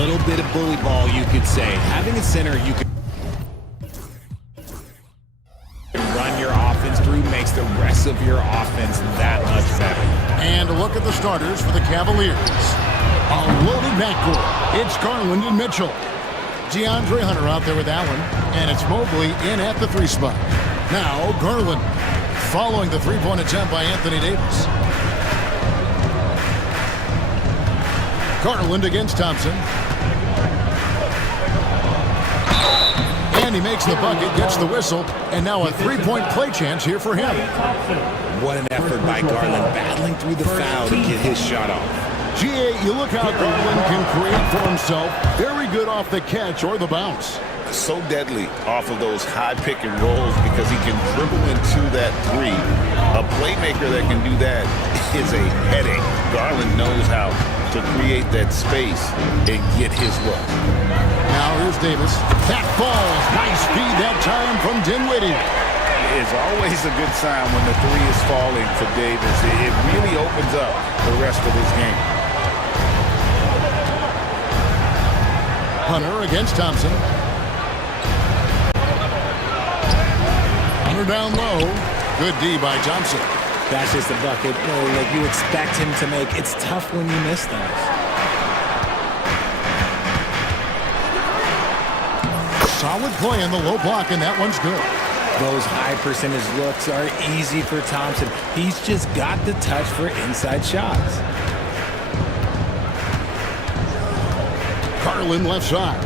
little bit of bully ball, you could say. Having a center you can run your offense through makes the rest of your offense that much better. And a look at the starters for the Cavaliers. A loaded backcourt. It's Garland and Mitchell. DeAndre Hunter out there with Allen, and it's Mobley in at the 3 spot. Now Garland following the three-point attempt by Anthony Davis. Garland against Thompson. And he makes the bucket, gets the whistle, and now a three-point play chance here for him. What an effort by Garland, battling through the foul to get his shot off. G.A., you look how Garland can create for himself. Very good off the catch or the bounce. So deadly off of those high pick and rolls because he can dribble into that three. A playmaker that can do that is a headache. Garland knows how to create that space and get his look. Now here's Davis. That falls. Nice feed that time from Dinwiddie. It's always a good sign when the three is falling for Davis. It really opens up the rest of his game. Hunter against Thompson. Hunter down low. Good D by Thompson. That's just a bucket like you expect him to make. It's tough when you miss those. Solid play in the low block, and that one's good. Those high percentage looks are easy for Thompson. He's just got the touch for inside shots. Garland left side.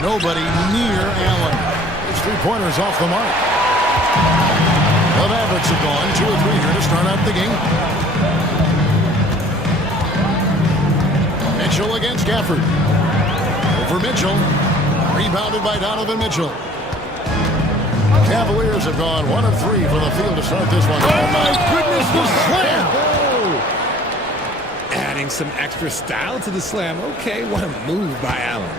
Nobody near Allen. His three-pointers off the mark. The Mavericks have gone 2 or 3 here to start out the game. Mitchell against Gafford. Over Mitchell. Rebounded by Donovan Mitchell. Cavaliers have gone 1 of 3 for the field to start this one. Oh my goodness, the slam! Adding some extra style to the slam. Okay, what a move by Allen.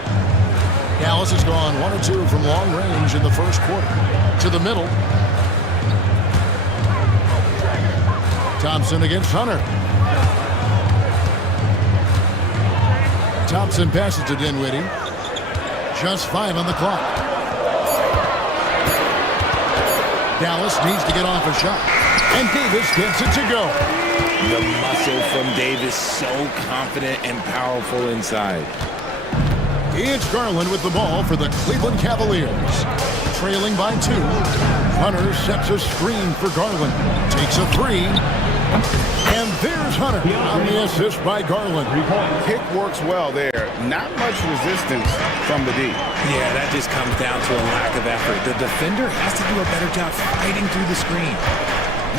Dallas has gone 1 or 2 from long range in the first quarter. To the middle. Thompson against Hunter. Thompson passes to Dinwiddie. Just 5 on the clock. Dallas needs to get off a shot. And Davis gets it to go. The muscle from Davis, so confident and powerful inside. It's Garland with the ball for the Cleveland Cavaliers. Trailing by 2. Hunter sets a screen for Garland. Takes a 3. And there's Hunter on the assist by Garland. Pick works well there. Not much resistance from the D. Yeah, that just comes down to a lack of effort. The defender has to do a better job fighting through the screen.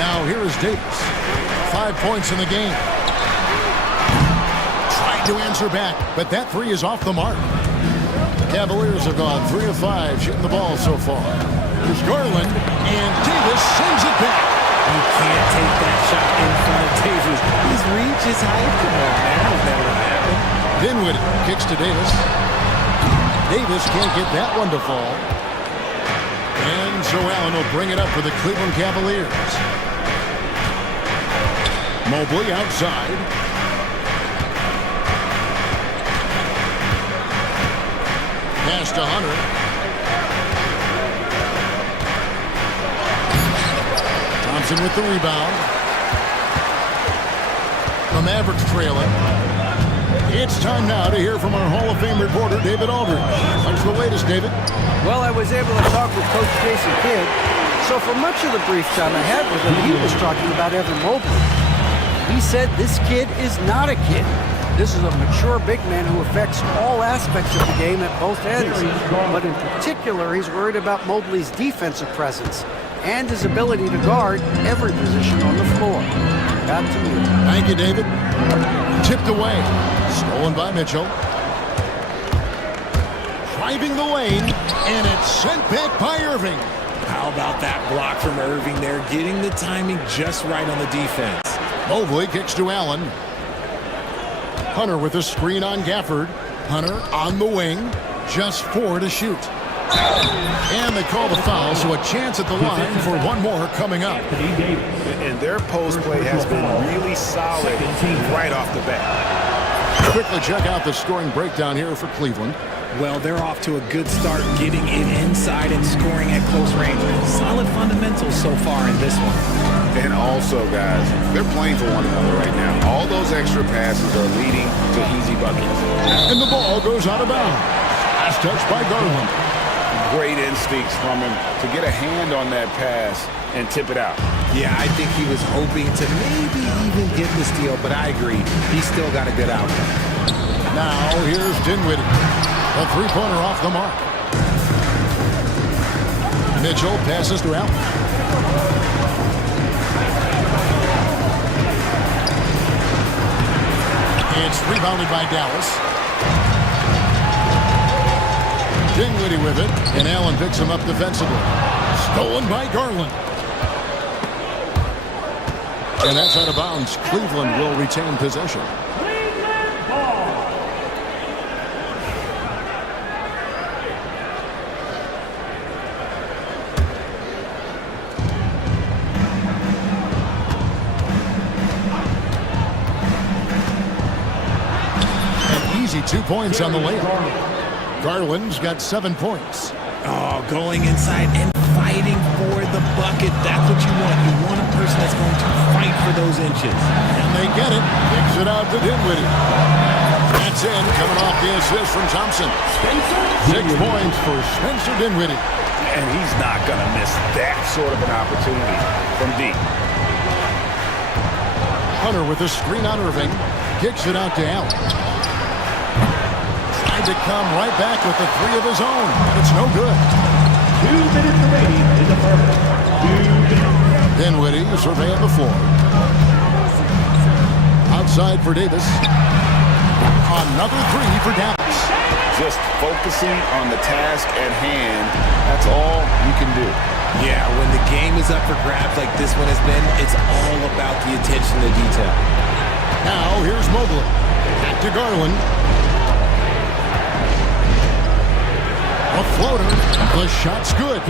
Now here is Davis. 5 points in the game. Tried to answer back, but that 3 is off the mark. The Cavaliers have gone 3 of 5 shooting the ball so far. Here's Garland, and Davis sends it back. You can't take that shot in front of Davis. His reach is high. Come on, man. That would never happen. Dinwiddie kicks to Davis. Davis can't get that one to fall. And so Allen will bring it up for the Cleveland Cavaliers. Mobley outside. Pass to Hunter. Thompson with the rebound. The Mavericks trailing. It's time now to hear from our Hall of Fame reporter, David Aldridge. What's the latest, David? Well, I was able to talk with Coach Jason Kidd. So for much of the brief time I had with him, he was talking about Evan Mobley. He said this kid is not a kid. This is a mature big man who affects all aspects of the game at both ends. But in particular, he's worried about Mobley's defensive presence and his ability to guard every position on the floor. Back to you. Thank you, David. Tipped away. Stolen by Mitchell. Driving the lane, and it's sent back by Irving. How about that block from Irving there, getting the timing just right on the defense. Mobley kicks to Allen. Hunter with a screen on Gafford. Hunter on the wing. Just 4 to shoot. And they call the foul, so a chance at the line for one more coming up. And their post play has been really solid right off the bat. Quickly check out the scoring breakdown here for Cleveland. Well, they're off to a good start getting it inside and scoring at close range. Solid fundamentals so far in this one. And also, guys, they're playing for one another right now. All those extra passes are leading to easy buckets. And the ball goes out of bounds. Last touch by Garland. Great instincts from him to get a hand on that pass and tip it out. Yeah, I think he was hoping to maybe even get the steal, but I agree. He still got a good outcome. Now, here's Dinwiddie. A three-pointer off the mark. Mitchell passes to Allen. It's rebounded by Dallas. Dinwiddie with it, and Allen picks him up defensively. Stolen by Garland. And that's out of bounds. Cleveland will retain possession. An easy 2 points on the layup. Garland's got 7 points. Oh, going inside and fighting for the bucket. That's what you want. You want a person that's going to fight for those inches. And they get it. Kicks it out to Dinwiddie. That's in, coming off the assist from Thompson. 6 points for Spencer Dinwiddie. And he's not going to miss that sort of an opportunity from deep. Hunter with a screen on Irving. Kicks it out to Allen. To come right back with the three of his own. It's no good. 2 minutes remaining in the first. Dinwiddie surveying the floor. Outside for Davis. Another three for Dallas. Just focusing on the task at hand. That's all you can do. Yeah, when the game is up for grabs like this one has been, it's all about the attention to detail. Now here's Mobley. Back to Garland. A floater. The shot's good.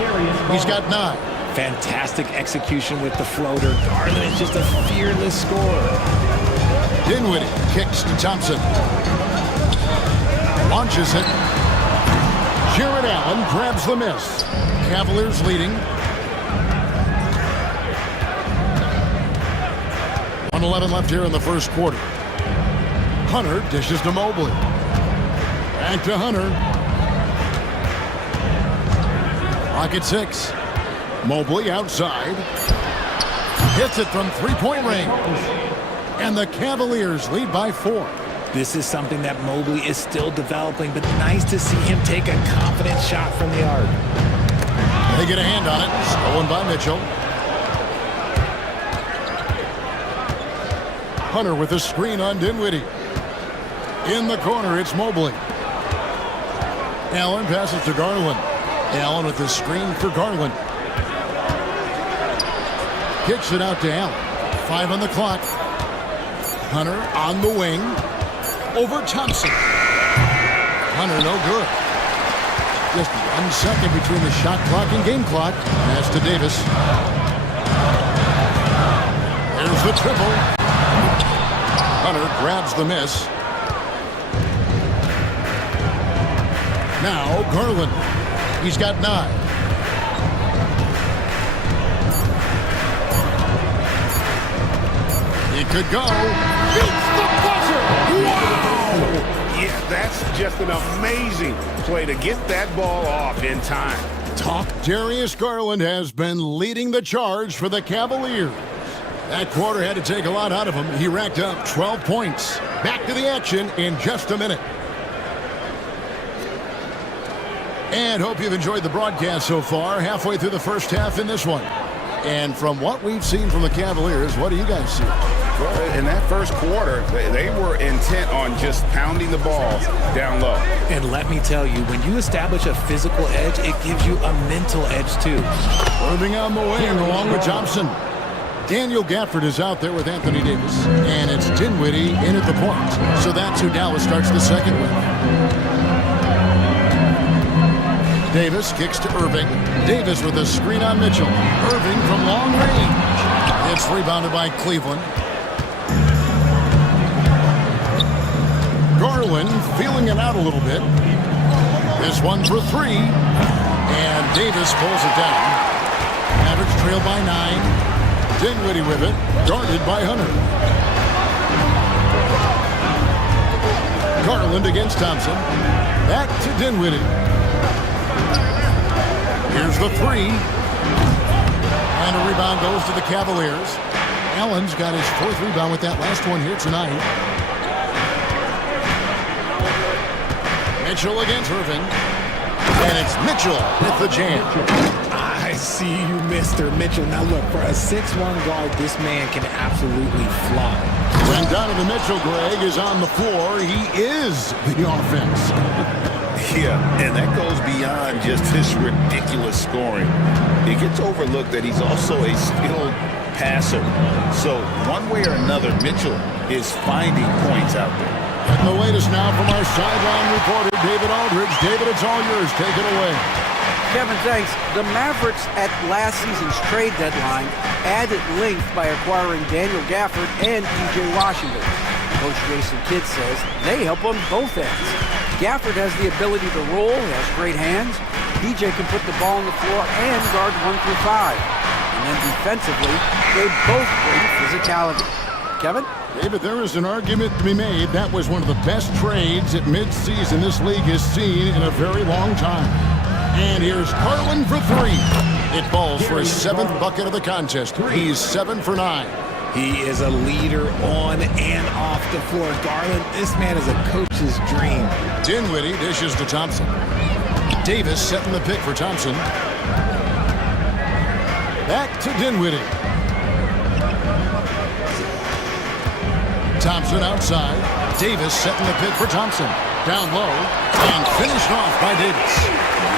He's got 9. Fantastic execution with the floater. Garland is just a fearless scorer. Dinwiddie kicks to Thompson. Launches it. Jared Allen grabs the miss. Cavaliers leading. 1:11 left here in the first quarter. Hunter dishes to Mobley. Back to Hunter. Pocket 6. Mobley outside. Hits it from three-point range. And the Cavaliers lead by 4. This is something that Mobley is still developing, but nice to see him take a confident shot from the arc. They get a hand on it. Stolen by Mitchell. Hunter with a screen on Dinwiddie. In the corner, it's Mobley. Allen passes to Garland. Allen with the screen for Garland. Kicks it out to Allen. 5 on the clock. Hunter on the wing. Over Thompson. Hunter no good. Just 1 second between the shot clock and game clock. Pass to Davis. There's the triple. Hunter grabs the miss. Now Garland. He's got 9. It could go. Beats the buzzer. Wow! Yeah, that's just an amazing play to get that ball off in time. Darius Garland has been leading the charge for the Cavaliers. That quarter had to take a lot out of him. He racked up 12 points. Back to the action in just a minute. And hope you've enjoyed the broadcast so far. Halfway through the first half in this one. And from what we've seen from the Cavaliers, what do you guys see? Well, in that first quarter, they were intent on just pounding the ball down low. And let me tell you, when you establish a physical edge, it gives you a mental edge too. Moving on the wing along with Thompson. Daniel Gafford is out there with Anthony Davis. And it's Dinwiddie in at the point. So that's who Dallas starts the second with. Davis kicks to Irving. Davis with a screen on Mitchell. Irving from long range. It's rebounded by Cleveland. Garland feeling it out a little bit. This one for three. And Davis pulls it down. Mavericks trail by 9. Dinwiddie with it. Guarded by Hunter. Garland against Thompson. Back to Dinwiddie. Here's the three. And a rebound goes to the Cavaliers. Allen's got his 4th rebound with that last one here tonight. Mitchell against Irving. And it's Mitchell with the jam. I see you, Mr. Mitchell. Now look, for a 6'1" guard, this man can absolutely fly. When Donovan Mitchell, Greg, is on the floor, he is the offense. Yeah, and that goes beyond just his ridiculous scoring. It gets overlooked that he's also a skilled passer. So one way or another, Mitchell is finding points out there. And the latest now from our sideline reporter, David Aldridge. David, it's all yours. Take it away. Kevin, thanks. The Mavericks at last season's trade deadline added length by acquiring Daniel Gafford and P.J. Washington. Coach Jason Kidd says they help on both ends. Gafford has the ability to roll, he has great hands. P.J. can put the ball on the floor and guard 1 through 5. And then defensively, they both bring physicality. Kevin? David, there is an argument to be made. That was one of the best trades at midseason this league has seen in a very long time. And here's Garland for three. It falls for his 7th bucket of the contest. He's 7 for 9. He is a leader on and off the floor. Garland, this man is a coach's dream. Dinwiddie dishes to Thompson. Davis setting the pick for Thompson. Back to Dinwiddie. Thompson outside. Davis setting the pick for Thompson. Down low and finished off by Davis.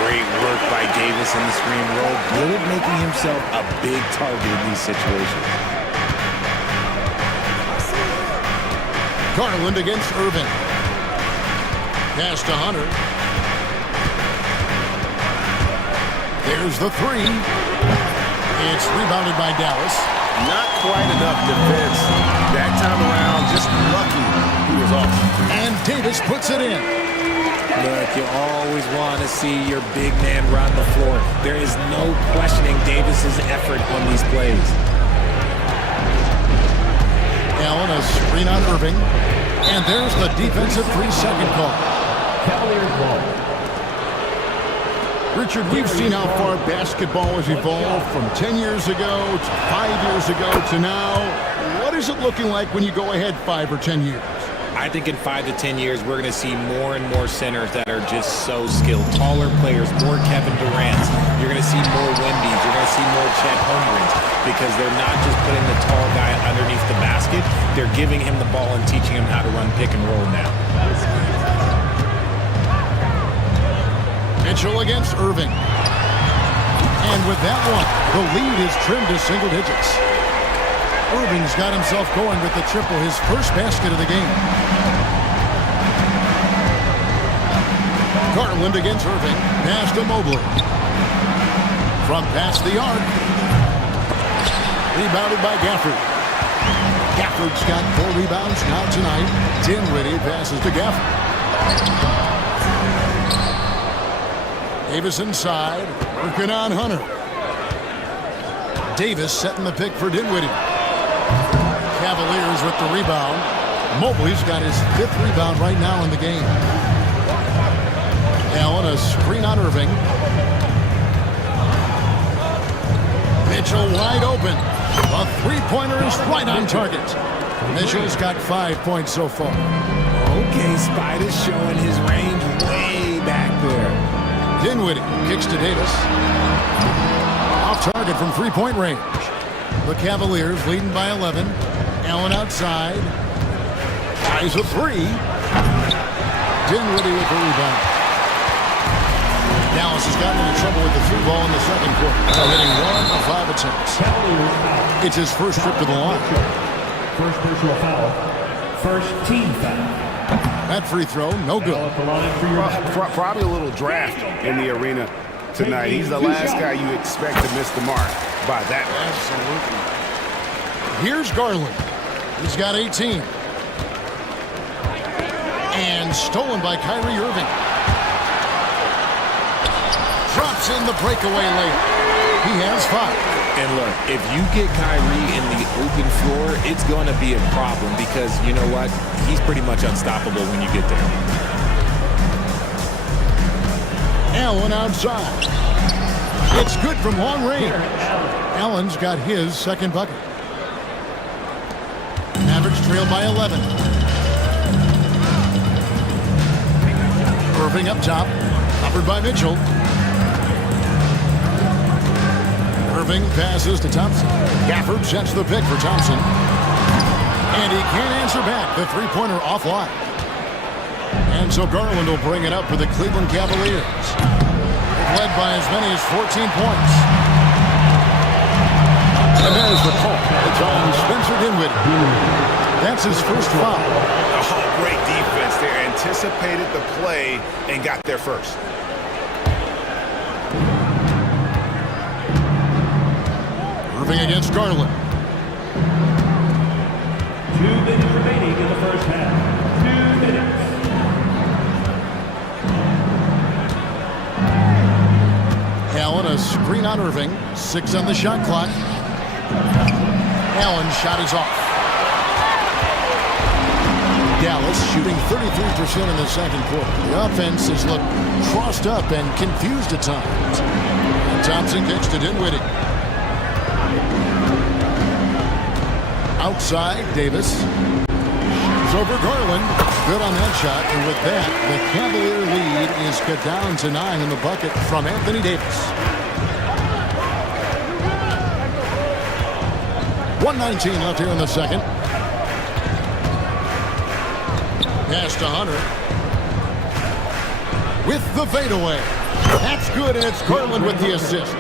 Great work by Davis in the screen roll. Good at making himself a big target in these situations. Garland against Irving. Pass to Hunter. There's the three. It's rebounded by Dallas. Not quite enough defense. That time around, just lucky he was off. And Davis puts it in. Look, you always want to see your big man run the floor. There is no questioning Davis's effort on these plays. Allen, a screen on Irving. And there's the defensive 3-second call. Cavaliers ball. Richard, we've seen how far basketball has evolved from 10 years ago to 5 years ago to now. What is it looking like when you go ahead 5 or 10 years? I think in 5 to 10 years, we're going to see more and more centers that are just so skilled. Taller players, more Kevin Durant's. You're going to see more Wemby's. You're going to see more Chet Holmgrens because they're not just putting the tall guy underneath the basket. They're giving him the ball and teaching him how to run pick and roll now. Mitchell against Irving. And with that one, the lead is trimmed to single digits. Irving's got himself going with the triple, his first basket of the game. Garland against Irving. Pass to Mobley. From past the arc. Rebounded by Gafford. Gafford's got 4 rebounds now tonight. Dinwiddie passes to Gafford. Davis inside, working on Hunter. Davis setting the pick for Dinwiddie. Cavaliers with the rebound. Mobley's got his 5th rebound right now in the game. Allen, a screen on Irving. Mitchell wide open. A 3-pointer is right on target. Mitchell's got 5 points so far. Okay, Spider's showing his range way back there. Dinwiddie kicks to Davis. Off target from 3-point range. The Cavaliers leading by 11. Allen outside. Ties a 3. Dinwiddie with the rebound. Dallas has gotten into trouble with the 3 ball in the second quarter. Hitting 1 of 5 attempts. It's his first trip to the line. First personal foul. First team foul. That free throw, no good. Probably a little draft in the arena tonight. He's the last guy you expect to miss the mark by that. Absolutely. Here's Garland. He's got 18. And stolen by Kyrie Irving. Drops in the breakaway layup. He has 5. And look, if you get Kyrie in the open floor, it's going to be a problem because, you know what? He's pretty much unstoppable when you get there. Allen outside. It's good from long range. Allen's got his second bucket. Mavericks trail by 11. Irving up top. Covered by Mitchell. Irving passes to Thompson. Gafford sets the pick for Thompson. And he can't answer back. The three-pointer offline. And so Garland will bring it up for the Cleveland Cavaliers. They've led by as many as 14 points. And there's the call. It's on Spencer Dinwiddie. That's his first foul. Oh, great defense there. Anticipated the play and got there first. Irving against Garland. 2 minutes remaining in the first half. 2 minutes. Allen, a screen on Irving. 6 on the shot clock. Allen's shot is off. Dallas shooting 33% in the second quarter. The offense has looked crossed up and confused at times. And Thompson kicks to Dinwiddie. Outside, Davis. Shoots over Garland. Good on that shot. And with that, the Cavalier lead is cut down to 9 in the bucket from Anthony Davis. 1:19 left here in the second. Pass to Hunter. With the fadeaway. That's good, and it's Garland with the assist.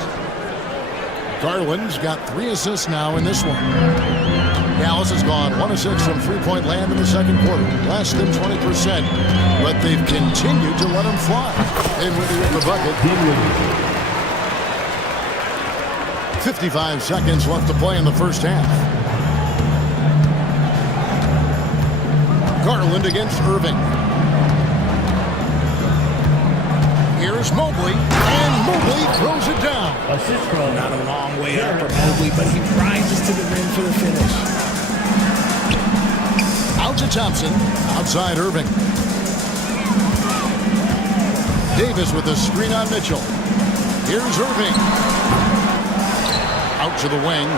Garland's got 3 assists now in this one. Dallas has gone 1 of 6 from three-point land in the second quarter. Less than 20%, but they've continued to let him fly. Dinwiddie with the bucket. 55 seconds left to play in the first half. Garland against Irving. Here's Mobley, and Mobley throws it down. Assist from Not a long way up for Mobley, but he rises to the rim for the finish. Out to Thompson. Outside Irving. Davis with a screen on Mitchell. Here's Irving. Out to the wing.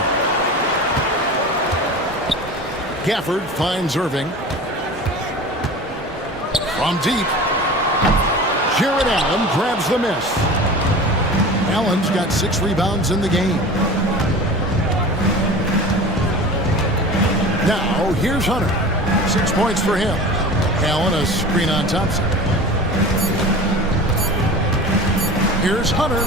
Gafford finds Irving. From deep. Jared Allen grabs the miss. Allen's got 6 rebounds in the game. Now, here's Hunter. 6 points for him. Allen, a screen on Thompson. Here's Hunter.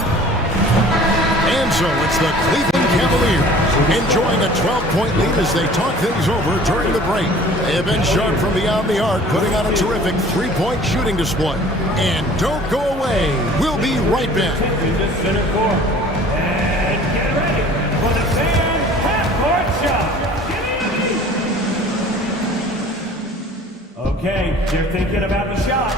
And so it's the Cleveland Cavaliers enjoying a 12-point lead as they talk things over during the break. They have been sharp from beyond the arc, putting on a terrific 3-point shooting display. And don't go away. We'll be right back. the center court. And get ready for the fan half-court shot. Okay, you're thinking about the shot.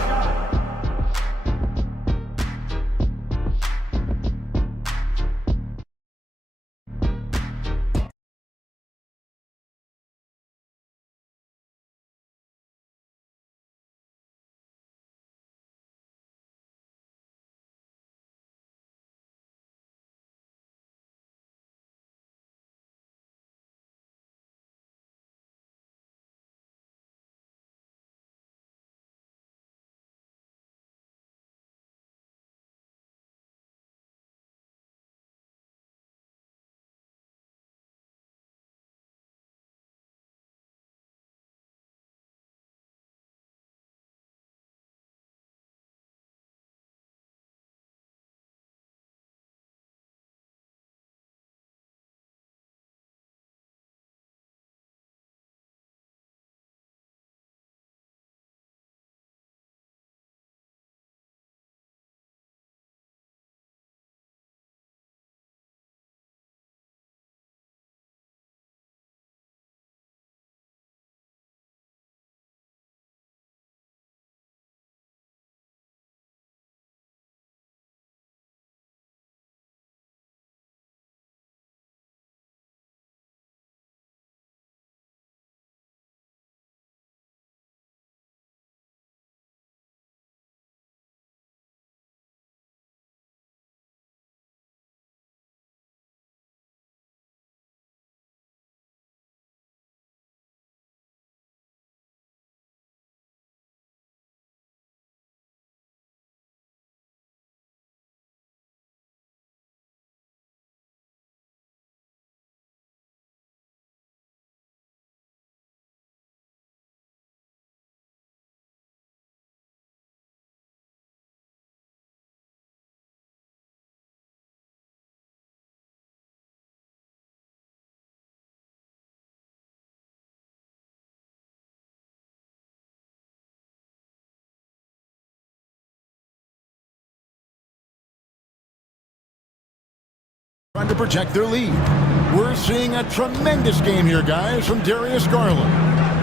trying to protect their lead. We're seeing a tremendous game here, guys, from Darius Garland.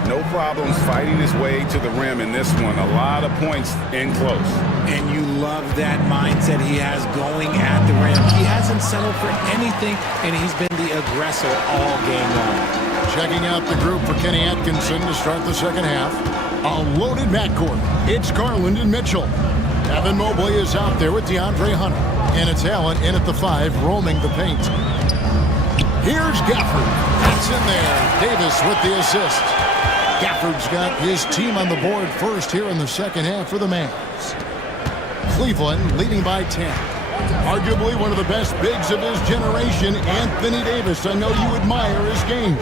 No problems fighting his way to the rim in this one. A lot of points in close. And you love that mindset he has going at the rim. He hasn't settled for anything, and he's been the aggressor all game long. Checking out the group for Kenny Atkinson to start the second half. A loaded backcourt. It's Garland and Mitchell. Evan Mobley is out there with DeAndre Hunter. And it's Allen in at the 5, roaming the paint. Here's Gafford. That's in there. Davis with the assist. Gafford's got his team on the board first here in the second half for the Mavs. Cleveland leading by 10. Arguably one of the best bigs of his generation, Anthony Davis. I know you admire his game.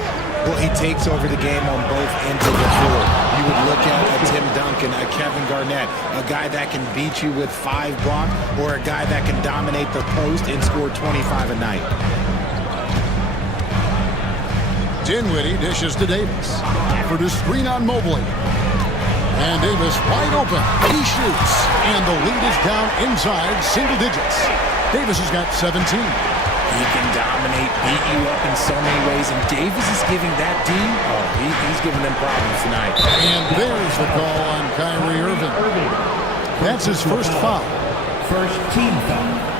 Well, he takes over the game on both ends of the floor. You would look at a Tim Duncan, a Kevin Garnett, a guy that can beat you with 5 blocks, or a guy that can dominate the post and score 25 a night. Dinwiddie dishes to Davis. For the screen on Mobley. And Davis wide open. He shoots. And the lead is down inside single digits. Davis has got 17. He can dominate, beat you up in so many ways. And Davis is giving that D, he's giving them problems tonight. And there's the call on Kyrie Irving. That's his first foul. First team foul.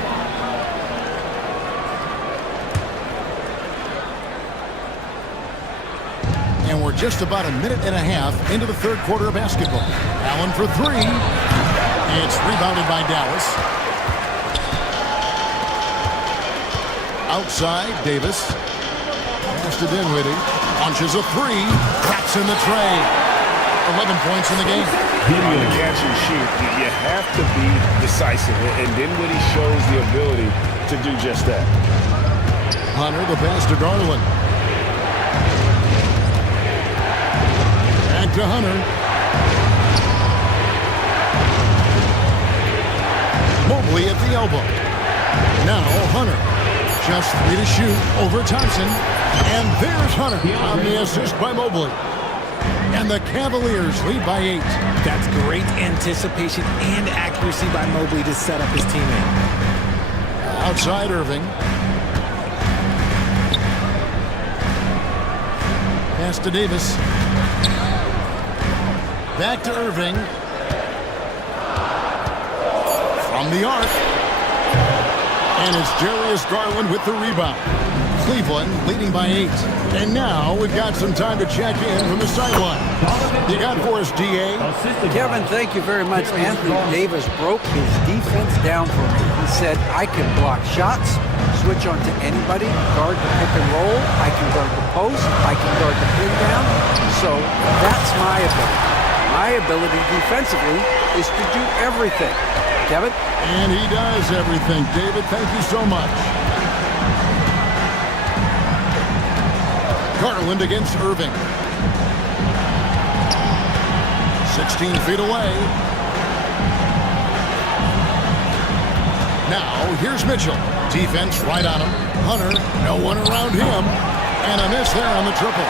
And we're just about a minute and a half into the third quarter of basketball. Allen for 3. It's rebounded by Dallas. Outside, Davis. Pass to Dinwiddie. Launches a 3. Taps in the tray. 11 points in the game. On the catch and shoot, you have to be decisive, and Dinwiddie shows the ability to do just that. Hunter, the pass to Garland. Back to Hunter. Mobley at the elbow. Now Hunter. Just 3 to shoot over Thompson. And there's Hunter on the assist by Mobley. And the Cavaliers lead by 8. That's great anticipation and accuracy by Mobley to set up his teammate. Outside Irving. Pass to Davis. Back to Irving. From the arc. And it's Darius Garland with the rebound. Cleveland leading by 8. And now we've got some time to check in from the sideline. You got for us, DA. Kevin, thank you very much. Anthony Davis broke his defense down for me. He said, I can block shots, switch on to anybody, guard the pick and roll, I can guard the post, I can guard the pin down. So that's my ability. My ability defensively is to do everything. Kevin? And he does everything. David, thank you so much. Garland against Irving. 16 feet away. Now, here's Mitchell. Defense right on him. Hunter, no one around him. And a miss there on the triple.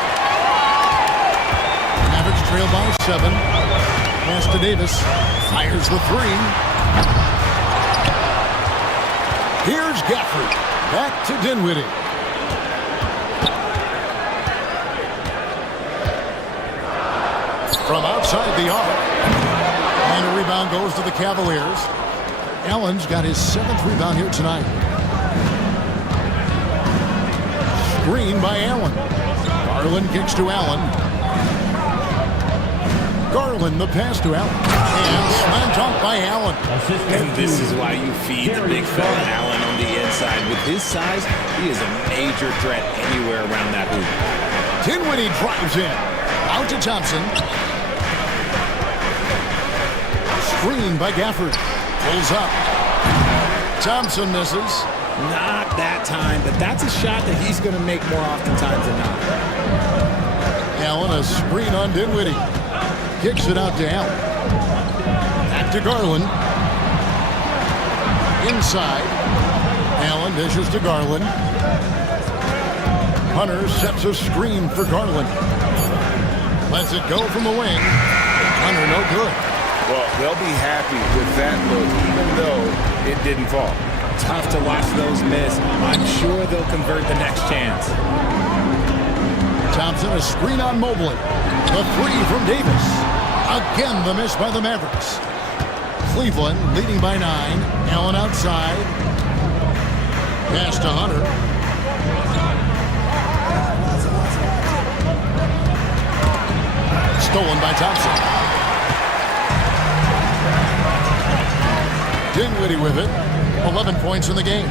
Mavericks trail by 7. Pass to Davis. Fires the 3. Here's Gafford. Back to Dinwiddie. From outside the arc. And a rebound goes to the Cavaliers. Allen's got his 7th rebound here tonight. Screen by Allen. Garland kicks to Allen. Garland, the pass to Allen. And slam dunk by Allen. And this is why you feed the big fella Allen on the inside. With his size, he is a major threat anywhere around that hoop. Dinwiddie drives in. Out to Thompson. Screen by Gafford. Pulls up. Thompson misses. Not that time, but that's a shot that he's going to make more oftentimes than not. Allen, a screen on Dinwiddie. Kicks it out to Allen. Back to Garland. Inside. Allen dishes to Garland. Hunter sets a screen for Garland. Lets it go from the wing. Hunter no good. Well, they'll be happy with that look, even though it didn't fall. Tough to watch those miss. I'm sure they'll convert the next chance. Thompson, a screen on Mobley. The three from Davis. Again, the miss by the Mavericks. Cleveland leading by 9. Allen outside. Pass to Hunter. Stolen by Thompson. Dinwiddie with it. 11 points in the game.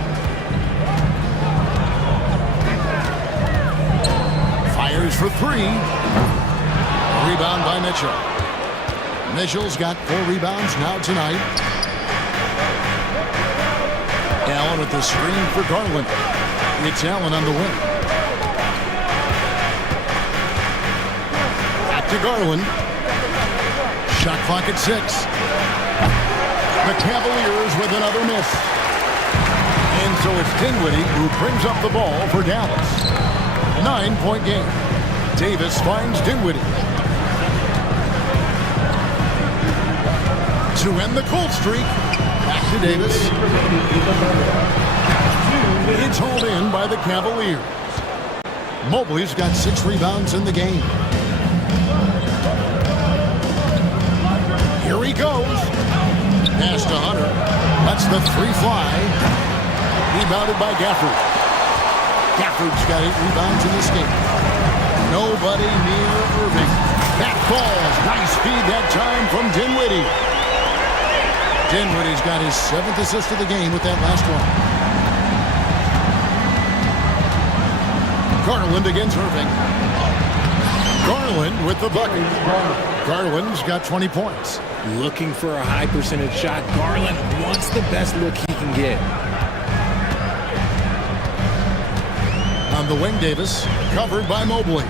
Fires for 3. Rebound by Mitchell. Mitchell's got 4 rebounds now tonight. Allen with the screen for Garland. It's Allen on the wing. Back to Garland. Shot clock at 6. The Cavaliers with another miss. And so it's Dinwiddie who brings up the ball for Dallas. 9-point game. Davis finds Dinwiddie. To end the cold streak. Back to Davis. It's hauled in by the Cavaliers. Mobley's got 6 rebounds in the game. Here he goes. Pass to Hunter. Lets the 3 fly. Rebounded by Gafford. Gafford's got 8 rebounds in this game. Nobody near Irving. That falls. Nice feed that time from Dinwiddie. Dinwiddie's got his 7th assist of the game with that last one. Garland against Irving. Garland with the bucket. Garland's got 20 points. Looking for a high percentage shot. Garland wants the best look he can get. On the wing, Davis, covered by Mobley.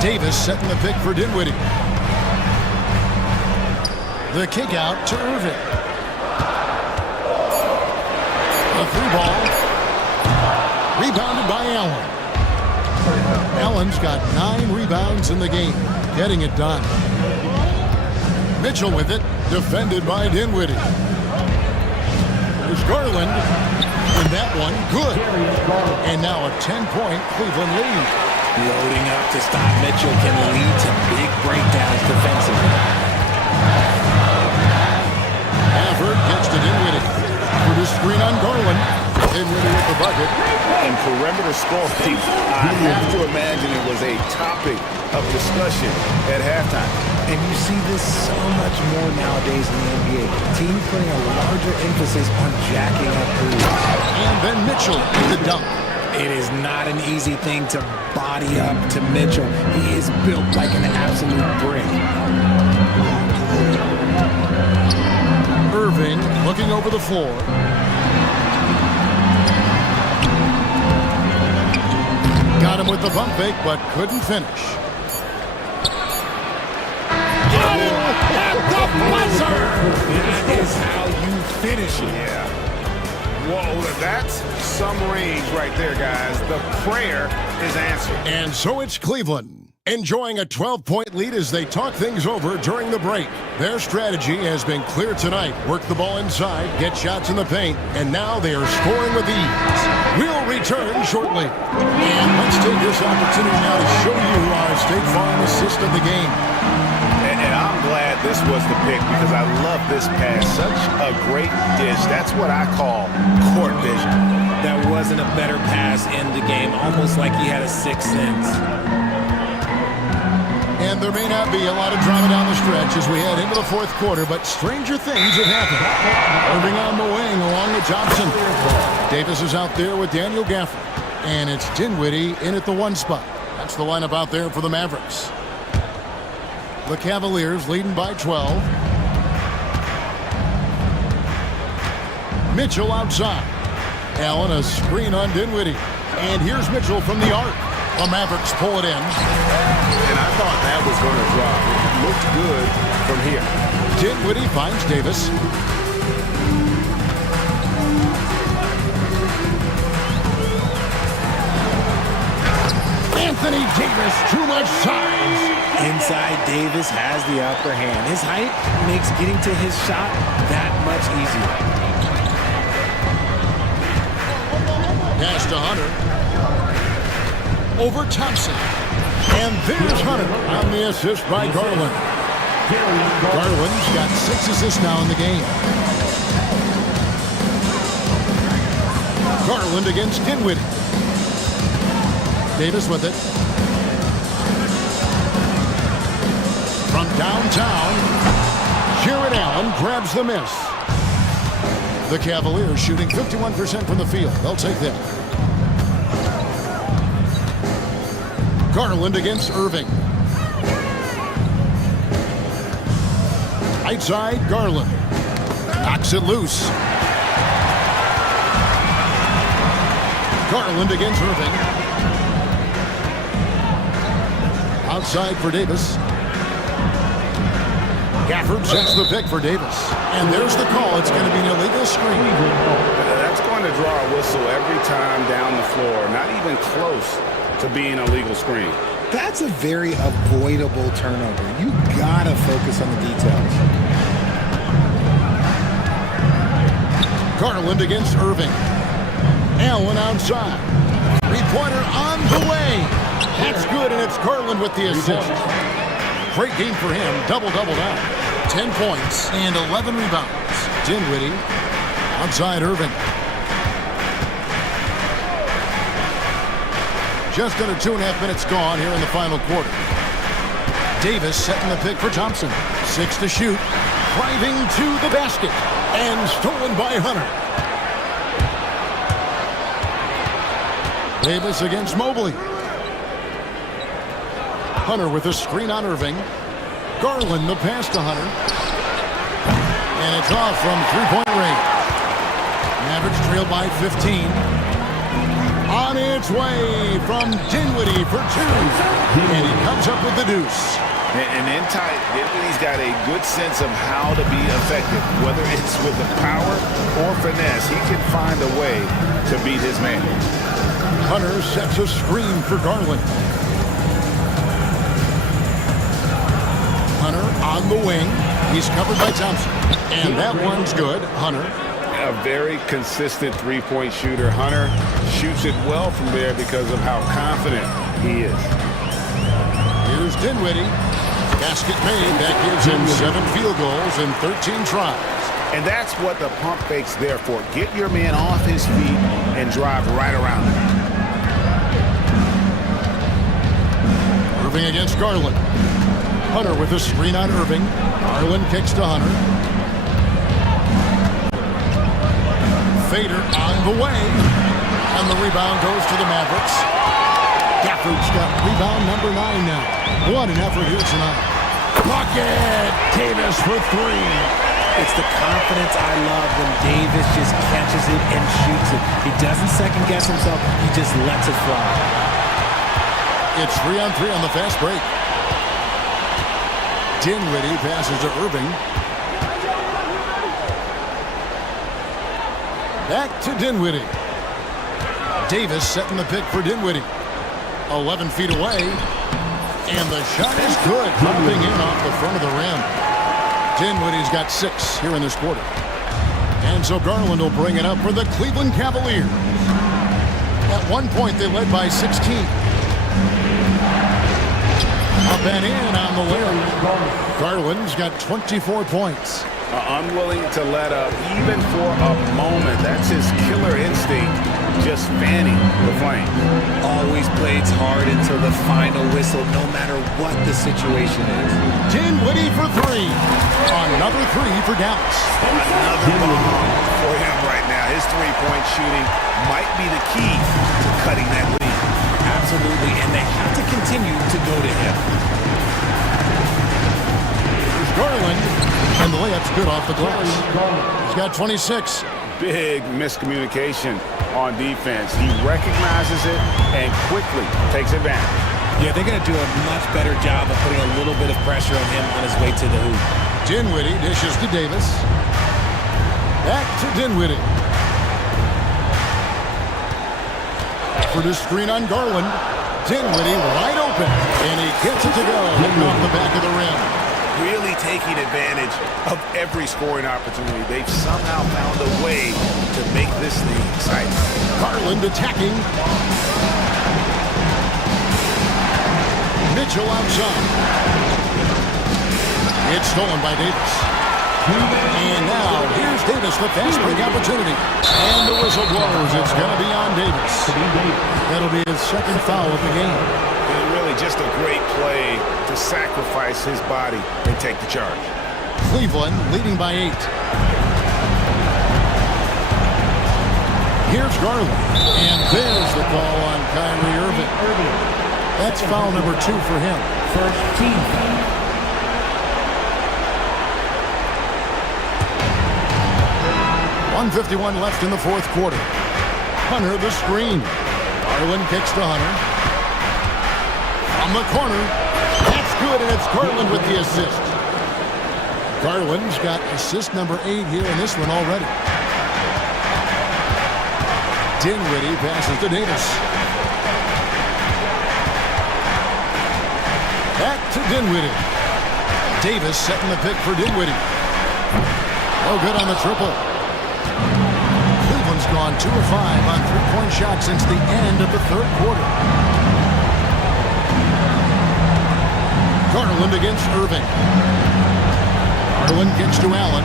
Davis setting the pick for Dinwiddie. The kick out to Irving. The 3-ball. Rebounded by Allen. Allen's got 9 rebounds in the game, getting it done. Mitchell with it, defended by Dinwiddie. There's Garland. And that one, good. And now a 10-point Cleveland lead. Loading up to stop Mitchell can lead to big breakdowns defensively. Hafford gets to Dinwiddie. For the screen on Garland. Dinwiddie with the bucket. And perimeter scoring, I have to imagine it was a topic of discussion at halftime. And you see this so much more nowadays in the NBA. Teams putting a larger emphasis on jacking up threes. And then Mitchell with the dunk. It is not an easy thing to body up to Mitchell. He is built like an absolute brick. Irving looking over the floor. Got him with the pump fake, but couldn't finish. That is how you finish it. Yeah. Whoa, that's some range right there, guys. The prayer is answered. And so it's Cleveland, enjoying a 12-point lead as they talk things over during the break. Their strategy has been clear tonight. Work the ball inside, get shots in the paint, and now they are scoring with ease. We'll return shortly. And let's take this opportunity now to show you our State Farm assist of the game. And I'm glad this was the pick because I love this pass. Such a great dish. That's what I call court vision. That wasn't a better pass in the game, almost like he had a sixth sense. And there may not be a lot of drama down the stretch as we head into the 4th quarter, but stranger things have happened. Irving on the wing along with Johnson. Davis is out there with Daniel Gafford. And it's Dinwiddie in at the 1 spot. That's the lineup out there for the Mavericks. The Cavaliers leading by 12. Mitchell outside. Allen a screen on Dinwiddie. And here's Mitchell from the arc. The Mavericks pull it in. And I thought that was going to drop. It looked good from here. Dinwiddie finds Davis. Anthony Davis, too much size. Inside, Davis has the upper hand. His height makes getting to his shot that much easier. to Hunter. Over Thompson. And there's Hunter on the assist by Garland. Garland's got 6 assists now in the game. Garland against Dinwiddie. Davis with it. From downtown, Jared Allen grabs the miss. The Cavaliers shooting 51% from the field. They'll take that. Garland against Irving. Right side, Garland. Knocks it loose. Garland against Irving. Outside for Davis. Gafford sets the pick for Davis. And there's the call. It's going to be an illegal screen. That's going to draw a whistle every time down the floor. Not even close to being a legal screen. That's a very avoidable turnover. You gotta focus on the details. Garland against Irving. Allen outside. Three-pointer on the way. That's good, and it's Garland with the assist. Great game for him. Double-double now. 10 points and 11 rebounds. Dinwiddie outside Irving. Just under 2.5 minutes gone here in the final quarter. Davis setting the pick for Thompson. 6 to shoot. Driving to the basket. And stolen by Hunter. Davis against Mobley. Hunter with a screen on Irving. Garland the pass to Hunter. And it's off from three-point range. Mavericks trail by 15. On its way from Dinwiddie for 2. And he comes up with the deuce. And in tight, Dinwiddie's got a good sense of how to be effective. Whether it's with the power or finesse, he can find a way to beat his man. Hunter sets a screen for Garland. Hunter on the wing. He's covered by Thompson. And that one's good. Hunter. A very consistent three-point shooter. Hunter shoots it well from there because of how confident he is. Here's Dinwiddie. Basket made. That gives him 7 field goals and 13 tries. And that's what the pump fake's there for. Get your man off his feet and drive right around him. Irving against Garland. Hunter with a screen on Irving. Garland kicks to Hunter. Fader on the way. And the rebound goes to the Mavericks. Gafford's got rebound number 9 now. What an effort here tonight. Bucket! Davis for 3. It's the confidence I love when Davis just catches it and shoots it. He doesn't second guess himself. He just lets it fly. It's 3-on-3 on the fast break. Dinwiddie passes to Irving. Back to Dinwiddie. Davis setting the pick for Dinwiddie. 11 feet away. And the shot is good. Popping in off the front of the rim. Dinwiddie's got 6 here in this quarter. And so Garland will bring it up for the Cleveland Cavaliers. At one point, they led by 16. Up and in on the layup. Garland's got 24 points. Unwilling to let up even for a moment. That's his killer instinct, just fanning the flame. Always plays hard until the final whistle, no matter what the situation is. Dinwiddie for 3. Another 3 for Dallas. Another bomb for him right now. His three-point shooting might be the key to cutting that lead. Absolutely, and they have to continue to go to him. Here's Garland, and the layup's good off the glass. He's got 26. Big miscommunication on defense. He recognizes it and quickly takes advantage. Yeah, they're going to do a much better job of putting a little bit of pressure on him on his way to the hoop. Dinwiddie dishes to Davis. Back to Dinwiddie. For the screen on Garland. Dinwiddie wide open. And he gets it to go. Hitting off the back of the rim. Really taking advantage of every scoring opportunity. They've somehow found a way to make this thing exciting. Garland Garland attacking. Mitchell outside. It's stolen by Davis. And now, here's Davis, the fast break opportunity. And the whistle blows. It's going to be on Davis. That'll be his second foul of the game. And really just a great play to sacrifice his body and take the charge. Cleveland leading by 8. Here's Garland. And there's the call on Kyrie Irving. That's foul number 2 for him. First team foul. 1:51 left in the fourth quarter. Hunter the screen. Garland kicks to Hunter. From the corner. That's good, and it's Garland with the assist. Garland's got assist number 8 here in this one already. Dinwiddie passes to Davis. Back to Dinwiddie. Davis setting the pick for Dinwiddie. No good on the triple. Cleveland's gone 2 of 5 on three-point shots since the end of the third quarter. Garland against Irving. Garland kicks to Allen.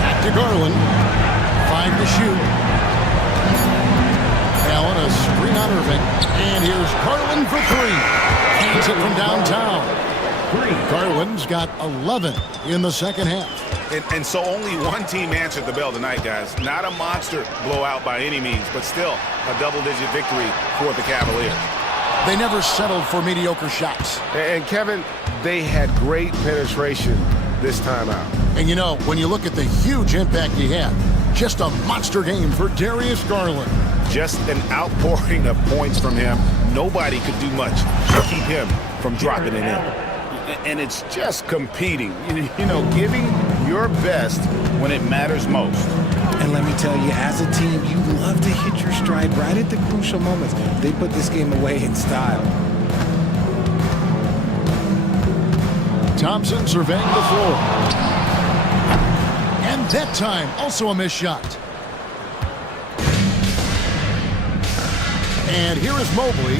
Back to Garland. 5 to shoot. Allen a screen on Irving. And here's Garland for 3. Hangs it from downtown. Garland's got 11 in the second half. And so only one team answered the bell tonight, guys. Not a monster blowout by any means, but still a double-digit victory for the Cavaliers. They never settled for mediocre shots. And Kevin, they had great penetration this time out. And you know, when you look at the huge impact he had, just a monster game for Darius Garland. Just an outpouring of points from him. Nobody could do much to keep him from dropping it in. And it's just competing, you know, giving your best when it matters most. And let me tell you, as a team, you love to hit your stride right at the crucial moments. They put this game away in style. Thompson surveying the floor. And that time, also a missed shot. And here is Mobley.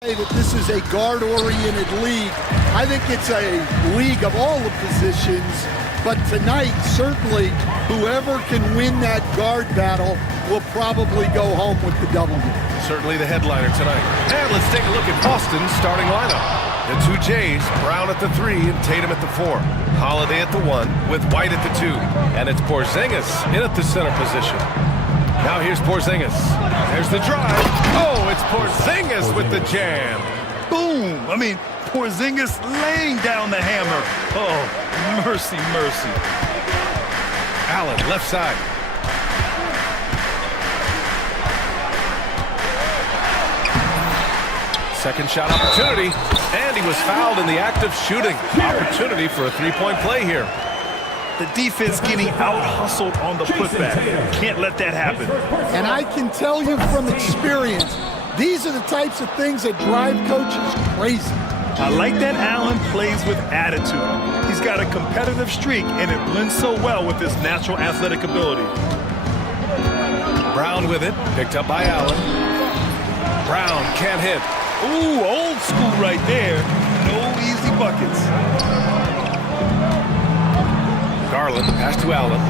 That this is a guard-oriented league. I think it's a league of all the positions, but tonight, certainly, whoever can win that guard battle will probably go home with the W. Certainly the headliner tonight. And let's take a look at Boston's starting lineup. The two Jays, Brown at the 3 and Tatum at the 4. Holiday at the 1 with White at the 2. And it's Porzingis in at the center position. Now here's Porzingis. There's the drive. Oh, it's Porzingis with the jam. Boom! I mean, Porzingis laying down the hammer. Oh, mercy, mercy. Allen, left side. Second shot opportunity, and he was fouled in the act of shooting. Opportunity for a three-point play here. The defense getting out-hustled on the putback. Can't let that happen. And I can tell you from experience, these are the types of things that drive coaches crazy. I like that Allen plays with attitude. He's got a competitive streak, and it blends so well with his natural athletic ability. Brown with it, picked up by Allen. Brown can't hit. Ooh, old school right there. No easy buckets. Garland, the pass to Allen.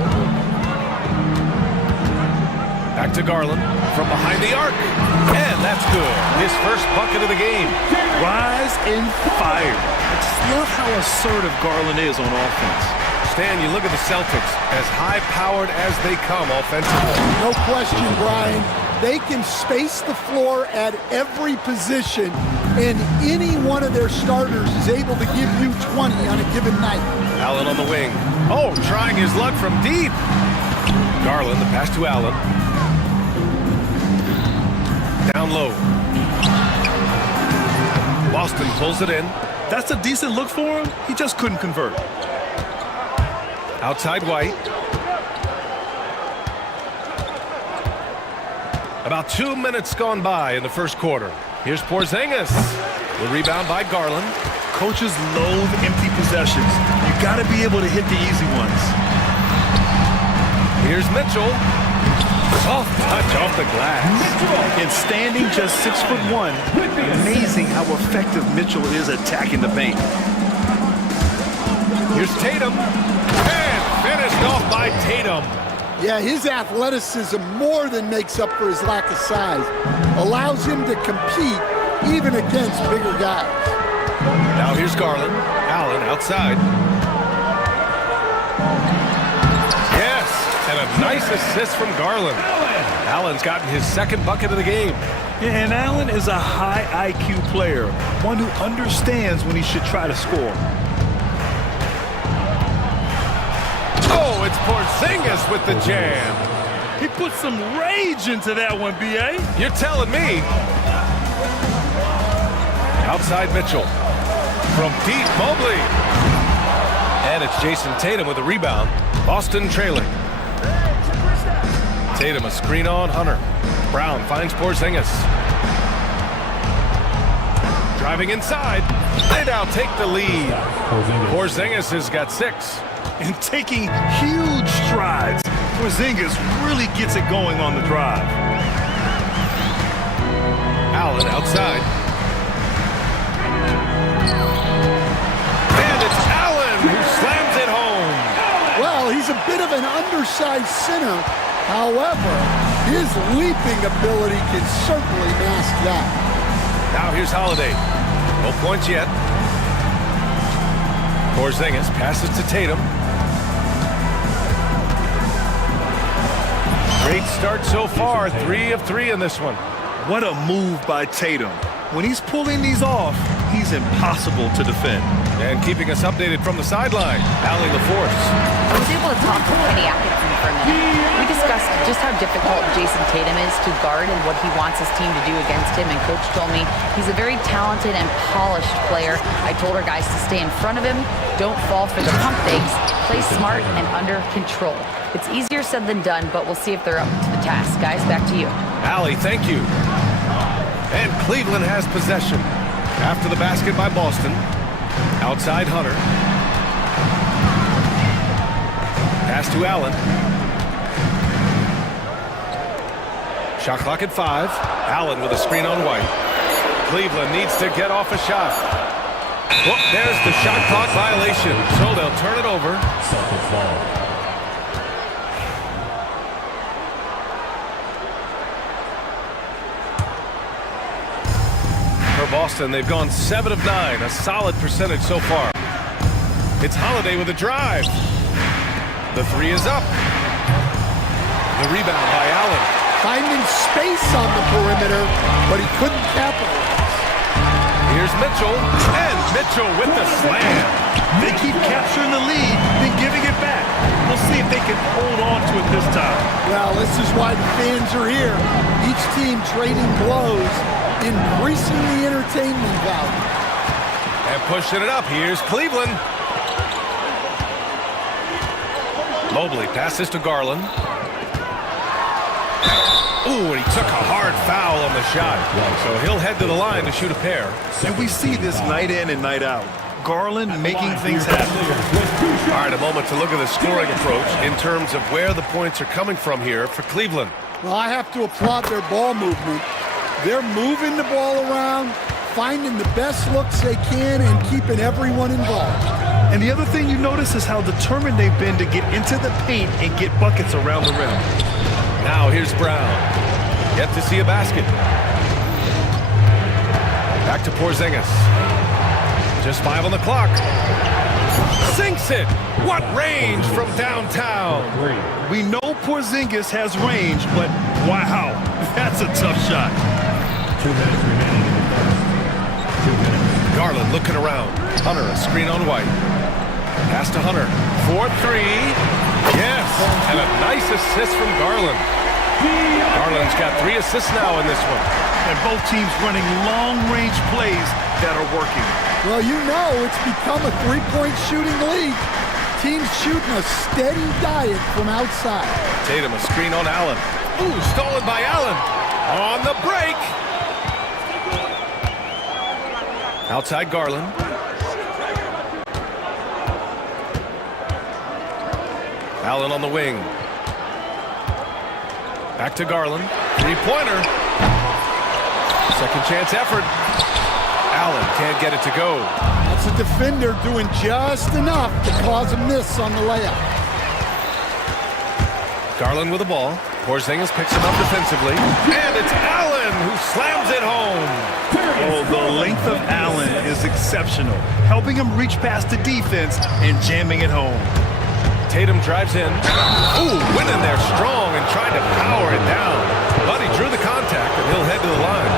Back to Garland from behind the arc. And that's good. His first bucket of the game. Rise and fire. I just love how assertive Garland is on offense. Stan, you look at the Celtics, as high-powered as they come offensively. No question, Brian. They can space the floor at every position, and any one of their starters is able to give you 20 on a given night. Allen on the wing. Oh, trying his luck from deep. Garland, the pass to Allen. Down low. Boston pulls it in. That's a decent look for him. He just couldn't convert. Outside White. About 2 minutes gone by in the first quarter. Here's Porzingis. The rebound by Garland. Coaches loathe empty possessions. You got to be able to hit the easy ones. Here's Mitchell. Soft touch off the glass. And standing just 6'1", amazing how effective Mitchell is attacking the paint. Here's Tatum. And finished off by Tatum. Yeah, his athleticism more than makes up for his lack of size. Allows him to compete even against bigger guys. Now here's Garland. Allen outside. Yes, and a nice assist from Garland. Allen's gotten his second bucket of the game. And Allen is a high IQ player, one who understands when he should try to score. Oh, it's Porzingis with the jam. He put some rage into that one, B.A. You're telling me. Outside Mitchell. From deep, Mobley. And it's Jason Tatum with a rebound. Boston trailing. Tatum a screen on Hunter. Brown finds Porzingis. Driving inside. They now take the lead. Porzingis has got 6. And taking huge strides. Porzingis really gets it going on the drive. Allen outside. And it's Allen who slams it home. Well, he's a bit of an undersized center. However, his leaping ability can certainly mask that. Now here's Holiday. No points yet. Porzingis passes to Tatum. Great start so far, 3 of 3 in this one. What a move by Tatum. When he's pulling these off, he's impossible to defend. And keeping us updated from the sideline, Allie LaForce. I was able to talk with Kenny Atkinson for a minute. We discussed just how difficult Jason Tatum is to guard and what he wants his team to do against him. And Coach told me he's a very talented and polished player. I told our guys to stay in front of him, don't fall for the pump fakes, play smart and under control. It's easier said than done, but we'll see if they're up to the task. Guys, back to you. Allie, thank you. And Cleveland has possession. After the basket by Boston. Outside Hunter. Pass to Allen. Shot clock at 5. Allen with a screen on White. Cleveland needs to get off a shot. Well, there's the shot clock violation, so they'll turn it over. Celtics ball. For Boston, they've gone 7 of 9, a solid percentage so far. It's Holiday with a drive. The three is up. The rebound by Allen. Finding space on the perimeter, but he couldn't capitalize. Here's Mitchell, and Mitchell with the slam. They keep capturing the lead, then giving it back. We'll see if they can hold on to it this time. Well, this is why the fans are here. Each team trading blows, increasing the entertainment value. And pushing it up, here's Cleveland. Mobley passes to Garland. Ooh, and he took a hard foul on the shot. So he'll head to the line to shoot a pair. And we see this night in and night out. Garland making things happen. All right, a moment to look at the scoring approach in terms of where the points are coming from here for Cleveland. Well, I have to applaud their ball movement. They're moving the ball around, finding the best looks they can, and keeping everyone involved. And the other thing you notice is how determined they've been to get into the paint and get buckets around the rim. Now here's Brown. Yet to see a basket. Back to Porzingis. Just 5 on the clock. Sinks it. What range from downtown. We know Porzingis has range, but wow, that's a tough shot. 2 minutes remaining in the third. 2 minutes. Garland looking around. Hunter, a screen on White. Pass to Hunter. 4-3. Yes, and a nice assist from Garland. Garland's got 3 assists now in this one. And both teams running long-range plays that are working. Well, you know it's become a three-point shooting league. Teams shooting a steady diet from outside. Tatum, a screen on Allen. Ooh, stolen by Allen. On the break. Outside Garland. Allen on the wing. Back to Garland. Three-pointer. Second chance effort. Allen can't get it to go. That's a defender doing just enough to cause a miss on the layup. Garland with the ball. Porzingis picks him up defensively. And it's Allen who slams it home. Oh, the length of Allen is exceptional, helping him reach past the defense and jamming it home. Tatum drives in. Ooh, went in there strong and tried to power it down. But he drew the contact, and he'll head to the line.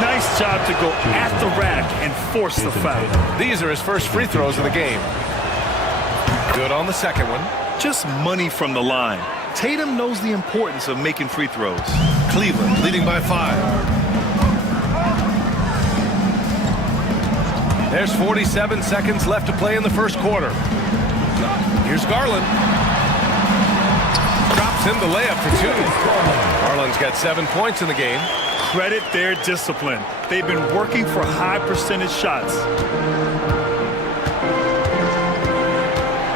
Nice job to go at the rack and force the foul. These are his first free throws of the game. Good on the second one. Just money from the line. Tatum knows the importance of making free throws. Cleveland leading by 5. There's 47 seconds left to play in the first quarter. Here's Garland. Drops in the layup for 2. Garland's got 7 points in the game. Credit their discipline. They've been working for high percentage shots.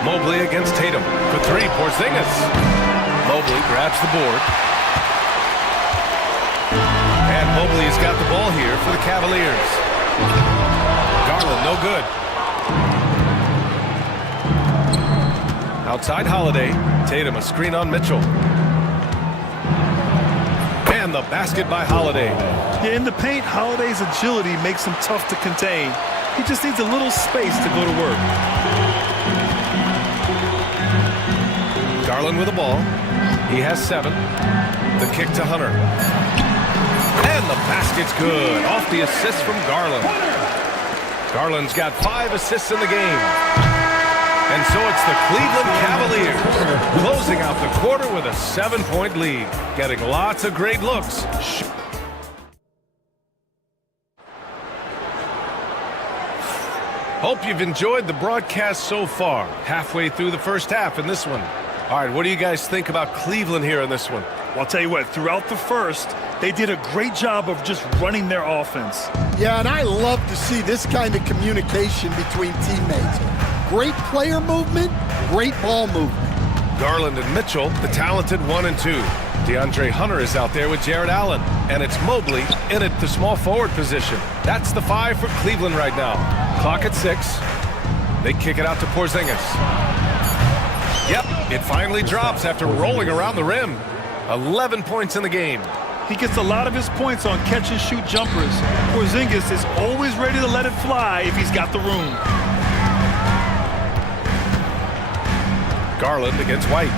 Mobley against Tatum for 3. Porzingis. Mobley grabs the board. And Mobley has got the ball here for the Cavaliers. Garland, no good. Outside Holiday. Tatum, a screen on Mitchell. And the basket by Holiday. Yeah, in the paint, Holiday's agility makes him tough to contain. He just needs a little space to go to work. Garland with the ball. He has 7. The kick to Hunter. And the basket's good. Off the assist from Garland. Garland's got 5 assists in the game. And so it's the Cleveland Cavaliers closing out the quarter with a 7-point lead. Getting lots of great looks. Hope you've enjoyed the broadcast so far. Halfway through the first half in this one. All right, what do you guys think about Cleveland here in this one? Well, I'll tell you what, throughout the first, they did a great job of just running their offense. Yeah, and I love to see this kind of communication between teammates. Great player movement, great ball movement. Garland and Mitchell, the talented 1 and 2. DeAndre Hunter is out there with Jared Allen, and it's Mobley in at the small forward position. That's the 5 for Cleveland right now. Clock at 6. They kick it out to Porzingis. Yep, it finally drops after rolling around the rim. 11 points in the game. He gets a lot of his points on catch-and-shoot jumpers. Porzingis is always ready to let it fly if he's got the room. Garland against White.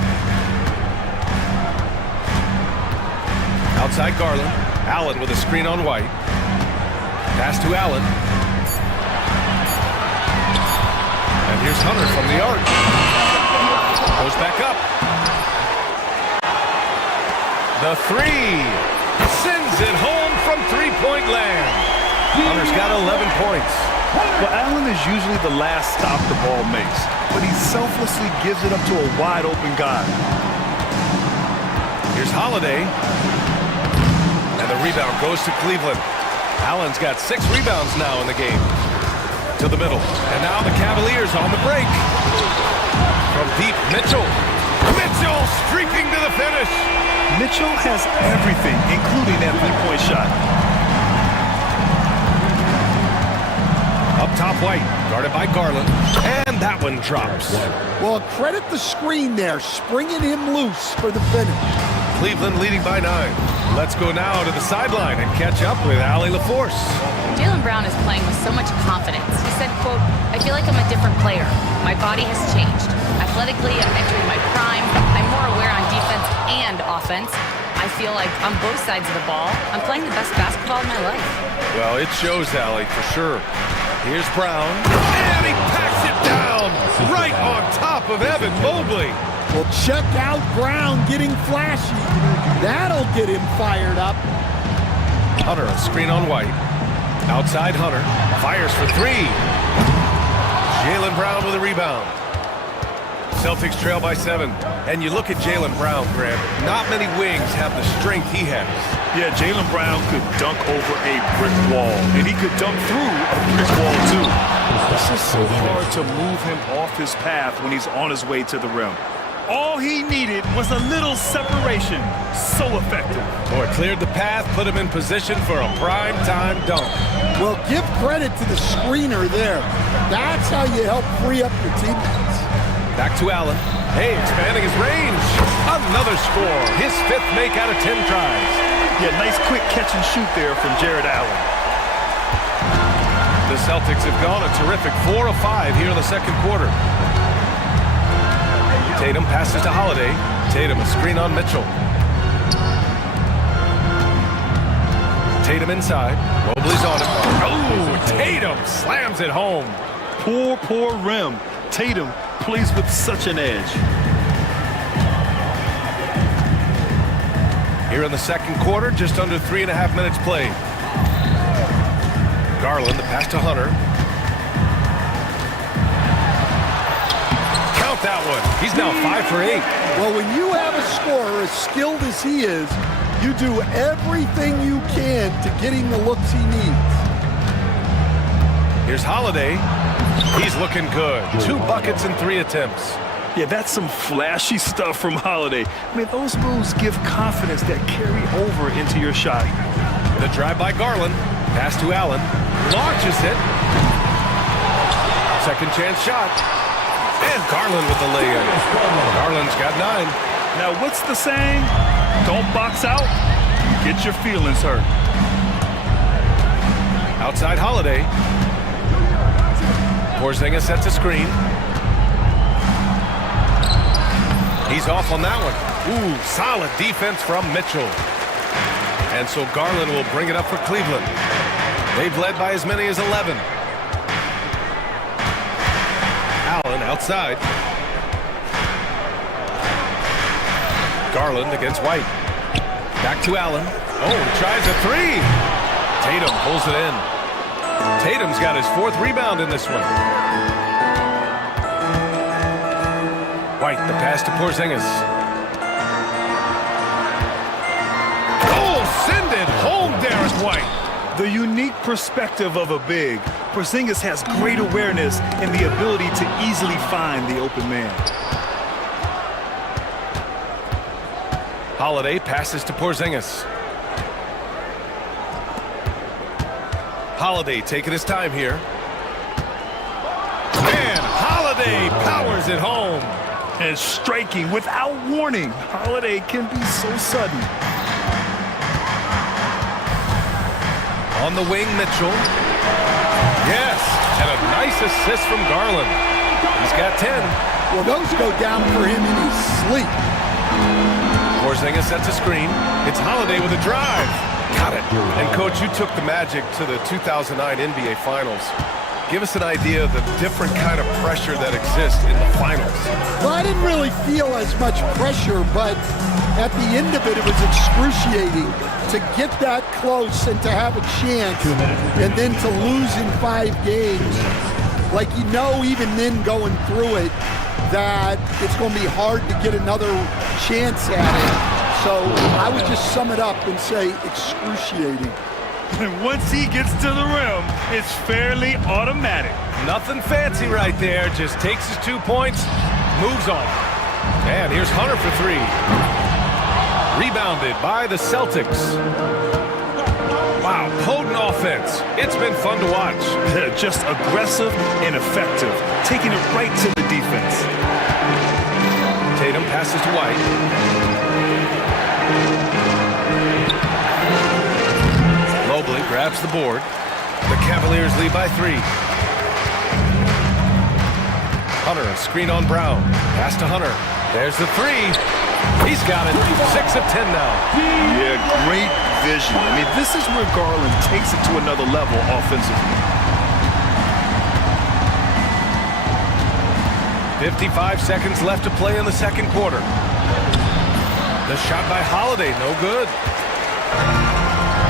Outside Garland. Allen with a screen on White. Pass to Allen. And here's Hunter from the arc. Goes back up. The 3. Sends it home from three-point land. Hunter's got 11 points. Well, Allen is usually the last stop the ball makes, but he selflessly gives it up to a wide-open guy. Here's Holiday. And the rebound goes to Cleveland. Allen's got 6 rebounds now in the game. To the middle. And now the Cavaliers on the break. From deep, Mitchell. Mitchell streaking to the finish. Mitchell has everything, including that three-point shot. Up top, White. Guarded by Garland. And that one drops. Well, credit the screen there, springing him loose for the finish. Cleveland leading by 9. Let's go now to the sideline and catch up with Allie LaForce. Jaylen Brown is playing with so much confidence. He said, quote, "I feel like I'm a different player. My body has changed. Athletically, I'm entering my prime. I'm more aware on defense and offense. I feel like on both sides of the ball, I'm playing the best basketball of my life." Well, it shows, Allie, for sure. Here's Brown. And he packs it down right on top of Evan Mobley. Well, check out Brown getting flashy. That'll get him fired up. Hunter, a screen on White. Outside Hunter. Fires for 3. Jaylen Brown with a rebound. Celtics trail by 7. And you look at Jaylen Brown, Grant. Not many wings have the strength he has. Yeah, Jaylen Brown could dunk over a brick wall, and he could dunk through a brick wall, too. It's just so hard to move him off his path when he's on his way to the rim. All he needed was a little separation. So effective. Boy, cleared the path, put him in position for a prime-time dunk. Well, give credit to the screener there. That's how you help free up your teammates. Back to Allen. Hey, expanding his range. Another score. His 5th make out of 10 tries. Yeah, nice quick catch and shoot there from Jared Allen. The Celtics have gone a terrific 4 of 5 here in the second quarter. Tatum passes to Holiday. Tatum a screen on Mitchell. Tatum inside. Mobley's on him. Oh, Tatum slams it home. Poor rim. Tatum plays with such an edge. Here in the second quarter, just under 3.5 minutes played. Garland, the pass to Hunter. Count that one. He's now 5 for 8. Well, when you have a scorer as skilled as he is, you do everything you can to get him the looks he needs. Here's Holiday. He's looking good. 2 buckets in 3 attempts. Yeah, that's some flashy stuff from Holiday. I mean, those moves give confidence that carry over into your shot. The drive by Garland. Pass to Allen. Launches it. Second chance shot. And Garland with the lay-in. Garland's got 9. Now, what's the saying? Don't box out. Get your feelings hurt. Outside Holiday. Porzingis sets a screen. He's off on that one. Ooh, solid defense from Mitchell. And so Garland will bring it up for Cleveland. They've led by as many as 11. Allen outside. Garland against White. Back to Allen. Oh, he tries a 3. Tatum pulls it in. Tatum's got his 4th rebound in this one. White, the pass to Porzingis. Oh, send it home, Derek White. The unique perspective of a big. Porzingis has great awareness and the ability to easily find the open man. Holiday passes to Porzingis. Holiday taking his time here. And Holiday powers it home. And striking without warning. Holiday can be so sudden. On the wing, Mitchell. Yes, and a nice assist from Garland. He's got 10. Well, those go down for him in his sleep. Porzingis sets a screen. It's Holiday with a drive. Got it. And, Coach, you took the Magic to the 2009 NBA Finals. Give us an idea of the different kind of pressure that exists in the finals. Well, I didn't really feel as much pressure, but at the end of it, it was excruciating to get that close and to have a chance and then to lose in 5 games. Like, you know, even then going through it, that it's going to be hard to get another chance at it. So I would just sum it up and say excruciating. And once he gets to the rim, it's fairly automatic. Nothing fancy right there. Just takes his 2 points, moves on. And here's Hunter for 3. Rebounded by the Celtics. Wow, potent offense. It's been fun to watch. Just aggressive and effective, taking it right to the defense. Tatum passes to White. Mobley grabs the board. The Cavaliers lead by 3. Hunter, a screen on Brown. Pass to Hunter. There's the 3. He's got it. 6 of 10 now. Yeah, great vision. I mean, this is where Garland takes it to another level offensively. 55 seconds left to play in the second quarter. The shot by Holiday, no good.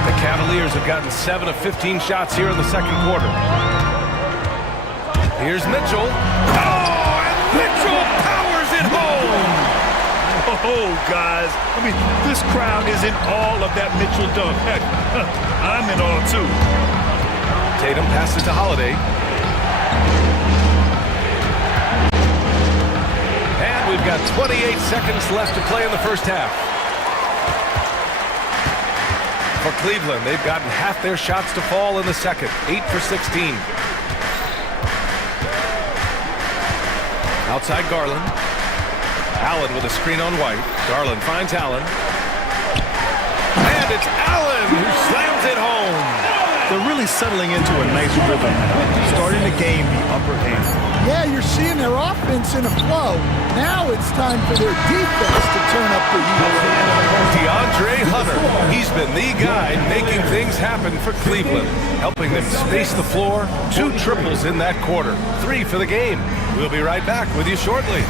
The Cavaliers have gotten 7 of 15 shots here in the second quarter. Here's Mitchell. Oh, and Mitchell powers it home. Oh, guys, I mean, this crowd is in awe of that Mitchell dunk. Heck, I'm in awe, too. Tatum passes to Holiday. And we've got 28 seconds left to play in the first half. For Cleveland, they've gotten half their shots to fall in the second. 8 for 16. Outside Garland. Allen with a screen on White. Garland finds Allen. And it's Allen who slams it home. They're really settling into a nice rhythm now, starting to gain the upper hand. Yeah, you're seeing their offense in a flow. Now it's time for their defense to turn up the heat. DeAndre Hunter, he's been the guy making things happen for Cleveland, helping them space the floor. 2 triples in that quarter, 3 for the game. We'll be right back with you shortly.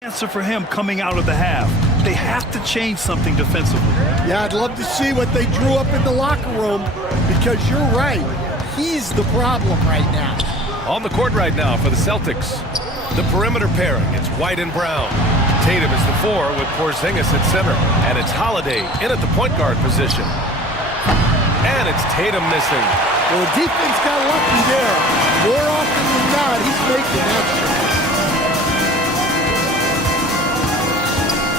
Answer for him coming out of the half. They have to change something defensively. Yeah, I'd love to see what they drew up in the locker room because you're right. He's the problem right now. On the court right now for the Celtics. The perimeter pairing, it's White and Brown. Tatum is the 4 with Porzingis at center. And it's Holiday in at the point guard position. And it's Tatum missing. Well, the defense got lucky there. More often than not, he's making that shot.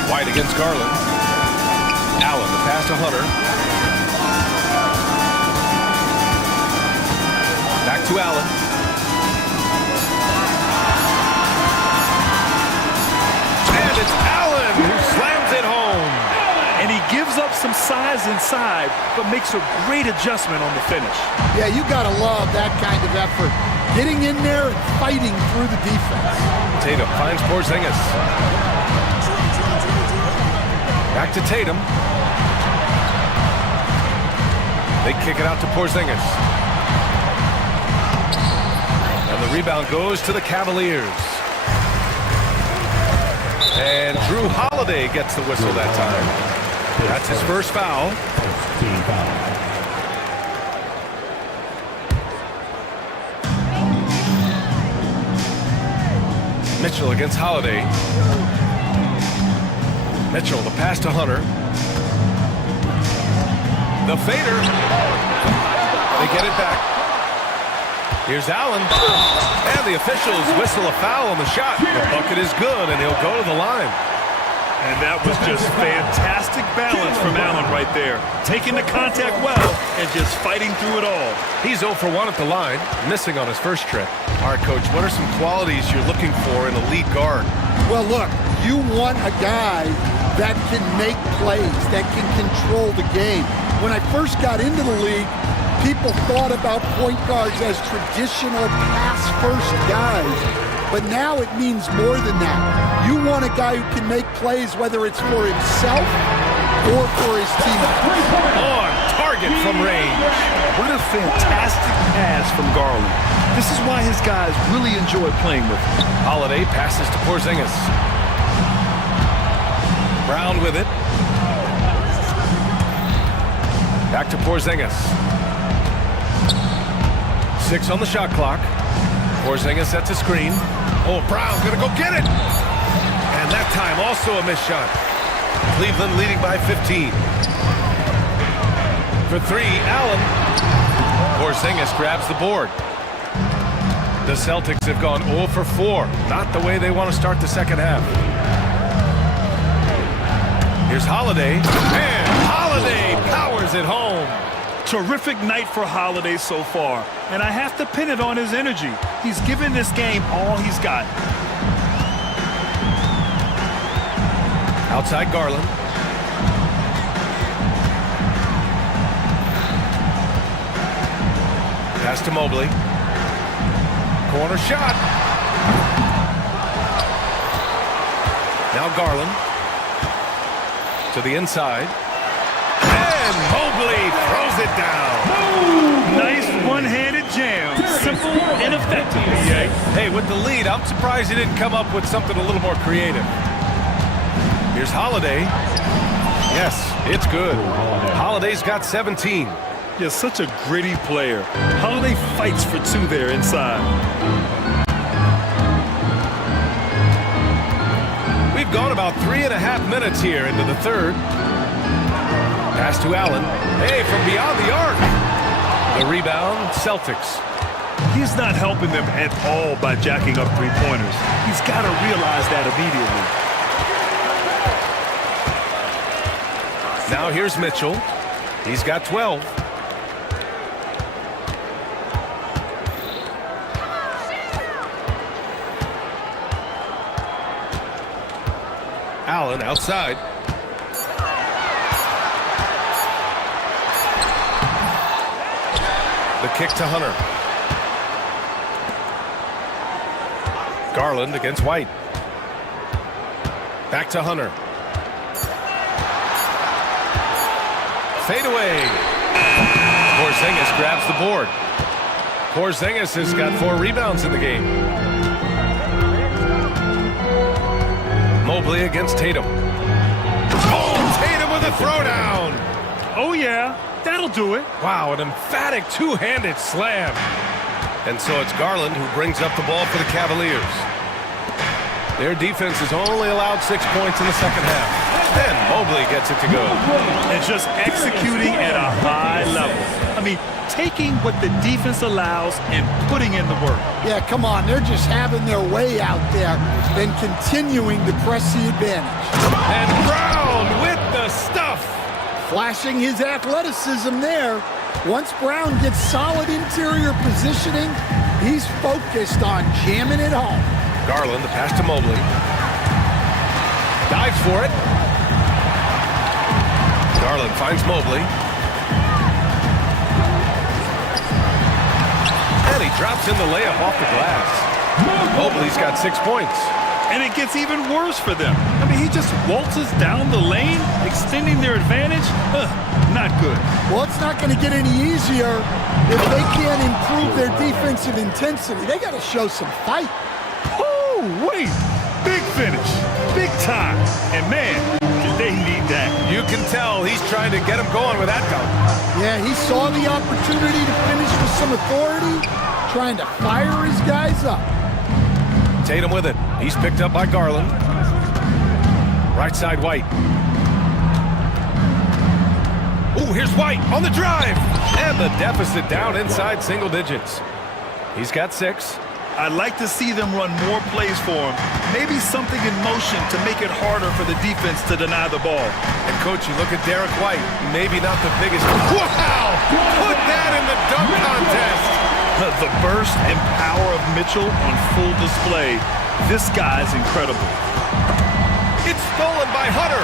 White against Garland. Allen, the pass to Hunter. Back to Allen. And it's Allen who slams it home. And he gives up some size inside, but makes a great adjustment on the finish. Yeah, you gotta love that kind of effort. Getting in there and fighting through the defense. Tatum finds Porzingis. Back to Tatum. They kick it out to Porzingis. And the rebound goes to the Cavaliers. And Drew Holiday gets the whistle that time. That's his first foul. Mitchell against Holiday. Mitchell, the pass to Hunter. The fader. They get it back. Here's Allen. And the officials whistle a foul on the shot. The bucket is good, and he'll go to the line. And that was just fantastic balance from Allen right there. Taking the contact well and just fighting through it all. He's 0 for 1 at the line, missing on his first trip. All right, Coach, what are some qualities you're looking for in a lead guard? Well, look, you want a guy that can make plays, that can control the game. When I first got into the league, people thought about point guards as traditional pass-first guys. But now it means more than that. You want a guy who can make plays, whether it's for himself or for his team. On target from range. What a fantastic pass from Garland. This is why his guys really enjoy playing with him. Holiday passes to Porzingis. Brown with it. Back to Porzingis. 6 on the shot clock. Porzingis sets a screen. Oh, Brown's gonna go get it! And that time also a missed shot. Cleveland leading by 15. For 3, Allen. Porzingis grabs the board. The Celtics have gone 0 for 4. Not the way they want to start the second half. Here's Holiday. And Holiday powers it home. Terrific night for Holiday so far, and I have to pin it on his energy. He's given this game all he's got. Outside Garland. Pass to Mobley. Corner shot. Now Garland. To the inside. And Mobley throws it down. Nice one-handed jam. Simple and effective. Hey, with the lead, I'm surprised he didn't come up with something a little more creative. Here's Holiday. Yes, it's good. Holiday's got 17. He's such a gritty player. Holiday fights for 2 there inside. We've gone about 3.5 minutes here into the third. Pass to Allen. Hey, from beyond the arc. The rebound, Celtics. He's not helping them at all by jacking up three-pointers. He's got to realize that immediately. Now here's Mitchell. He's got 12. Allen outside. The kick to Hunter. Garland against White. Back to Hunter. Fade away. Porzingis grabs the board. Porzingis has got 4 rebounds in the game. Mobley against Tatum. Oh, Tatum with a throwdown. Oh, yeah, that'll do it. Wow, an emphatic two-handed slam. And so it's Garland who brings up the ball for the Cavaliers. Their defense has only allowed 6 points in the second half. Then Mobley gets it to go. And just executing at a high level. I mean, taking what the defense allows and putting in the work. Yeah, come on. They're just having their way out there and continuing to press the advantage. And Brown with the stuff. Flashing his athleticism there. Once Brown gets solid interior positioning, he's focused on jamming it home. Garland, the pass to Mobley. Dives for it. Garland finds Mobley. And he drops in the layup off the glass. Mobley's got 6 points. And it gets even worse for them. I mean, he just waltzes down the lane, extending their advantage. Not good. Well, it's not going to get any easier if they can't improve their defensive intensity. They got to show some fight. Oh, wait. Big finish. Big time. And man, they need that. You can tell he's trying to get him going with that dunk. Yeah, he saw the opportunity to finish with some authority, trying to fire his guys up. Tatum with it. He's picked up by Garland. Right side, White. Ooh, here's White on the drive. And the deficit down inside single digits. He's got 6. I'd like to see them run more plays for him. Maybe something in motion to make it harder for the defense to deny the ball. And, Coach, you look at Derek White. Maybe not the biggest. Wow! Put that in the dunk contest. The burst and power of Mitchell on full display. This guy's incredible. It's stolen by Hunter.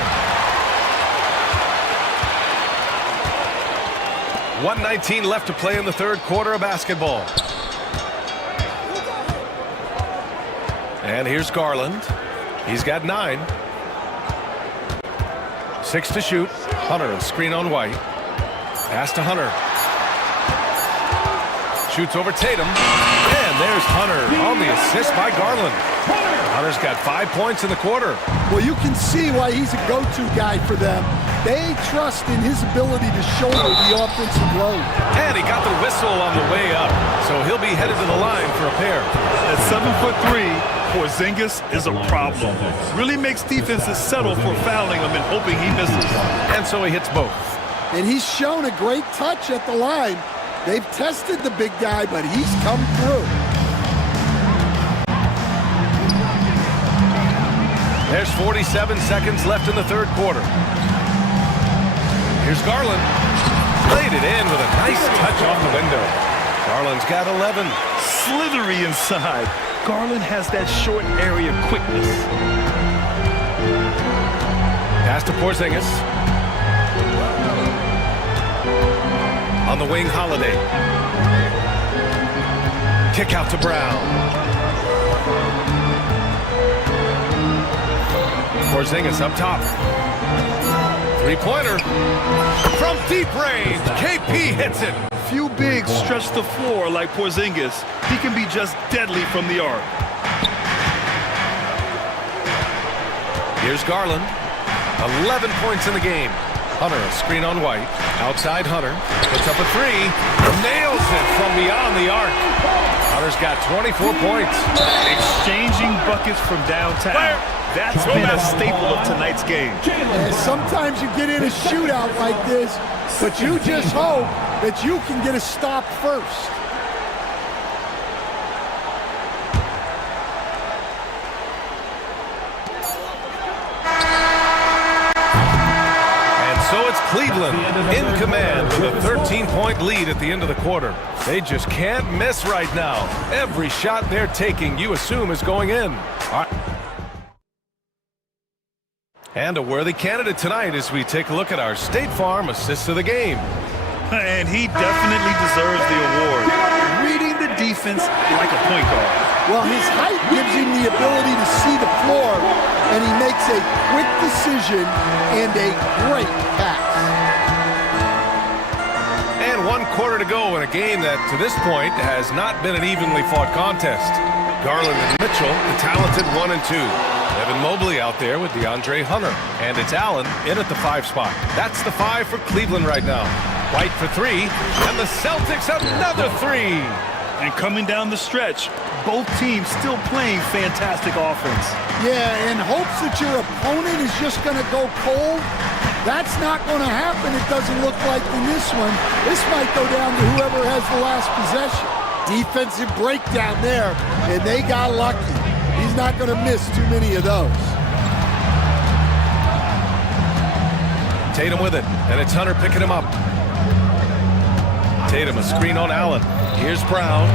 1:19 left to play in the third quarter of basketball. And here's Garland. He's got 9. 6 to shoot. Hunter, a screen on White. Pass to Hunter. Shoots over Tatum. And there's Hunter on the assist by Garland. Hunter's got 5 points in the quarter. Well, you can see why he's a go-to guy for them. They trust in his ability to shoulder the offensive load. And he got the whistle on the way up. So he'll be headed to the line for a pair. At 7'3", Porzingis is a problem. Really makes defenses settle for fouling him and hoping he misses. And so he hits both. And he's shown a great touch at the line. They've tested the big guy, but he's come through. There's 47 seconds left in the third quarter. Here's Garland. Laid it in with a nice touch off the window. Garland's got 11. Slithery inside. Garland has that short area quickness. Pass to Porzingis. On the wing, Holiday. Kick out to Brown. Porzingis up top. Three-pointer. From deep range, KP hits it. Few bigs stretch the floor like Porzingis. He can be just deadly from the arc. Here's Garland. 11 points in the game. Hunter, a screen on White. Outside Hunter. Puts up a 3. Nails it from beyond the arc. Hunter's got 24 points. Exchanging buckets from downtown. That's been a staple of tonight's game. And sometimes you get in a shootout like this, but you just hope that you can get a stop first. So it's Cleveland in command with a 13-point lead at the end of the quarter. They just can't miss right now. Every shot they're taking, you assume, is going in. And a worthy candidate tonight as we take a look at our State Farm Assist of the Game. And he definitely deserves the award. Reading the defense like a point guard. Well, his height gives him the ability to see the floor, and he makes a quick decision and a great pass. And 1 quarter to go in a game that, to this point, has not been an evenly fought contest. Garland and Mitchell, the talented 1 and 2. Evan Mobley out there with DeAndre Hunter. And it's Allen in at the 5 spot. That's the 5 for Cleveland right now. White for 3, and the Celtics another 3. And coming down the stretch, both teams still playing fantastic offense. Yeah, in hopes that your opponent is just going to go cold. That's not going to happen, it doesn't look like in this one. This might go down to whoever has the last possession. Defensive breakdown there, and they got lucky. He's not going to miss too many of those. Tatum with it, and it's Hunter picking him up. Tatum, a screen on Allen. Here's Brown.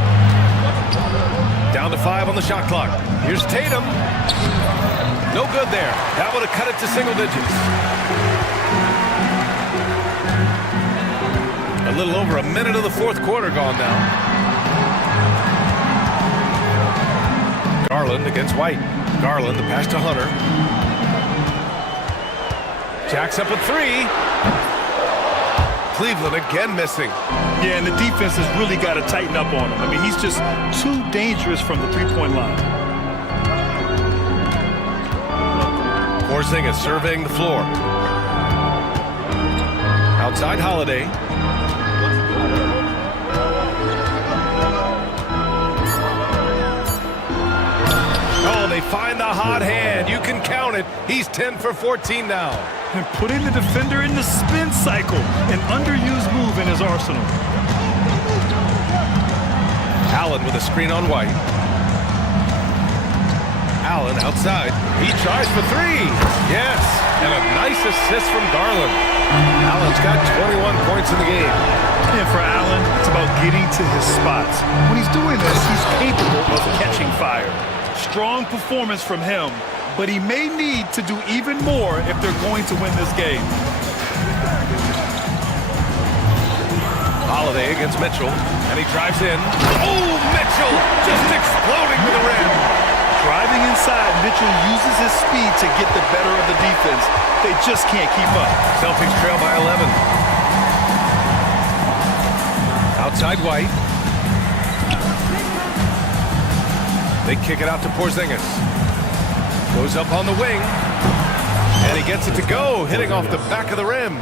Down to 5 on the shot clock. Here's Tatum. No good there. That would have cut it to single digits. A little over a minute of the 4th quarter gone now. Garland against White. Garland, the pass to Hunter. Jacks up a 3. Cleveland again missing. Yeah, and the defense has really got to tighten up on him. I mean, he's just too dangerous from the three-point line. Porzingis surveying the floor. Outside Holiday. Oh, they find the hot hand. You can count it. He's 10 for 14 now. And putting the defender in the spin cycle, an underused move in his arsenal. Allen with a screen on White. Allen outside. He tries for 3. Yes, and a nice assist from Garland. Allen's got 21 points in the game. And for Allen, it's about getting to his spots. When he's doing this, he's capable of catching fire. Strong performance from him, but he may need to do even more if they're going to win this game. Holiday against Mitchell, and he drives in. Oh, Mitchell just exploding to the rim. Driving inside, Mitchell uses his speed to get the better of the defense. They just can't keep up. Celtics trail by 11. Outside White. They kick it out to Porzingis. Goes up on the wing. And he gets it to go, hitting off the back of the rim.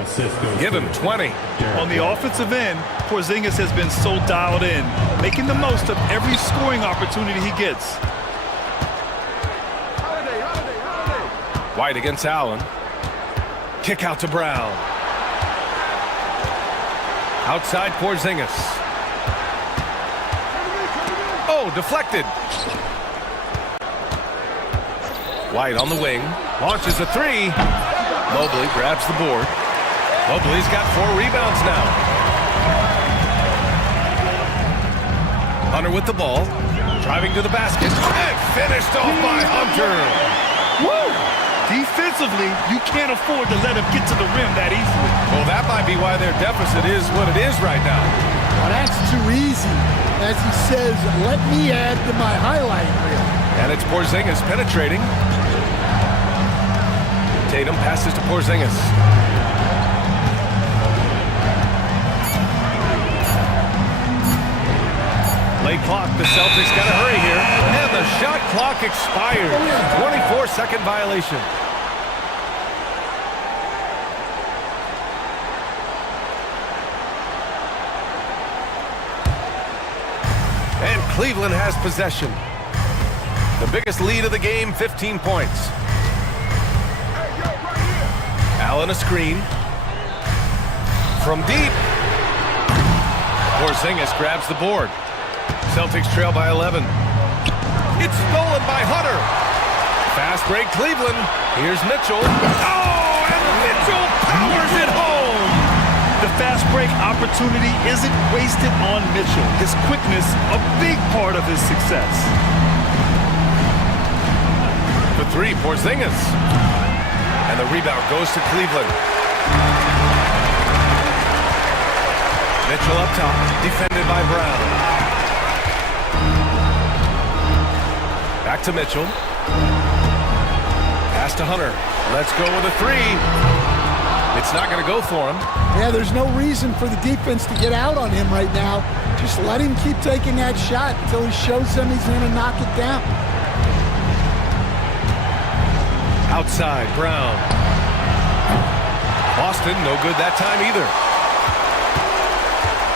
Give him 20. On the offensive end, Porzingis has been so dialed in, making the most of every scoring opportunity he gets. White against Allen. Kick out to Brown. Outside Porzingis. Oh, deflected. White on the wing. Launches a 3. Mobley grabs the board. Mobley's got 4 rebounds now. Hunter with the ball. Driving to the basket. And finished off by Hunter. Woo! Defensively, you can't afford to let him get to the rim that easily. Well, that might be why their deficit is what it is right now. Well, that's too easy. As he says, let me add to my highlight reel. And it's Porzingis penetrating. Tatum passes to Porzingis. Late clock, the Celtics got to hurry here. And the shot clock expired. 24-second violation. And Cleveland has possession. The biggest lead of the game, 15 points. Allen a screen. From deep. Porzingis grabs the board. Celtics trail by 11. It's stolen by Hunter. Fast break Cleveland. Here's Mitchell. Oh, and Mitchell powers it home. The fast break opportunity isn't wasted on Mitchell. His quickness, a big part of his success. For 3, Porzingis. And the rebound goes to Cleveland. Mitchell up top, defended by Brown. Back to Mitchell. Pass to Hunter. Let's go with a 3. It's not going to go for him. Yeah, there's no reason for the defense to get out on him right now. Just let him keep taking that shot until he shows them he's going to knock it down. Outside, Brown. Boston, no good that time either.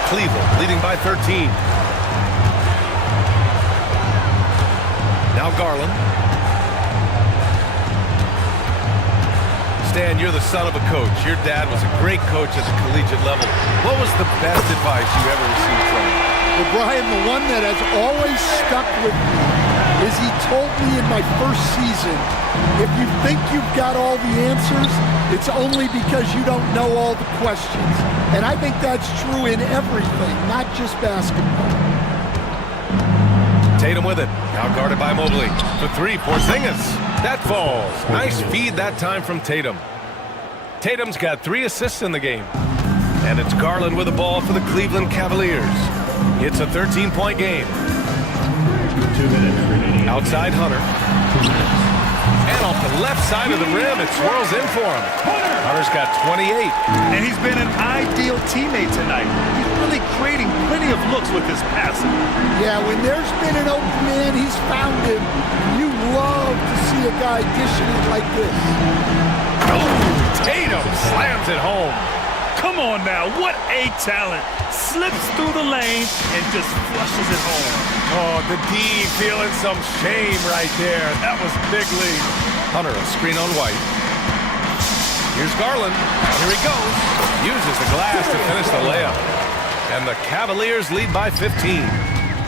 Cleveland leading by 13. Now Garland. Stan, you're the son of a coach. Your dad was a great coach at the collegiate level. What was the best advice you ever received from him? Well, Brian, the one that has always stuck with me is he told me in my first season, if you think you've got all the answers, it's only because you don't know all the questions. And I think that's true in everything, not just basketball. Tatum with it. Now guarded by Mobley. For three, Porzingis. That falls. Nice feed that time from Tatum. Tatum's got 3 assists in the game. And it's Garland with the ball for the Cleveland Cavaliers. It's a 13-point game. 2 minutes remaining. Outside Hunter. And off the left side of the rim, it swirls in for him. Hunter's got 28. And he's been an ideal teammate tonight. He's really creating plenty of looks with his passing. Yeah, when there's been an open man, he's found him. You love to see a guy dishing it like this. Oh, Tatum slams it home. Come on now, what a talent. Slips through the lane and just flushes it home. Oh, the D feeling some shame right there. That was big lead. Hunter, a screen on White. Here's Garland. Here he goes. Uses the glass to finish the layup. And the Cavaliers lead by 15.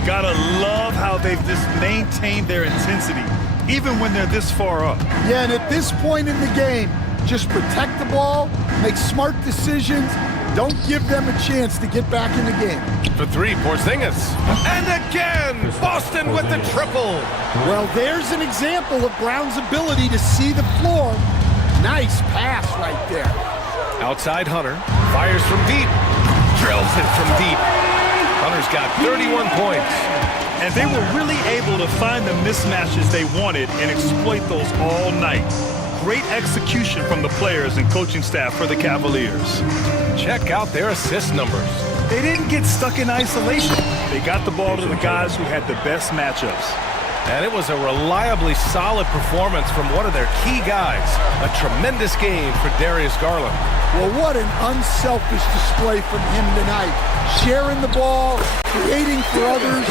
Gotta love how they've just maintained their intensity, even when they're this far up. Yeah, and at this point in the game, just protect the ball, make smart decisions, don't give them a chance to get back in the game. For three, Porzingis. And again, Boston with the triple. Well, there's an example of Brown's ability to see the floor. Nice pass right there. Outside Hunter, fires from deep, drills it from deep. Hunter's got 31 points. And they were really able to find the mismatches they wanted and exploit those all night. Great execution from the players and coaching staff for the Cavaliers. Check out their assist numbers. They didn't get stuck in isolation. They got the ball to the guys who had the best matchups. And it was a reliably solid performance from one of their key guys. A tremendous game for Darius Garland. Well, what an unselfish display from him tonight. Sharing the ball, creating for others,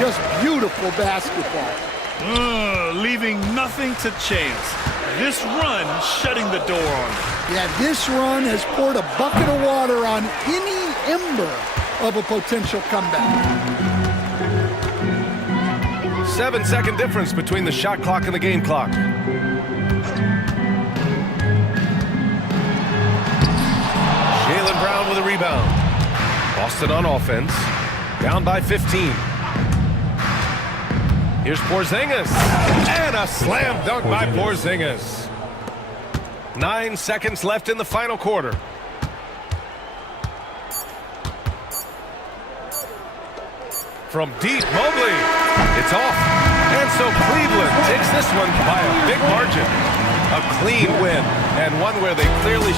just beautiful basketball. Leaving nothing to chance. This run shutting the door on them. Yeah, this run has poured a bucket of water on any ember of a potential comeback. 7-second difference between the shot clock and the game clock. Jaylen Brown with a rebound. Boston on offense. Down by 15. Here's Porzingis. And a slam dunk by Porzingis. 9 seconds left in the final quarter. From deep, Mobley. It's off. And so Cleveland takes this one by a big margin. A clean win, and one where they clearly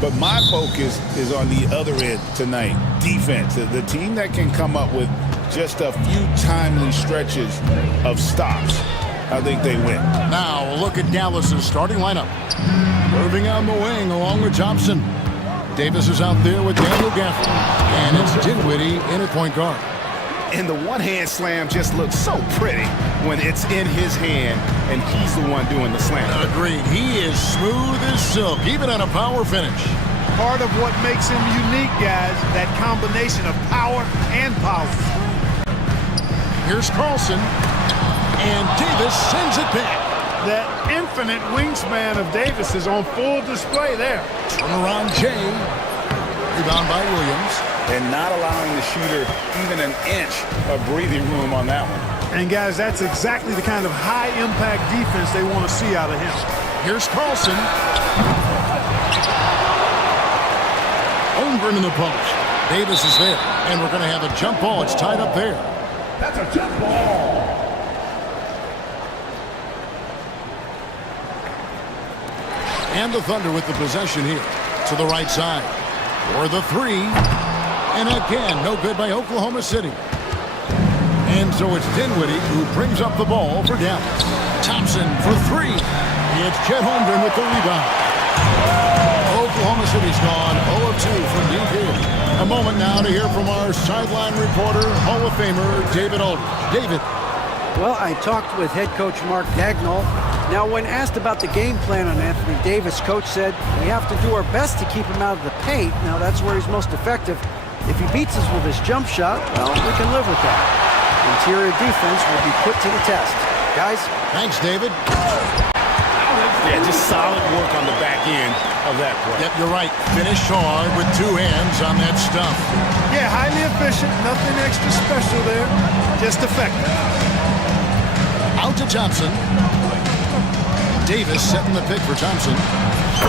But my focus is on the other end tonight, defense. The team that can come up with just a few timely stretches of stops, I think they win. Now, a look at Dallas's starting lineup. Moving on the wing along with Thompson. Davis is out there with Daniel Gaffney. And it's Dinwiddie in at point guard. And the one-hand slam just looks so pretty when it's in his hand and he's the one doing the slam. Agreed. He is smooth as silk, even on a power finish. Part of what makes him unique, guys, that combination of power and power. Here's Carlson. And Davis sends it back. That infinite wingspan of Davis is on full display there. Turnaround Jay. Rebound by Williams. And not allowing the shooter even an inch of breathing room on that one. And guys, that's exactly the kind of high-impact defense they want to see out of him. Here's Carlson. Holmgren in the post. Davis is there. And we're going to have a jump ball. It's tied up there. That's a jump ball. And the Thunder with the possession here. To the right side. For the three. And again, no good by Oklahoma City. And so it's Dinwiddie who brings up the ball for Dallas. Thompson for three. It's Chet Holmgren with the rebound. Oklahoma City's gone 0 of 2 from deep here. A moment now to hear from our sideline reporter, Hall of Famer David Aldridge. David. Well, I talked with head coach Mark Dagnall. Now, when asked about the game plan on Anthony Davis, coach said, we have to do our best to keep him out of the paint. Now, that's where he's most effective. If he beats us with his jump shot, well, we can live with that. Interior defense will be put to the test. Guys? Thanks, David. Yeah, just solid work on the back end of that play. Yep, you're right. Finish hard with two hands on that stuff. Yeah, highly efficient. Nothing extra special there. Just effective. Out to Thompson. Davis setting the pick for Thompson.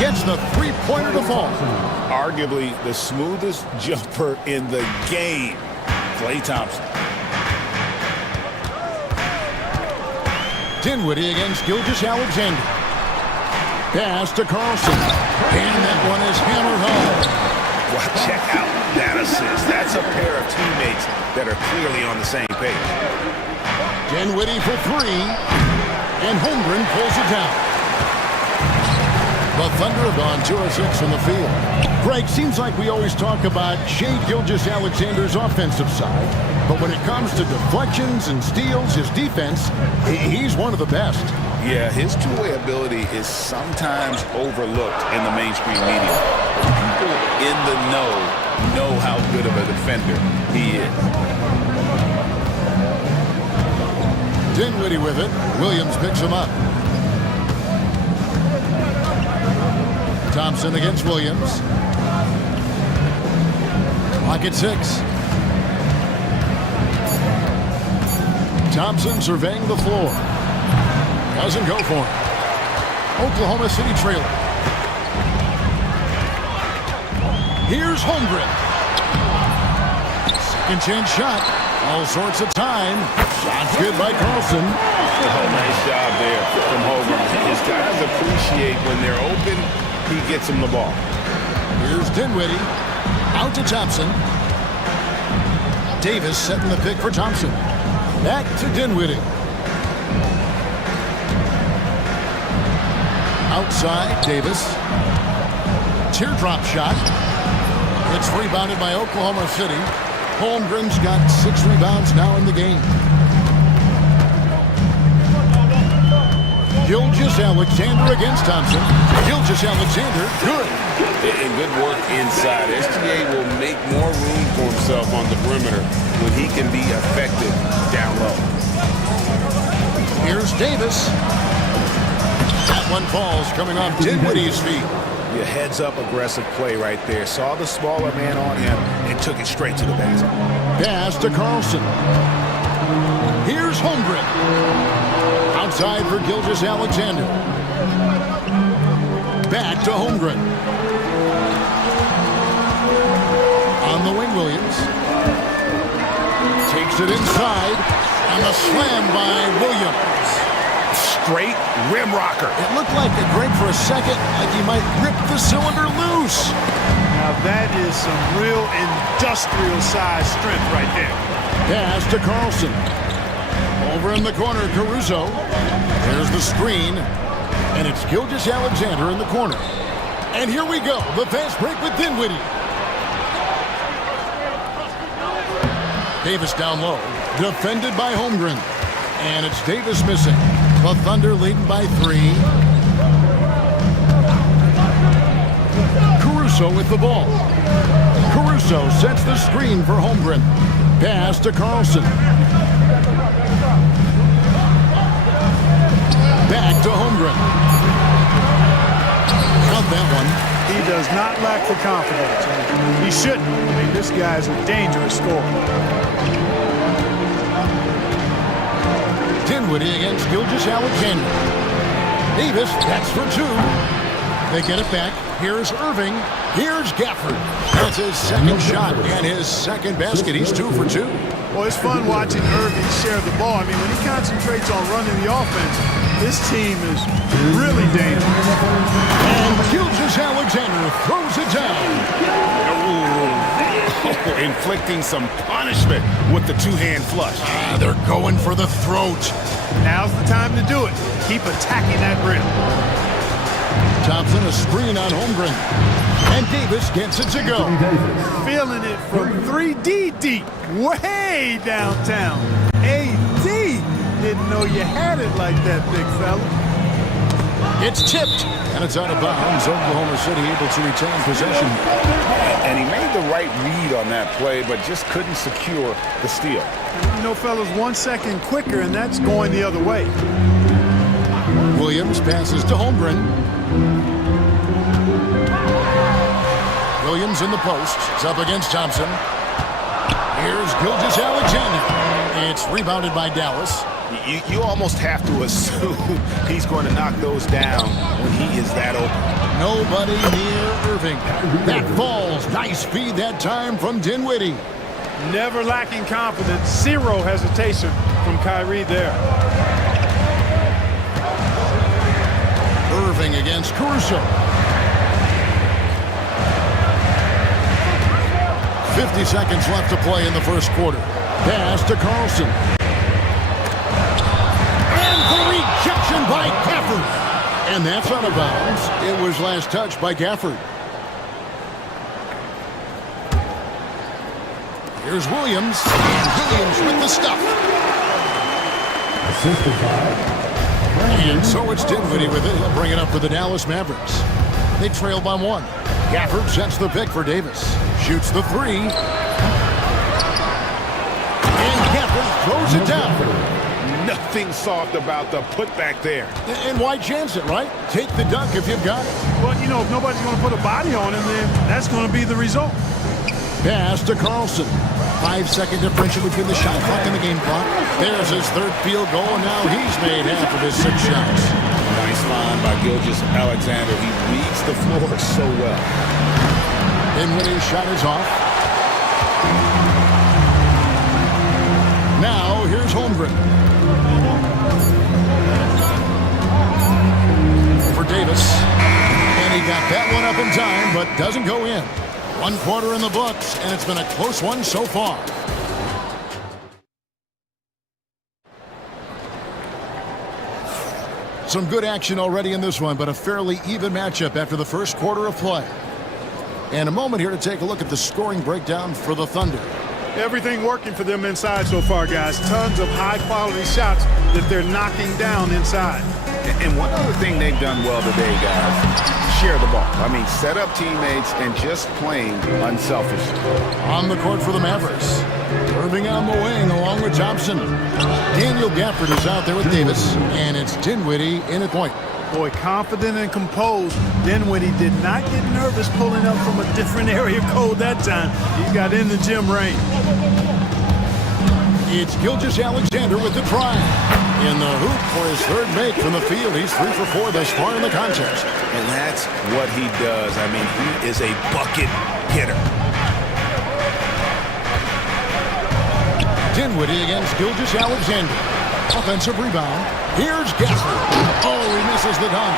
Gets the three-pointer to fall. Arguably the smoothest jumper in the game, Klay Thompson. Dinwiddie against Gilgeous-Alexander. Pass to Carlson. And that one is hammered home. Well, check out that assist. That's a pair of teammates that are clearly on the same page. Dinwiddie for three. And Holmgren pulls it down. The Thunder have gone 2 of 6 from the field. Greg, seems like we always talk about Shai Gilgeous-Alexander's offensive side, but when it comes to deflections and steals, his defense, he's one of the best. Yeah, his two-way ability is sometimes overlooked in the mainstream media. People in the know how good of a defender he is. Dinwiddie with it. Williams picks him up. Thompson against Williams. Clock at 6. Thompson surveying the floor. Doesn't go for it. Oklahoma City trailing. Here's Holmgren. Second chance shot. All sorts of time. Shot's good by Carlson. Oh, nice job there from Holmgren. His guys appreciate when they're open, he gets them the ball. Here's Dinwiddie. Out to Thompson. Davis setting the pick for Thompson. Back to Dinwiddie. Outside, Davis. Teardrop shot. It's rebounded by Oklahoma City. Holmgren's got 6 rebounds now in the game. Gilgeous-Alexander against Thompson. Gilgeous-Alexander, good. And good work inside. SGA will make more room for himself on the perimeter when he can be effective down low. Here's Davis. That one falls coming off Dinwiddie's feet. Your heads-up aggressive play right there. Saw the smaller man on him and took it straight to the basket. Pass to Carlson. Here's Holmgren. Outside for Gilgeous-Alexander. Back to Holmgren. On the wing, Williams. Takes it inside. And a slam by Williams. straight rim rocker. It looked like a Greg for a second, like he might rip the cylinder loose. Now that is some real industrial size strength right there. Pass to Carlson. Over in the corner, Caruso. There's the screen. And it's Gilgeous-Alexander in the corner. And here we go, the fast break with Dinwiddie. Davis down low, defended by Holmgren. And it's Davis missing. The Thunder leading by 3. Caruso with the ball. Caruso sets the screen for Holmgren. Pass to Carlson. Back to Holmgren. Count that one. He does not lack the confidence. He shouldn't. I mean, this guy's a dangerous scorer. Dinwiddie against Gilgeous-Alexander. Davis, that's for 2. They get it back. Here's Irving. Here's Gafford. That's his second shot and his second basket. He's 2 for 2. Well, it's fun watching Irving share the ball. I mean, when he concentrates on running the offense, this team is really dangerous. And Gilgeous-Alexander throws it down. Inflicting some punishment with the two-hand flush. They're going for the throat. Now's the time to do it. Keep attacking that rim. Thompson, a screen on Holmgren. And Davis gets it to go. Feeling it from 3D deep, way downtown. AD didn't know you had it like that, big fella. It's tipped, and it's out of bounds. Oklahoma City able to retain possession. And he made the right read on that play, but just couldn't secure the steal. You know, fellas, 1 second quicker, and that's going the other way. Williams passes to Holmgren. Williams in the post. It's up against Thompson. Here's Gilgeous-Alexander. It's rebounded by Dallas. You almost have to assume he's going to knock those down when he is that open. Nobody near Irving. That falls. Nice feed that time from Dinwiddie. Never lacking confidence. Zero hesitation from Kyrie there. Irving against Caruso. 50 seconds left to play in the first quarter. Pass to Carlson. And the rejection by Gafford. And that's out of bounds. It was last touched by Gafford. Here's Williams. And Williams with the stuff. And so it's Dinwiddie with it. He'll bring it up for the Dallas Mavericks. They trail by 1. Gafford sets the pick for Davis. Shoots the 3. And Gafford throws it down. Nothing soft about the putback there. And why chance it, right? Take the dunk if you've got it. Well, you know, if nobody's going to put a body on him, then that's going to be the result. Pass to Carlson. 5-second differential between the shot clock and the game clock. There's his third field goal, and now he's made half of his 6 shots. Nice line by Gilgeous-Alexander. He reads the floor so well. And when his shot is off. Now, here's Holmgren. For Davis. And he got that one up in time, but doesn't go in. 1 quarter in the books, and it's been a close one so far. Some good action already in this one, but a fairly even matchup after the first quarter of play. And a moment here to take a look at the scoring breakdown for the Thunder. Everything working for them inside so far, guys. Tons of high-quality shots that they're knocking down inside. And one other thing they've done well today, guys, share the ball. I mean, set up teammates and just playing unselfishly. On the court for the Mavericks. Irving on the wing along with Thompson. Daniel Gafford is out there with Davis, and it's Dinwiddie in at point. Boy, confident and composed. Dinwiddie did not get nervous pulling up from a different area code that time. He got in the gym range. It's Gilgeous-Alexander with the try. In the hoop for his third make from the field. He's 3 for 4 thus far in the contest. And that's what he does. I mean, he is a bucket hitter. Dinwiddie against Gilgeous-Alexander. Offensive rebound. Here's Gasser. Oh, he misses the dunk.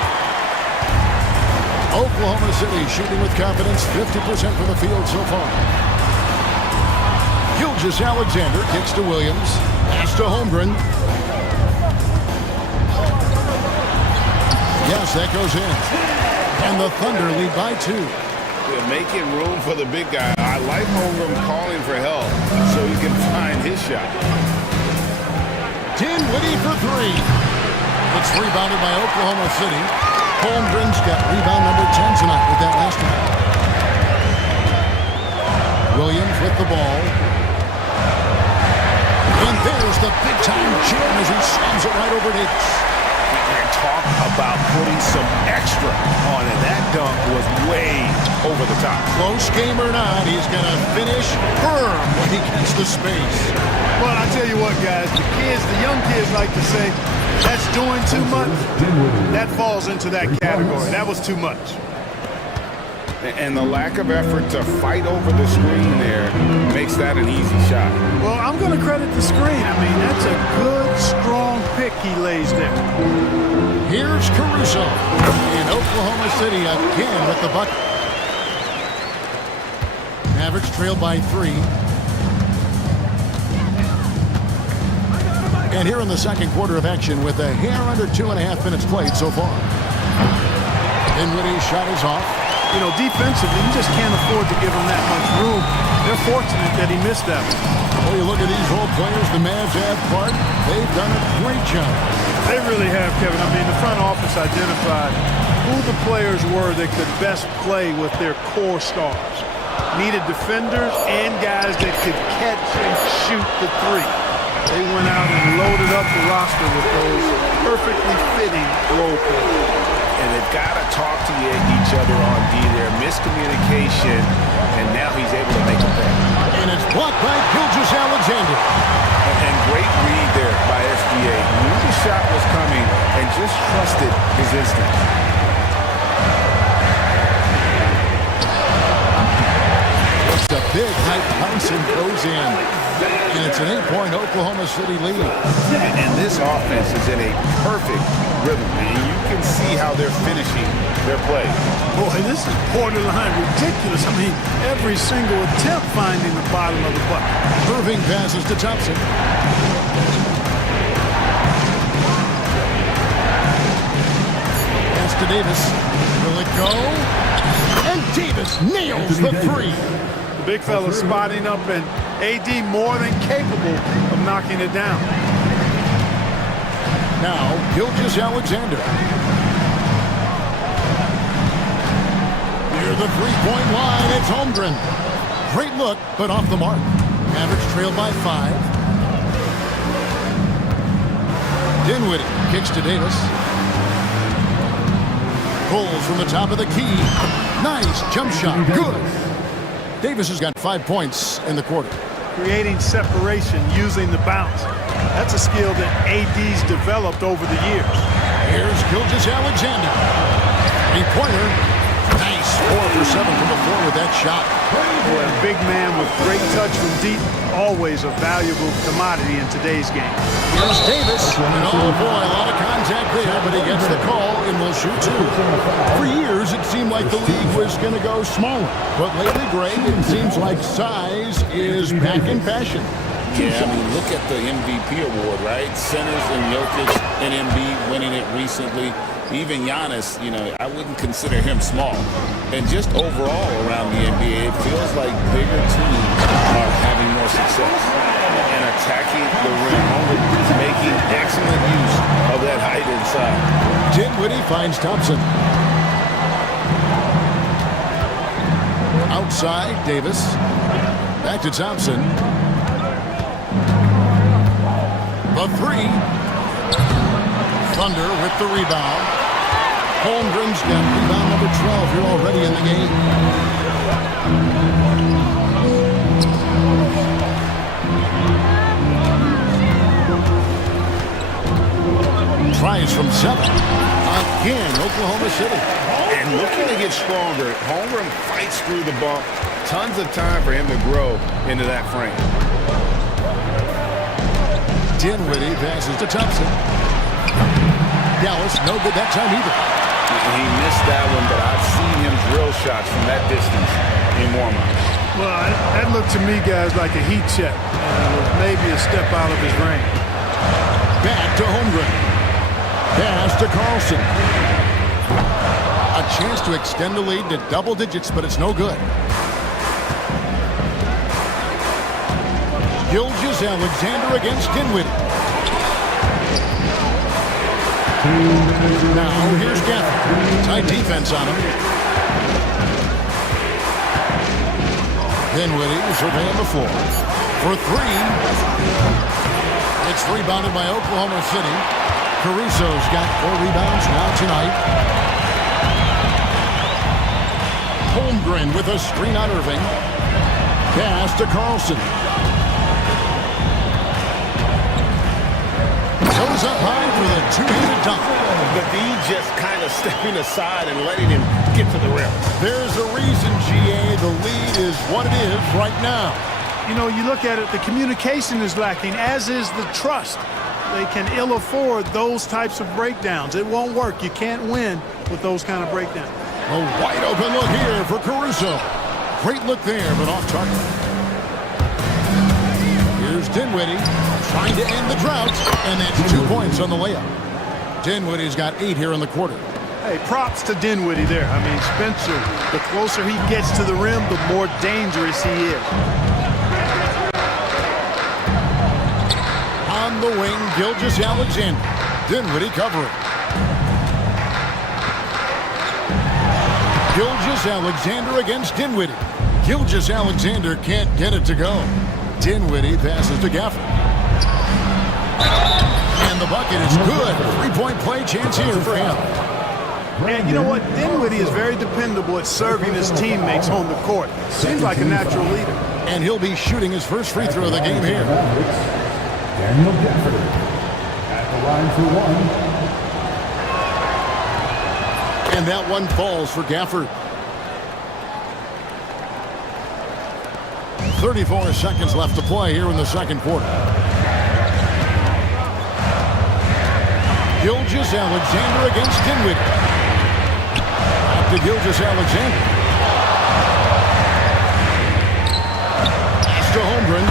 Oklahoma City shooting with confidence, 50% from the field so far. Gilgeous-Alexander kicks to Williams. Pass to Holmgren. Yes, that goes in. And the Thunder lead by 2. They're making room for the big guy. I like Holmgren calling for help so he can find his shot. Dinwiddie for 3. It's rebounded by Oklahoma City. Holmgren's got rebound number 10 tonight with that last one. Williams with the ball. And there's the big-time jam as he slams it right over Davis. And talk about putting some extra on it. That dunk was way over the top. Close game or not, he's going to finish firm when he gets the space. Well, I tell you what, guys, the young kids like to say, that's doing too much. That falls into that category. That was too much. And the lack of effort to fight over the screen there makes that an easy shot. Well, I'm going to credit the screen. I mean, that's a good, strong pick he lays there. Here's Caruso in Oklahoma City again with the bucket. Mavericks trail by 3. And here in the second quarter of action with a hair under 2.5 minutes played so far. Dinwiddie's shot is off. You know, defensively, you just can't afford to give him that much room. They're fortunate that he missed that one. Well, you look at these role players the Mavs have part. They've done a great job. They really have, Kevin. I mean, the front office identified who the players were that could best play with their core stars. Needed defenders and guys that could catch and shoot the 3. They went out and loaded up the roster with those perfectly fitting role players. And they've got to talk to each other on D there. Miscommunication, and now he's able to make a play. And it's blocked by Gilgeous-Alexander. And great read there by SGA. Knew the shot was coming and just trusted his instincts. It's a big high bounce and goes in. And it's an 8-point Oklahoma City lead. And this offense is in a perfect rhythm. And you can see how they're finishing their play. Boy, this is borderline ridiculous. I mean, every single attempt finding the bottom of the bucket. Moving passes to Thompson. Pass to Davis. Will it go? And Davis nails the 3. The big fella spotting up, and AD more than capable of knocking it down. Now, Gilgeous-Alexander. Near the three-point line, it's Holmgren. Great look, but off the mark. Mavericks trail by 5. Dinwiddie kicks to Davis. Pulls from the top of the key. Nice jump shot. Good. Davis has got 5 points in the quarter. Creating separation using the bounce. That's a skill that AD's developed over the years. Here's Gilgeous-Alexander. 3-pointer. Nice. 4 for 7 from the floor with that shot. Boy, a big man with great touch from deep. Always a valuable commodity in today's game. Here's Davis. And oh boy, a lot of contact there, but he gets the call and will shoot 2. For years, it seemed like the league was going to go smaller. But lately, Greg, it seems like size is back in fashion. Yeah, I mean, look at the MVP award, right? Centers and Jokic and Embiid winning it recently. Even Giannis, you know, I wouldn't consider him small. And just overall around the NBA, it feels like bigger teams are having more success and attacking the rim. Only making excellent use of that height inside. Dinwiddie finds Thompson. Outside, Davis. Back to Thompson. The 3. Thunder with the rebound. Holmgren's got rebound number 12 here already in the game. Tries from 7. Again, Oklahoma City. And looking to get stronger, Holmgren fights through the bump. Tons of time for him to grow into that frame. Dinwiddie passes to Thompson. Dallas, no good that time either. He missed that one, but I've seen him drill shots from that distance in warm-up. Well, that looked to me, guys, like a heat check. It was maybe a step out of his range. Back to Holmgren. Pass to Carlson. A chance to extend the lead to double digits, but it's no good. Gilgeous-Alexander against Dinwiddie. Now here's Gafford. Tight defense on him. Dinwiddie surveying the floor. For three. It's rebounded by Oklahoma City. Caruso's got 4 rebounds now tonight. Holmgren with a screen on Irving. Pass to Carlson. Goes up high for the two-handed dunk. The D just kind of stepping aside and letting him get to the rim. There's a reason, GA, the lead is what it is right now. You know, you look at it, the communication is lacking, as is the trust. They can ill afford those types of breakdowns. It won't work. You can't win with those kind of breakdowns. A wide open look here for Caruso. Great look there, but off target. Here's Dinwiddie trying to end the drought, and that's 2 points on the layup. Dinwiddie's got 8 here in the quarter. Hey, props to Dinwiddie there. I mean, Spencer, the closer he gets to the rim, the more dangerous he is. On the wing, Gilgeous-Alexander. Dinwiddie covering. Gilgeous-Alexander against Dinwiddie. Gilgeous-Alexander can't get it to go. Dinwiddie passes to Gafford. And the bucket is good. 3-point play chance here for him. And you know what? Dinwiddie is very dependable at serving his teammates on the court. Seems like a natural leader. And he'll be shooting his first free throw of the game here. Daniel Gafford at the line for one. And that one falls for Gafford. 34 seconds left to play here in the second quarter. Gilgeous-Alexander against Dinwiddie. Back to Gilgeous-Alexander. Pass to Holmgren.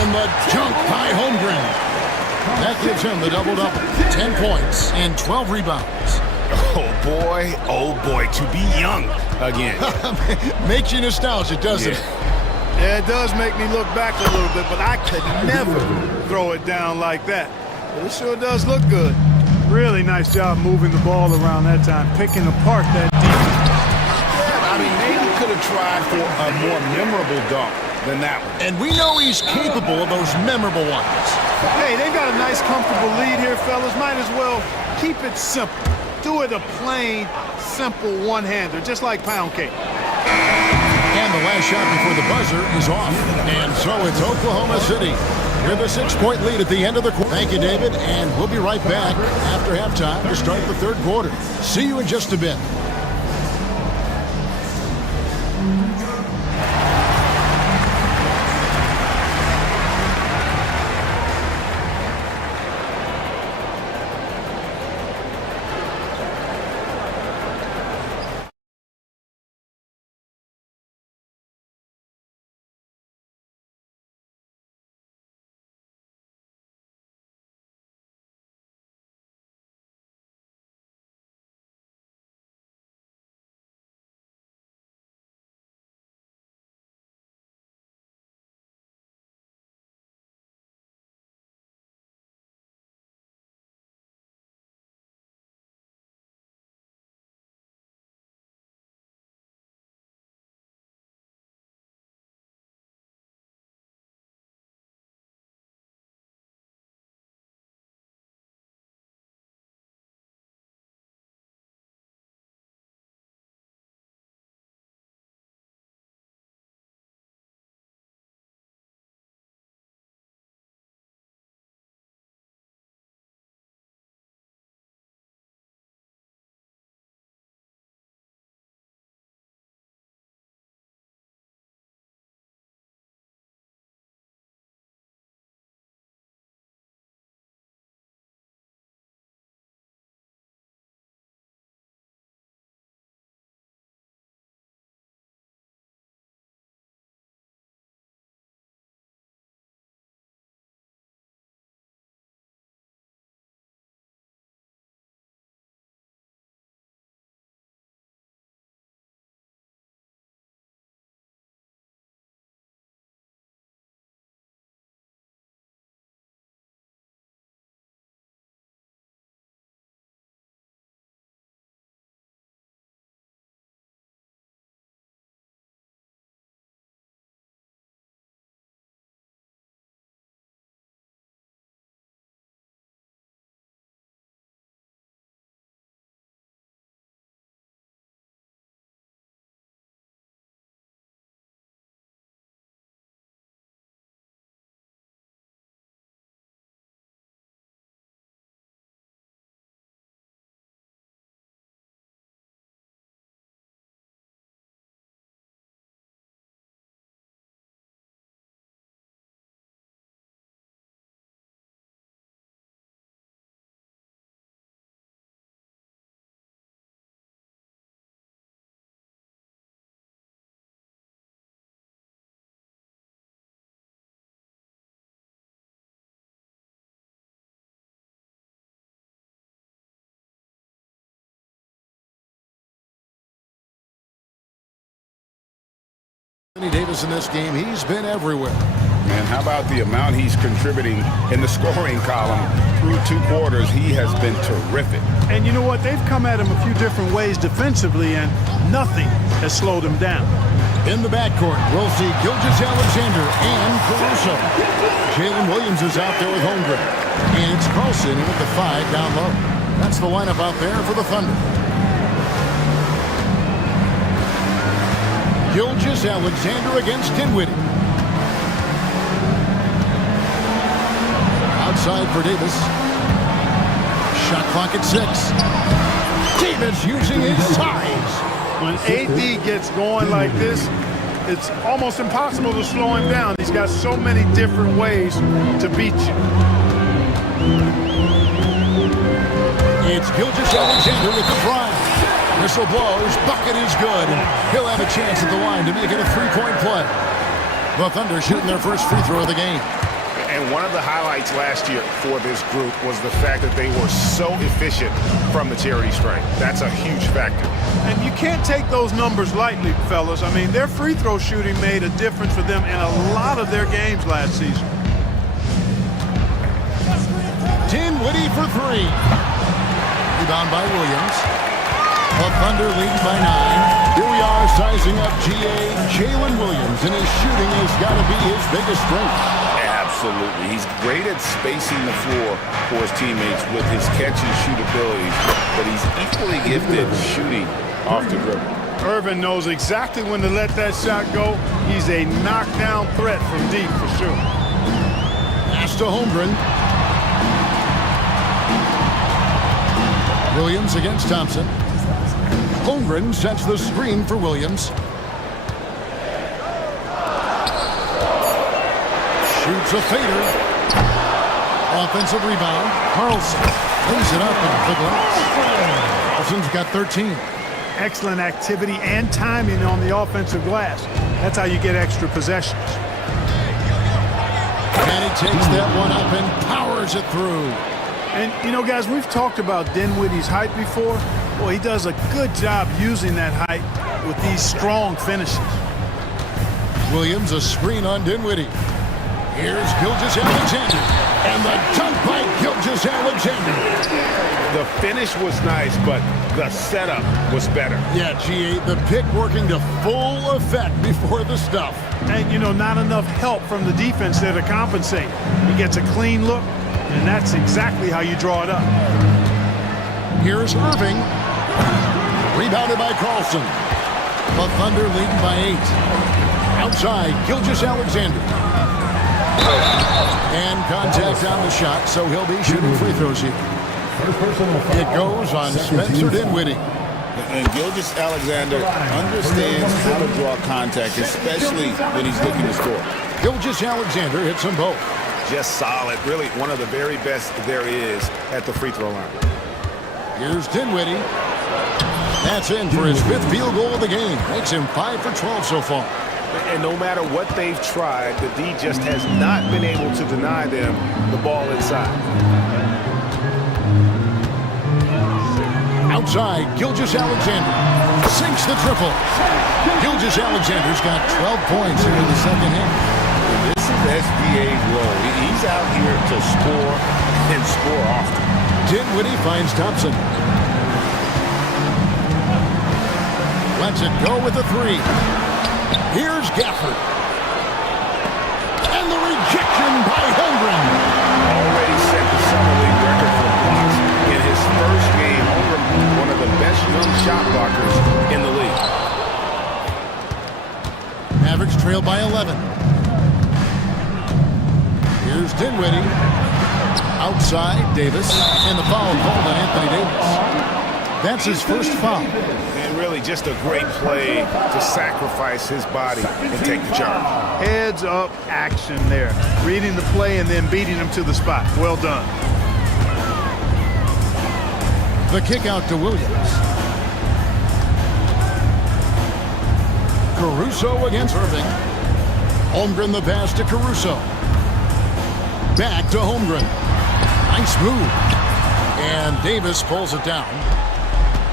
And the jump by Holmgren. That gives him the double-double. 10 points and 12 rebounds. Oh boy, to be young again. Makes you nostalgic, doesn't it? Yeah, it does make me look back a little bit, but I could never throw it down like that. But it sure does look good. Really nice job moving the ball around that time, picking apart that defense. Yeah, I mean, maybe could have tried for a more memorable dunk than that one. And we know he's capable of those memorable ones. Hey, they've got a nice, comfortable lead here, fellas. Might as well keep it simple. Do it a plain, simple one-hander, just like pound cake. And the last shot before the buzzer is off. And so it's Oklahoma City with a 6-point lead at the end of the quarter. Thank you, David. And we'll be right back after halftime to start the third quarter. See you in just a bit. Davis in this game, he's been everywhere. And how about the amount he's contributing in the scoring column through 2 quarters? He has been terrific. And you know what? They've come at him a few different ways defensively, and nothing has slowed him down. In the backcourt, we'll see Gilgeous-Alexander and Caruso. Jalen Williams is out there with Holmgren. And it's Carlson with the 5 down low. That's the lineup out there for the Thunder. Gilgeous-Alexander against Dinwiddie. Outside for Davis. Shot clock at 6. Davis using his size. When AD gets going like this, it's almost impossible to slow him down. He's got so many different ways to beat you. It's Gilgeous-Alexander with the drive. Whistle blows, bucket is good. He'll have a chance at the line to make it a 3-point play. The Thunder shooting their first free throw of the game. And one of the highlights last year for this group was the fact that they were so efficient from the charity stripe. That's a huge factor. And you can't take those numbers lightly, fellas. I mean, their free throw shooting made a difference for them in a lot of their games last season. Dinwiddie for 3. Rebound by Williams. The Thunder lead by 9. Here we are sizing up Jalen Williams, and his shooting has got to be his biggest strength. Absolutely. He's great at spacing the floor for his teammates with his catch-and-shoot abilities, but he's equally gifted shooting off the dribble. Irvin knows exactly when to let that shot go. He's a knockdown threat from deep for sure. Pass to Holmgren. Williams against Thompson. Holmgren sets the screen for Williams. Shoots a fader. Offensive rebound. Carlson brings it up and the glass. Carlson's got 13. Excellent activity and timing on the offensive glass. That's how you get extra possessions. And he takes that one up and powers it through. And, you know, guys, we've talked about Dinwiddie's height before. Well, he does a good job using that height with these strong finishes. Williams, a screen on Dinwiddie. Here's Gilgeous-Alexander. And the dunk by Gilgeous-Alexander. The finish was nice, but the setup was better. Yeah, G8, the pick working to full effect before the stuff. And, you know, not enough help from the defense there to compensate. He gets a clean look, and that's exactly how you draw it up. Here's Irving. Rebounded by Carlson. The Thunder leading by 8. Outside, Gilgeous-Alexander. And contact on the shot, so he'll be shooting free throws here. It goes on Spencer Dinwiddie. And Gilgeous-Alexander understands how to draw contact, especially when he's looking to score. Gilgeous-Alexander hits them both. Just solid. Really one of the very best there is at the free throw line. Here's Dinwiddie. That's in for his 5th field goal of the game. Makes him 5 for 12 so far. And no matter what they've tried, the D just has not been able to deny them the ball inside. Outside, Gilgeous-Alexander sinks the triple. Gilgeous-Alexander's got 12 points here in the second half. This is SBA's role. He's out here to score and score often. Dinwiddie finds Thompson. Lets it go with a 3. Here's Gafford. And the rejection by Holmgren. Already set the Summer League record for blocks in his first game. Holmgren, one of the best young shot blockers in the league. Mavericks trail by 11. Here's Dinwiddie. Outside, Davis. And the foul called on Anthony Davis. That's his first foul. And really just a great play to sacrifice his body and take the charge. Heads up action there. Reading the play and then beating him to the spot. Well done. The kick out to Williams. Caruso against Irving. Holmgren the pass to Caruso. Back to Holmgren. Nice move. And Davis pulls it down.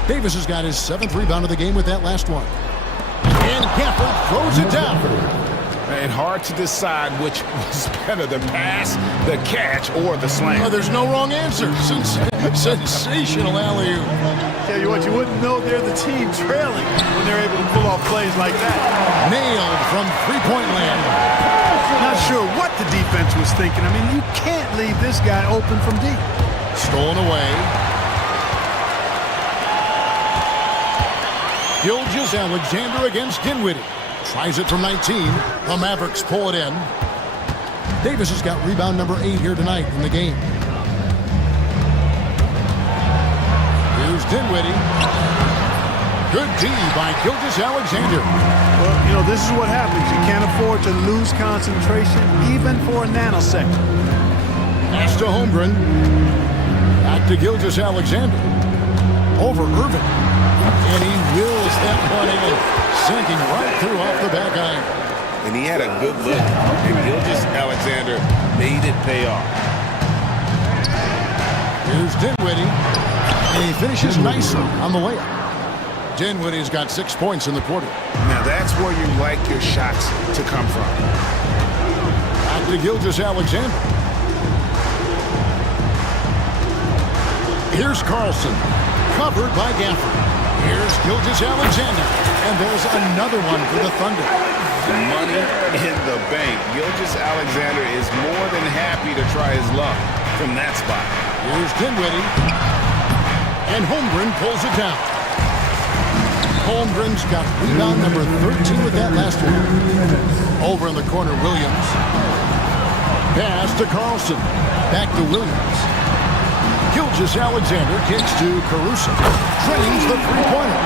Davis has got his 7th rebound of the game with that last one. And Gafford throws it down. And hard to decide which was better, the pass, the catch, or the slam. Well, there's no wrong answer. Sensational alley-oop. Tell you what, you wouldn't know they're the team trailing when they're able to pull off plays like that. Nailed from three-point land. Not sure what the defense was thinking. I mean, you can't leave this guy open from deep. Stolen away. Gilgeous-Alexander against Dinwiddie. Tries it from 19. The Mavericks pull it in. Davis has got rebound number 8 here tonight in the game. Here's Dinwiddie. Good D by Gilgeous-Alexander. Well, you know, this is what happens. You can't afford to lose concentration even for a nanosecond. Pass to Holmgren. Back to Gilgeous-Alexander. Over Irvin. And he wills that one in, sinking right through off the back iron. And he had a good look, and Gilgeous-Alexander made it pay off. Here's Dinwiddie, and he finishes nicely on the layup. Dinwiddie's got 6 points in the quarter. Now that's where you like your shots to come from. Back to Gilgeous-Alexander. Here's Carlson, covered by Gafford. Here's Gilgeous-Alexander, and there's another one for the Thunder. Money in the bank. Gilgeous-Alexander is more than happy to try his luck from that spot. Here's Dinwiddie, and Holmgren pulls it down. Holmgren's got rebound number 13 with that last one. Over in the corner, Williams. Pass to Carlson. Back to Williams. Gilgeous-Alexander kicks to Caruso. Trains the three-pointer.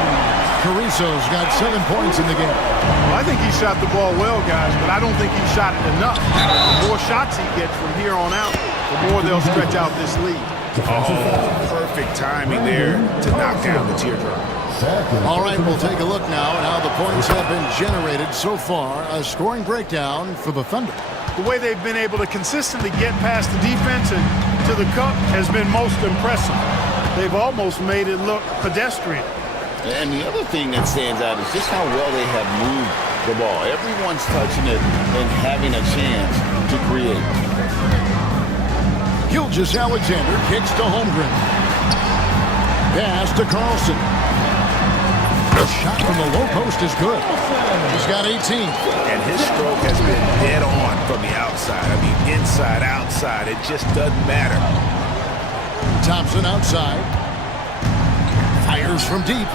Caruso's got 7 points in the game. Well, I think he shot the ball well, guys, but I don't think he shot it enough. The more shots he gets from here on out, the more they'll stretch out this lead. Oh, perfect timing there to knock down the teardrop. All right, we'll take a look now at how the points have been generated so far. A scoring breakdown for the Thunder. The way they've been able to consistently get past the defense and to the cup has been most impressive. They've almost made it look pedestrian. And the other thing that stands out is just how well they have moved the ball. Everyone's touching it and having a chance to create. Gilgeous-Alexander kicks to Holmgren. Pass to Carlson. The shot from the low post is good. He's got 18. And his stroke has been dead on from the outside. I mean, inside, outside, it just doesn't matter. Thompson outside. Fires from deep.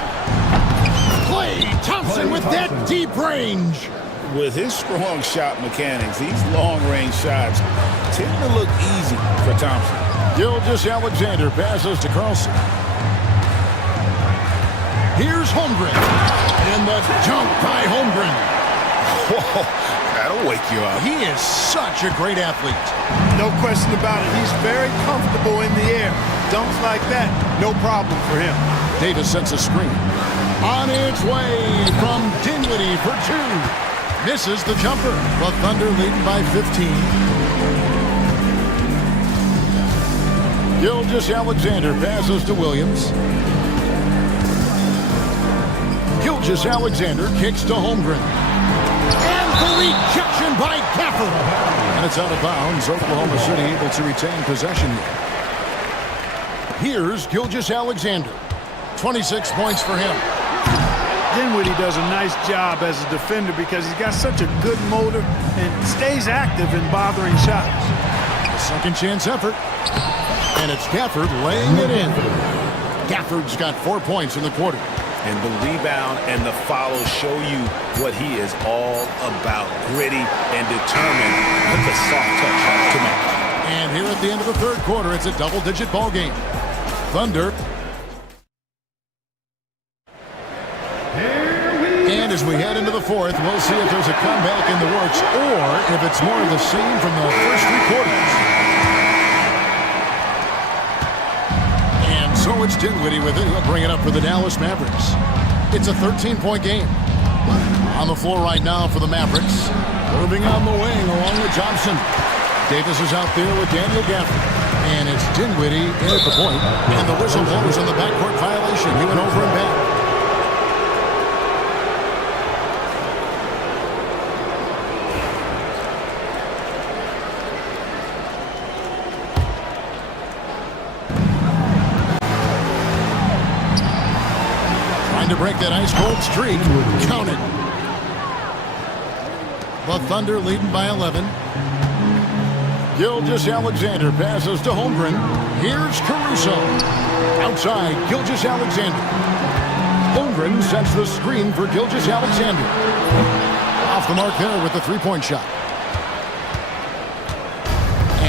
Klay Thompson with that deep range. With his strong shot mechanics, these long-range shots tend to look easy for Thompson. Gilgeous-Alexander passes to Carlson. Here's Holmgren. And the dunk by Holmgren. Whoa, that'll wake you up. He is such a great athlete. No question about it. He's very comfortable in the air. Dunks like that, no problem for him. Davis sets a screen. On its way from Dinwiddie for 2. Misses the jumper. The Thunder leading by 15. Gilgeous-Alexander passes to Williams. Gilgeous-Alexander kicks to Holmgren. And the rejection by Gafford. And it's out of bounds. Oklahoma City able to retain possession here. Here's Gilgeous-Alexander. 26 points for him. Dinwiddie does a nice job as a defender because he's got such a good motor and stays active in bothering shots. A second chance effort. And it's Gafford laying it in. Gafford's got 4 points in the quarter. And the rebound and the follow show you what he is all about. Gritty and determined with the soft touch to make. And here at the end of the third quarter, it's a double-digit ball game. Thunder. And as we head into the fourth, we'll see if there's a comeback in the works or if it's more of the same from the first 3 quarters. And so it's Dinwiddie with it. He'll bring it up for the Dallas Mavericks. It's a 13-point game. On the floor right now for the Mavericks. Moving on the wing along with Johnson. Davis is out there with Daniel Gafford. And it's Dinwiddie in at the point. And the whistle blows on the backcourt violation. He went over and back. break that ice-cold streak. Count it. The Thunder leading by 11. Gilgeous-Alexander passes to Holmgren. Here's Caruso. Outside, Gilgeous-Alexander. Holmgren sets the screen for Gilgeous-Alexander. Off the mark there with the three-point shot.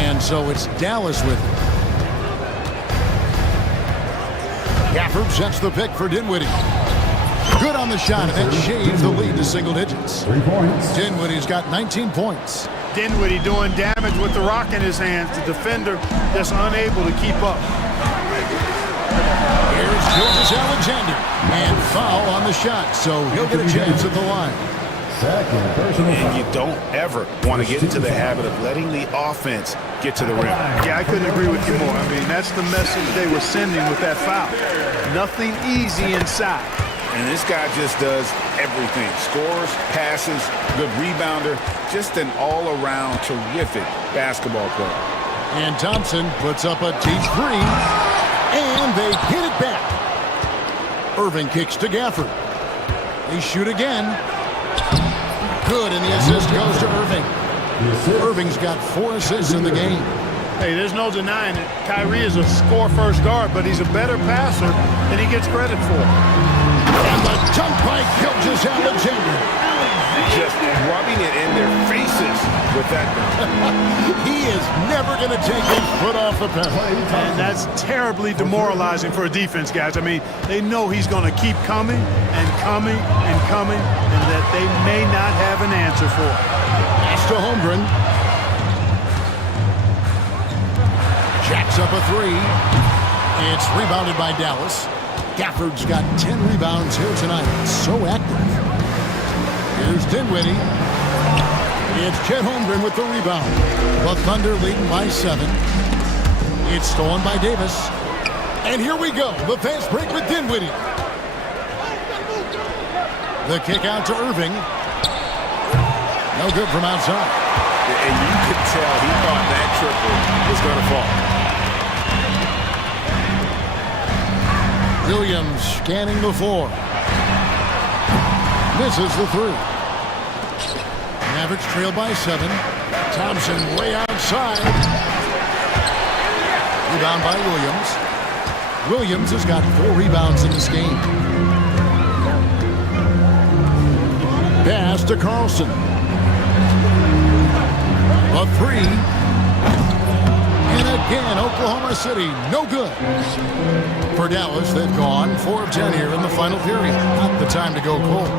And so it's Dallas with it. Gafford sets the pick for Dinwiddie. Good on the shot, and that shaves the lead to single digits. 3 points. Dinwiddie's got 19 points. Dinwiddie doing damage with the rock in his hands. The defender just unable to keep up. Here's Gilgeous-Alexander. And foul on the shot, so he'll get a chance at the line. Second personal And foul. you don't ever want to get into the habit of letting the offense get to the rim. Yeah, I couldn't agree with you more. I mean, that's the message they were sending with that foul. Nothing easy inside. And this guy just does everything. Scores, passes, good rebounder, just an all-around terrific basketball player. And Thompson puts up a deep three, and they hit it back. Irving kicks to Gafford. They shoot again. Good, and the assist goes to Irving. Irving's got 4 assists in the game. Hey, there's no denying it. Kyrie is a score-first guard, but he's a better passer than he gets credit for. And the dunk by Gilgeous-Alexander. Just rubbing it in their faces with that. He is never going to take his foot off the pedal. And that's terribly demoralizing for a defense, guys. I mean, they know he's going to keep coming and coming and coming, and that they may not have an answer for it. Pass to Holmgren. Jacks up a three. It's rebounded by Dallas. Gafford's got 10 rebounds here tonight. So active. Here's Dinwiddie. It's Chet Holmgren with the rebound. The Thunder leading by 7. It's stolen by Davis. And here we go. The fast break with Dinwiddie. The kick out to Irving. No good from outside. And you could tell he thought that triple was going to fall. Williams scanning the floor. Misses the three. Mavericks trail by 7. Thompson way outside. Rebound by Williams. Williams has got 4 rebounds in this game. Pass to Carlson. A 3. And again, Oklahoma City, no good. For Dallas, they've gone 4 of 10 here in the final period. Not the time to go cold.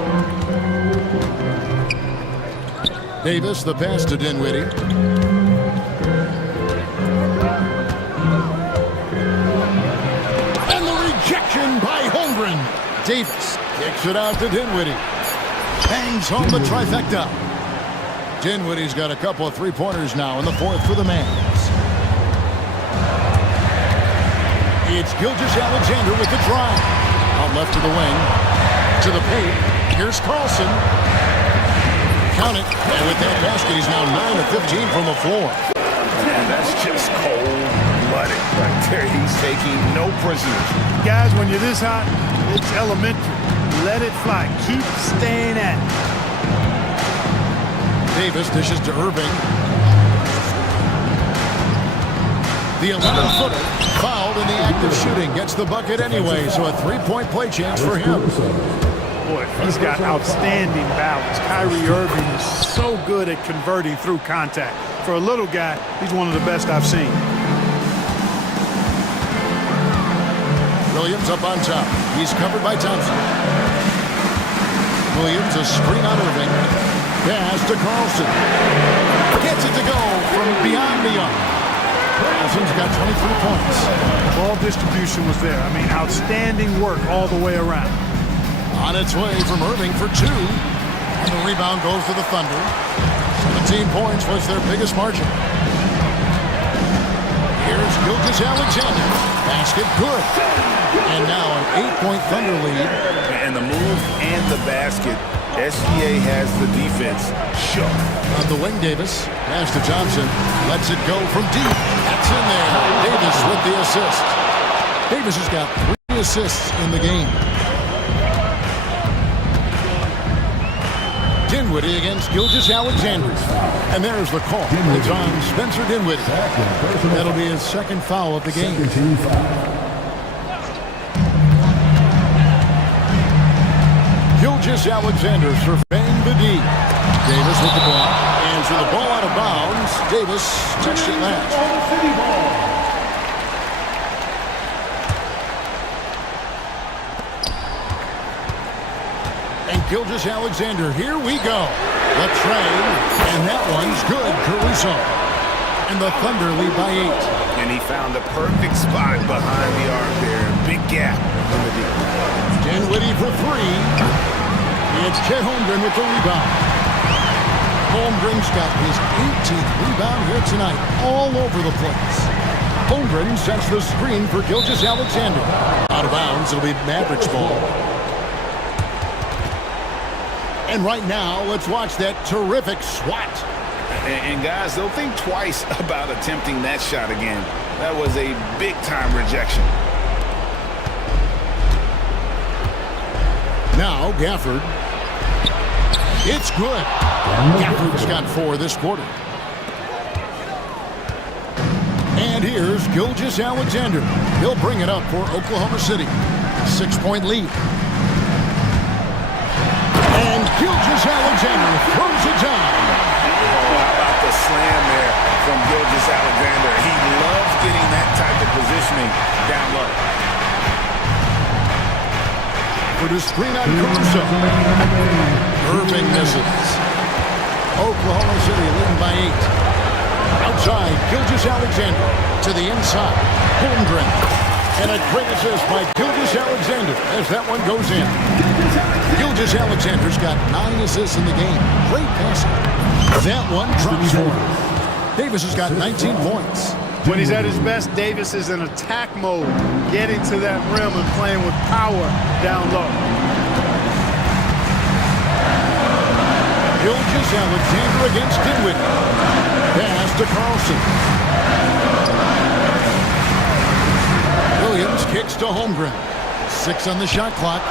Davis, the pass to Dinwiddie. And the rejection by Holmgren. Davis kicks it out to Dinwiddie. Bangs home the trifecta. Dinwiddie's got a couple of three-pointers now in the 4th for the Mavs. It's Gilgeous-Alexander with the drive. Out left to the wing. To the paint. Here's Carlson. Count it. And with that basket, he's now 9 of 15 from the floor. And that's just cold-blooded right there. He's taking no prisoners. Guys, when you're this hot, it's elementary. Let it fly. Keep staying at it. Davis dishes to Irving. The 11-footer fouled in the act of shooting. Gets the bucket anyway, so a 3-point play chance for him. Boy, he's got outstanding balance. Kyrie Irving is so good at converting through contact. For a little guy, he's one of the best I've seen. Williams up on top. He's covered by Thompson. Williams a screen on Irving. Pass to Carlson. Gets it to go from beyond the arc. Carlson's got 23 points. Ball distribution was there. I mean, outstanding work all the way around. On its way from Irving for 2. And the rebound goes to the Thunder. 17 points was their biggest margin. Here's Gilgeous-Alexander. Basket good. And now an 8-point Thunder lead. And the move and the basket. SGA has the defense shook. On the wing, Davis. Pass to Thompson. Lets it go from deep. That's in there. Davis with the assist. Davis has got 3 assists in the game. Dinwiddie against Gilgeous Alexander. And there's the call. It's on Spencer Dinwiddie. That'll be his second foul of the game. Gilgeous Alexander surveying the D. Davis with the ball. And through the ball out of bounds. Davis touched it last. And Gilgeous Alexander, here we go. The train, and that one's good, Caruso. And the Thunder lead by 8. And he found the perfect spot behind the arc there. Big gap in the deep. Dinwiddie for 3. It's Chet Holmgren with the rebound. Holmgren's got his 18th rebound here tonight, all over the place. Holmgren sets the screen for Gilgeous Alexander. Out of bounds, it'll be Mavericks ball. And right now, let's watch that terrific swat. And guys, don't think twice about attempting that shot again. That was a big-time rejection. Now, Gafford. It's good. Gafford's got 4 this quarter. And here's Gilgeous Alexander. He'll bring it up for Oklahoma City. 6-point lead. And Gilgeous Alexander throws it down. Oh, how about the slam there from Gilgeous Alexander? He loves getting that type of positioning down low. For the screen on Caruso. Irving misses. Oklahoma City leading by 8. Outside, Gilgeous Alexander to the inside. Holmgren. And a great assist by Gilgeous Alexander as that one goes in. Gilgeous Alexander's got 9 assists in the game. Great passing. That one drops for him. Davis has got 19 points. When he's at his best, Davis is in attack mode, getting to that rim and playing with power down low. Gilgeous Alexander against Dinwiddie. Pass to Carlson. Williams kicks to Holmgren. 6 on the shot clock.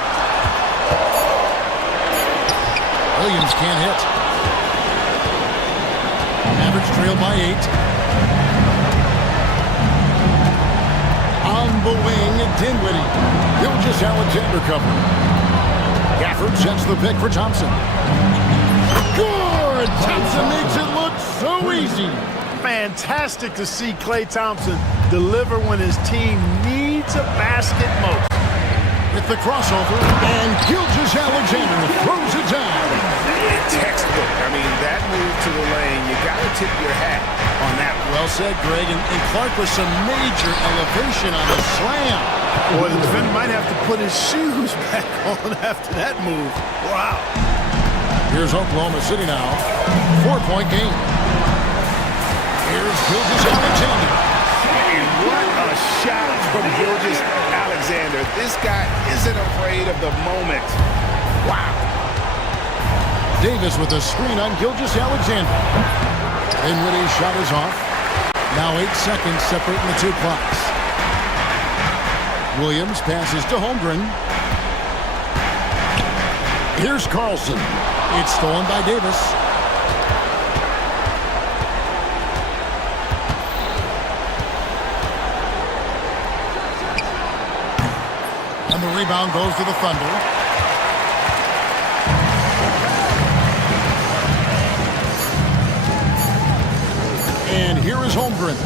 Williams can't hit. Mavericks trail by 8. On the wing, Dinwiddie. Gilgeous Alexander covering. Gafford sets the pick for Thompson. Good! Thompson makes it look so easy. Fantastic to see Klay Thompson deliver when his team needs a basket most. With the crossover, and Gilgeous Alexander throws it down. Textbook. I mean, that move to the lane, you got to tip your hat on that one. Well said, Greg. And Clark with some major elevation on the slam. Boy, the defender might have to put his shoes back on after that move. Wow. Here's Oklahoma City now. 4-point game. Here's Gilgeous Alexander. And what a shot from Gilgeous Alexander. This guy isn't afraid of the moment. Wow. Davis with a screen on Gilgeous Alexander. Dinwiddie's shot is off. Now 8 seconds separating the 2 clocks. Williams passes to Holmgren. Here's Carlson. It's stolen by Davis. And the rebound goes to the Thunder. And here is Holmgren.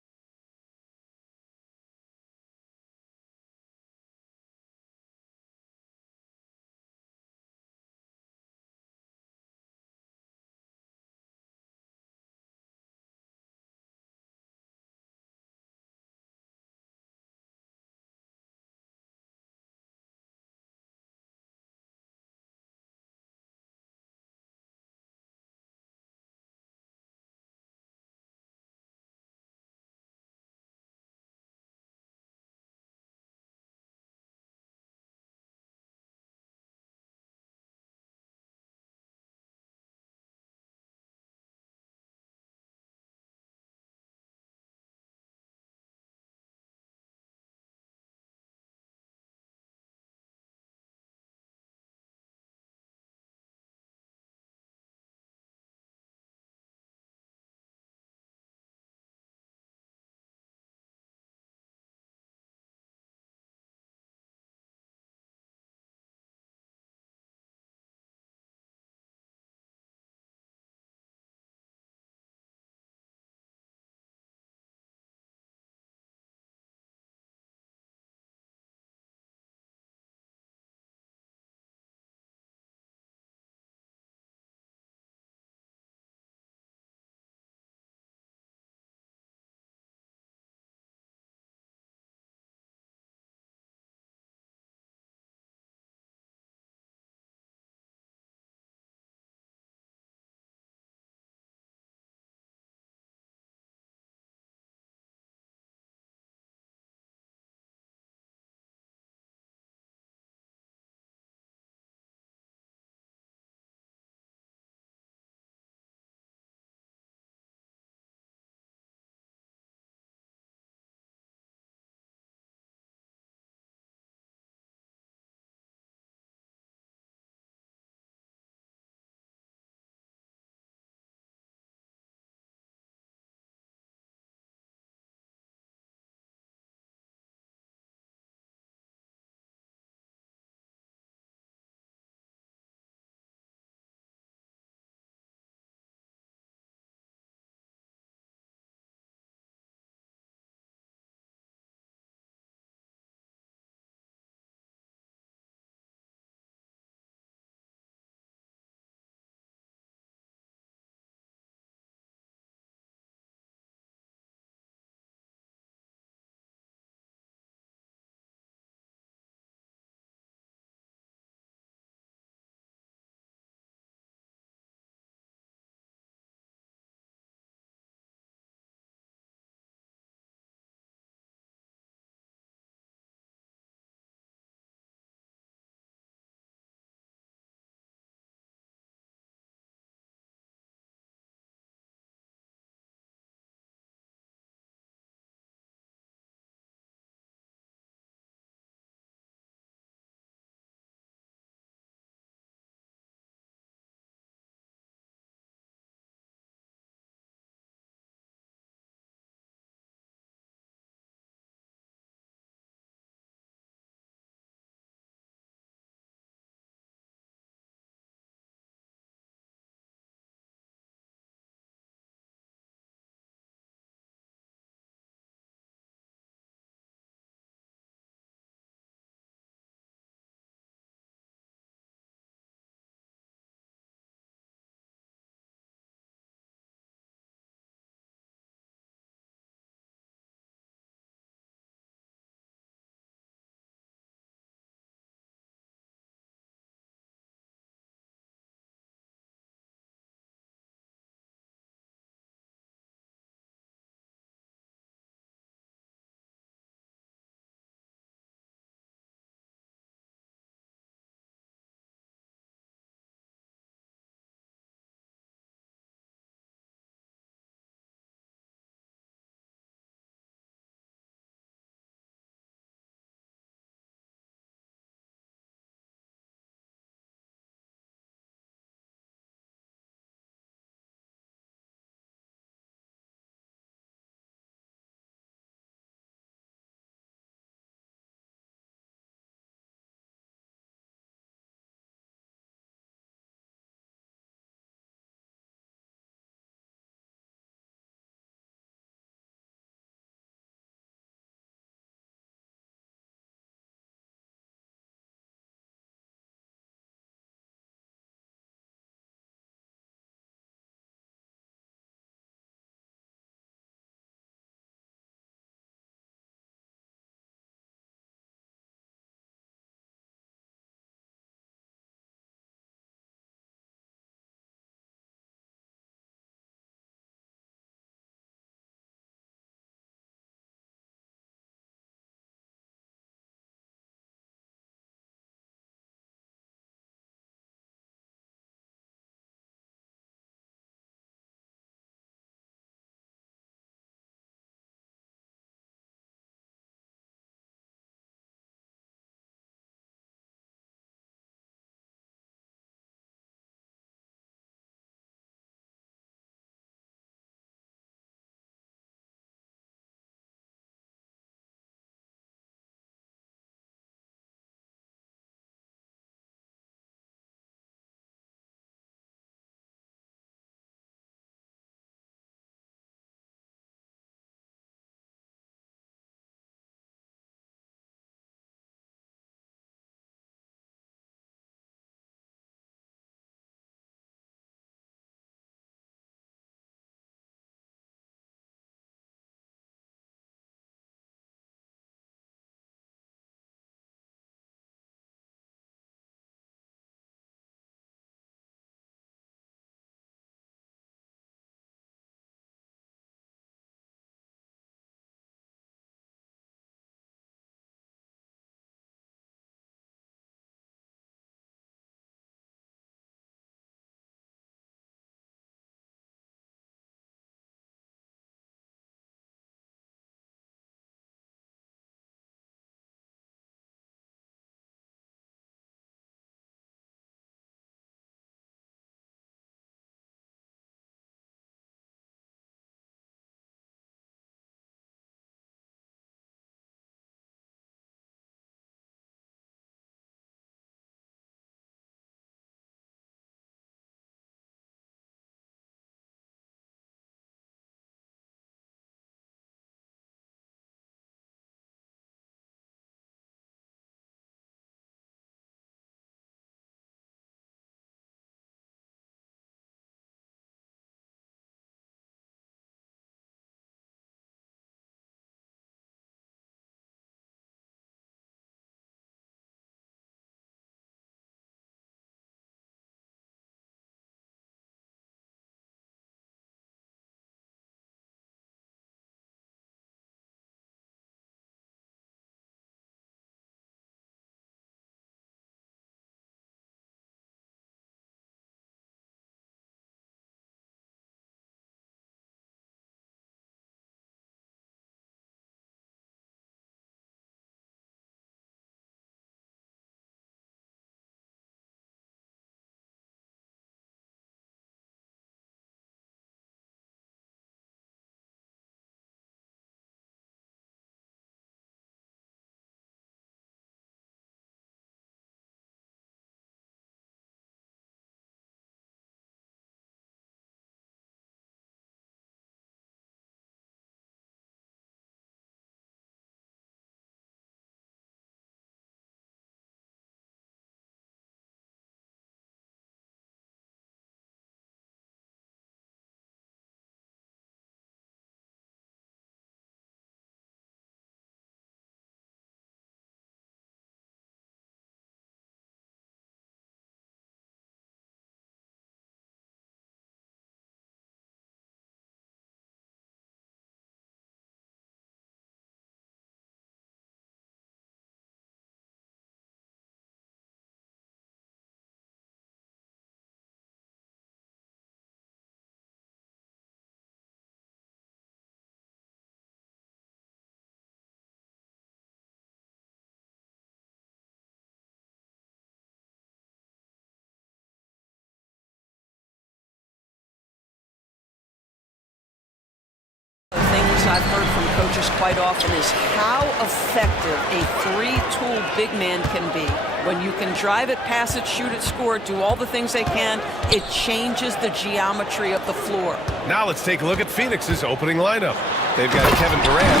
I've heard from coaches quite often is how effective a three-tool big man can be. When you can drive it, pass it, shoot it, score it, do all the things they can, it changes the geometry of the floor. Now let's take a look at Phoenix's opening lineup. They've got Kevin Durant.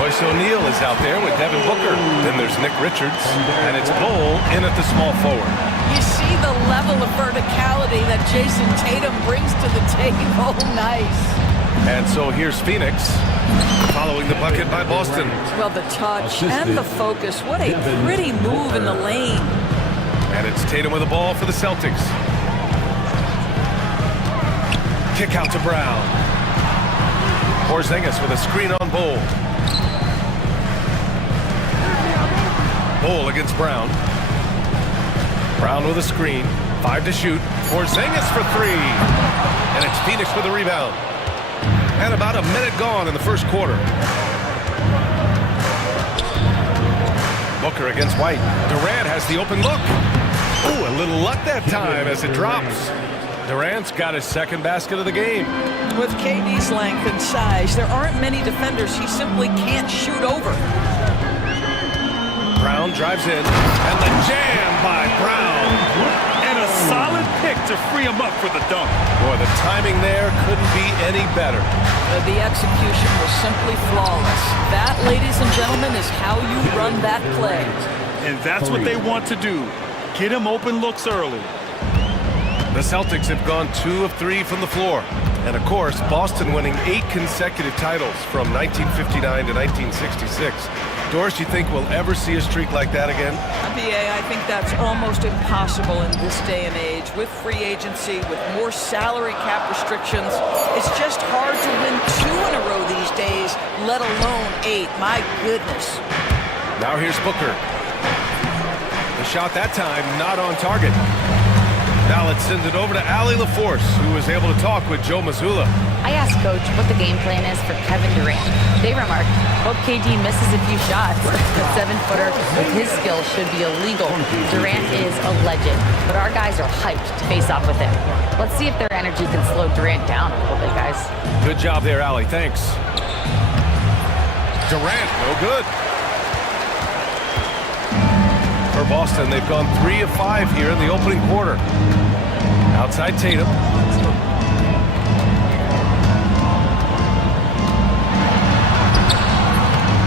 Royce O'Neal is out there with Devin Booker. Then there's Nick Richards. And it's Bull in at the small forward. You see the level of verticality that Jason Tatum brings to the table. Nice. And so here's Phoenix, following the bucket by Boston. Well, the touch and the focus. What a pretty move in the lane. And it's Tatum with the ball for the Celtics. Kick out to Brown. Porzingis with a screen on Bull. Bull against Brown. Brown with a screen. 5 to shoot. Porzingis for 3. And it's Phoenix with a rebound. And about a minute gone in the first quarter. Booker against White. Durant has the open look. Ooh, a little luck that time as it drops. Durant's got his second basket of the game. With KD's length and size, there aren't many defenders he simply can't shoot over. Brown drives in, and the jam by Brown. And a solid pick to free him up for the dunk. Boy, the timing there couldn't be any better. The execution was simply flawless. That, ladies and gentlemen, is how you run that play. And that's what they want to do. Get him open looks early. The Celtics have gone 2 of 3 from the floor. And of course, Boston winning 8 consecutive titles from 1959 to 1966. Doris, you think we'll ever see a streak like that again? BA, I think that's almost impossible in this day and age. With free agency, with more salary cap restrictions, it's just hard to win 2 in a row these days, let alone 8. My goodness. Now here's Booker. The shot that time not on target. Now let's send it over to Allie LaForce, who was able to talk with Joe Mazzulla. I asked Coach what the game plan is for Kevin Durant. They remarked, hope KD misses a few shots. The 7-footer with his skills should be illegal. Durant is a legend, but our guys are hyped to face off with him. Let's see if their energy can slow Durant down a little bit, guys. Good job there, Allie. Thanks. Durant, no good. For Boston, they've gone 3 of 5 here in the opening quarter. Outside Tatum.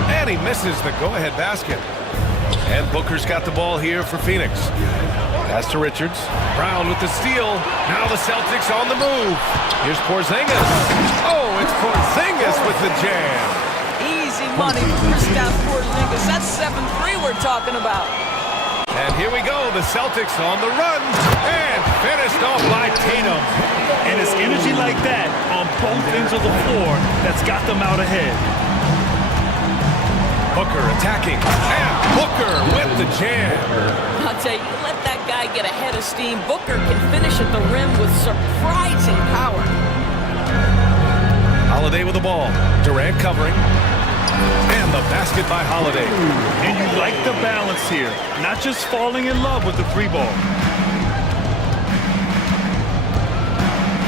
And he misses the go-ahead basket. And Booker's got the ball here for Phoenix. Pass to Richards. Brown with the steal. Now the Celtics on the move. Here's Porzingis. Oh, it's Porzingis with the jam. Easy money for Kristaps Porzingis. That's 7-3 we're talking about. And here we go, the Celtics on the run, and finished off by Tatum. And it's energy like that on both ends of the floor that's got them out ahead. Booker attacking, and Booker with the jam. I'll tell you, let that guy get a head of steam. Booker can finish at the rim with surprising power. Holiday with the ball, Durant covering. And the basket by Holiday. And you like the balance here. Not just falling in love with the 3-ball.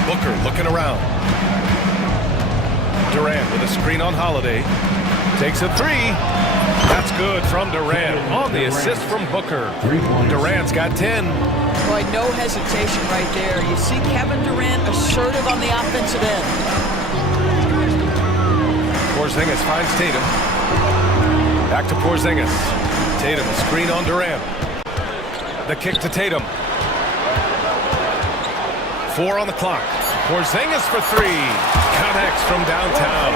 Booker looking around. Durant with a screen on Holiday. Takes a 3. That's good from Durant on the assist from Booker. Durant's got 10. Boy, no hesitation right there. You see Kevin Durant assertive on the offensive end. Porzingis finds Tatum. Back to Porzingis. Tatum, screen on Durant. The kick to Tatum. 4 on the clock. Porzingis for 3. Connects from downtown.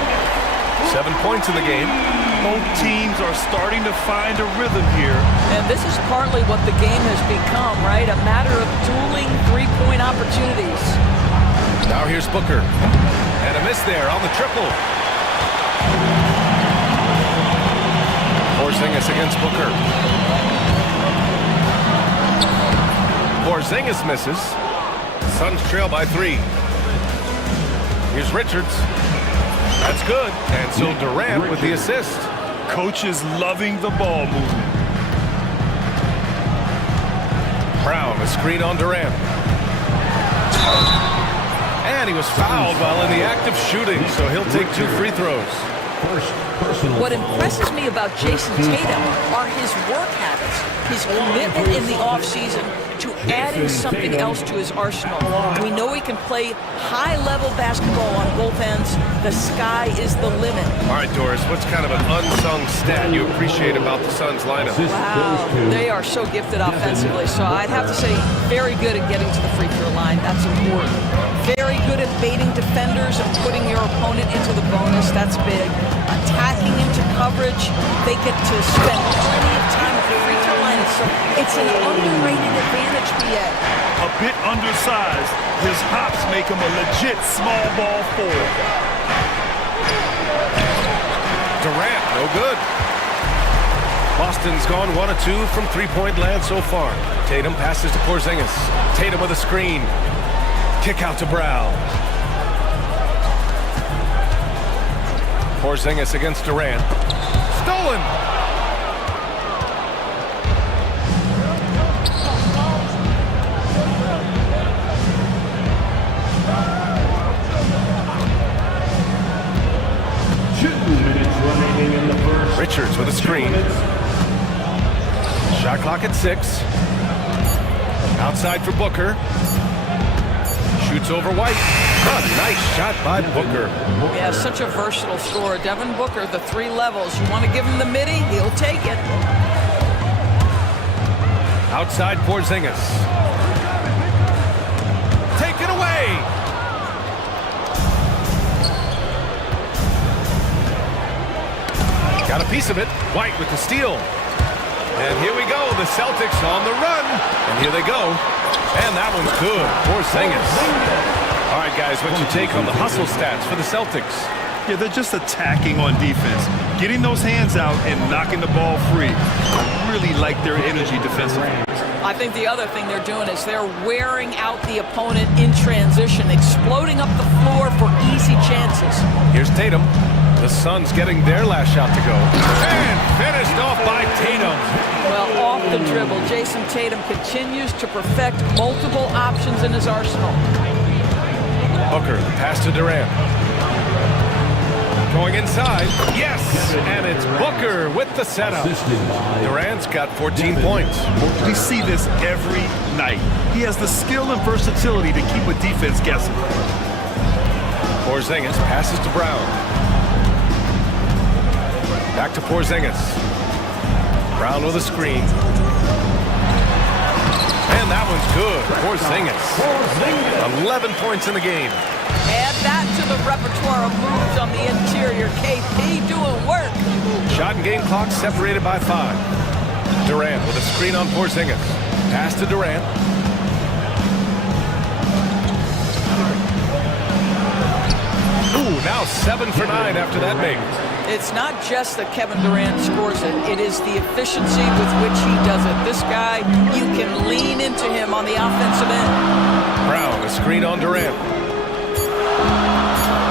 7 points in the game. Both teams are starting to find a rhythm here. And this is partly what the game has become, right? A matter of dueling 3-point opportunities. Now here's Booker. And a miss there on the triple. Porzingis against Booker. Porzingis misses. Suns trail by 3. Here's Richards. That's good. And so Durant with the assist. Coach is loving the ball movement. Brown, a screen on Durant. And he was fouled while in the act of shooting, so he'll take 2 free throws. What impresses me about Jason Tatum are his work habits, his commitment in the offseason to adding something else to his arsenal. We know he can play high-level basketball on both ends. The sky is the limit. All right, Doris, what's kind of an unsung stat you appreciate about the Suns lineup? Wow, they are so gifted offensively. So I'd have to say very good at getting to the free throw line. That's important. Very good at baiting defenders and putting your opponent into the bonus. That's big. Attacking into coverage. They get to spend plenty of time at the free throw line. So it's an underrated advantage, BA. A bit undersized. His hops make him a legit small ball forward. Durant, no good. Boston's gone 1 of 2 from three-point land so far. Tatum passes to Porzingis. Tatum with a screen. Kick out to Brown. Porzingis against Durant. Stolen! Richards with a screen. Shot clock at 6. Outside for Booker. Shoots over White. A nice shot by Booker. Yeah, such a versatile scorer. Devin Booker, the 3 levels. You want to give him the midi, he'll take it. Outside Porzingis. Take it away! Got a piece of it. White with the steal. And here we go. The Celtics on the run. And here they go. And that one's good. Porzingis. All right, guys, what's your take on the hustle stats for the Celtics? Yeah, they're just attacking on defense. Getting those hands out and knocking the ball free. I really like their energy defensively. I think the other thing they're doing is they're wearing out the opponent in transition, exploding up the floor for easy chances. Here's Tatum. The Suns getting their last shot to go. And finished off by Tatum. Well, off the dribble, Jason Tatum continues to perfect multiple options in his arsenal. Booker, the pass to Durant. Going inside. Yes! And it's Booker with the setup. Durant's got 14 points. We see this every night. He has the skill and versatility to keep a defense guessing. Porzingis passes to Brown. Back to Porzingis. Brown with a screen. And that one's good. Porzingis. 11 points in the game. Add that to the repertoire of moves on the interior. KP doing work. Shot and game clock separated by 5. Durant with a screen on Porzingis. Pass to Durant. Ooh, now 7 for 9 after that make. It's not just that Kevin Durant scores it. It is the efficiency with which he does it. This guy, you can lean into him on the offensive end. Brown, a screen on Durant.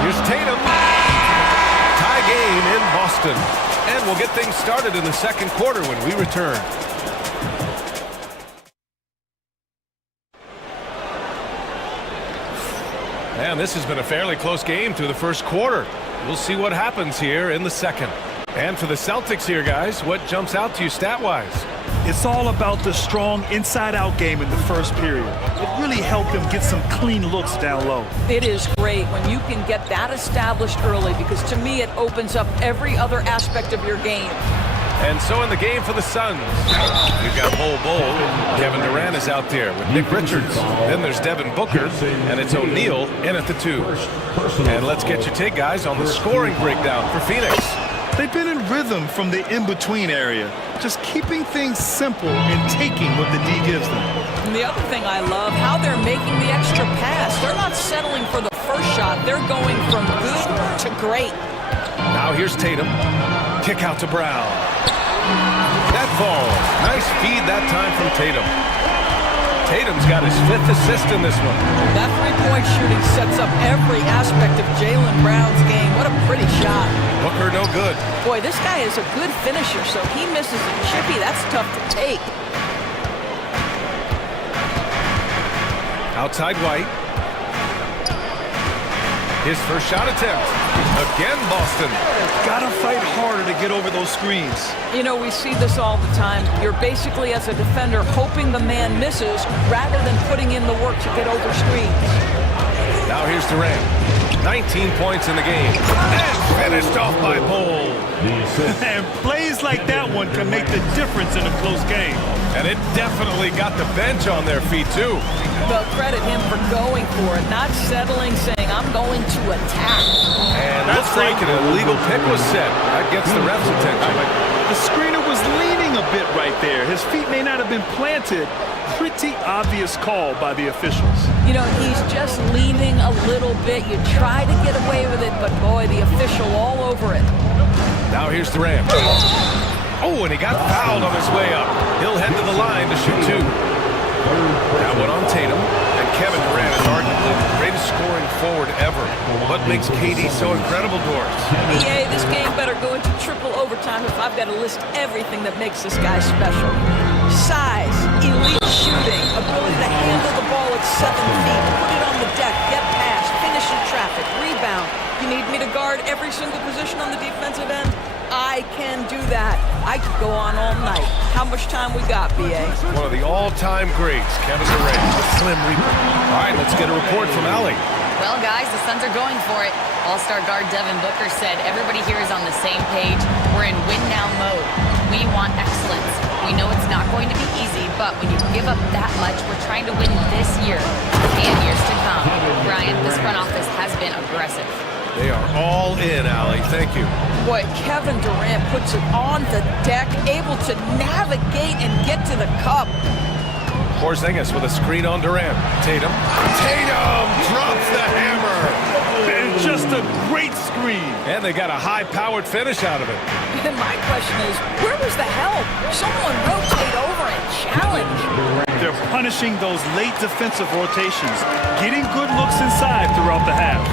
Here's Tatum. Tie game in Boston. And we'll get things started in the second quarter when we return. And this has been a fairly close game through the first quarter. We'll see what happens here in the second. And for the Celtics here, guys, what jumps out to you stat-wise? It's all about the strong inside-out game in the first period. It really helped them get some clean looks down low. It is great when you can get that established early because to me it opens up every other aspect of your game. And so in the game for the Suns, we've got Bol. Kevin Durant is out there with Nick Richards. Then there's Devin Booker, and it's O'Neal in at the 2. And let's get your take, guys, on the scoring breakdown for Phoenix. They've been in rhythm from the in-between area, just keeping things simple and taking what the D gives them. And the other thing I love, how they're making the extra pass. They're not settling for the first shot. They're going from good to great. Now here's Tatum. Kick out to Brown. That ball. Nice feed that time from Tatum. Tatum's got his 5th assist in this one. That three-point shooting sets up every aspect of Jaylen Brown's game. What a pretty shot. Booker no good. Boy, this guy is a good finisher, so he misses a chippy. That's tough to take. Outside White. His first shot attempt. Again, Boston. Gotta fight harder to get over those screens. You know, we see this all the time. You're basically, as a defender, hoping the man misses rather than putting in the work to get over screens. Now here's Durant. 19 points in the game. And finished off by Bull. And plays like that one can make the difference in a close game. And it definitely got the bench on their feet, too. Well, credit him for going for it, not settling, saying, I'm going to attack. And looks like an illegal pick was set. That gets the ref's attention. The screener was leaning a bit right there. His feet may not have been planted. Pretty obvious call by the officials. You know, he's just leaning a little bit. You try to get away with it, but boy, the official all over it. Now here's Durant. Oh, and he got fouled on his way up. He'll head to the line to shoot two. That one on Tatum. And Kevin Durant is arguably the greatest scoring forward ever. What makes KD so incredible, Doris? EA, this game better go into triple overtime if I've got to list everything that makes this guy special. Size, elite shooting, ability to handle the ball at 7 feet, put it on the deck, get past, finish in traffic, rebound. You need me to guard every single position on the defensive end? I can do that. I could go on all night. How much time we got, BA? One of the all-time greats, Kevin Durant, the Slim Reaper. All right, let's get a report from Allie. Well, guys, the Suns are going for it. All-star guard Devin Booker said everybody here is on the same page. We're in win-now mode. We want excellence. We know it's not going to be easy, but when you give up that much, we're trying to win this year and years to come. Brian, this front office has been aggressive. They are all in, Allie. Thank you. Boy, Kevin Durant puts it on the deck, able to navigate and get to the cup. Porzingis with a screen on Durant. Tatum. Tatum drops the hammer. And just a great screen. And they got a high-powered finish out of it. And my question is, where was the help? Someone rotate over and challenge. They're punishing those late defensive rotations, getting good looks inside throughout the half.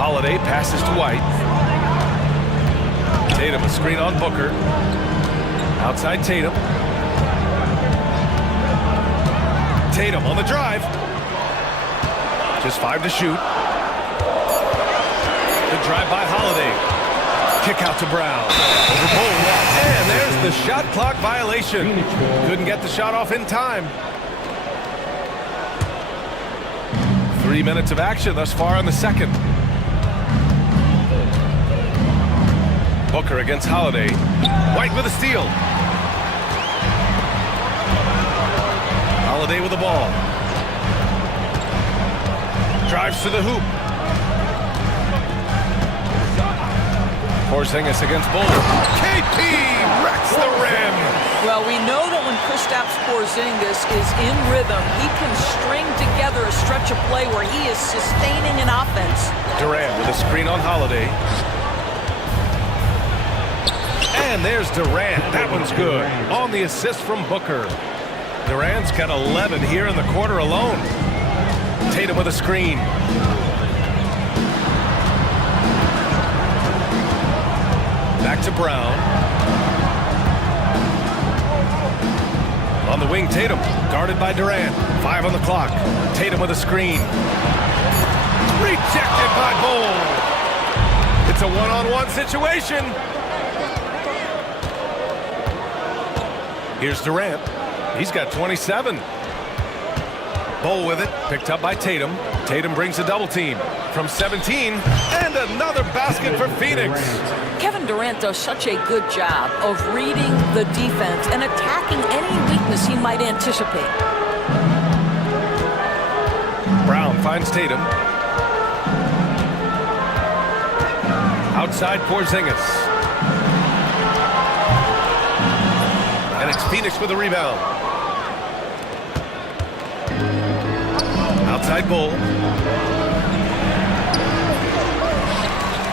Holiday passes to White. Tatum, a screen on Booker. Outside Tatum. Tatum on the drive. Just 5 to shoot. The drive by Holiday. Kick out to Brown. Over Bull. And there's the shot clock violation. Couldn't get the shot off in time. 3 minutes of action thus far in the second. Booker against Holiday. White with a steal. Holiday with the ball. Drives to the hoop. Porzingis against Bull. KP wrecks the rim. Well, we know that when Kristaps Porzingis is in rhythm, he can string together a stretch of play where he is sustaining an offense. Durant with a screen on Holiday. And there's Durant. That one's good. On the assist from Booker. Durant's got 11 here in the quarter alone. Tatum with a screen. Back to Brown. On the wing, Tatum. Guarded by Durant. 5 on the clock. Tatum with a screen. Rejected by Bull. It's a one-on-one situation. Here's Durant. He's got 27. Bull with it. Picked up by Tatum. Tatum brings a double team. From 17. And another basket for Phoenix. Kevin Durant does such a good job of reading the defense and attacking any weakness he might anticipate. Brown finds Tatum. Outside Porzingis. And it's Phoenix with a rebound. Outside Bull.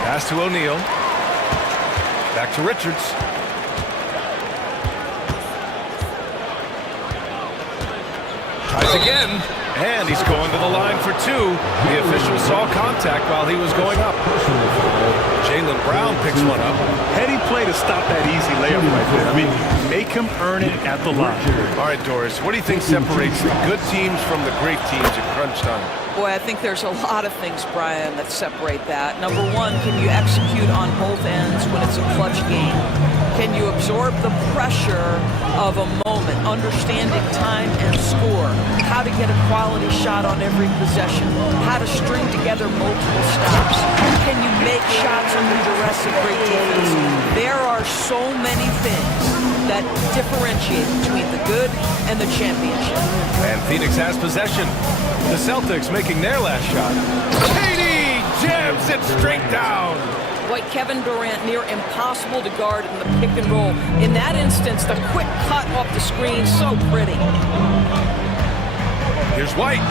Pass to O'Neal. Back to Richards. Tries again. And he's going to the line for 2. The official saw contact while he was going up. Jaylen Brown picks one up. Heady play to stop that easy layup right there. I mean, make him earn it at the line. All right, Doris, what do you think separates the good teams from the great teams at crunch time? Boy, I think there's a lot of things, Brian, that separate that. Number one, can you execute on both ends when it's a clutch game? Can you absorb the pressure of a moment, understanding time and score, how to get a quality shot on every possession, how to string together multiple stops? Can you make shots under duress of great defense? There are so many things that differentiate between the good and the championship. And Phoenix has possession. The Celtics making their last shot. Katie jams it straight down. Boy, Kevin Durant near impossible to guard in the pick and roll. In that instance, the quick cut off the screen, so pretty. Here's White.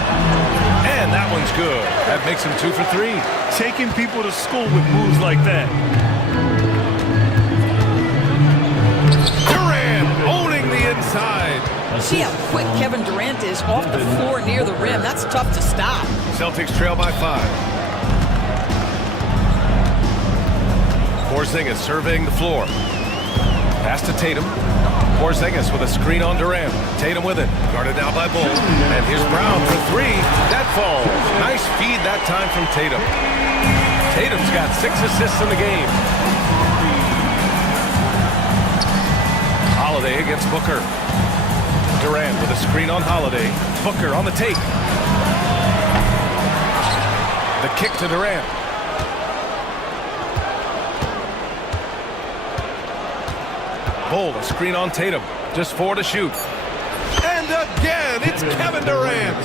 And that one's good. That makes him 2 for 3. Taking people to school with moves like that. Durant owning the inside. See how quick Kevin Durant is off the floor near the rim. That's tough to stop. Celtics trail by 5. Porzingis surveying the floor. Pass to Tatum. Porzingis with a screen on Durant. Tatum with it. Guarded now by Bull. And here's Brown for 3. That falls. Nice feed that time from Tatum. Tatum's got 6 assists in the game. Holiday against Booker. Durant with a screen on Holiday. Booker on the take. The kick to Durant. Bull, a screen on Tatum. Just 4 to shoot. And again, it's Kevin Durant.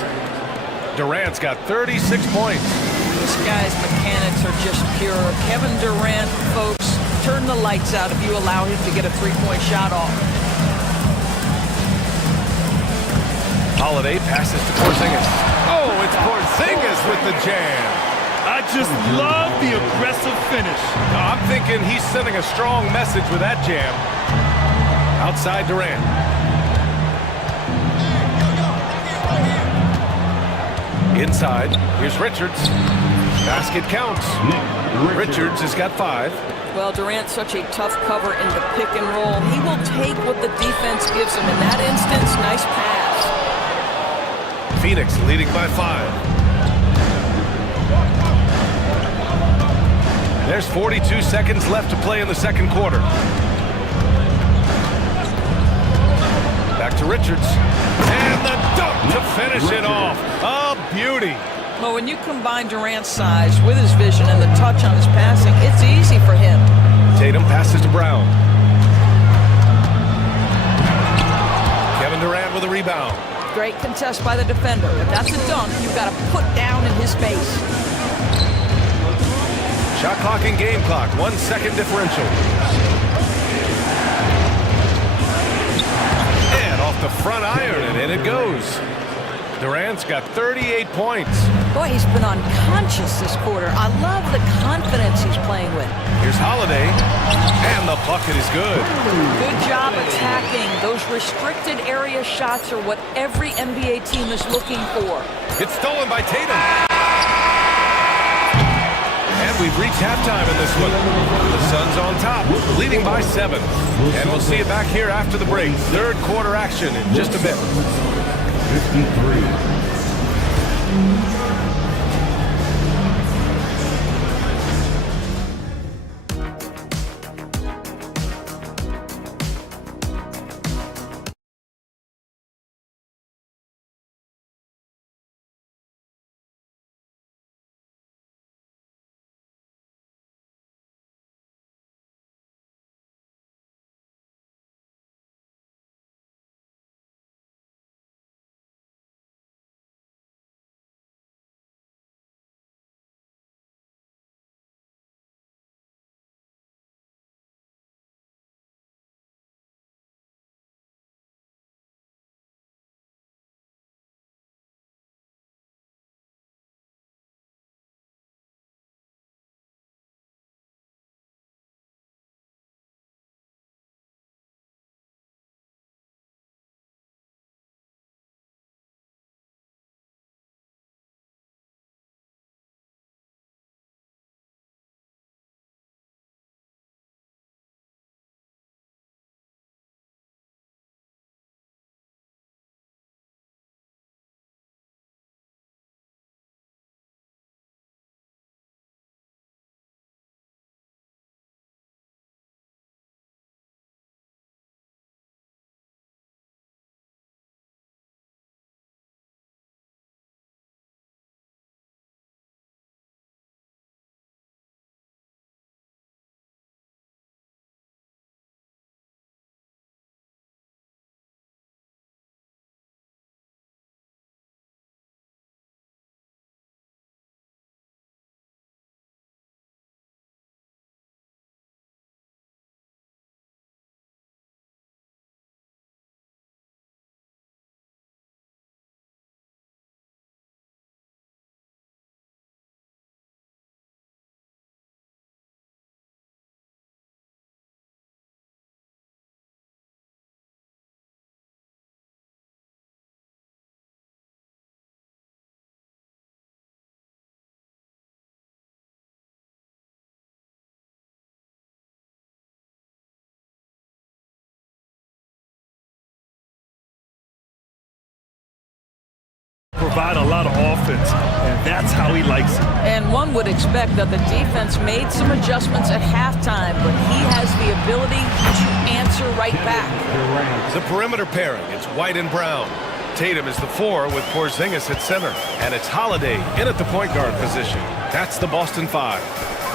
Durant's got 36 points. This guy's mechanics are just pure. Kevin Durant, folks, turn the lights out if you allow him to get a three-point shot off. Holiday passes to Porzingis. Oh, it's Porzingis with the jam. I just love the aggressive finish. I'm thinking he's sending a strong message with that jam. Outside Durant. Inside, here's Richards. Basket counts. Richards has got 5. Well, Durant's such a tough cover in the pick and roll. He will take what the defense gives him. In that instance, nice pass. Phoenix leading by 5. There's 42 seconds left to play in the second quarter. Back to Richards. And the dunk to finish it off. A beauty. Well, when you combine Durant's size with his vision and the touch on his passing, it's easy for him. Tatum passes to Brown. Kevin Durant with a rebound. Great contest by the defender. If that's a dunk, you've got to put down in his face. Shot clock and game clock. 1 second differential. And off the front iron, and in it goes. Durant's got 38 points. Boy, he's been unconscious this quarter. I love the confidence he's playing with. Here's Holiday, and the bucket is good. Good job attacking. Those restricted area shots are what every NBA team is looking for. It's stolen by Tatum. And we've reached halftime in this one. The Suns on top, leading by 7. And we'll see you back here after the break. Third quarter action in just a bit. 53. provide a lot of offense, and that's how he likes it. And one would expect that the defense made some adjustments at halftime, but he has the ability to answer right back. The perimeter pairing, it's White and Brown. Tatum is the 4 with Porzingis at center. And it's Holiday in at the point guard position. That's the Boston 5.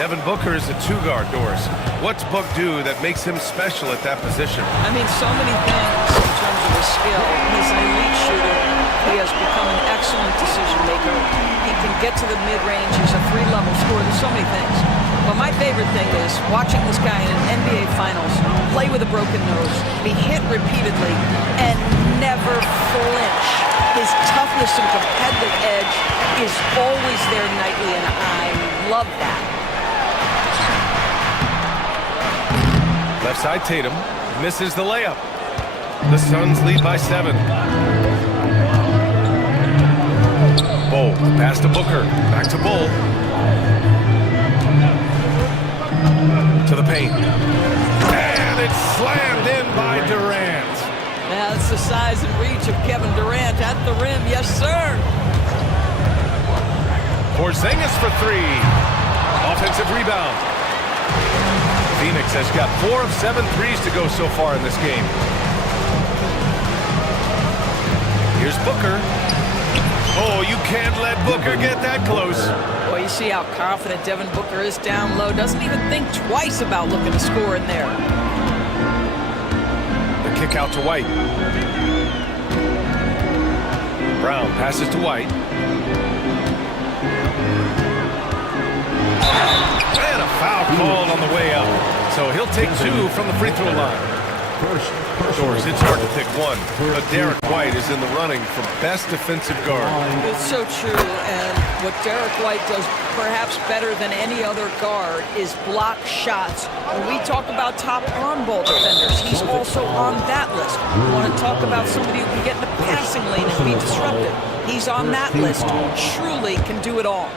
Devin Booker is the 2-guard, Doris. What's Book do that makes him special at that position? I mean, so many things in terms of his skill. He's an elite shooter. He has become an excellent decision maker. He can get to the mid-range. He's a 3-level scorer. There's so many things. But my favorite thing is watching this guy in an NBA Finals play with a broken nose, be hit repeatedly, and never flinch. His toughness and competitive edge is always there nightly, and I love that. Left side Tatum misses the layup. The Suns lead by 7. Bull pass to Booker. Back to Bull. To the paint. And it's slammed in by Durant. Now that's the size and reach of Kevin Durant at the rim. Yes, sir. Porzingis for 3. Offensive rebound. Phoenix has got 4 of 7 threes to go so far in this game. Here's Booker. Oh, you can't let Booker get that close. Well, you see how confident Devin Booker is down low. Doesn't even think twice about looking to score in there. The kick out to White. Brown passes to White. And a foul called on the way up. So he'll take 2 from the free throw line. Doors, it's hard to pick one, but Derek White is in the running for best defensive guard. It's so true, and what Derek White does perhaps better than any other guard is block shots. When we talk about top on-ball defenders, he's also on that list. We want to talk about somebody who can get in the passing lane and be disruptive. He's on that list. Truly can do it all.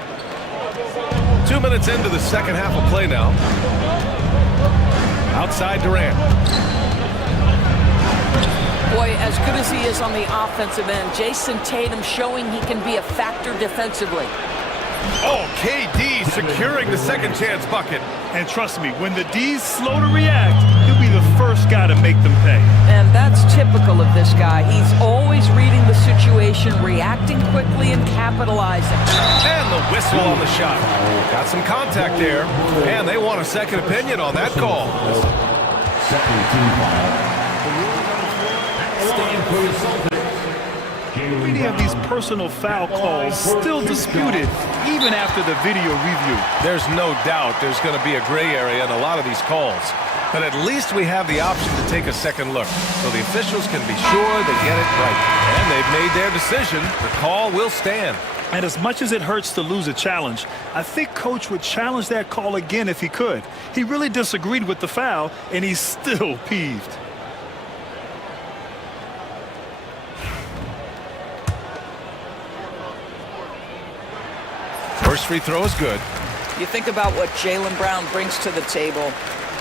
2 minutes into the second half of play now. Outside Durant. Boy, as good as he is on the offensive end, Jason Tatum showing he can be a factor defensively. Oh, KD securing the second chance bucket. And trust me, when the D's slow to react, he'll be the first guy to make them pay. And that's typical of this guy. He's always reading the situation, reacting quickly, and capitalizing. And the whistle on the shot. Got some contact there, and they want a second opinion on that call. Second team foul. Stand for the Celtics. Many of these personal foul calls still disputed even after the video review. There's no doubt there's going to be a gray area in a lot of these calls. But at least we have the option to take a second look, so the officials can be sure they get it right. And they've made their decision. The call will stand. And as much as it hurts to lose a challenge, I think Coach would challenge that call again if he could. He really disagreed with the foul, and he's still peeved. First free throw is good. You think about what Jaylen Brown brings to the table.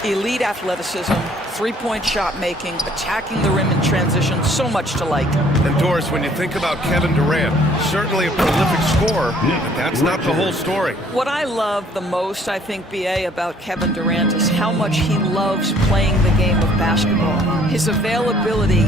Elite athleticism, three-point shot making, attacking the rim in transition, so much to like. And Doris, when you think about Kevin Durant, certainly a prolific scorer, but that's not the whole story. What I love the most, I think, BA, about Kevin Durant is how much he loves playing the game of basketball. His availability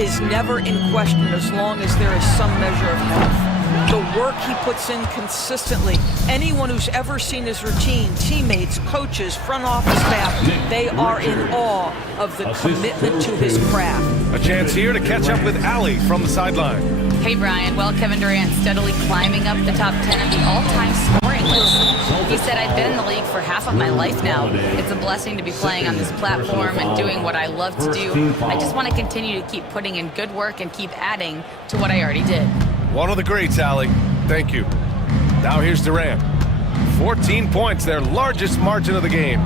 is never in question as long as there is some measure of health. The work he puts in consistently. Anyone who's ever seen his routine, teammates, coaches, front office staff, they are in awe of the commitment to his craft. A chance here to catch up with Allie from the sideline. Hey, Brian. Well, Kevin Durant steadily climbing up the top 10 of the all-time scoring list. He said, I've been in the league for half of my life now. It's a blessing to be playing on this platform and doing what I love to do. I just want to continue to keep putting in good work and keep adding to what I already did. One of the greats, Allie. Thank you. Now here's Durant. 14 points, their largest margin of the game.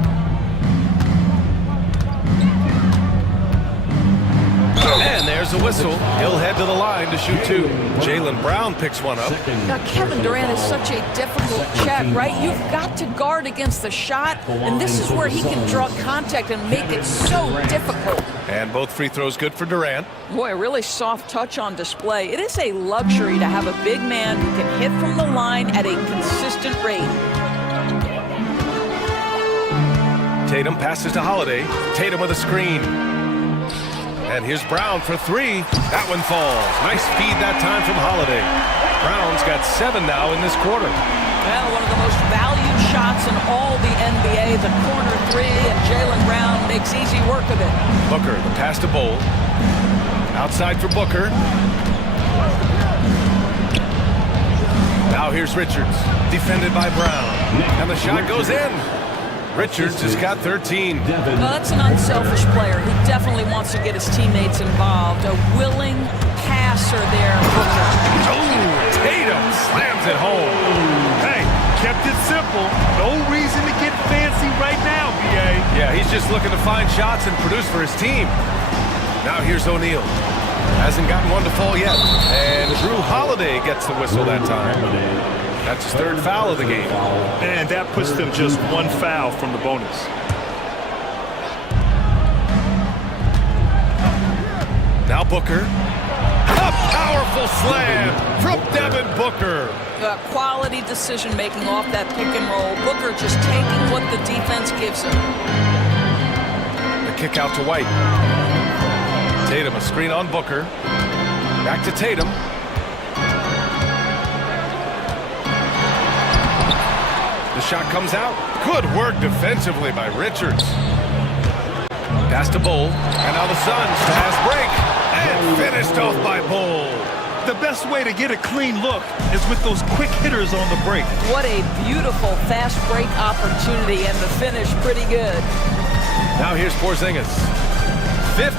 And there's There's a whistle. He'll head to the line to shoot two. Jaylen Brown picks one up. Now, Kevin Durant is such a difficult check, right? You've got to guard against the shot, and this is where he can draw contact and make it so difficult. And both free throws good for Durant. Boy, a really soft touch on display. It is a luxury to have a big man who can hit from the line at a consistent rate. Tatum passes to Holiday. Tatum with a screen. And here's Brown for three. That one falls. Nice feed that time from Holiday. Brown's got 7 now in this quarter. Well, one of the most valued shots in all the NBA, the corner three, and Jaylen Brown makes easy work of it. Booker, the pass to Bowl. Outside for Booker. Now here's Richards, defended by Brown. And the shot goes in. Richards has got 13. Well, that's an unselfish player who definitely wants to get his teammates involved. A willing passer there, Booker. Oh, Tatum slams it home. Hey, kept it simple. No reason to get fancy right now, B.A. Yeah, he's just looking to find shots and produce for his team. Now here's O'Neal. Hasn't gotten one to fall yet. And Drew Holiday gets the whistle that time. That's his 3rd foul of the game. And that puts them just 1 foul from the bonus. Now Booker. A powerful slam from Devin Booker. Quality decision-making off that pick and roll. Booker just taking what the defense gives him. The kick out to White. Tatum, a screen on Booker. Back to Tatum. The shot comes out. Good work defensively by Richards. Pass to Bull. And now the Suns. Fast break. And finished off by Bull. The best way to get a clean look is with those quick hitters on the break. What a beautiful fast break opportunity, and the finish pretty good. Now here's Porzingis. 15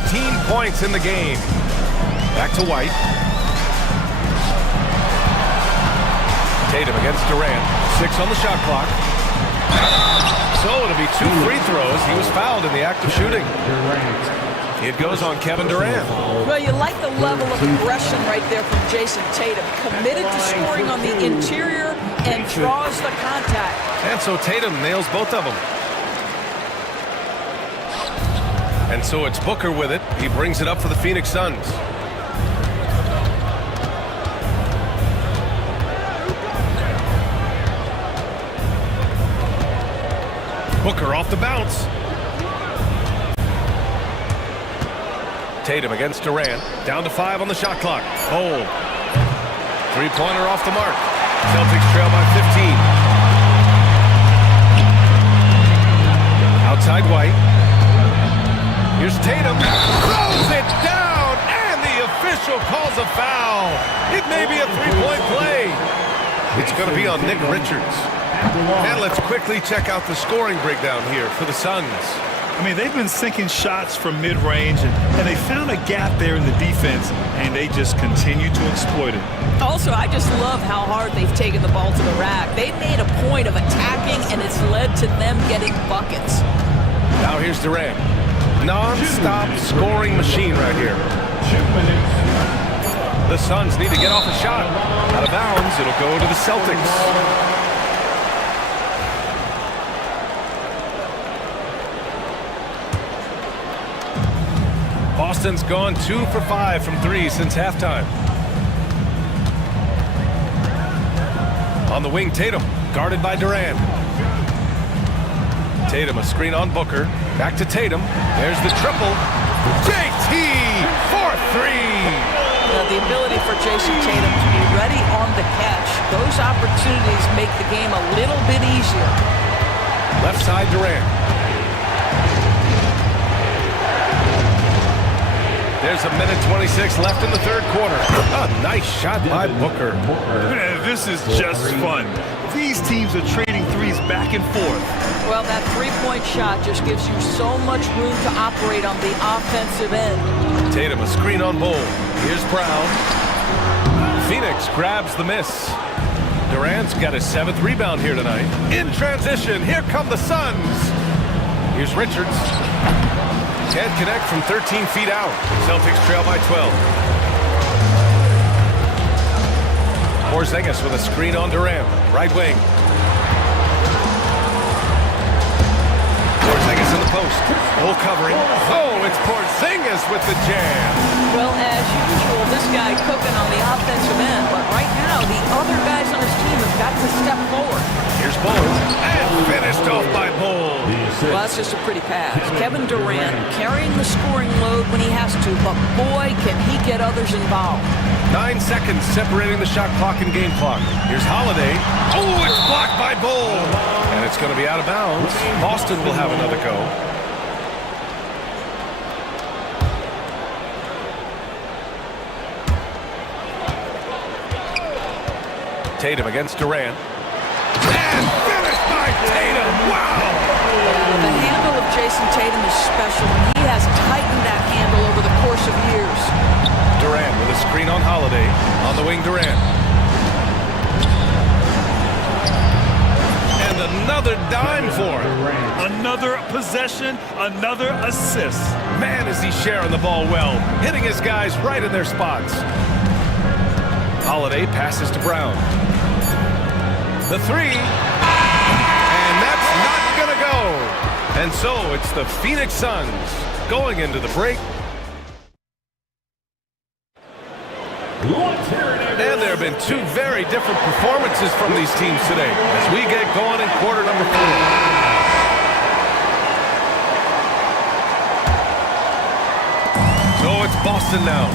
points in the game. Back to White. Tatum against Durant. 6 on the shot clock. So it'll be 2 free throws. He was fouled in the act of shooting. It goes on Kevin Durant. Well, you like the level of aggression right there from Jason Tatum. Committed to scoring on the interior and draws the contact. And so Tatum nails both of them. And so it's Booker with it. He brings it up for the Phoenix Suns. Booker off the bounce. Tatum against Durant. Down to 5 on the shot clock. Bold. 3-pointer off the mark. Celtics trail by 15. Outside White. Here's Tatum. Throws it down. And the official calls a foul. It may be a 3-point play. It's going to be on Nick Richards. And let's quickly check out the scoring breakdown here for the Suns. I mean, they've been sinking shots from mid-range, and they found a gap there in the defense, and they just continue to exploit it. Also, I just love how hard they've taken the ball to the rack. They've made a point of attacking, and it's led to them getting buckets. Now here's Durant. Non-stop scoring machine right here. The Suns need to get off a shot. Out of bounds, it'll go to the Celtics. Boston's gone 2 for 5 from 3 since halftime. On the wing, Tatum, guarded by Durant. Tatum, a screen on Booker. Back to Tatum. There's the triple. JT for 3. The ability for Jason Tatum to be ready on the catch. Those opportunities make the game a little bit easier. Left side, Durant. There's a minute 26 left in the 3rd quarter. A nice shot by Booker. This is just fun. These teams are trading threes back and forth. Well, that 3-point shot just gives you so much room to operate on the offensive end. Tatum, a screen on Bull. Here's Brown. Phoenix grabs the miss. Durant's got his 7th rebound here tonight. In transition, here come the Suns. Here's Richards. Can't connect from 13 feet out. Celtics trail by 12. Porzingis with a screen on Durant. Right wing. Porzingis in the post. Full covering. Oh, it's Porzingis with the jam. Well, as usual, this guy cooking on the offensive end, but right now the other guys on his team have got to step forward. Here's Bull. And finished off by Bull. Well, that's just a pretty pass. Kevin Durant carrying the scoring load when he has to, but boy, can he get others involved. 9 seconds separating the shot clock and game clock. Here's Holiday. Oh, it's blocked by Bull. And it's going to be out of bounds. Boston will have another go. Tatum against Durant. And finished by Tatum. Wow! The handle of Jason Tatum is special, and he has tightened that handle over the course of years. Durant with a screen on Holiday. On the wing, Durant. And another dime for him. Another possession, another assist. Man, is he sharing the ball well. Hitting his guys right in their spots. Holiday passes to Brown. The three. And that's not going to go. And so it's the Phoenix Suns going into the break. And there have been two very different performances from these teams today as we get going in quarter number 4. So it's Boston now.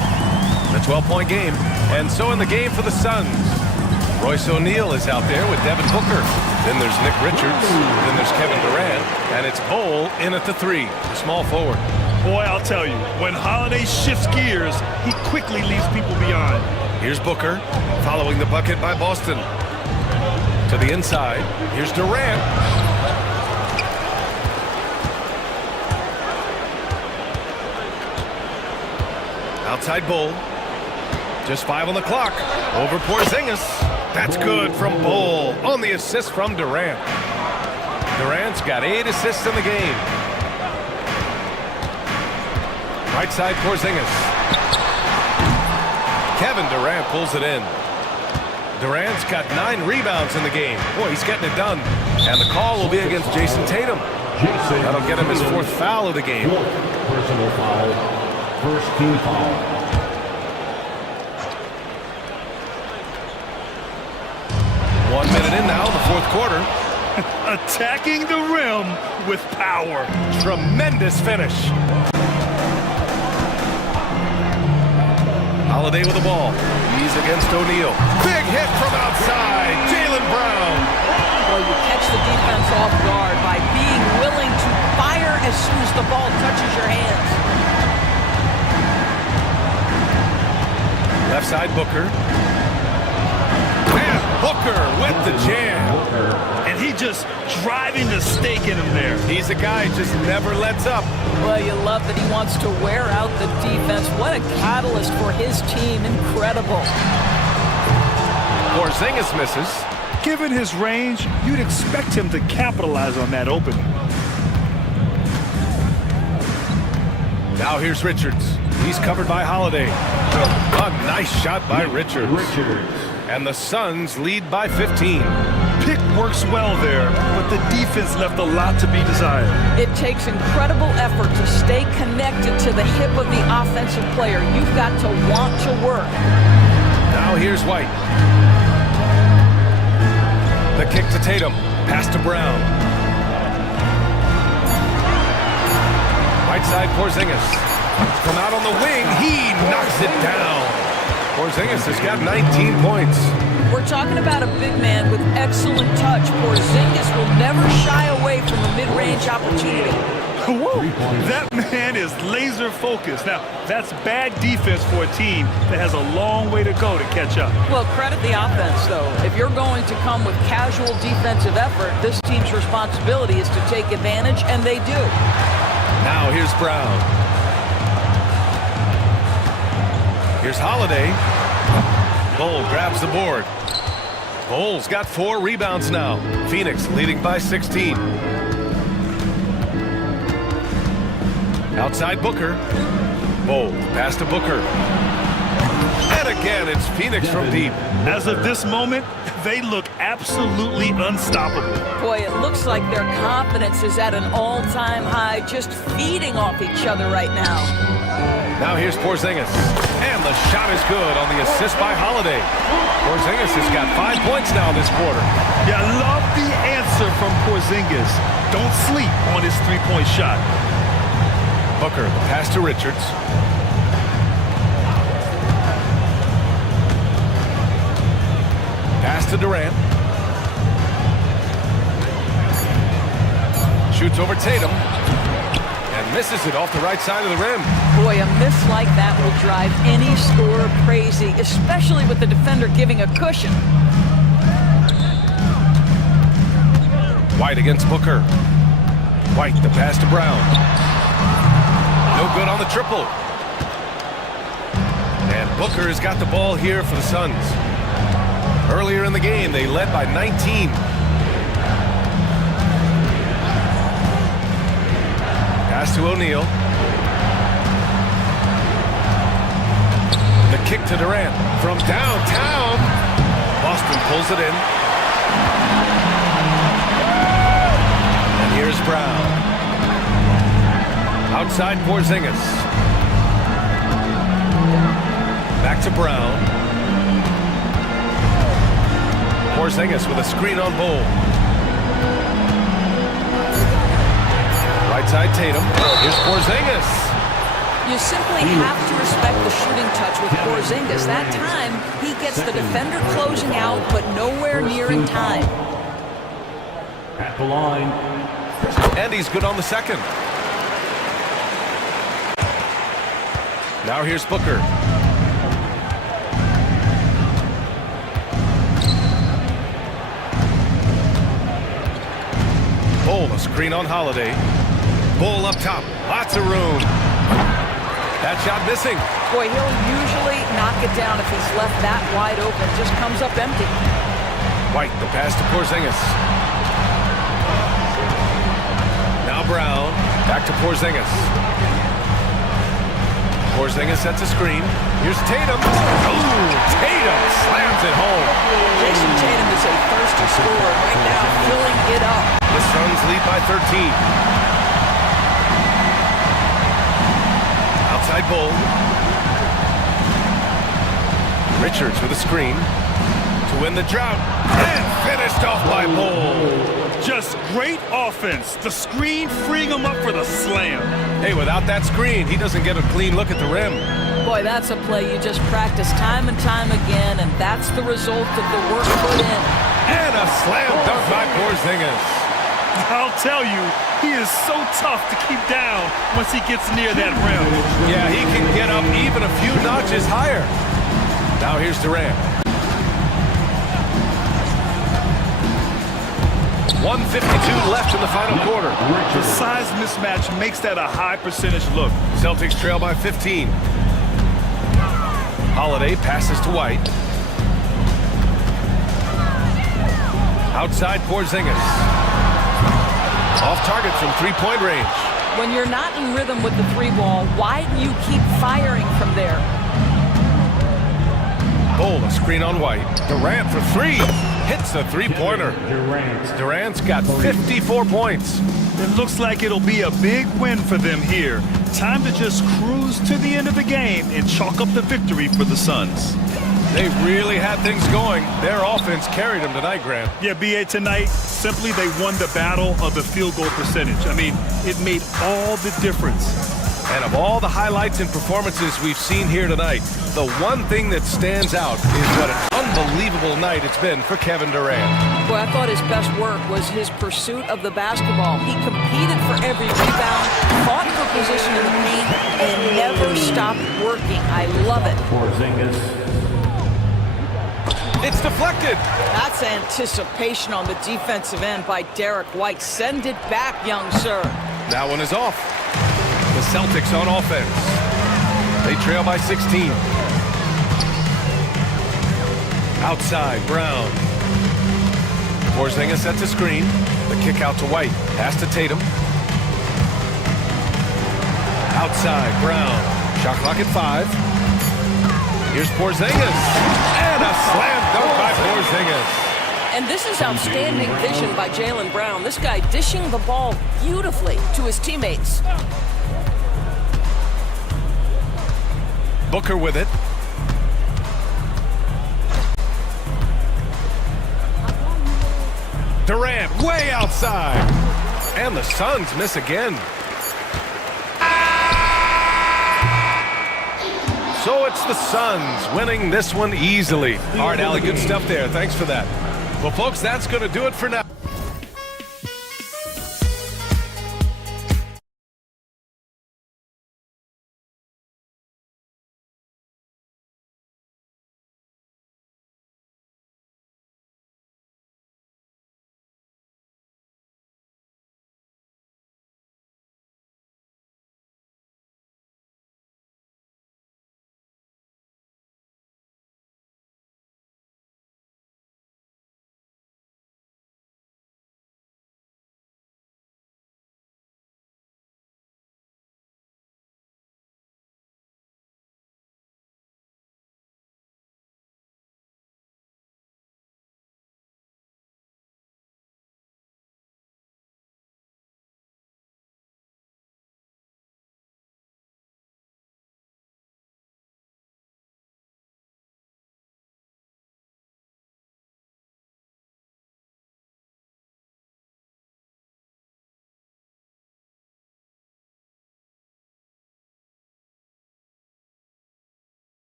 The 12-point game. And so in the game for the Suns, Royce O'Neal is out there with Devin Booker. Then there's Nick Richards. Then there's Kevin Durant. And it's Bull in at the 3, the small forward. Boy, I'll tell you, when Holiday shifts gears, he quickly leaves people beyond. Here's Booker, following the bucket by Boston. To the inside, here's Durant. Outside Bull. Just 5 on the clock. Over Porzingis. That's good from Bull on the assist from Durant. Durant's got 8 assists in the game. Right side Porzingis. Kevin Durant pulls it in. Durant's got 9 rebounds in the game. Boy, he's getting it done. And the call will be against Jason Tatum. That'll get him his 4th foul of the game. Personal foul. First team foul. One minute in now, the 4th quarter. Attacking the rim with power. Tremendous finish. Holiday with the ball. He's against O'Neal. Big hit from outside. Jaylen Brown. Well, you catch the defense off guard by being willing to fire as soon as the ball touches your hands. Left side Booker. And Booker with the jam. And he just driving the stake in him there. He's a guy who just never lets up. Well, you love that he wants to wear out the defense. What a catalyst for his team. Incredible. Porzingis misses. Given his range, you'd expect him to capitalize on that opening. Now here's Richards. He's covered by Holiday. A nice shot by Richards. And the Suns lead by 15. Pick works well there, but the defense left a lot to be desired. It takes incredible effort to stay connected to the hip of the offensive player. You've got to want to work. Now here's White. The kick to Tatum. Pass to Brown. Right side Porzingis. From out on the wing, he knocks it down. Porzingis has got 19 points. We're talking about a big man with excellent touch. Porzingis will never shy away from a mid-range opportunity. Whoa, that man is laser focused. Now, that's bad defense for a team that has a long way to go to catch up. Well, credit the offense, though. If you're going to come with casual defensive effort, this team's responsibility is to take advantage, and they do. Now here's Brown. Here's Holiday. Bull grabs the board. Bull's got 4 rebounds now. Phoenix leading by 16. Outside Booker. Bold pass to Booker. And again, it's Phoenix from deep. As of this moment, they look absolutely unstoppable. Boy, it looks like their confidence is at an all-time high, just feeding off each other right now. Now here's Porzingis. And the shot is good on the assist by Holiday. Porzingis has got 5 points now this quarter. Yeah, I love the answer from Porzingis. Don't sleep on his three-point shot. Booker, the pass to Richards. Pass to Durant. Shoots over Tatum. And misses it off the right side of the rim. Boy, a miss like that will drive any scorer crazy, especially with the defender giving a cushion. White against Booker. White, the pass to Brown. No good on the triple. And Booker has got the ball here for the Suns. Earlier in the game, they led by 19. Pass to O'Neal. The kick to Durant. From downtown. Boston pulls it in. And here's Brown. Outside Porzingis. Back to Brown. Porzingis with a screen on Bol. Right side Tatum. Here's Porzingis. You simply have to respect the shooting touch with Porzingis. That time, he gets the defender closing out, but nowhere near in time. At the line. And he's good on the second. Now here's Booker. Bol, a screen on Holiday. Bol up top. Lots of room. That shot missing. Boy, he'll usually knock it down if he's left that wide open. Just comes up empty. White, the pass to Porzingis. Now Brown. Back to Porzingis. Porzingis sets a screen. Here's Tatum. Ooh, Tatum slams it home. Jason Tatum is a thirsty scorer right now, filling it up. The Suns lead by 13. Outside Bol. Richards with a screen to win the drought. And finished off by Bol. Just great offense. The screen freeing him up for the slam. Hey, without that screen, he doesn't get a clean look at the rim. Boy, that's a play you just practice time and time again, and that's the result of the work put in. And a slam dunk by Porzingis. I'll tell you, he is so tough to keep down once he gets near that rim. Yeah, he can get up even a few notches higher. Now here's Durant. 1:52 left in the final quarter. The size mismatch makes that a high percentage look. Celtics trail by 15. Holiday passes to White. Outside Porzingis. Off target from three-point range. When you're not in rhythm with the three ball, why do you keep firing from there? Bol, a screen on White. Durant for three. Hits the three-pointer. Durant's got 54 points. It looks like it'll be a big win for them here. Time to just cruise to the end of the game and chalk up the victory for the Suns. They really had things going. Their offense carried them tonight, Grant. Yeah, BA, tonight, simply they won the battle of the field goal percentage. I mean, it made all the difference. And of all the highlights and performances we've seen here tonight, the one thing that stands out is what an unbelievable night it's been for Kevin Durant. Boy, I thought his best work was his pursuit of the basketball. He competed for every rebound, fought for position in the paint, and never stopped working. I love it. It's deflected. That's anticipation on the defensive end by Derek White. Send it back, young sir. That one is off. The Celtics on offense. They trail by 16. Outside, Brown. Porzingis sets a screen. The kick out to White. Pass to Tatum. Outside, Brown. Shot clock at 5. Here's Porzingis. And a slam dunk by Porzingis. And this is outstanding vision by Jaylen Brown. This guy dishing the ball beautifully to his teammates. Booker with it. Durant way outside. And the Suns miss again. So it's the Suns winning this one easily. All right, Allie, good stuff there. Thanks for that. Well, folks, that's going to do it for now.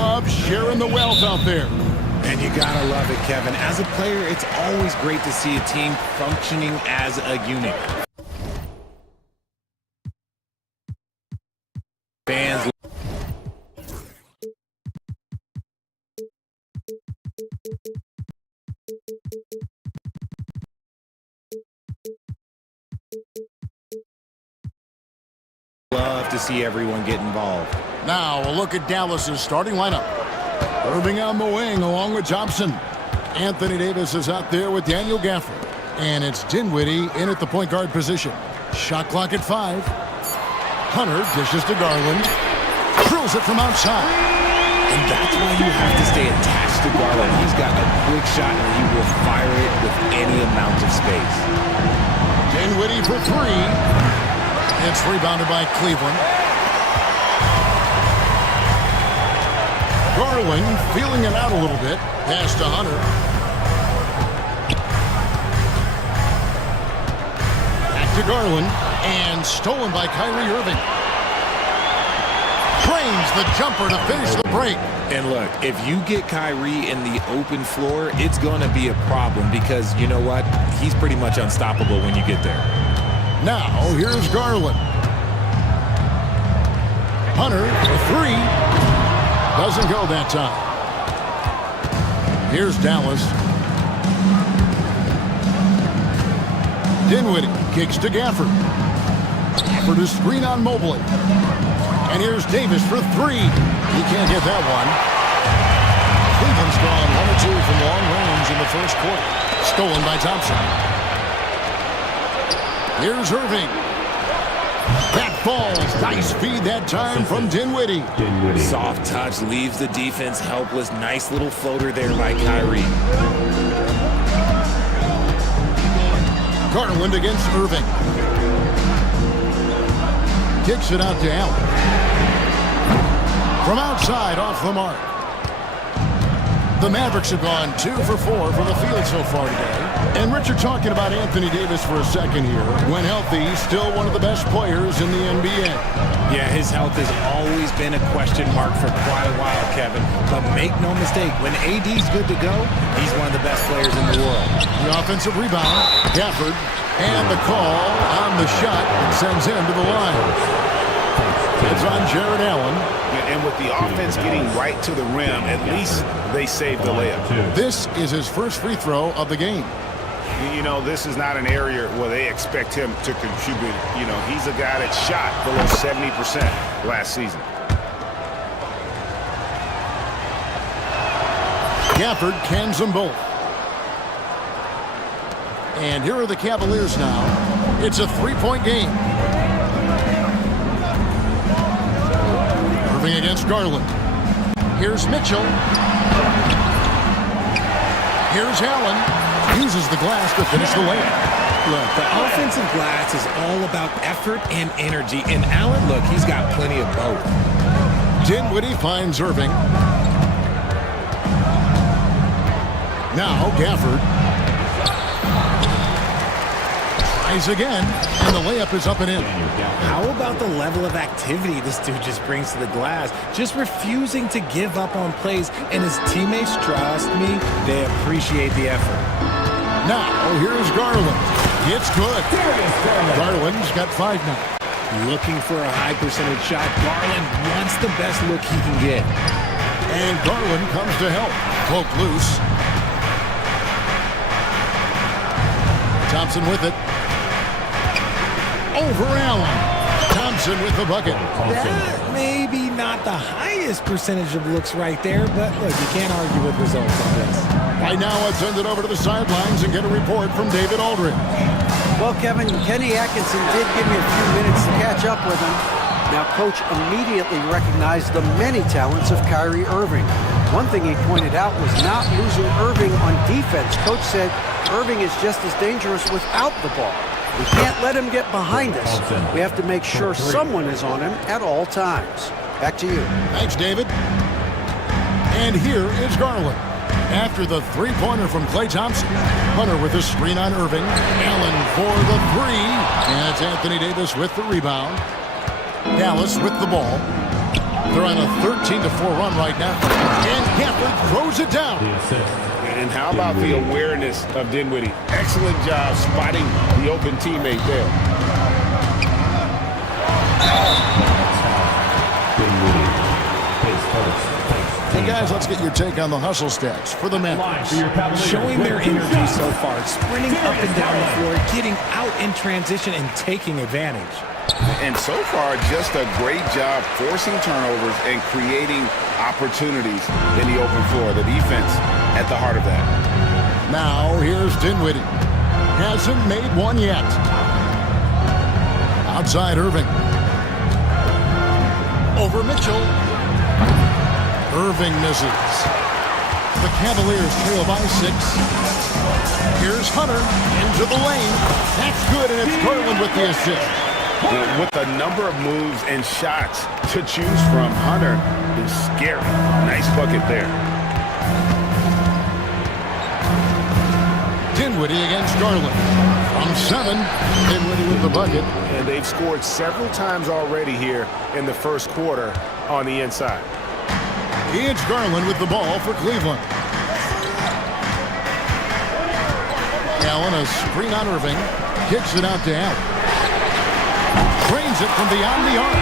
love sharing the wealth out there. And you gotta love it, Kevin. As a player, it's always great to see a team functioning as a unit. Fans love to see everyone get involved. Now a look at Dallas's starting lineup. Irving on the wing along with Thompson. Anthony Davis is out there with Daniel Gafford. And it's Dinwiddie in at the point guard position. Shot clock at 5. Hunter dishes to Garland. Drills it from outside. And that's why you have to stay attached to Garland. He's got a quick shot and he will fire it with any amount of space. Dinwiddie for 3. It's rebounded by Cleveland. Garland feeling it out a little bit. Pass to Hunter. Back to Garland. And stolen by Kyrie Irving. Trains the jumper to finish the break. And look, if you get Kyrie in the open floor, it's going to be a problem because, you know what? He's pretty much unstoppable when you get there. Now, here's Garland. Hunter for 3. Doesn't go that time. Here's Dallas. Dinwiddie kicks to Gafford. Gafford is screen on Mobley. And here's Davis for 3. He can't get that one. Cleveland's gone 1 or 2 from long range in the first quarter. Stolen by Thompson. Here's Irving. That falls. Nice feed that time from Dinwiddie. Soft touch leaves the defense helpless. Nice little floater there by Kyrie. Garland against Irving. Kicks it out to Allen. From outside, off the mark. The Mavericks have gone 2 for 4 from the field so far today. And Richard, talking about Anthony Davis for a second here. When healthy, still one of the best players in the NBA. Yeah, his health has always been a question mark for quite a while, Kevin. But make no mistake, when AD's good to go, he's one of the best players in the world. The offensive rebound, Gafford, and the call on the shot that sends him to the line. It's on Jared Allen. And with the offense getting right to the rim, at least they saved the layup. This is his first free throw of the game. You know, this is not an area where they expect him to contribute. You know, he's a guy that shot below 70% last season. Gafford cans them both. And here are the Cavaliers now. It's a 3-point game. Irving against Garland. Here's Mitchell. Here's Allen. Uses the glass to finish the layup. Look, the offensive glass is all about effort and energy. And Allen, look, he's got plenty of both. Dinwiddie finds Irving. Now Gafford. Tries again, and the layup is up and in. How about the level of activity this dude just brings to the glass? Just refusing to give up on plays, and his teammates, trust me, they appreciate the effort. Now, here's Garland. It's good. Garland's got 5 now. Looking for a high percentage shot. Garland wants the best look he can get. And Garland comes to help. Cloak loose. Thompson with it. Over Allen. Thompson with the bucket. That maybe not the highest percentage of looks right there, but look, you can't argue with results on this. Right now, let's send it over to the sidelines and get a report from David Aldridge. Well, Kevin, Kenny Atkinson did give me a few minutes to catch up with him. Now, Coach immediately recognized the many talents of Kyrie Irving. One thing he pointed out was not losing Irving on defense. Coach said Irving is just as dangerous without the ball. We can't let him get behind us. We have to make sure someone is on him at all times. Back to you. Thanks, David. And here is Garland. After the three-pointer from Klay Thompson. Hunter with a screen on Irving. Allen for the 3. And it's Anthony Davis with the rebound. Dallas with the ball. They're on a 13-4 run right now. And Gafford throws it down. And how about the awareness of Dinwiddie? Excellent job spotting the open teammate there. Hey guys, let's get your take on the hustle stats for the Mavericks. Showing their energy so far, sprinting up and down the floor, getting out in transition and taking advantage. And so far, just a great job forcing turnovers and creating opportunities in the open floor. The defense at the heart of that. Now, here's Dinwiddie. Hasn't made one yet. Outside Irving. Over Mitchell. Irving misses. The Cavaliers trail by 6. Here's Hunter into the lane. That's good, and it's Garland with the assist. With a number of moves and shots to choose from, Hunter is scary. Nice bucket there. Dinwiddie against Garland. From 7, Dinwiddie with the bucket. And they've scored several times already here in the first quarter on the inside. It's Garland with the ball for Cleveland. Allen, a screen on Irving. Kicks it out to Allen. Trains it from beyond the arc.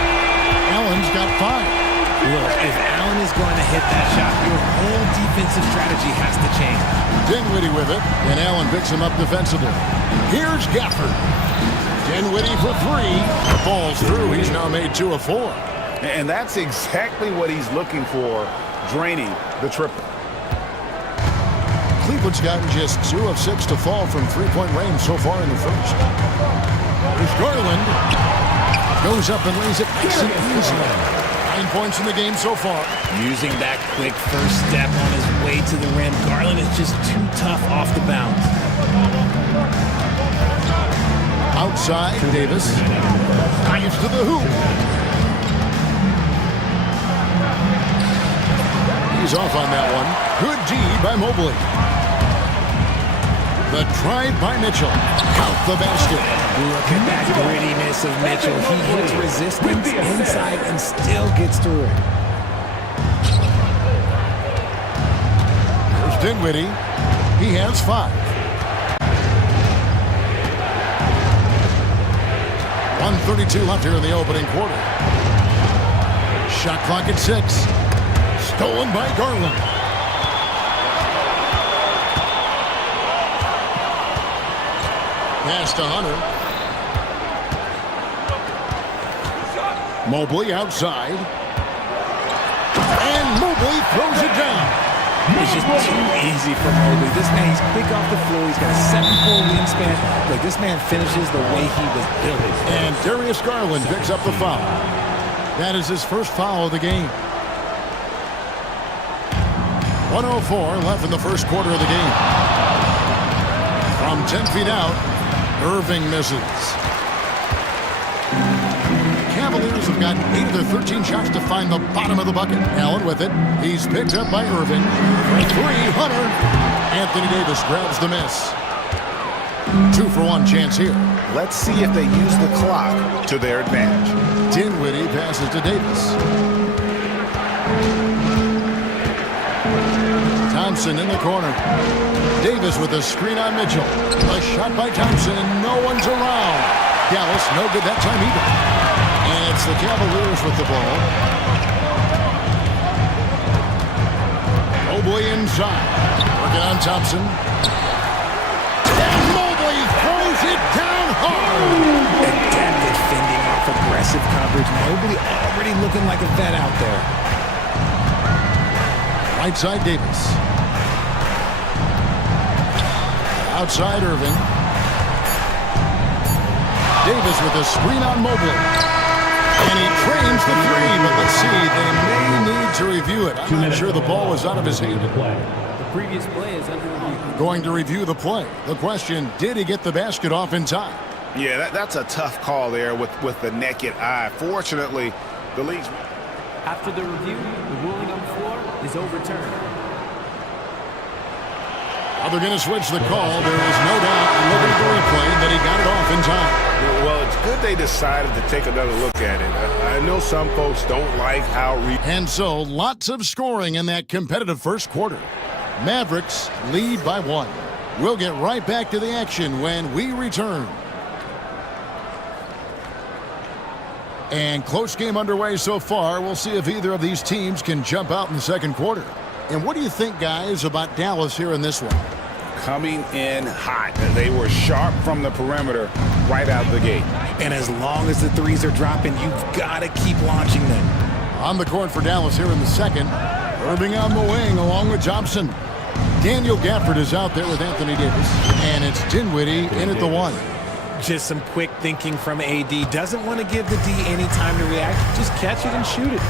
Allen's got 5. Look, if Allen is going to hit that shot, your whole defensive strategy has to change. Dinwiddie with it, and Allen picks him up defensively. Here's Gafford. Dinwiddie for 3. Falls through. He's now made 2 of 4. And that's exactly what he's looking for, draining the triple. Cleveland's gotten just 2 of 6 to fall from three-point range so far in the first. Here's Garland. Goes up and lays it nice and easy. 9 points in the game so far. Using that quick first step on his way to the rim, Garland is just too tough off the bounce. Outside, Davis. Dives to the hoop. He's off on that one. Good D by Mobley. The drive by Mitchell. Out the basket. Look at that grittiness of Mitchell. He hits resistance inside and still gets through it. There's Dinwiddie. He has 5. 1:32 left here in the opening quarter. Shot clock at 6. Stolen by Garland. Pass to Hunter. Mobley outside. And Mobley throws it down. It's just too easy for Mobley. This man, he's quick off the floor. He's got a 7'4" wingspan. Look, this man finishes the way he was built. And Darius Garland picks up the foul. That is his first foul of the game. 1:04 left in the first quarter of the game. From 10 feet out, Irving misses. Cavaliers have gotten 8 of their 13 shots to find the bottom of the bucket. Allen with it. He's picked up by Irving. For 3, Hunter. Anthony Davis grabs the miss. 2-for-1 chance here. Let's see if they use the clock to their advantage. Dinwiddie passes to Davis. Thompson in the corner. Davis with a screen on Mitchell. A shot by Thompson, and no one's around. Dallas, no good that time either. And it's the Cavaliers with the ball. Mobley inside. Working on Thompson. And Mobley throws it down hard. Again, defending off aggressive coverage. Mobley already looking like a vet out there. Right side, Davis. Outside, Irving. Davis with a screen on Mobley. And he trains the 3, but let's see, they may need to review it. I'm not sure the ball was out of his hand. The previous play is under review. Going to review the play. The question, did he get the basket off in time? Yeah, that's a tough call there with the naked eye. Fortunately, the league's... After the review, the ruling on the floor is overturned. Well, they're going to switch the call. There is no doubt, looking at the replay, that he got it off in time. Well, it's good they decided to take another look at it. I know some folks don't like how... And so, lots of scoring in that competitive first quarter. Mavericks lead by 1. We'll get right back to the action when we return. And close game underway so far. We'll see if either of these teams can jump out in the second quarter. And what do you think, guys, about Dallas here in this one? Coming in hot. They were sharp from the perimeter right out of the gate. And as long as the threes are dropping, you've got to keep launching them. On the court for Dallas here in the second. Irving on the wing along with Thompson. Daniel Gafford is out there with Anthony Davis. And it's Dinwiddie in at the 1. Just some quick thinking from AD. Doesn't want to give the D any time to react. Just catch it and shoot it.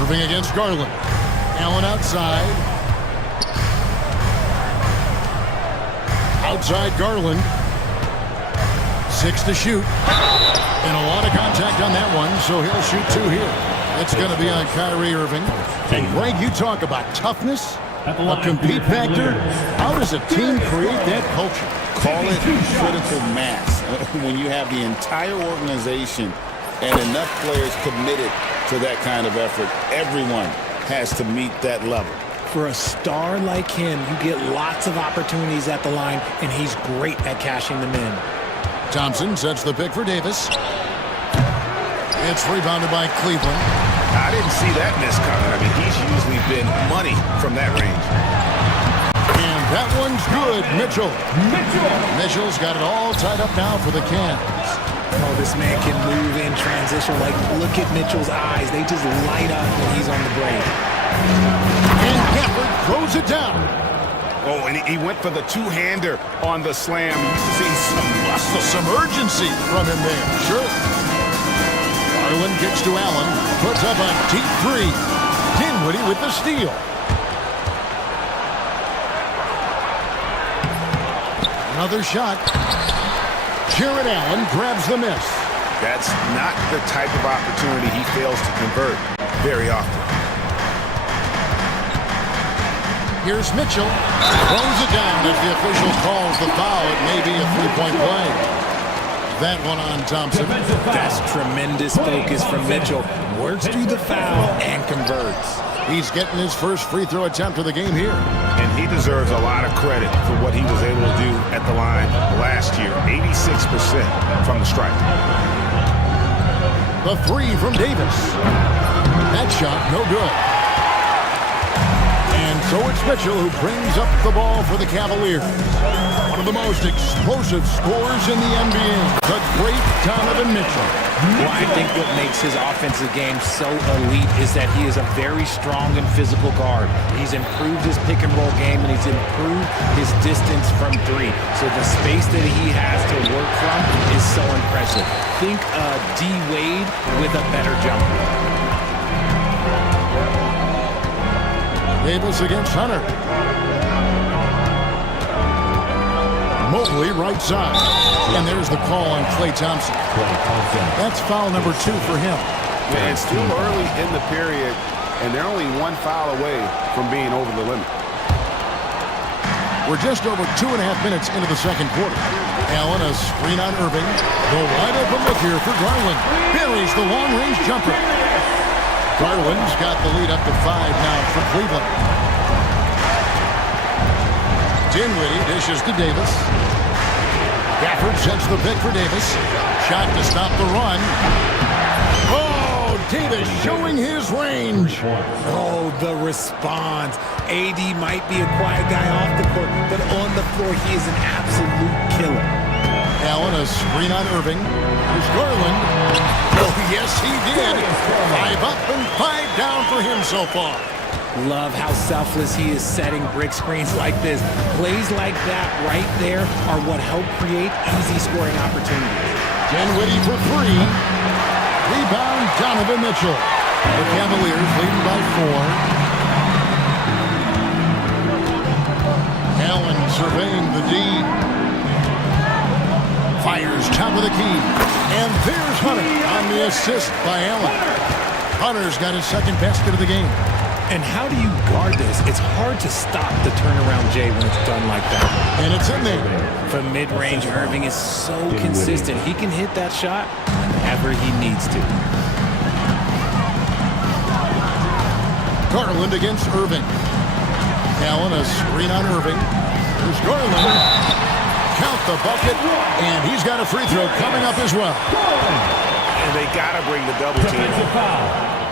Irving against Garland. Allen outside. Outside Garland. 6 to shoot. And a lot of contact on that one, so he'll shoot 2 here. It's going to be on Kyrie Irving. And Greg, you talk about toughness, a compete factor. How does a team create that culture? Call it critical mass. When you have the entire organization and enough players committed to that kind of effort, everyone has to meet that level. For a star like him, you get lots of opportunities at the line, and he's great at cashing them in. Thompson sets the pick for Davis. It's rebounded by Cleveland. I didn't see that miss coming. I mean, he's usually been money from that range. And that one's good. Mitchell's got it all tied up now for the Cavs. Oh, this man can move in transition. Like, look at Mitchell's eyes. They just light up when he's on the break. And Gafford throws it down. Oh, and he went for the two-hander on the slam. You see some urgency from him there. Sure. Garland kicks to Allen. Puts up a deep 3. Dinwiddie with the steal. Another shot. Jared Allen grabs the miss. That's not the type of opportunity he fails to convert very often. Here's Mitchell. Throws it down as the official calls the foul. It may be a 3-point play. That one on Thompson. That's tremendous focus from Mitchell. Works through the foul and converts. He's getting his first free throw attempt of the game here. And he deserves a lot of credit for what he was able to do at the line last year. 86% from the stripe. The 3 from Davis. That shot, no good. And so it's Mitchell who brings up the ball for the Cavaliers. One of the most explosive scorers in the NBA. The great Donovan Mitchell. Well, I think what makes his offensive game so elite is that he is a very strong and physical guard. He's improved his pick and roll game, and he's improved his distance from 3. So the space that he has to work from is so impressive. Think D Wade with a better jumper. Davis against Hunter. Mobley right side. And there's the call on Klay Thompson. That's foul number 2 for him. Yeah, it's still early in the period, and they're only 1 foul away from being over the limit. We're just over 2.5 minutes into the second quarter. Allen, a screen on Irving. The wide open look here for Garland. Buries the long-range jumper. Garland's got the lead up to 5 now for Cleveland. Dinwiddie dishes to Davis. Gafford sets the pick for Davis. Shot to stop the run. Oh, Davis showing his range. Oh, the response. AD might be a quiet guy off the court, but on the floor, he is an absolute killer. Allen, a screen on Irving. Here's Garland. Oh, yes, he did. 5 up and 5 down for him so far. Love how selfless he is setting brick screens like this. Plays like that right there are what help create easy scoring opportunities. Dinwiddie for 3. Rebound, Donovan Mitchell. The Cavaliers leading by 4. Allen surveying the D. Fires top of the key. And there's Hunter on the assist by Allen. Hunter's got his second basket of the game. And how do you guard this? It's hard to stop the turnaround J when it's done like that. And it's in there. From mid-range, Irving is so consistent. He can hit that shot whenever he needs to. Garland against Irving. Allen, a screen on Irving. There's Garland. Count the bucket, and he's got a free throw coming up as well. And they got to bring the double team.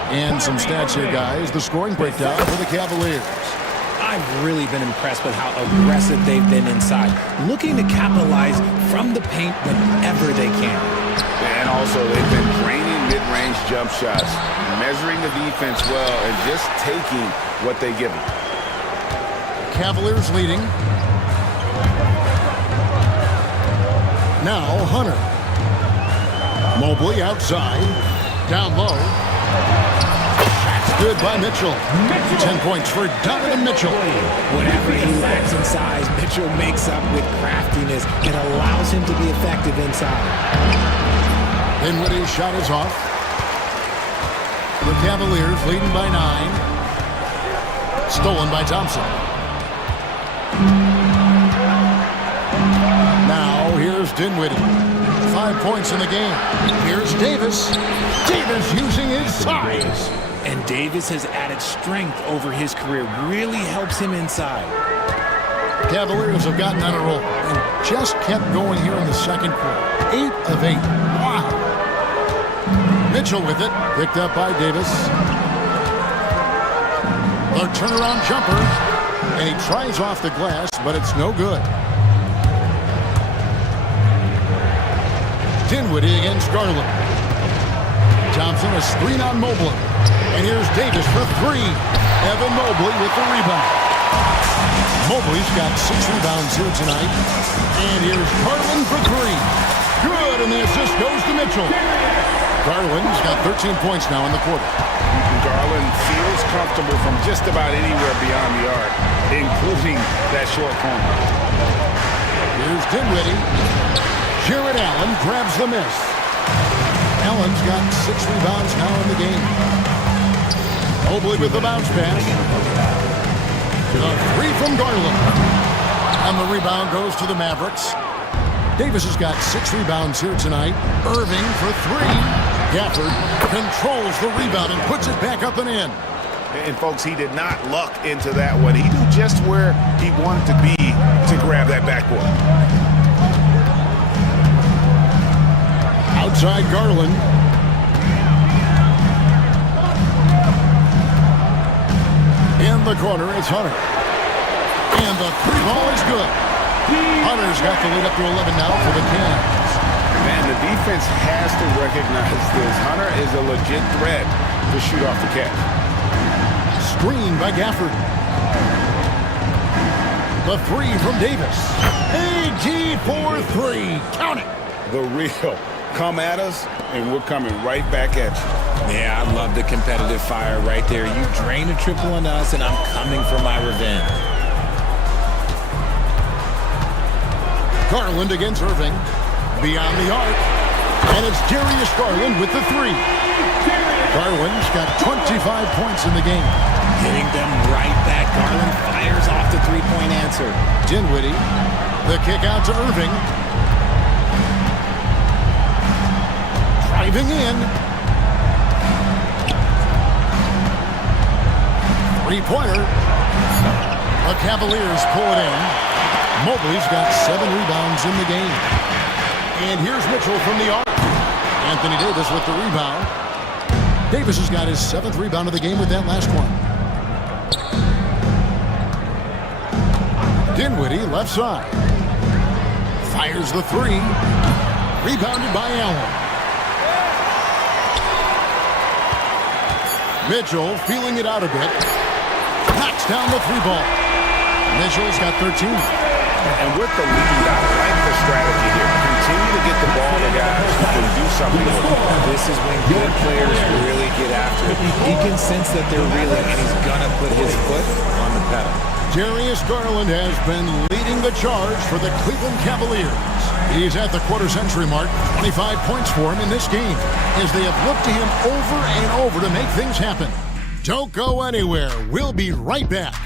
And some stats here, guys. The scoring breakdown for the Cavaliers. I've really been impressed with how aggressive they've been inside, looking to capitalize from the paint whenever they can. And also, they've been draining mid-range jump shots, measuring the defense well, and just taking what they give them. Cavaliers leading. Now Hunter. Mobley outside. Down low. Good by Mitchell. 10 points for Donovan Mitchell. Whatever he lacks in size, Mitchell makes up with craftiness and allows him to be effective inside. Dinwiddie's shot is off. The Cavaliers leading by 9. Stolen by Thompson. Now here's Dinwiddie. 5 points in the game. Here's Davis. Davis using his size. And Davis has added strength over his career. Really helps him inside. Cavaliers have gotten on a roll and just kept going here in the second quarter. 8 of 8. Wow. Mitchell with it. Picked up by Davis. The turnaround jumper. And he tries off the glass, but it's no good. Dinwiddie against Garland. Thompson, a screen on Mobley. And here's Davis for 3. Evan Mobley with the rebound. Mobley's got 6 rebounds here tonight. And here's Garland for 3. Good, and the assist goes to Mitchell. Garland's got 13 points now in the quarter. Garland feels comfortable from just about anywhere beyond the arc, including that short corner. Here's Dinwiddie. Jared Allen grabs the miss. Allen's got 6 rebounds now in the game. Mobley with the bounce pass. The 3 from Garland. And the rebound goes to the Mavericks. Davis has got 6 rebounds here tonight. Irving for 3. Gafford controls the rebound and puts it back up and in. And folks, he did not luck into that one. He knew just where he wanted to be to grab that backboard. Outside Garland. In the corner, it's Hunter. And the 3 ball is good. Hunter's got the lead up to 11 now for the Cavs. Man, the defense has to recognize this. Hunter is a legit threat to shoot off the catch. Screen by Gafford. The 3 from Davis. AG for 3. Count it. The real. Come at us, and we're coming right back at you. Yeah, I love the competitive fire right there. You drain a triple on us, and I'm coming for my revenge. Garland against Irving. Beyond the arc. And it's Darius Garland with the 3. Garland's got 25 points in the game. Hitting them right back. Garland fires off the 3-point answer. Dinwiddie. The kick out to Irving. Driving in. 3-pointer. The Cavaliers pull it in. Mobley's got 7 rebounds in the game. And here's Mitchell from the arc. Anthony Davis with the rebound. Davis has got his 7th rebound of the game with that last one. Dinwiddie left side. Fires the 3. Rebounded by Allen. Mitchell feeling it out a bit. Knocks down the 3 ball. Mitchell's got 13. And with the lead, I like the strategy here. Continue to get the ball to guys who can do something with it. This is when good players really get after it. He can sense that they're reeling, and he's going to put his foot on the pedal. Darius Garland has been leading the charge for the Cleveland Cavaliers. He's at the quarter-century mark. 25 points for him in this game, as they have looked to him over and over to make things happen. Don't go anywhere. We'll be right back.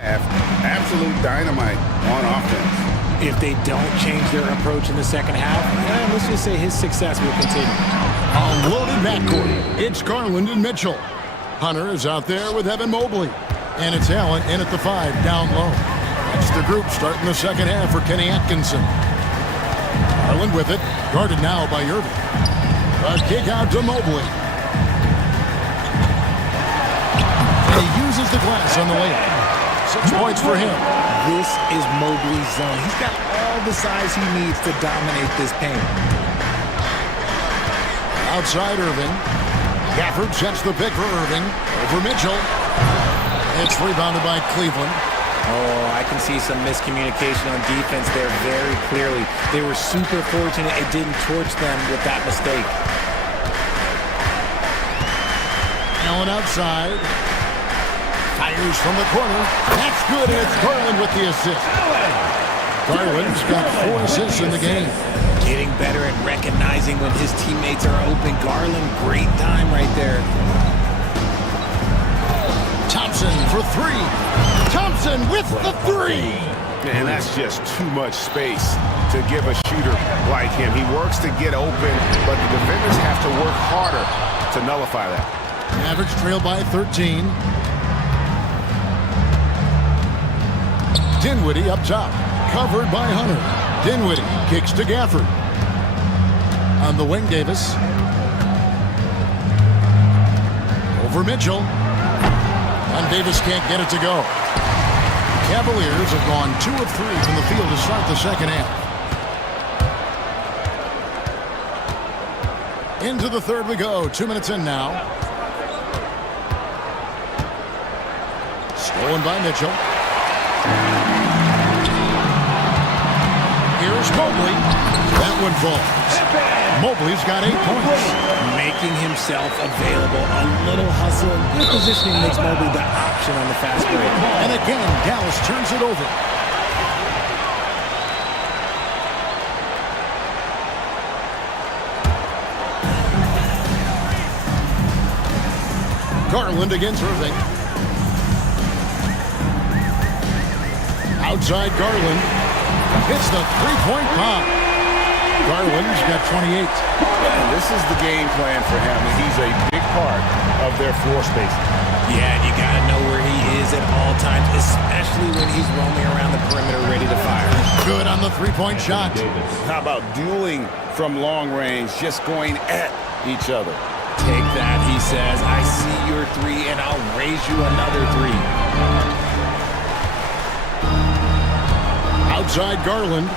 Absolute dynamite on offense. If they don't change their approach in the second half, let's just say his success will continue. A loaded backcourt. It's Garland and Mitchell. Hunter is out there with Evan Mobley. And it's Allen in at the 5, down low. That's the group starting the second half for Kenny Atkinson. Garland with it, guarded now by Irving. A kick out to Mobley. And he uses the glass on the layup. 6 points for him. This is Mobley's zone. He's got all the size he needs to dominate this paint. Outside Irving. Gafford sets the pick for Irving. Over Mitchell. It's rebounded by Cleveland. Oh, I can see some miscommunication on defense there very clearly. They were super fortunate it didn't torch them with that mistake. Allen outside. Fires from the corner. That's good. It's Garland with the assist. Garland's got 4 assists in the game. Getting better at recognizing when his teammates are open. Garland, great time right there. Thompson for 3. Thompson with the 3. And that's just too much space to give a shooter like him. He works to get open, but the defenders have to work harder to nullify that. Mavericks trail by 13. Dinwiddie up top, covered by Hunter. Dinwiddie kicks to Gafford. On the wing, Davis. Over Mitchell. And Davis can't get it to go. Cavaliers have gone 2 of 3 from the field to start the second half. Into the third we go. 2 minutes in now. Stolen by Mitchell. Here's Mobley. That one falls. Mobley's got 8 points. Making himself available. A little hustle. Good positioning makes Mobley the option on the fast break. And again, Dallas turns it over. Garland against Irving. Outside Garland. Hits the 3-point bomb. Garland's got 28. And this is the game plan for him. He's a big part of their floor spacing. Yeah, you got to know where he is at all times, especially when he's roaming around the perimeter ready to fire. Good on the three-point shot. How about dueling from long range, just going at each other? Take that, he says. I see your three, and I'll raise you another three. Outside Garland.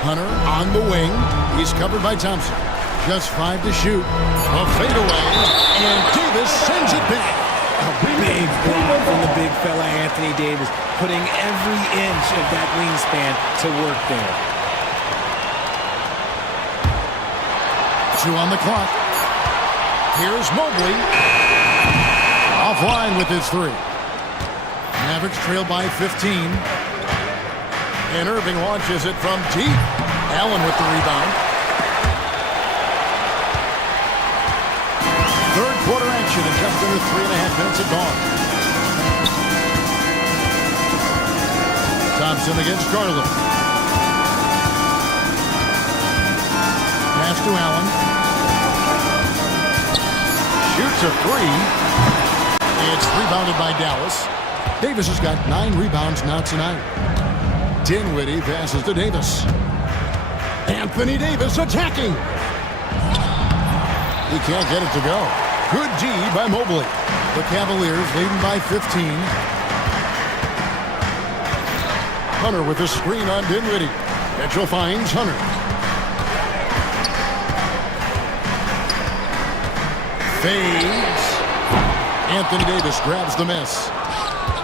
Hunter on the wing. He's covered by Thompson. Just 5 to shoot. A fadeaway. And Davis sends it back. A big block from the big fella Anthony Davis, putting every inch of that wingspan to work there. 2 on the clock. Here's Mobley. Offline with his 3. Mavericks trail by 15. And Irving launches it from deep. Allen with the rebound. Third quarter action in just under 3.5 minutes of gone. Thompson against Garland. Pass to Allen. Shoots a 3. It's rebounded by Dallas. Davis has got 9 rebounds now tonight. Dinwiddie passes to Davis. Anthony Davis attacking. He can't get it to go. Good D by Mobley. The Cavaliers leading by 15. Hunter with a screen on Dinwiddie. Mitchell finds Hunter. Fades. Anthony Davis grabs the miss.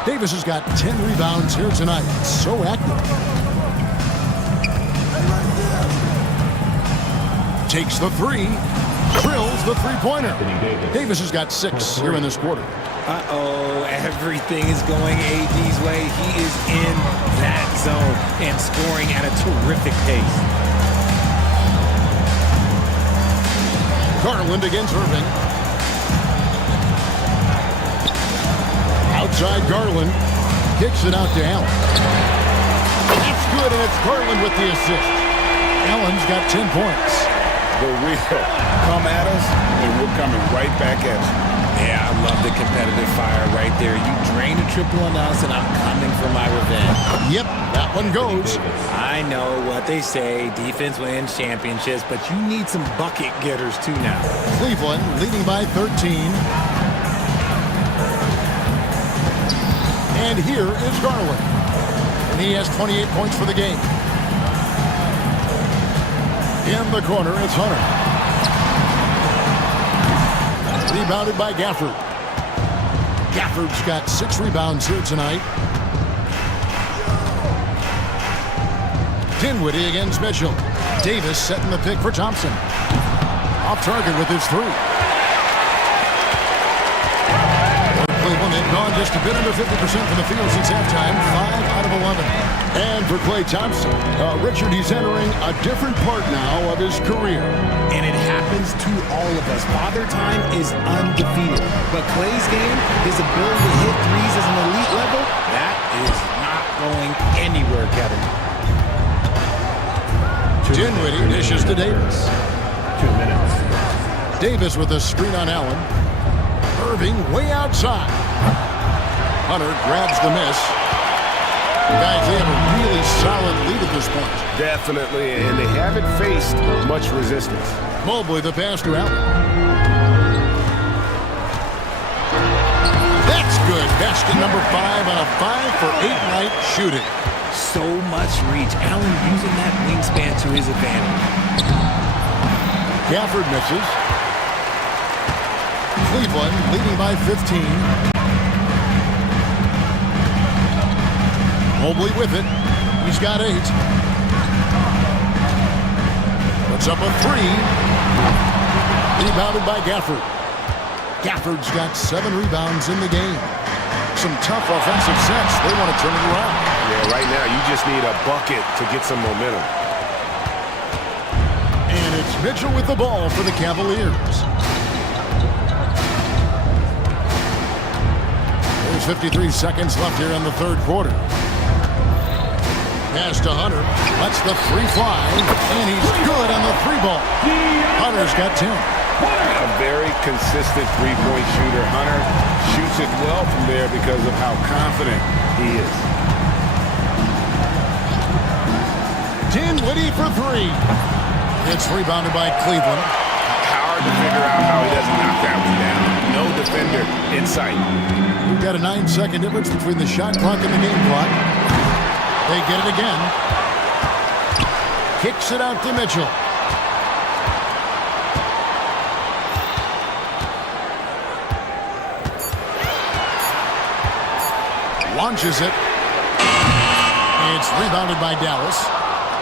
Davis has got 10 rebounds here tonight. So active. Takes the 3. Drills the three-pointer. Davis has got 6 here in this quarter. Uh-oh, everything is going AD's way. He is in that zone and scoring at a terrific pace. Garland against Irving. Outside Garland. Kicks it out to Allen. That's good, and it's Garland with the assist. Allen's got 10 points. The real come at us, and we're coming right back at you. Yeah, I love the competitive fire right there. You drain a triple on us, and I'm coming for my revenge. Yep, that one goes. I know what they say, defense wins championships, but you need some bucket getters too now. Cleveland leading by 13. And here is Garland. And he has 28 points for the game. In the corner, it's Hunter. Rebounded by Gafford. Gafford's got 6 rebounds here tonight. Dinwiddie against Mitchell. Davis setting the pick for Thompson. Off target with his 3. Cleveland, they've gone just a bit under 50% from the field since halftime. 5 out of 11. And for Klay Thompson, Richard, he's entering a different part now of his career. And it happens to all of us. Father Time is undefeated. But Klay's game, his ability to hit threes as an elite level, that is not going anywhere, Kevin. Dinwiddie dishes to Davis. 2 minutes. Davis with a screen on Allen. Irving way outside. Hunter grabs the miss. Guys, they have a really solid lead at this point. Definitely, and they haven't faced much resistance. Mobley the pass to Allen. That's good. Basket number 5 on a 5-for-8 night shooting. So much reach. Allen using that wingspan to his advantage. Gafford misses. Cleveland leading by 15. Mobley with it. He's got 8. Puts up a 3. Rebounded by Gafford. Gafford's got 7 rebounds in the game. Some tough offensive sets. They want to turn it around. Yeah, right now you just need a bucket to get some momentum. And it's Mitchell with the ball for the Cavaliers. There's 53 seconds left here in the third quarter. Pass to Hunter. Lets the three fly. And he's good on the three ball. Hunter's got 10. A very consistent three-point shooter. Hunter shoots it well from there because of how confident he is. Dinwiddie for three. It's rebounded by Cleveland. Hard to figure out how he doesn't knock that one down. No defender in sight. We've got a 9-second difference between the shot clock and the game clock. They get it again. Kicks it out to Mitchell. Launches it. It's rebounded by Dallas.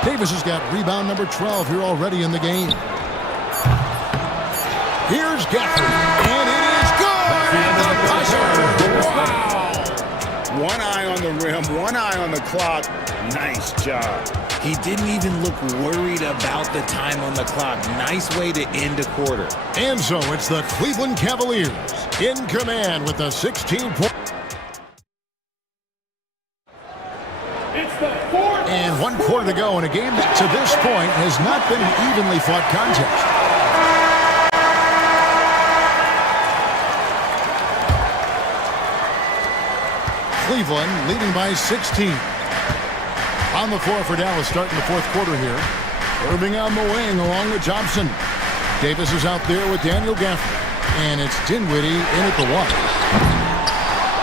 Davis has got rebound number 12 here already in the game. Here's Gafford, and it is good! Wow! One eye on the rim, one eye on the clock. Nice job. He didn't even look worried about the time on the clock. Nice way to end a quarter. And so it's the Cleveland Cavaliers in command with a 16-point. And 1 quarter to go in a game that to this point has not been an evenly fought contest. Cleveland leading by 16. On the floor for Dallas starting the fourth quarter here. Irving on the wing along with Johnson. Davis is out there with Daniel Gafford. And it's Dinwiddie in at the one.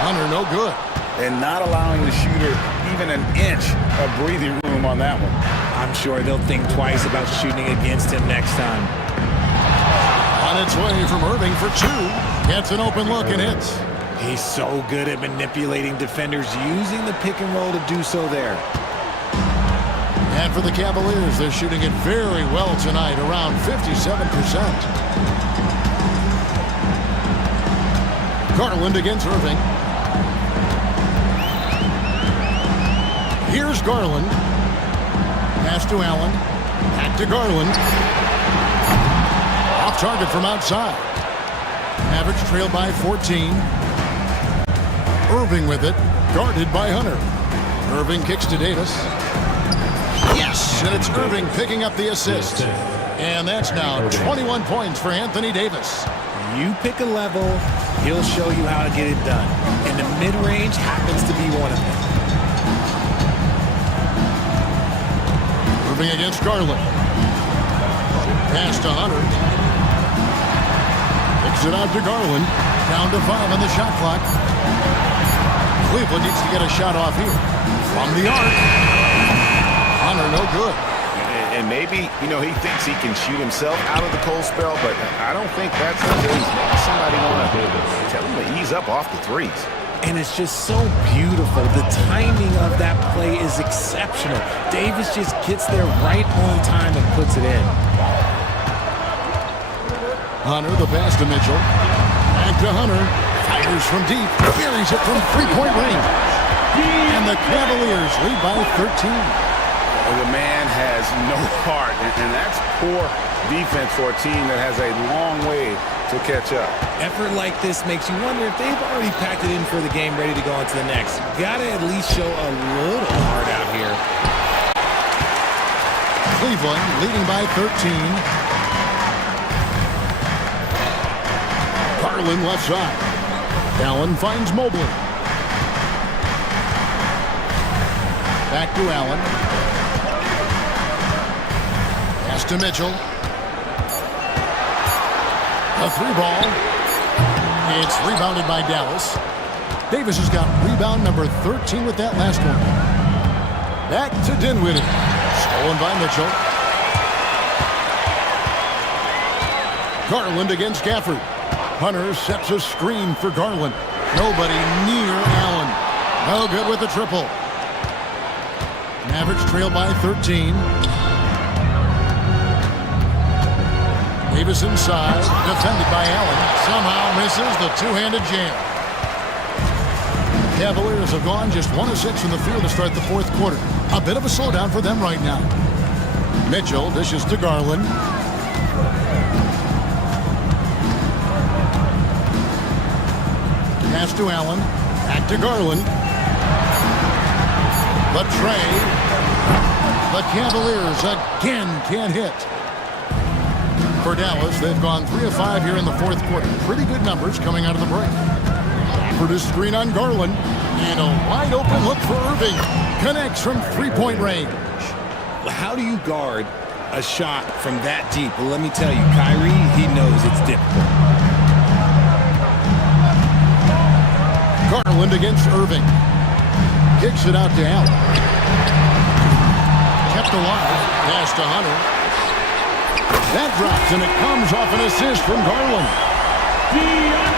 Hunter no good. And not allowing the shooter even an inch of breathing room on that one. I'm sure they'll think twice about shooting against him next time. On its way from Irving for two. Gets an open look and hits. He's so good at manipulating defenders, using the pick and roll to do so there. And for the Cavaliers, they're shooting it very well tonight, around 57%. Garland against Irving. Here's Garland. Pass to Allen. Back to Garland. Off target from outside. Mavericks trail by 14. Irving with it. Guarded by Hunter. Irving kicks to Davis. Yes, and it's Irving picking up the assist. And that's now 21 points for Anthony Davis. You pick a level, he'll show you how to get it done. And the mid-range happens to be one of them. Irving against Garland. Pass to Hunter. Picks it out to Garland. Down to 5 on the shot clock. Cleveland needs to get a shot off here. From the arc. Hunter no good. And maybe, he thinks he can shoot himself out of the cold spell, but I don't think that's the case. Somebody want to tell him to ease up off the threes. And it's just so beautiful. The timing of that play is exceptional. Davis just gets there right on time and puts it in. Hunter, the pass to Mitchell. Back to Hunter. Fires from deep. Carries it from three-point range. And the Cavaliers lead by 13. The man has no heart, and that's poor defense for a team that has a long way to catch up. Effort like this makes you wonder if they've already packed it in for the game, ready to go on to the next. Gotta at least show a little heart out here. Cleveland leading by 13. Garland left side. Allen finds Mobley. Back to Allen. Pass to Mitchell. A three ball. It's rebounded by Dallas. Davis has got rebound number 13 with that last one. Back to Dinwiddie. Stolen by Mitchell. Garland against Gafford. Hunter sets a screen for Garland. Nobody near Allen. No good with the triple. Mavericks trail by 13. Davis inside, defended by Allen. Somehow misses the two-handed jam. Cavaliers have gone just 1 of 6 from the field to start the fourth quarter. A bit of a slowdown for them right now. Mitchell dishes to Garland. Pass to Allen. Back to Garland. The tray. The Cavaliers again can't hit. For Dallas, they've gone 3 of 5 here in the fourth quarter. Pretty good numbers coming out of the break. For the screen on Garland. And a wide open look for Irving. Connects from three-point range. How do you guard a shot from that deep? Well, let me tell you, Kyrie, he knows it's difficult. Garland against Irving. Kicks it out to Allen. Kept alive. Pass to Hunter. That drops, and it comes off an assist from Garland.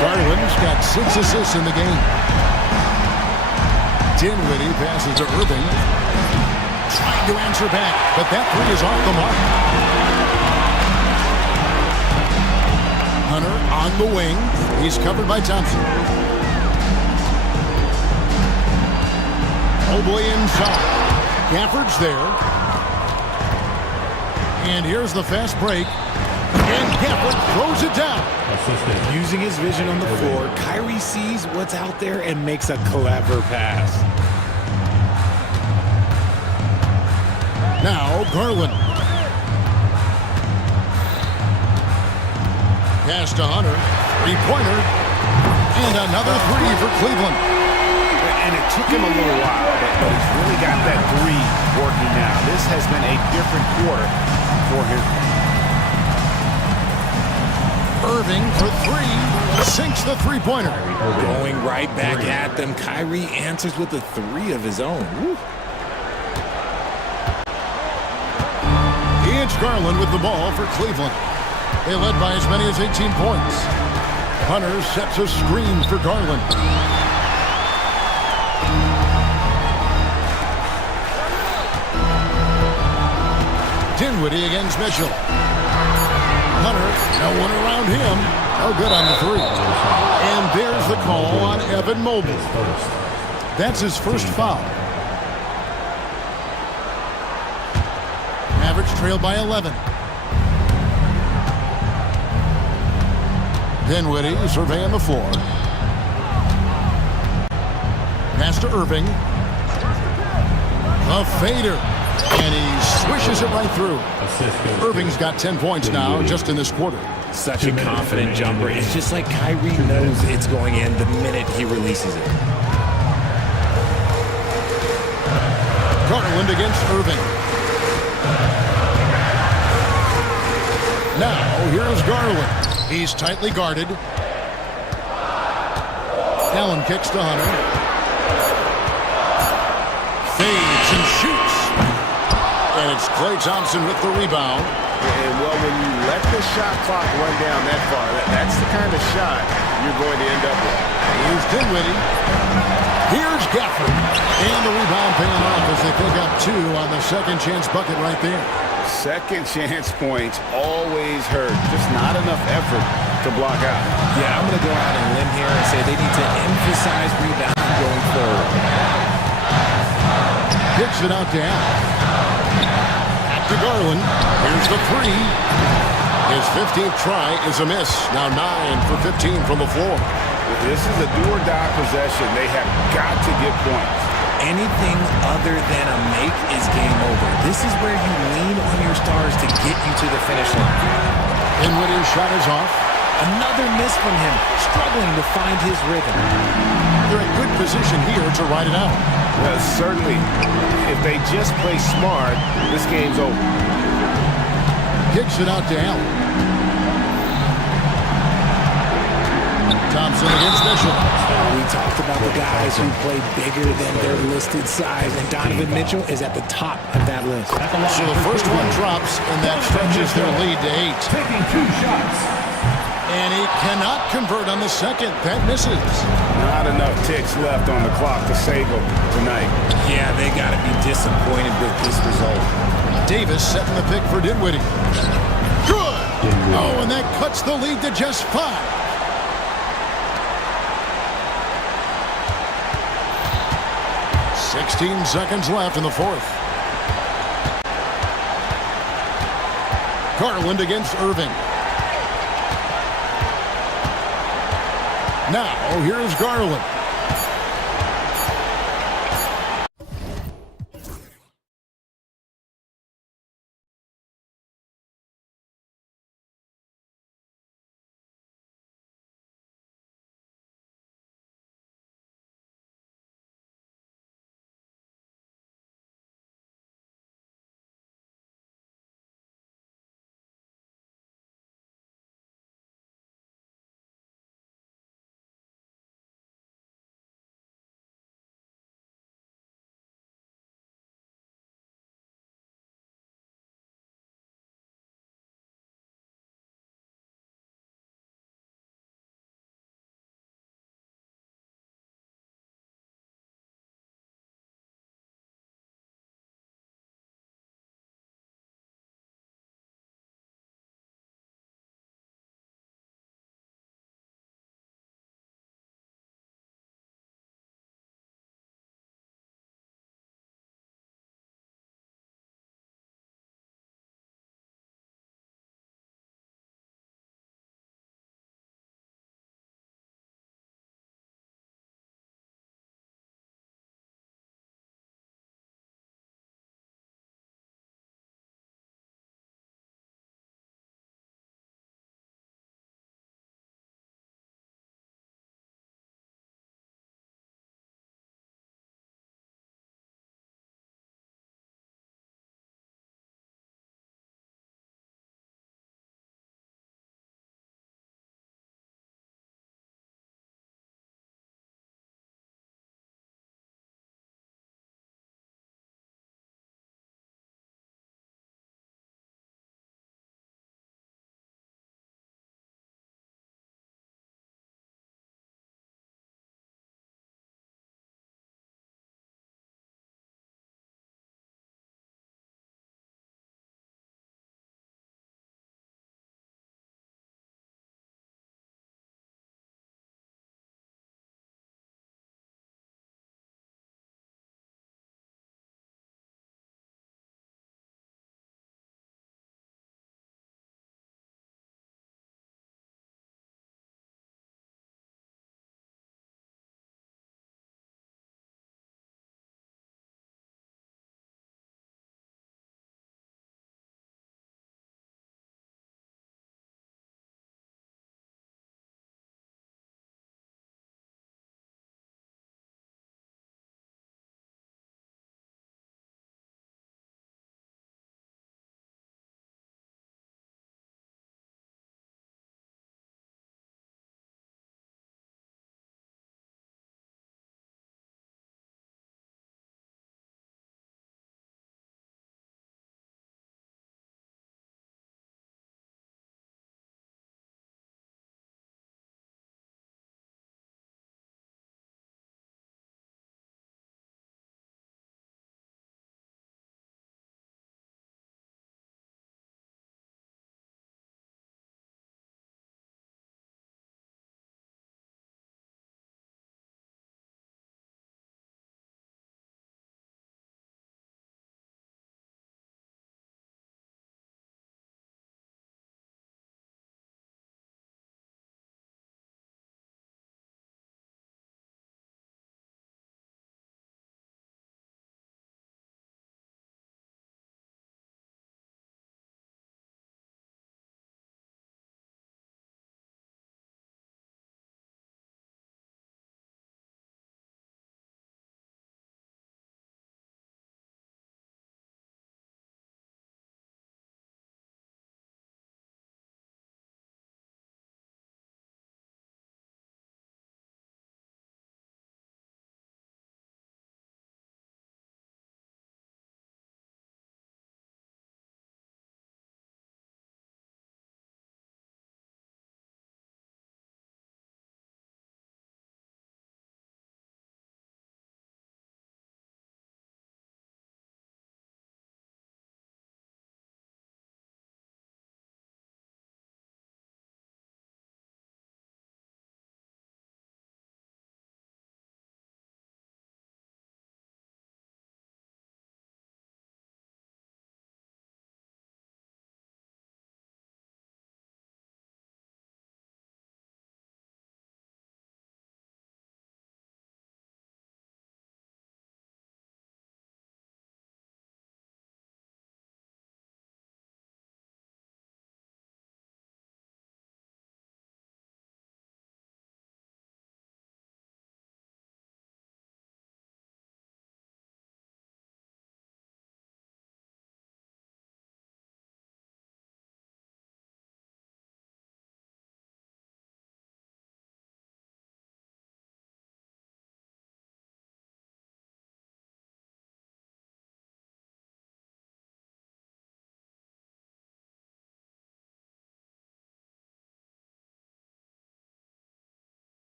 Garland's got 6 assists in the game. Dinwiddie passes to Irving. Trying to answer back, but that three is off the mark. Hunter on the wing. He's covered by Thompson. Mobley inside. Gafford's there. And here's the fast break. And Gafford throws it down. Using his vision on the floor, Kyrie sees what's out there and makes a clever pass. Now Garland. Pass to Hunter. Three-pointer. And another three for Cleveland. And it took him a little while, but he's really got that three working now. This has been a different quarter for him. Irving for three. Sinks the three-pointer. Going right back at them. Kyrie answers with a three of his own. Woo. It's Garland with the ball for Cleveland. They led by as many as 18 points. Hunter sets a screen for Garland. Dinwiddie against Mitchell. Hunter, no one around him. No good on the three. And there's the call on Evan Mobley. That's his first foul. Mavericks trail by 11. Dinwiddie surveying the floor. Pass to Irving. A fader. And he swishes it right through. Irving's got 10 points now just in this quarter. Such a confident jumper. It's just like Kyrie knows it's going in the minute he releases it. Garland against Irving. Now, here's Garland. He's tightly guarded. Allen kicks to Hunter. Fades and shoots. And it's Klay Thompson with the rebound. And, well, when you let the shot clock run down that far, that's the kind of shot you're going to end up with. Here's Dinwiddie. Here's Gafford. And the rebound paying off as they pick up 2 on the second chance bucket right there. Second chance points always hurt. Just not enough effort to block out. Yeah, I'm going to go out and limb here and say they need to emphasize rebounding going forward. Kicks it out to Allen. Back to Garland. Here's the three. His 15th try is a miss. Now 9 for 15 from the floor. This is a do-or-die possession. They have got to get points. Anything other than a make is game over. This is where you lean on your stars to get you to the finish line. Dinwiddie's shot is off. Another miss from him, struggling to find his rhythm. They're in good position here to ride it out. Well, certainly, if they just play smart, this game's over. Kicks it out to Allen. Thompson against Mitchell. We talked about the guys who play bigger than their listed size, and Donovan Mitchell is at the top of that list. So the first one drops, and that stretches their lead to 8. Taking 2 shots. And he cannot convert on the second. That misses. Not enough ticks left on the clock to save them tonight. Yeah, they got to be disappointed with this result. Davis setting the pick for Dinwiddie. Good! Oh, and that cuts the lead to just 5. 16 seconds left in the fourth. Garland against Irving. Now, here's Garland.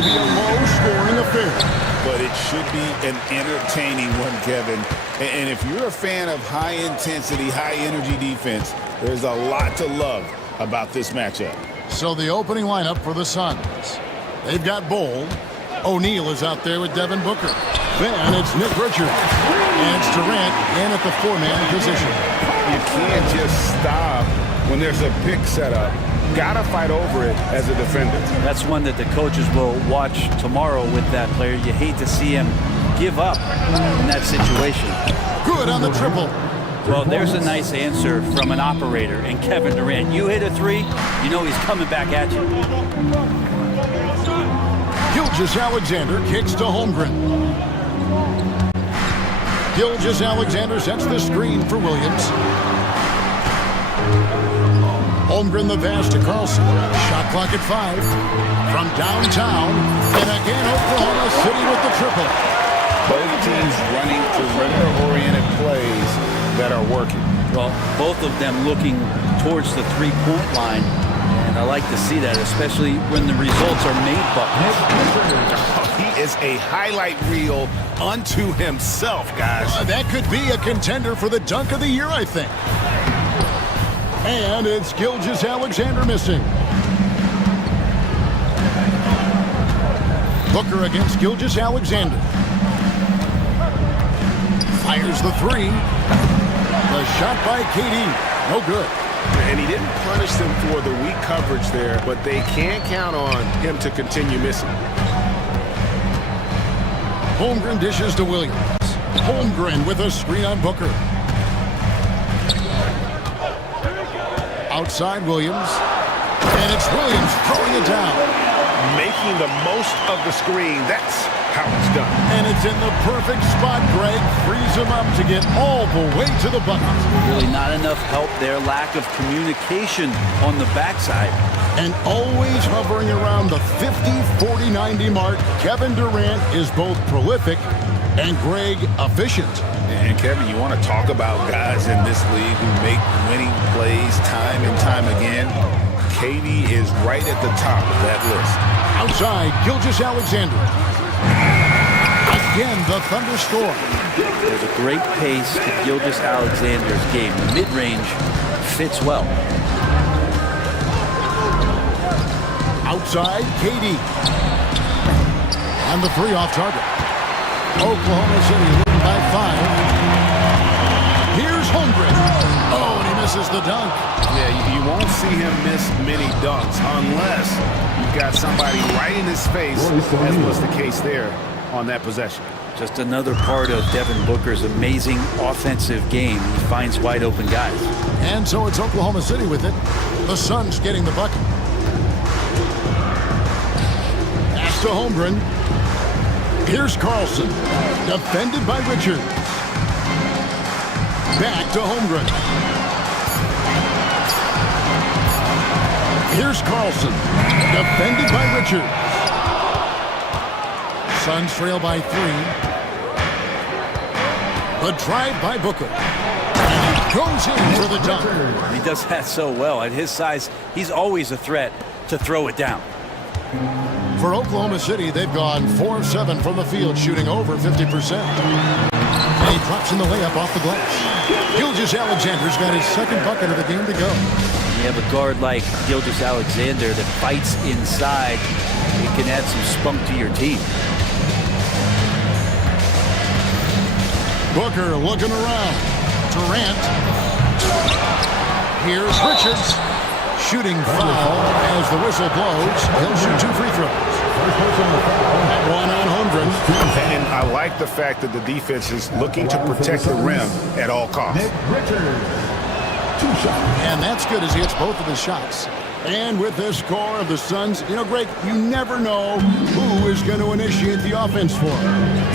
to be a low-scoring affair. But it should be an entertaining one, Kevin. And if you're a fan of high-intensity, high-energy defense, there's a lot to love about this matchup. So the opening lineup for the Suns. They've got Bowl. O'Neal is out there with Devin Booker. Then it's Nick Richards. And it's Durant in at the four-man position. You can't just stop when there's a pick set up. Gotta fight over it as a defender. That's one that the coaches will watch tomorrow with that player. You hate to see him give up in that situation. Good on the triple. Well, there's a nice answer from an operator in Kevin Durant. You hit a three, you know he's coming back at you. Gilgeous-Alexander kicks to Holmgren. Gilgeous-Alexander sets the screen for Williams. Holmgren the pass to Carlson. Shot clock at 5. From downtown. And again, Oklahoma City with the triple. Both teams running perimeter-oriented plays that are working. Well, both of them looking towards the three-point line. And I like to see that, especially when the results are made buckets. He is a highlight reel unto himself, guys. That could be a contender for the dunk of the year, I think. And it's Gilgeous-Alexander missing. Booker against Gilgeous-Alexander. Fires the three. The shot by KD. No good. And he didn't punish them for the weak coverage there, but they can't count on him to continue missing. Holmgren dishes to Williams. Holmgren with a screen on Booker. Outside Williams. And it's Williams throwing it down. Making the most of the screen. That's how it's done. And it's in the perfect spot, Greg. Frees him up to get all the way to the bucket. Really not enough help there. Lack of communication on the backside. And always hovering around the 50, 40, 90 mark. Kevin Durant is both prolific and, Greg, efficient. And Kevin, you want to talk about guys in this league who make winning plays time and time again? KD is right at the top of that list. Outside, Gilgeous-Alexander. Again, the Thunder score. There's a great pace to Gilgeous-Alexander's game. The mid-range fits well. Outside, KD. And the three off target. Oklahoma City leading by 5. Here's Holmgren. Oh, and he misses the dunk. Yeah, you won't see him miss many dunks unless you've got somebody right in his face, as was the case there on that possession. Just another part of Devin Booker's amazing offensive game. He finds wide open guys. And so it's Oklahoma City with it. The Suns getting the bucket. Pass to Holmgren. Here's Carlson. Defended by Richards. Back to Holmgren. Here's Carlson. Defended by Richards. Suns trail by 3. The drive by Booker. And he goes in for the dunk. He does that so well. At his size, he's always a threat to throw it down. For Oklahoma City, they've gone 4 of 7 from the field, shooting over 50%. And he drops in the layup off the glass. Gilgeous-Alexander's got his second bucket of the game to go. You have a guard like Gilgeous-Alexander that fights inside. It can add some spunk to your team. Booker looking around. Durant. Here's Richards. Shooting foul as the whistle blows. He'll shoot 2 free throws. One on Holmgren. And I like the fact that the defense is looking to protect the rim at all costs. And that's good as he hits both of his shots. And with this score of the Suns, you know, Greg, you never know who is going to initiate the offense for him.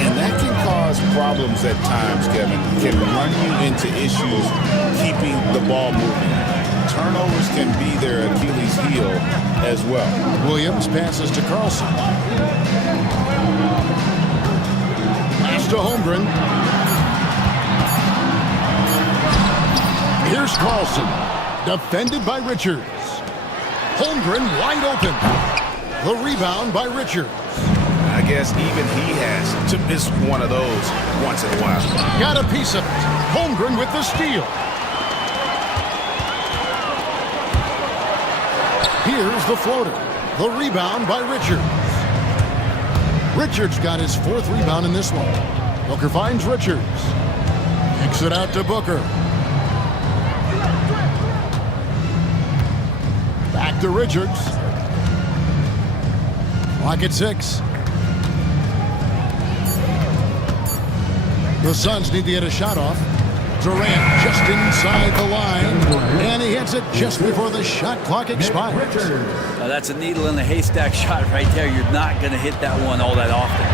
And that can cause problems at times, Kevin. Can run you into issues keeping the ball moving. Turnovers can be their Achilles heel as well. Williams passes to Carlson. Pass to Holmgren. Here's Carlson. Defended by Richards. Holmgren wide open. The rebound by Richards. guess even he has to miss one of those once in a while. Got a piece of it. Holmgren with the steal. Here's the floater. The rebound by Richards. Richards got his 4th rebound in this one. Booker finds Richards. Kicks it out to Booker. Back to Richards. Clock at 6. The Suns need to get a shot off. Durant just inside the line, and he hits it just before the shot clock expires. That's a needle in the haystack shot right there. You're not going to hit that one all that often.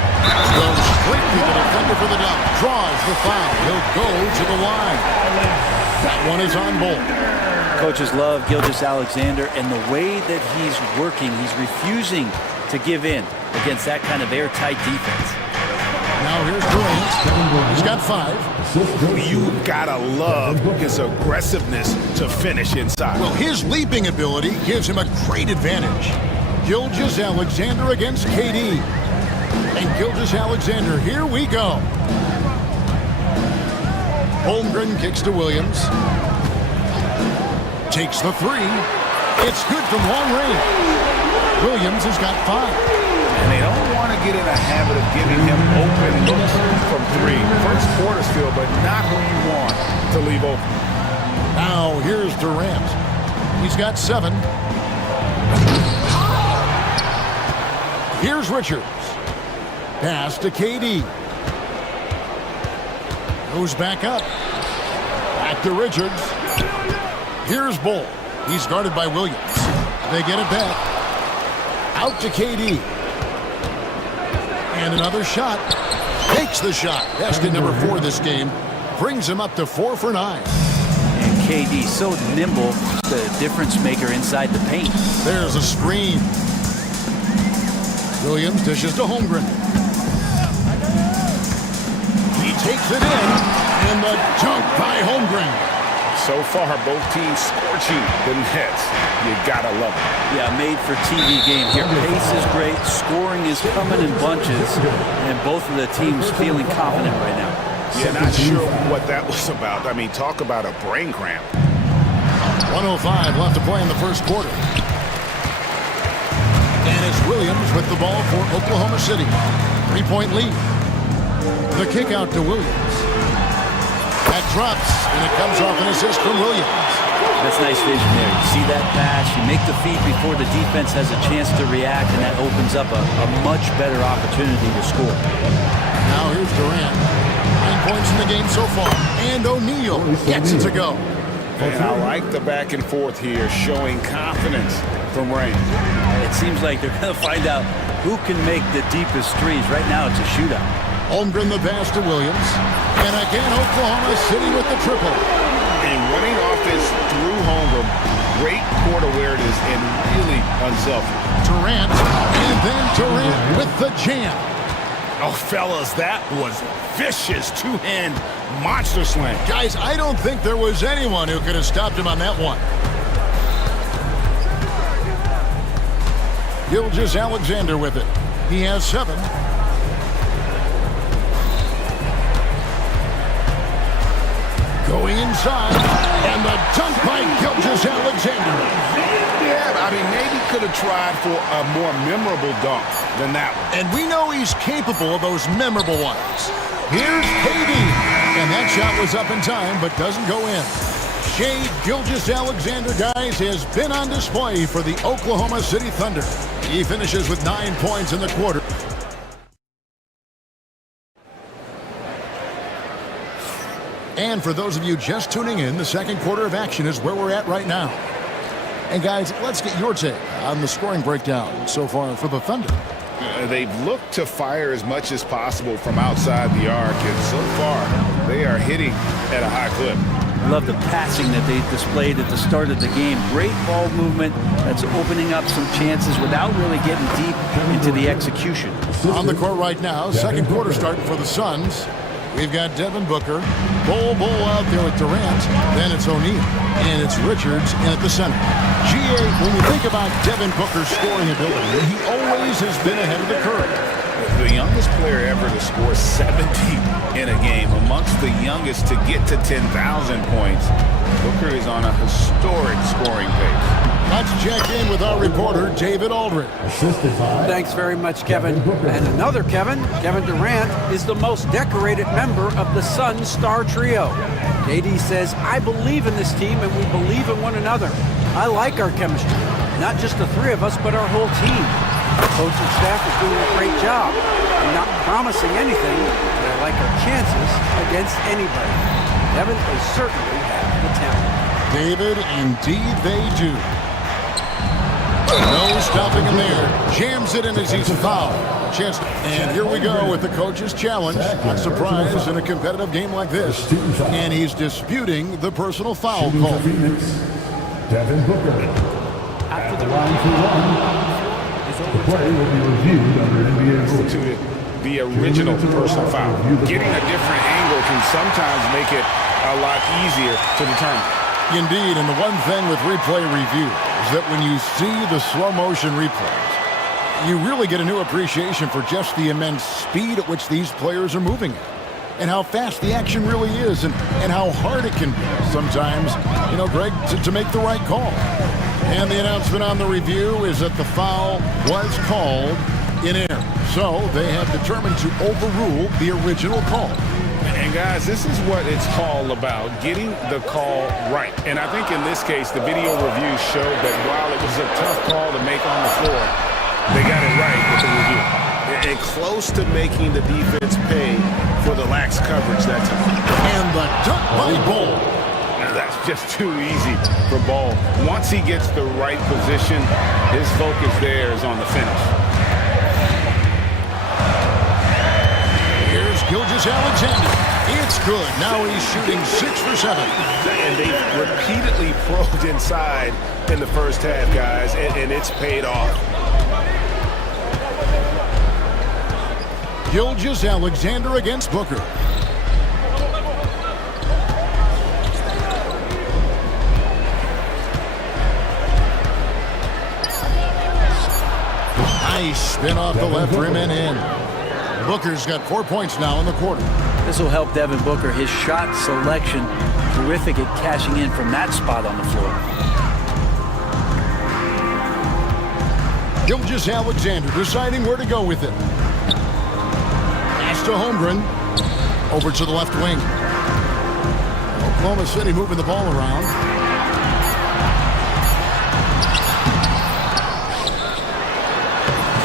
Goes straight to the defender for the dunk. Draws the foul. He'll go to the line. That one is on Bull. Coaches love Gilgeous-Alexander, and the way that he's working, he's refusing to give in against that kind of airtight defense. Now here's Durant. He's got 5. You've got to love his aggressiveness to finish inside. Well, his leaping ability gives him a great advantage. Gilgeous-Alexander against KD. And Gilgeous-Alexander, here we go. Holmgren kicks to Williams. Takes the 3. It's good from long range. Williams has got 5. And they don't want to get in a habit of giving him open looks from 3. First quarter still, but not who you want to leave open. Now here's Durant. He's got 7. Here's Richards. Pass to KD. Goes back up. Back to Richards. Here's Bull. He's guarded by Williams. They get it back. Out to KD. And another shot. Takes the shot. Basket number 4 this game. Brings him up to 4 for 9. And KD so nimble, the difference maker inside the paint. There's a screen. Williams dishes to Holmgren. He takes it in. And the dunk by Holmgren. So far, both teams scorching the nets. You gotta love it. Yeah, made for TV game here. Pace is great. Scoring is coming in bunches. And both of the teams feeling confident right now. Yeah, not sure what that was about. I mean, talk about a brain cramp. 1:05 left to play in the first quarter. And it's Williams with the ball for Oklahoma City. 3-point lead. The kick out to Williams. That drops, and it comes off an assist from Williams. That's nice vision there. You see that pass, you make the feed before the defense has a chance to react, and that opens up a much better opportunity to score. Now here's Durant. 9 points in the game so far, and O'Neal gets it to go. And I like the back and forth here, showing confidence from range. It seems like they're going to find out who can make the deepest threes. Right now, it's a shootout. Holmgren the pass to Williams. And again, Oklahoma City with the triple. And running offense through Holmgren, great court awareness and really unselfish. Durant, and then Durant with the jam. Oh, fellas, that was vicious two-hand monster slam. Guys, I don't think there was anyone who could have stopped him on that one. Gilgeous-Alexander with it. He has 7. Going inside, and the dunk by Gilgeous-Alexander. Yeah, I mean, maybe could have tried for a more memorable dunk than that one. And we know he's capable of those memorable ones. Here's KD, and that shot was up in time, but doesn't go in. Shai Gilgeous-Alexander, guys, has been on display for the Oklahoma City Thunder. He finishes with 9 points in the quarter. And for those of you just tuning in, the second quarter of action is where we're at right now. And guys, let's get your take on the scoring breakdown so far for the Thunder. They've looked to fire as much as possible from outside the arc, and so far they are hitting at a high clip. I love the passing that they displayed at the start of the game. Great ball movement that's opening up some chances without really getting deep into the execution. On the court right now, second quarter starting for the Suns. We've got Devin Booker, Bull out there with Durant, then it's O'Neal, and it's Richards in at the center. When you think about Devin Booker's scoring ability, he always has been ahead of the curve. the youngest player ever to score 70 in a game, amongst the youngest to get to 10,000 points. Booker is on a historic scoring pace. Let's check in with our reporter, David Aldridge. Thanks very much, Kevin. And another Kevin, Kevin Durant, is the most decorated member of the Suns star trio. KD says, I believe in this team and we believe in one another. I like our chemistry. Not just the three of us, but our whole team. The coaching staff is doing a great job. I'm not promising anything, but I like our chances against anybody. Kevin, they certainly have the talent. David, indeed they do. No stopping him there. Jams it in as he's fouled. And here we go with the coach's challenge. Not surprised in a competitive game like this. And he's disputing the personal foul call. Devin Booker. After the line for one, the play will be reviewed under NBA rules. The original personal foul. Getting a different angle can sometimes make it a lot easier to determine. Indeed, and the one thing with replay review is that when you see the slow motion replays, you really get a new appreciation for just the immense speed at which these players are moving at, and how fast the action really is, and how hard it can be sometimes, you know, Greg, to make the right call. And the announcement on the review is that the foul was called in error. So they have determined to overrule the original call. And guys, this is what it's all about, getting the call right. And I think in this case, the video review showed that while it was a tough call to make on the floor, they got it right with the review. And close to making the defense pay for the lax coverage that time. And the dunk by Ball. That's just too easy for Ball. Once he gets the right position, his focus there is on the finish. Here's Gilgeous-Alexander. It's good. Now he's shooting 6 for 7. And they repeatedly probed inside in the first half, guys, and it's paid off. Gilgeous-Alexander against Booker. Nice spin off the left rim and in. Booker's got 4 points now in the quarter. This will help Devin Booker. His shot selection, terrific at cashing in from that spot on the floor. Gilgeous-Alexander deciding where to go with it. Pass to Holmgren. Over to the left wing. Oklahoma City moving the ball around.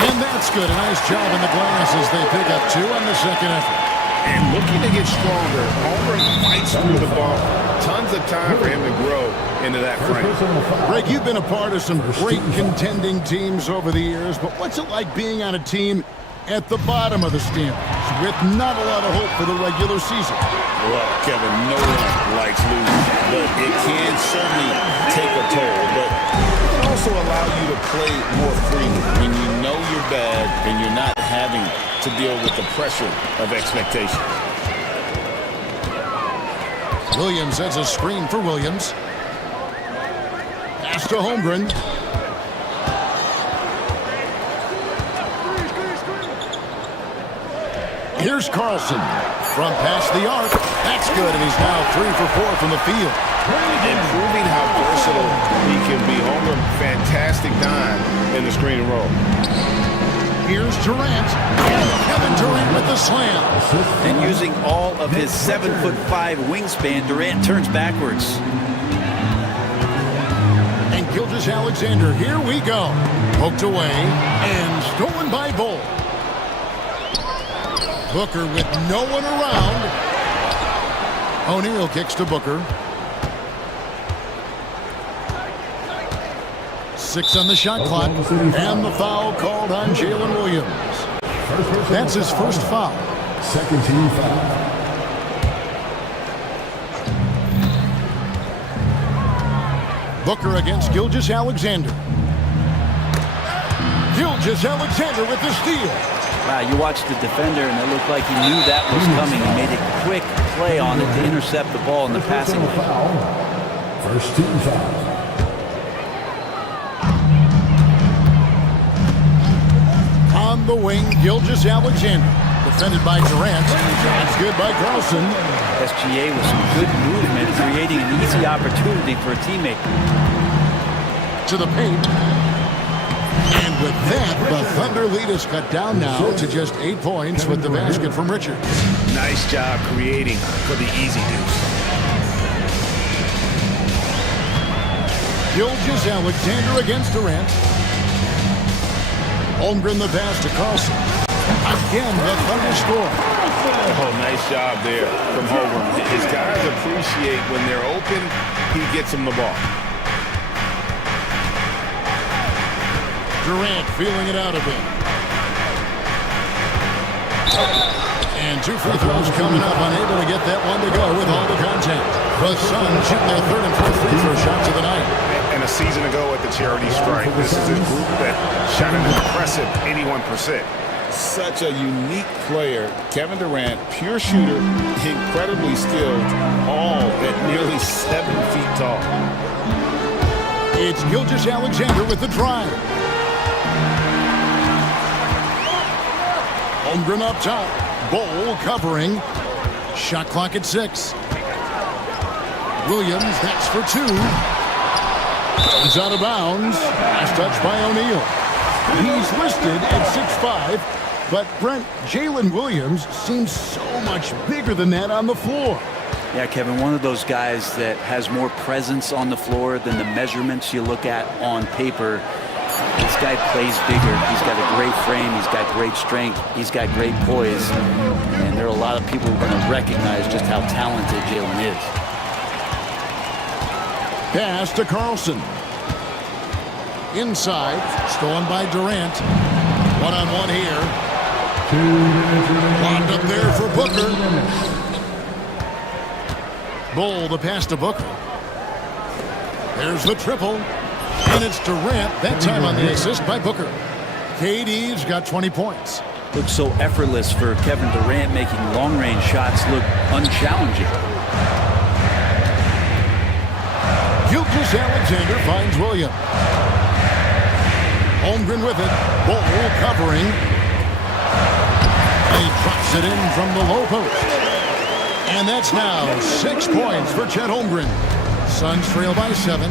And that's good. A nice job in the glass as they pick up 2 on the second effort. And looking to get stronger, Homer fights through the ball. Tons of time for him to grow into that frame. Greg, you've been a part of some great contending teams over the years, but what's it like being on a team at the bottom of the standings with not a lot of hope for the regular season? Well, Kevin, no one likes losing, but it can certainly take a toll. But it can also allow you to play more freely when you know you're bad and you're not having to deal with the pressure of expectation. Williams has a screen for Williams. Pass to Holmgren. Here's Carlson from past the arc. That's good, and he's now 3 for 4 from the field. And proving how versatile he can be. Homer, fantastic dime in the screen and roll. Here's Durant. And Kevin Durant with the slam. And using all of his 7'5" wingspan, Durant turns backwards. And Gilgeous-Alexander, here we go. Poked away and stolen by Bull. Booker with no one around. O'Neal kicks to Booker. 6 on the shot clock. And the foul called on Jalen Williams. That's his first foul. Second team foul. Booker against Gilgeous-Alexander. Gilgeous-Alexander with the steal. Wow, you watched the defender, and it looked like he knew that was coming. He made a quick play on it to intercept the ball in the passing lane. First team foul. On On the wing, Gilgeous-Alexander. Defended by Durant. That's good by Carlson. SGA with some good movement, creating an easy opportunity for a teammate. To the paint. And with that, the Thunder lead is cut down now to just 8 points with the basket from Richards. Nice job creating for the easy deuce. Gilgeous-Alexander against Durant. Holmgren the pass to Carlson. Again, the Thunder score. Oh, nice job there from Holmgren. His guys appreciate when they're open, he gets them the ball. Durant feeling it out a bit. And 2 free throws coming up, unable to get that one to go with all the contact. The Suns shooting their 3rd and 4th free throw shots of the night. And a season ago at the charity strike, this is a group that shot an impressive 81%. Such a unique player. Kevin Durant, pure shooter, incredibly skilled, all at nearly 7 feet tall. It's Gilgeous-Alexander with the drive. Holmgren up top. Bol covering. Shot clock at 6. Williams, that's for 2. He's out of bounds. Last touch by O'Neal. He's listed at 6'5", but Brent, Jalen Williams seems so much bigger than that on the floor. Yeah, Kevin, one of those guys that has more presence on the floor than the measurements you look at on paper. This guy plays bigger. He's got a great frame. He's got great strength. He's got great poise. And there are a lot of people who are going to recognize just how talented Jalen is. Pass to Carlson. Inside, stolen by Durant. One-on-one here. 2 minutes remaining. Locked up there for Booker. Bol, the pass to Booker. There's the triple. And it's Durant, that time on the assist by Booker. KD's got 20 points. Looks so effortless for Kevin Durant, making long-range shots look unchallenging. Gilgeous-Alexander finds Williams. Holmgren with it. Bol covering. He drops it in from the low post. And that's now 6 points for Chet Holmgren. Suns trail by 7.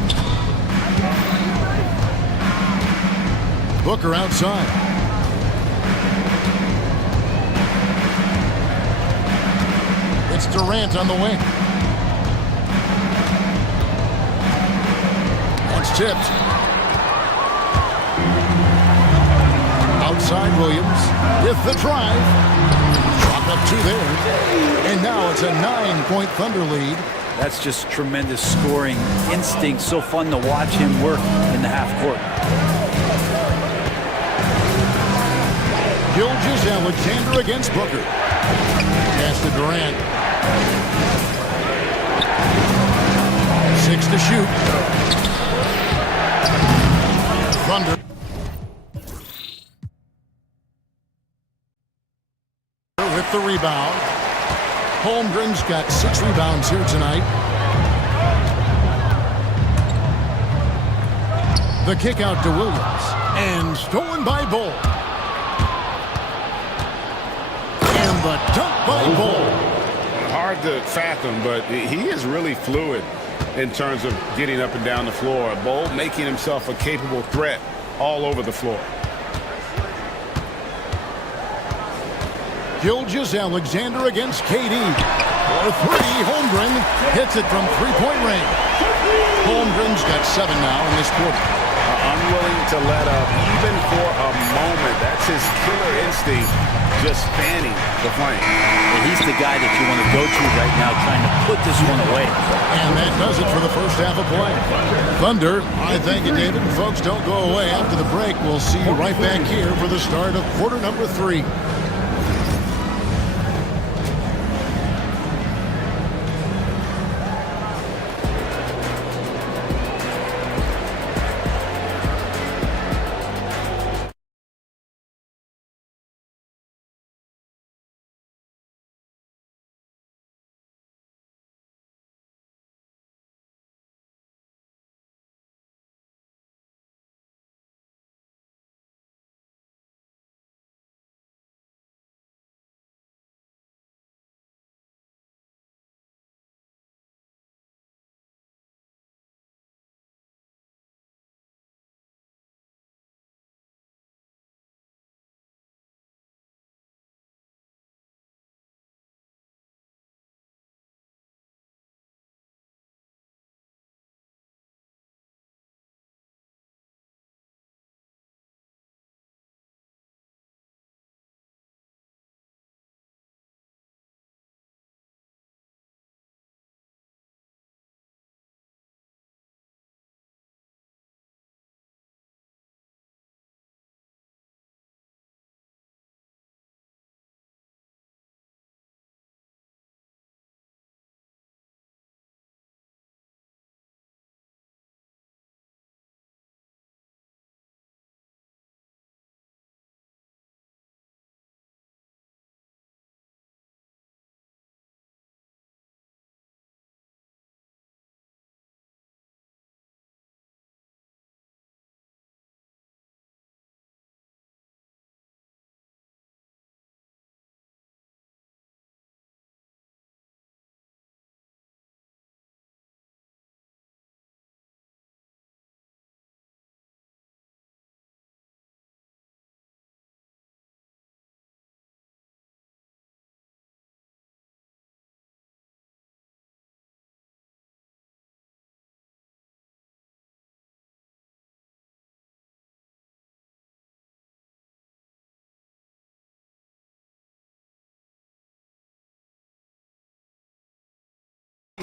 Booker outside. It's Durant on the wing. That's tipped. Outside Williams with the drive. Drop up 2 there. And now it's a 9-point Thunder lead. That's just tremendous scoring instinct. So fun to watch him work in the half court. Gilgeous-Alexander against Booker. Pass to Durant. 6 to shoot. Thunder. With the rebound. Holmgren's got 6 rebounds here tonight. The kick out to Williams. And stolen by Bol. And the dunk by Bol. Hard to fathom, but he is really fluid in terms of getting up and down the floor. Bol making himself a capable threat all over the floor. Gilgeous-Alexander against KD. For 3, Holmgren hits it from 3-point range. Holmgren's got 7 now in this quarter. Unwilling to let up even for a moment. That's his killer instinct, just fanning the flame. And he's the guy that you want to go to right now, trying to put this one away. And that does it for the first half of play. Thunder, I thank you, David. Folks, don't go away. After the break, we'll see you right back here for the start of quarter number 3.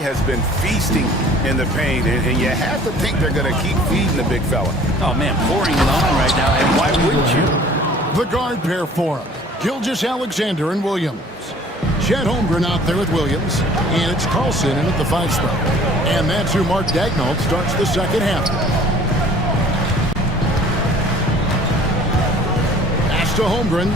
has been feasting in the paint, and you have to think they're going to keep feeding the big fella. Oh, man, pouring it on right now, and why wouldn't you? The guard pair for him, Gilgeous-Alexander and Williams. Chet Holmgren out there with Williams, and it's Carlson in at the 5 spot. And that's who Mark Daignault starts the second half. Pass to Holmgren.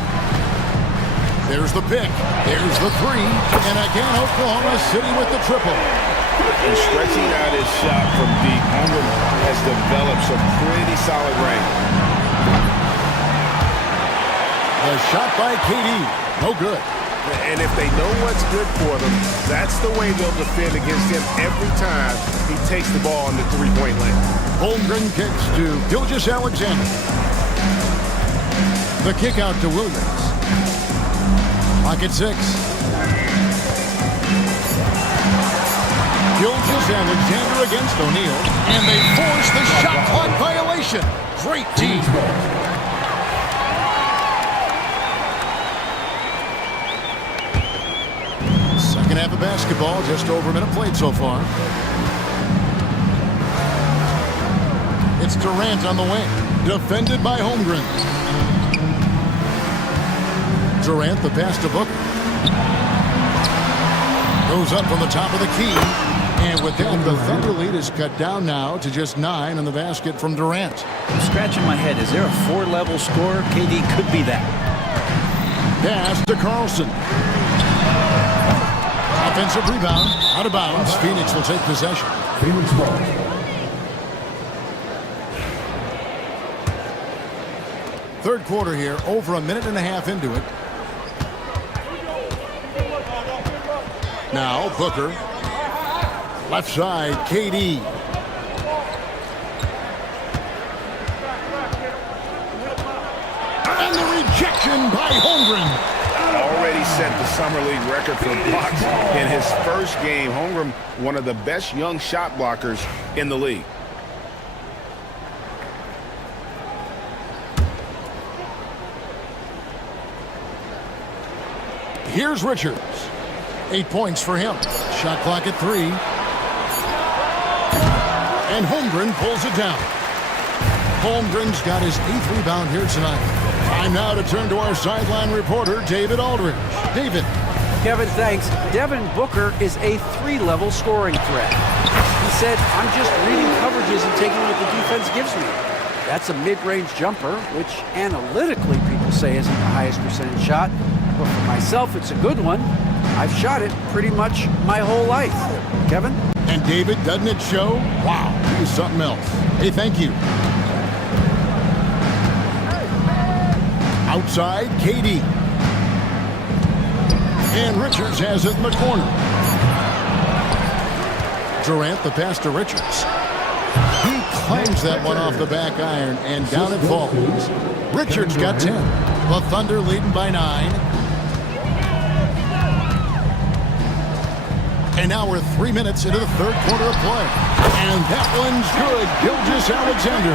There's the pick. There's the 3. And again, Oklahoma City with the triple. And stretching out his shot from deep, Holmgren has developed some pretty solid range. The shot by KD. No good. And if they know what's good for them, that's the way they'll defend against him every time he takes the ball in the three-point lane. Holmgren kicks to Gilgeous-Alexander. The kick out to Williams. Clock at 6. Gilgeous-Alexander against O'Neal. And they force the shot clock violation. Great team. Second half of basketball, just over a minute played so far. It's Durant on the wing, defended by Holmgren. Durant, the pass to Booker. Goes up from the top of the key. And with that, the Thunder lead is cut down now to just 9 in the basket from Durant. I'm scratching my head. Is there a 4-level scorer? KD could be that. Pass to Carlson. Offensive rebound, out of bounds. Phoenix will take possession. Phoenix ball. Third quarter here, over a minute and a half into it. Now Booker. Left side, KD. And the rejection by Holmgren. Already set the Summer League record for blocks in his first game. Holmgren, one of the best young shot blockers in the league. Here's Richards. 8 points for him. Shot clock at 3. And Holmgren pulls it down. Holmgren's got his 8th rebound here tonight. Time now to turn to our sideline reporter, David Aldridge. David. Kevin, thanks. Devin Booker is a 3-level scoring threat. He said, I'm just reading coverages and taking what the defense gives me. That's a mid-range jumper, which analytically people say isn't the highest percentage shot. But for myself, it's a good one. I've shot it pretty much my whole life. Kevin? And David, doesn't it show? Wow, he's something else. Hey, thank you. Outside, KD. And Richards has it in the corner. Durant, the pass to Richards. He claims that one off the back iron, and down it falls. Richards got 10. The Thunder leading by 9. And now we're 3 minutes into the third quarter of play. And that one's good. Gilgeous-Alexander.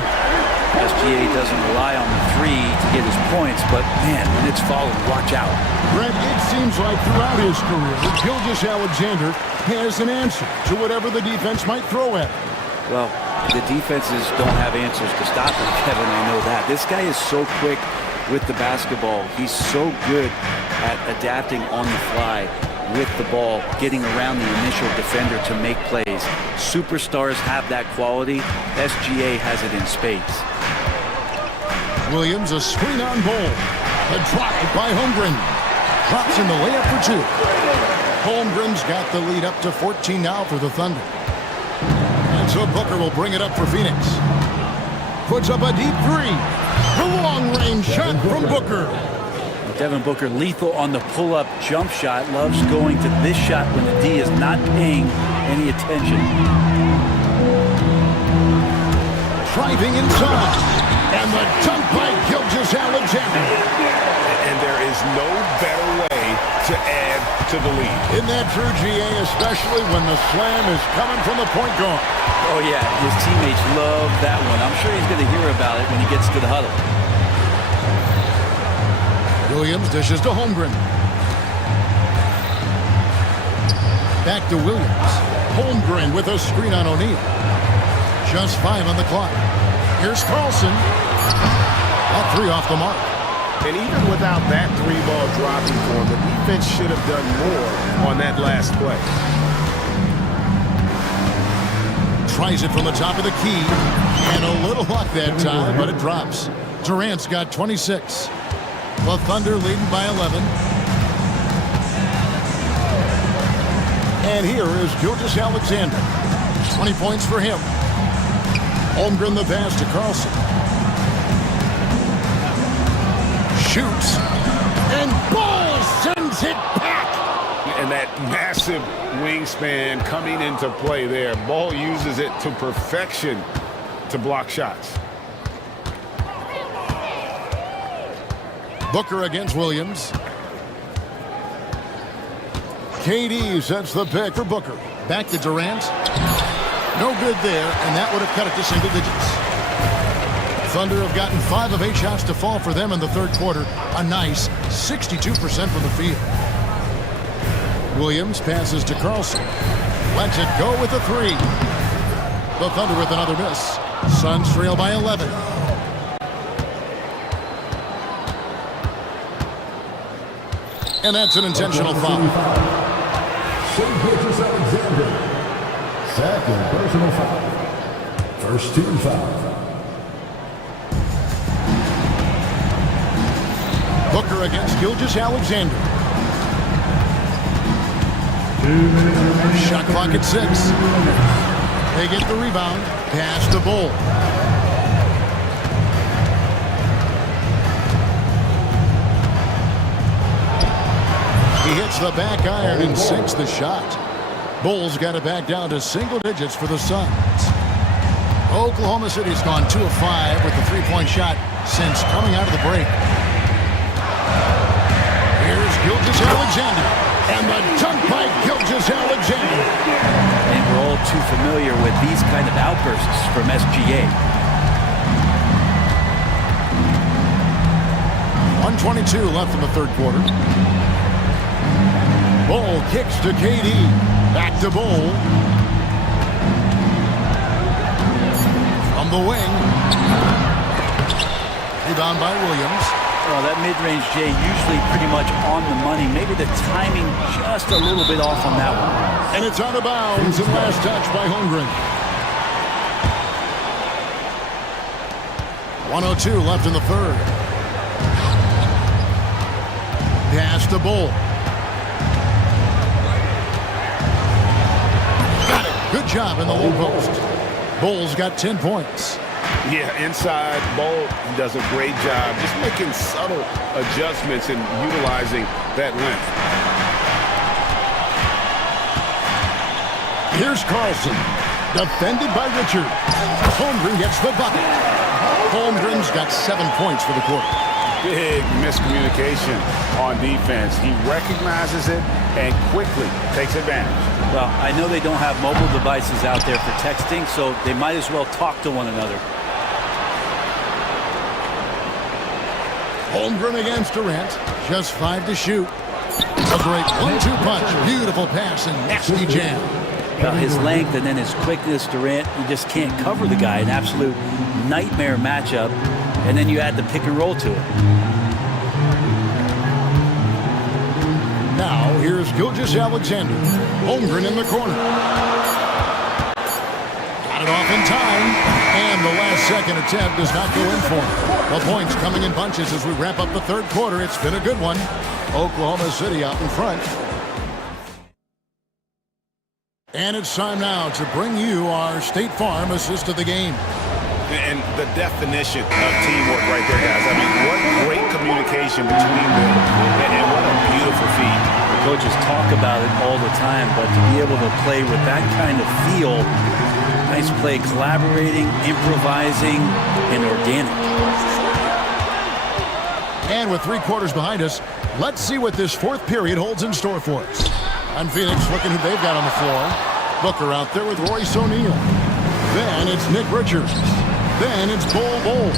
SGA doesn't rely on the 3 to get his points, but man, when it's falling, watch out. Brent, it seems like throughout his career, Gilgeous-Alexander has an answer to whatever the defense might throw at him. Well, the defenses don't have answers to stop him, Kevin, I know that. This guy is so quick with the basketball. He's so good at adapting on the fly with the ball, getting around the initial defender to make plays. Superstars have that quality. SGA has it in spades. Williams, a screen on goal. The drive by Holmgren. Drops in the layup for 2. Holmgren's got the lead up to 14 now for the Thunder. And so Booker will bring it up for Phoenix. Puts up a deep 3. The long-range shot from Booker. Devin Booker lethal on the pull-up jump shot. Loves going to this shot when the D is not paying any attention. Driving inside. And the dunk by Gilgeous-Alexander. And there is no better way to add to the lead. Isn't that true, GA, especially when the slam is coming from the point guard? Oh, yeah. His teammates love that one. I'm sure he's going to hear about it when he gets to the huddle. Williams dishes to Holmgren. Back to Williams. Holmgren with a screen on O'Neal. Just 5 on the clock. Here's Carlson. All 3 off the mark. And even without that 3-ball dropping for him, the defense should have done more on that last play. Tries it from the top of the key. And a little luck that time, but it drops. Durant's got 26. The Thunder leading by 11. And here is Gilgeous-Alexander. 20 points for him. Holmgren the pass to Carlson. Shoots. And Ball sends it back. And that massive wingspan coming into play there. Ball uses it to perfection to block shots. Booker against Williams. KD sets the pick for Booker. Back to Durant. No good there, and that would have cut it to single digits. Thunder have gotten 5 of 8 shots to fall for them in the third quarter. A nice 62% from the field. Williams passes to Carlson. Lets it go with a 3. The Thunder with another miss. Suns trail by 11. And that's an intentional foul. Gilgeous-Alexander. Second personal foul. First team foul. Booker against Gilgeous-Alexander. 2 minutes remaining. Shot clock at 6. They get the rebound. Pass to Bull. He hits the back iron and sinks the shot. Bulls got it back down to single digits for the Suns. Oklahoma City's gone 2 of 5 with the 3-point shot since coming out of the break. Here's Gilgeous-Alexander. And the dunk by Gilgeous-Alexander. And we're all too familiar with these kind of outbursts from SGA. 1:22 left in the third quarter. Bull kicks to KD. Back to Bull. From the wing. Rebound by Williams. Well, that mid-range, Jay, usually pretty much on the money. Maybe the timing just a little bit off on that one. And it's out of bounds and last touch by Holmgren. 1:02 left in the third. Pass to Bull. Got it. Good job in the low post. Bull's got 10 points. Yeah, inside, Bull does a great job just making subtle adjustments and utilizing that length. Here's Carlson. Defended by Richard. Holmgren gets the bucket. Holmgren's got 7 points for the quarter. Big miscommunication on defense. He recognizes it and quickly takes advantage. Well, I know they don't have mobile devices out there for texting, so they might as well talk to one another. Holmgren against Durant. Just 5 to shoot. A great 1-2 punch. Beautiful pass and nasty jam. Well, his length and then his quickness, Durant, you just can't cover the guy. An absolute nightmare matchup. And then you add the pick and roll to it. Now, here's Gilgeous-Alexander. Holmgren in the corner. Got it off in time. And the last second attempt does not go in for him. The points coming in bunches as we wrap up the third quarter. It's been a good one. Oklahoma City out in front. And it's time now to bring you our State Farm assist of the game. And the definition of teamwork right there, guys. I mean, what great communication between them, and what a beautiful feat. The coaches talk about it all the time, but to be able to play with that kind of feel, nice play, collaborating, improvising, and organic. And with 3 quarters behind us, let's see what this fourth period holds in store for us. And Phoenix looking who they've got on the floor. Booker out there with Royce O'Neal. Then it's Nick Richards. Then it's Bull.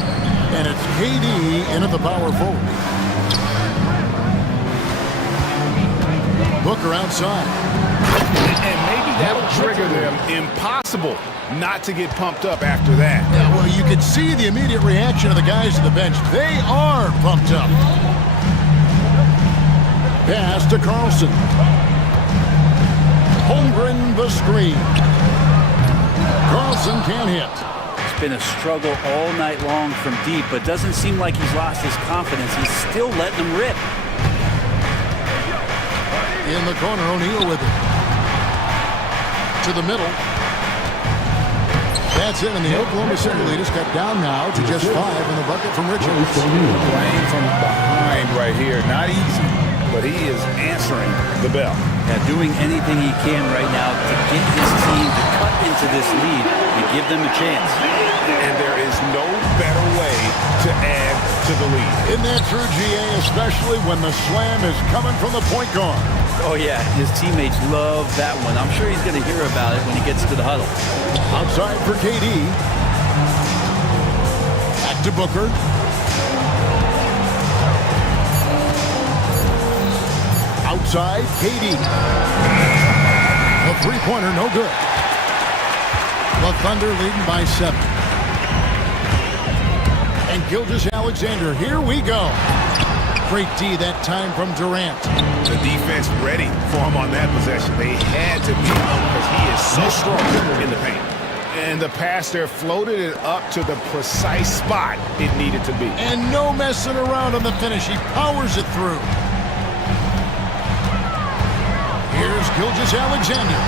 And it's KD in at the power forward. Booker outside. And maybe that'll trigger them. Impossible not to get pumped up after that. Yeah, well, you can see the immediate reaction of the guys on the bench. They are pumped up. Pass to Carlson. Holmgren the screen. Carlson can't hit. It's been a struggle all night long from deep, but doesn't seem like he's lost his confidence. He's still letting them rip. In the corner, O'Neal with it. To the middle. That's it, and the Oklahoma City lead is cut down now to just 5 in the bucket from Richards. Playing from behind right here. Not easy, but he is answering the bell. Yeah, doing anything he can right now to get his team to cut into this lead and give them a chance. And there is no better way to add to the lead. Isn't that true, GA, especially when the slam is coming from the point guard? Oh, yeah, his teammates love that one. I'm sure he's going to hear about it when he gets to the huddle. Outside for KD. Back to Booker. Outside, KD. The three-pointer, no good. The Thunder leading by 7. And Gilgeous-Alexander, here we go. Great D that time from Durant. The defense ready for him on that possession. They had to be because he is so strong in the paint. And the pass there floated it up to the precise spot it needed to be. And no messing around on the finish. He powers it through. Here's Gilgeous-Alexander.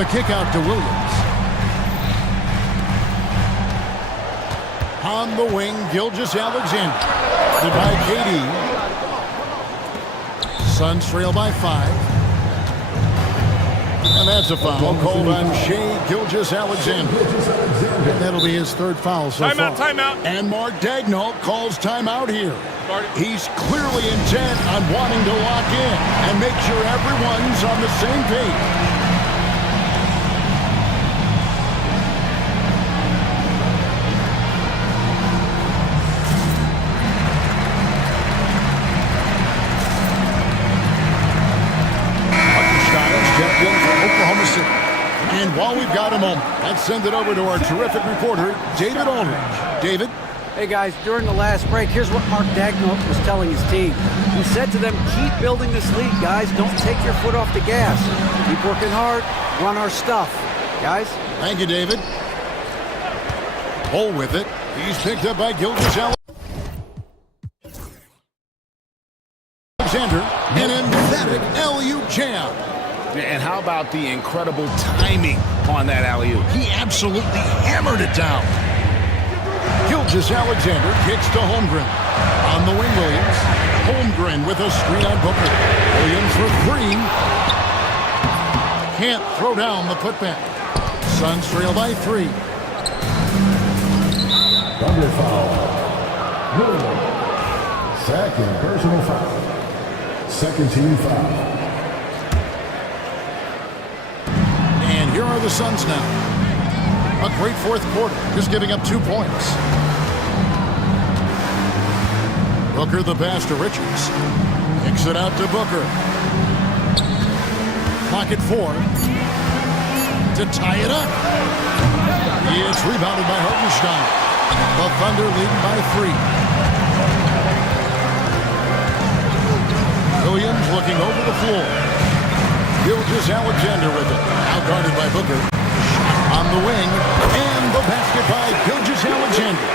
The kick out to Williams. On the wing, Gilgeous-Alexander. By KD. Suns trail by 5. And that's a foul called on Shai Gilgeous-Alexander. And that'll be his 3rd foul so far. Timeout. And Mark Daigneault calls timeout here. He's clearly intent on wanting to lock in and make sure everyone's on the same page. And while we've got a moment, let's send it over to our terrific reporter, David Aldridge. David? Hey, guys, during the last break, here's what Mark Daigneault was telling his team. He said to them, keep building this lead, guys. Don't take your foot off the gas. Keep working hard. Run our stuff. Guys? Thank you, David. Hole with it. He's picked up by Gilgeous-Alexander. An emphatic alley-oop jam. And how about the incredible timing on that alley-oop? He absolutely hammered it down. Gilgeous-Alexander kicks to Holmgren. On the wing, Williams. Holmgren with a screen on Booker. Williams for 3. Can't throw down the putback. Suns trail by 3. Thunder foul. Williams. Second personal foul. Second team foul. And here are the Suns now. A great 4th quarter, just giving up 2 points. Booker the pass to Richards. Kicks it out to Booker. Clock at 4. To tie it up. It's rebounded by Hartenstein. The Thunder leading by 3. Williams looking over the floor. Gilgeous-Alexander with it. Now guarded by Booker. On the wing. And the basket by Gilgeous-Alexander.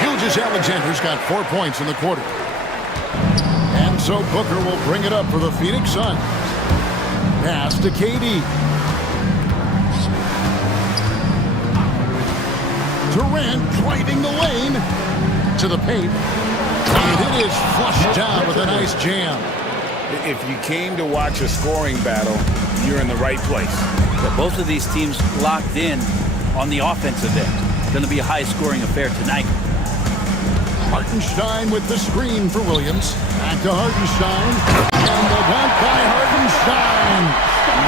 Gilgeous-Alexander's got 4 points in the quarter. And so Booker will bring it up for the Phoenix Suns. Pass to KD. Durant driving the lane to the paint. And it is flushed down with a nice jam. If you came to watch a scoring battle, you're in the right place. But both of these teams locked in on the offensive end. Going to be a high-scoring affair tonight. Hartenstein with the screen for Williams. Back to Hartenstein. And the dunk by Hartenstein.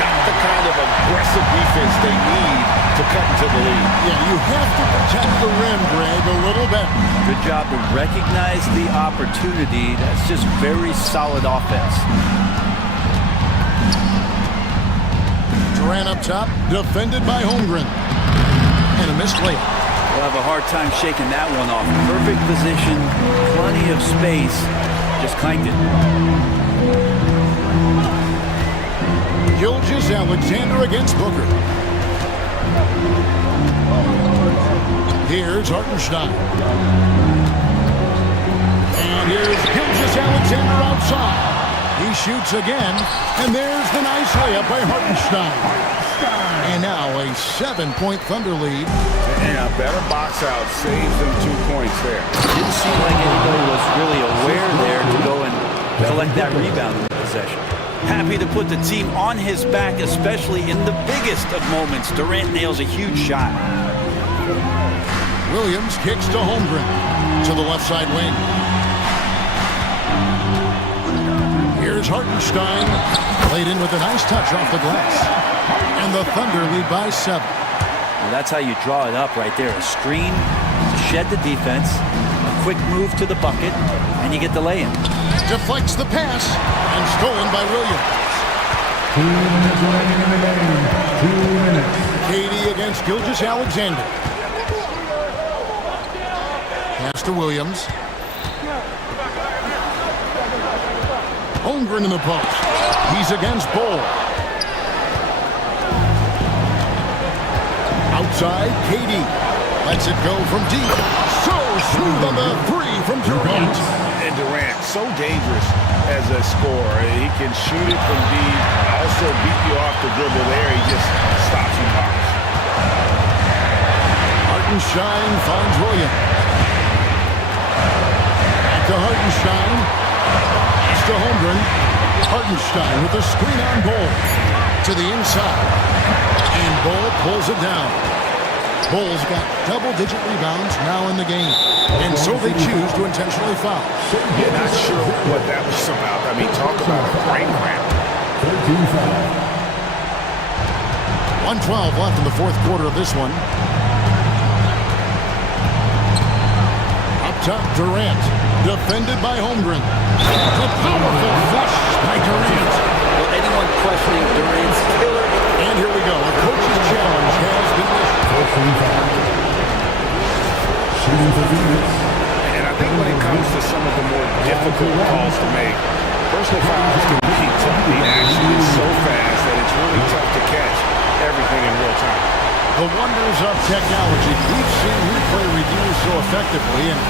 Not the kind of aggressive defense they need to cut into the lead. Yeah, you have to protect the rim, Greg, a little bit. Good job to recognize the opportunity. That's just very solid offense. Durant up top, defended by Holmgren. And a missed layup. We'll have a hard time shaking that one off. Perfect position, plenty of space. Just clanked it. Gilgeous-Alexander against Booker. Here's Hartenstein. And here's Gilgeous-Alexander outside. He shoots again, and there's the nice layup by Hartenstein. And now a 7-point Thunder lead. And a better box out saves them 2 points there. Didn't seem like anybody was really aware there to go and collect that rebound in the possession. Happy to put the team on his back, especially in the biggest of moments. Durant nails a huge shot. Williams kicks to Holmgren to the left side wing. Here's Hartenstein, played in with a nice touch off the glass. And the Thunder lead by 7. Well, that's how you draw it up right there. A screen to shed the defense, a quick move to the bucket, and you get the lay-in. Deflects the pass, and stolen by Williams. 2 minutes remaining in the game. 2 minutes. KD against Gilgeous-Alexander. Pass to Williams. Holmgren in the post. He's against Bull. Outside, KD lets it go from deep. So smooth on the 3 from Durant. And Durant, so dangerous as a scorer. He can shoot it from deep, also beat you off the dribble there. He just stops and pops. Hartenstein finds Williams. Back to Hartenstein. Pass to Holmgren. Hartenstein with a screen on Bull. To the inside. And Bull pulls it down. Bull's got double-digit rebounds now in the game. And so they choose to intentionally foul. Yeah, not sure what that was about. I mean, talk about a brain cramp. 1:12 left in the fourth quarter of this one. Up top, Durant. Defended by Holmgren. A powerful flush by Durant. Well, anyone questioning Durant's killer? And here we go. A coach's challenge has been issued. And I think when it comes to some of the more difficult calls to make, personal fouls can be tough. The action is so fast that it's really tough to catch everything in real time. The wonders of technology. We've seen replay reviews so effectively, and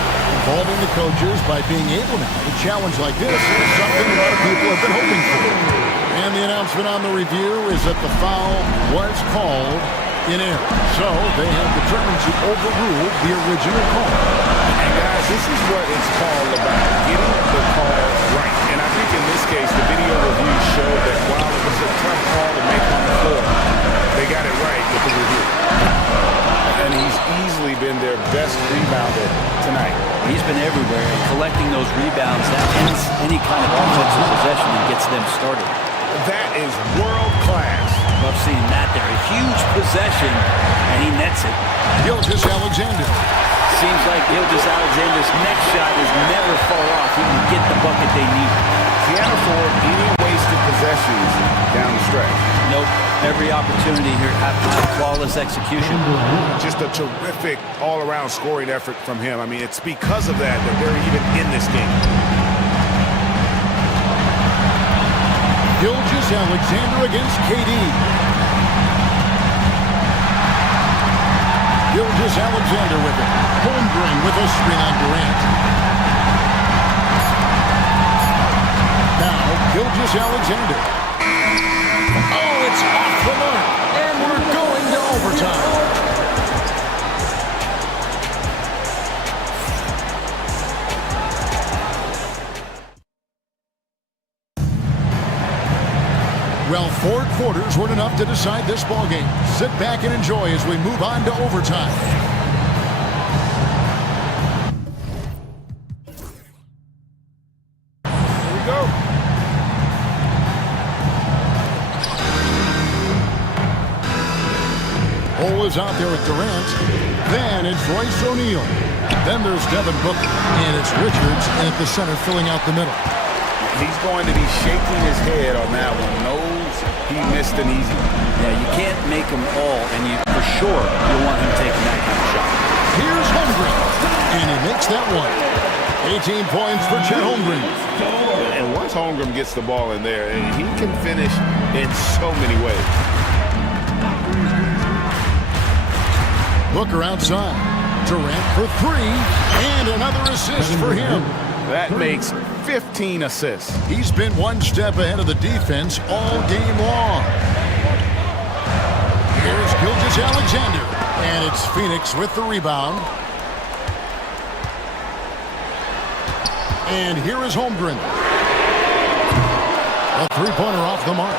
involving the coaches by being able now to challenge like this is something a lot of people have been hoping for. And the announcement on the review is that the foul was called in error. So they have determined to overrule the original call. And guys, this is what it's called about, getting the call right. And I think in this case, the video review showed that while it was a tough call to make on the floor, they got it right with the review. And he's easily been their best rebounder tonight. He's been everywhere, and collecting those rebounds, that ends any kind of offensive possession and gets them started. That is world class. Love seeing that there. A huge possession, and he nets it. Gilgeous-Alexander. Seems like Gilgeous-Alexander's next shot is never far off. He can get the bucket they need. Can't afford any wasted possessions down the stretch. Nope. Every opportunity here after flawless execution. Just a terrific all-around scoring effort from him. I mean, it's because of that they're even in this game. Gilgeous-Alexander against KD. Gilgeous-Alexander with it. Holmgren with a screen on Durant. Now, Gilgeous-Alexander. Oh, it's off the mark. And we're going to overtime. Well, 4 quarters weren't enough to decide this ballgame. Sit back and enjoy as we move on to overtime. Here we go. Cole is out there with Durant. Then it's Royce O'Neal. Then there's Devin Booker. And it's Richards at the center filling out the middle. He's going to be shaking his head on that one. Knows he missed an easy one. Yeah, you can't make them all, and for sure you want him taking that kind of shot. Here's Holmgren, and he makes that one. 18 points for Chet Holmgren. And once Holmgren gets the ball in there, he can finish in so many ways. Booker outside. Durant for three, and another assist for him. That makes 15 assists. He's been one step ahead of the defense all game long. Here's Gilgeous-Alexander, and it's Phoenix with the rebound. And here is Holmgren. A three-pointer off the mark.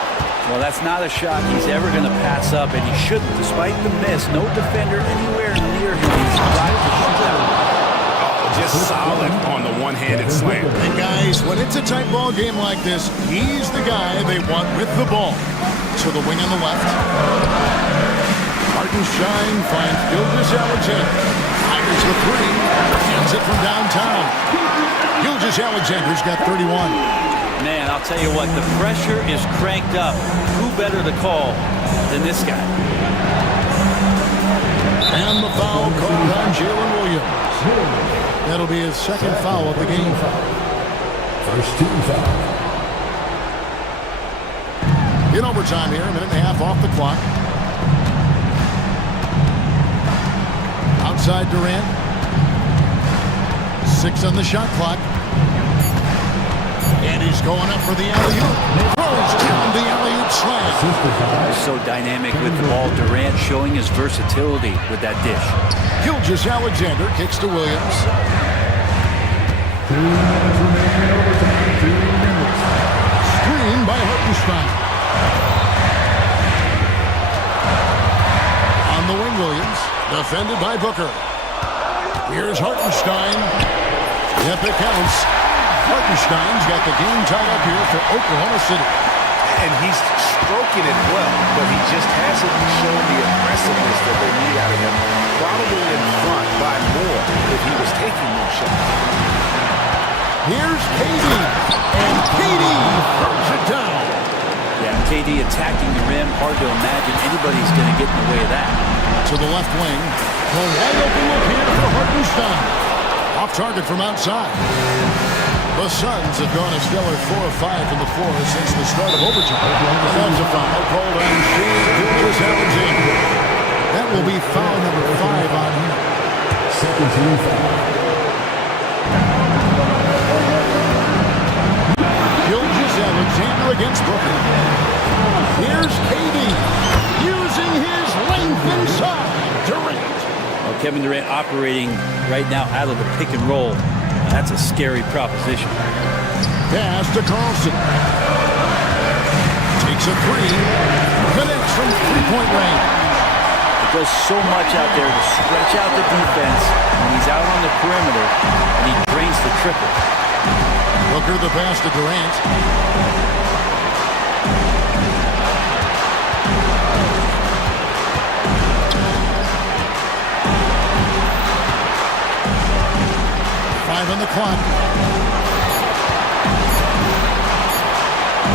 Well, that's not a shot he's ever going to pass up, and he shouldn't. Despite the miss, no defender anywhere near him. He's got to shoot that. Just solid on the one-handed slam. And guys, when it's a tight ball game like this, he's the guy they want with the ball. To the wing on the left. Hartenstein finds Gilgeous-Alexander. Fires the three. Hands it from downtown. Gilgeous-Alexander's got 31. Man, I'll tell you what, the pressure is cranked up. Who better to call than this guy? And the foul called on Jalen Williams. That'll be his second foul of the game. First team foul. In overtime here, a minute and a half off the clock. Outside Durant. 6 on the shot clock. And he's going up for the alley-oop. Throws down the alley-oop slam. So dynamic with the ball. Durant showing his versatility with that dish. Gilgeous-Alexander kicks to Williams. 2 minutes remaining in overtime. 2 minutes. Screen by Hartenstein. On the wing, Williams. Defended by Booker. Here's Hartenstein. Yep, it counts. Hartenstein's got the game tied up here for Oklahoma City. And he's stroking it well, but he just hasn't shown the aggressiveness that they need out of him. Probably in front by more if he was taking more shots. Here's KD. And KD throws it down. Yeah, KD attacking the rim. Hard to imagine anybody's going to get in the way of that. To the left wing. The wide open look here for Hartenstein. Off target from outside. The Suns have gone a stellar 4 of 5 from the floor since the start of overtime. That's a foul called on Gilgeous-Alexander. That will be foul number 5 on him. Second team foul. Gilgeous-Alexander against Booker. Here's KD using his length inside. Durant. Well, Kevin Durant operating right now out of the pick and roll. That's a scary proposition. Pass to Carlson. Takes a three. Connects from three-point range. He does so much out there to stretch out the defense when he's out on the perimeter, and he drains the triple. Booker the pass to Durant. On the clock.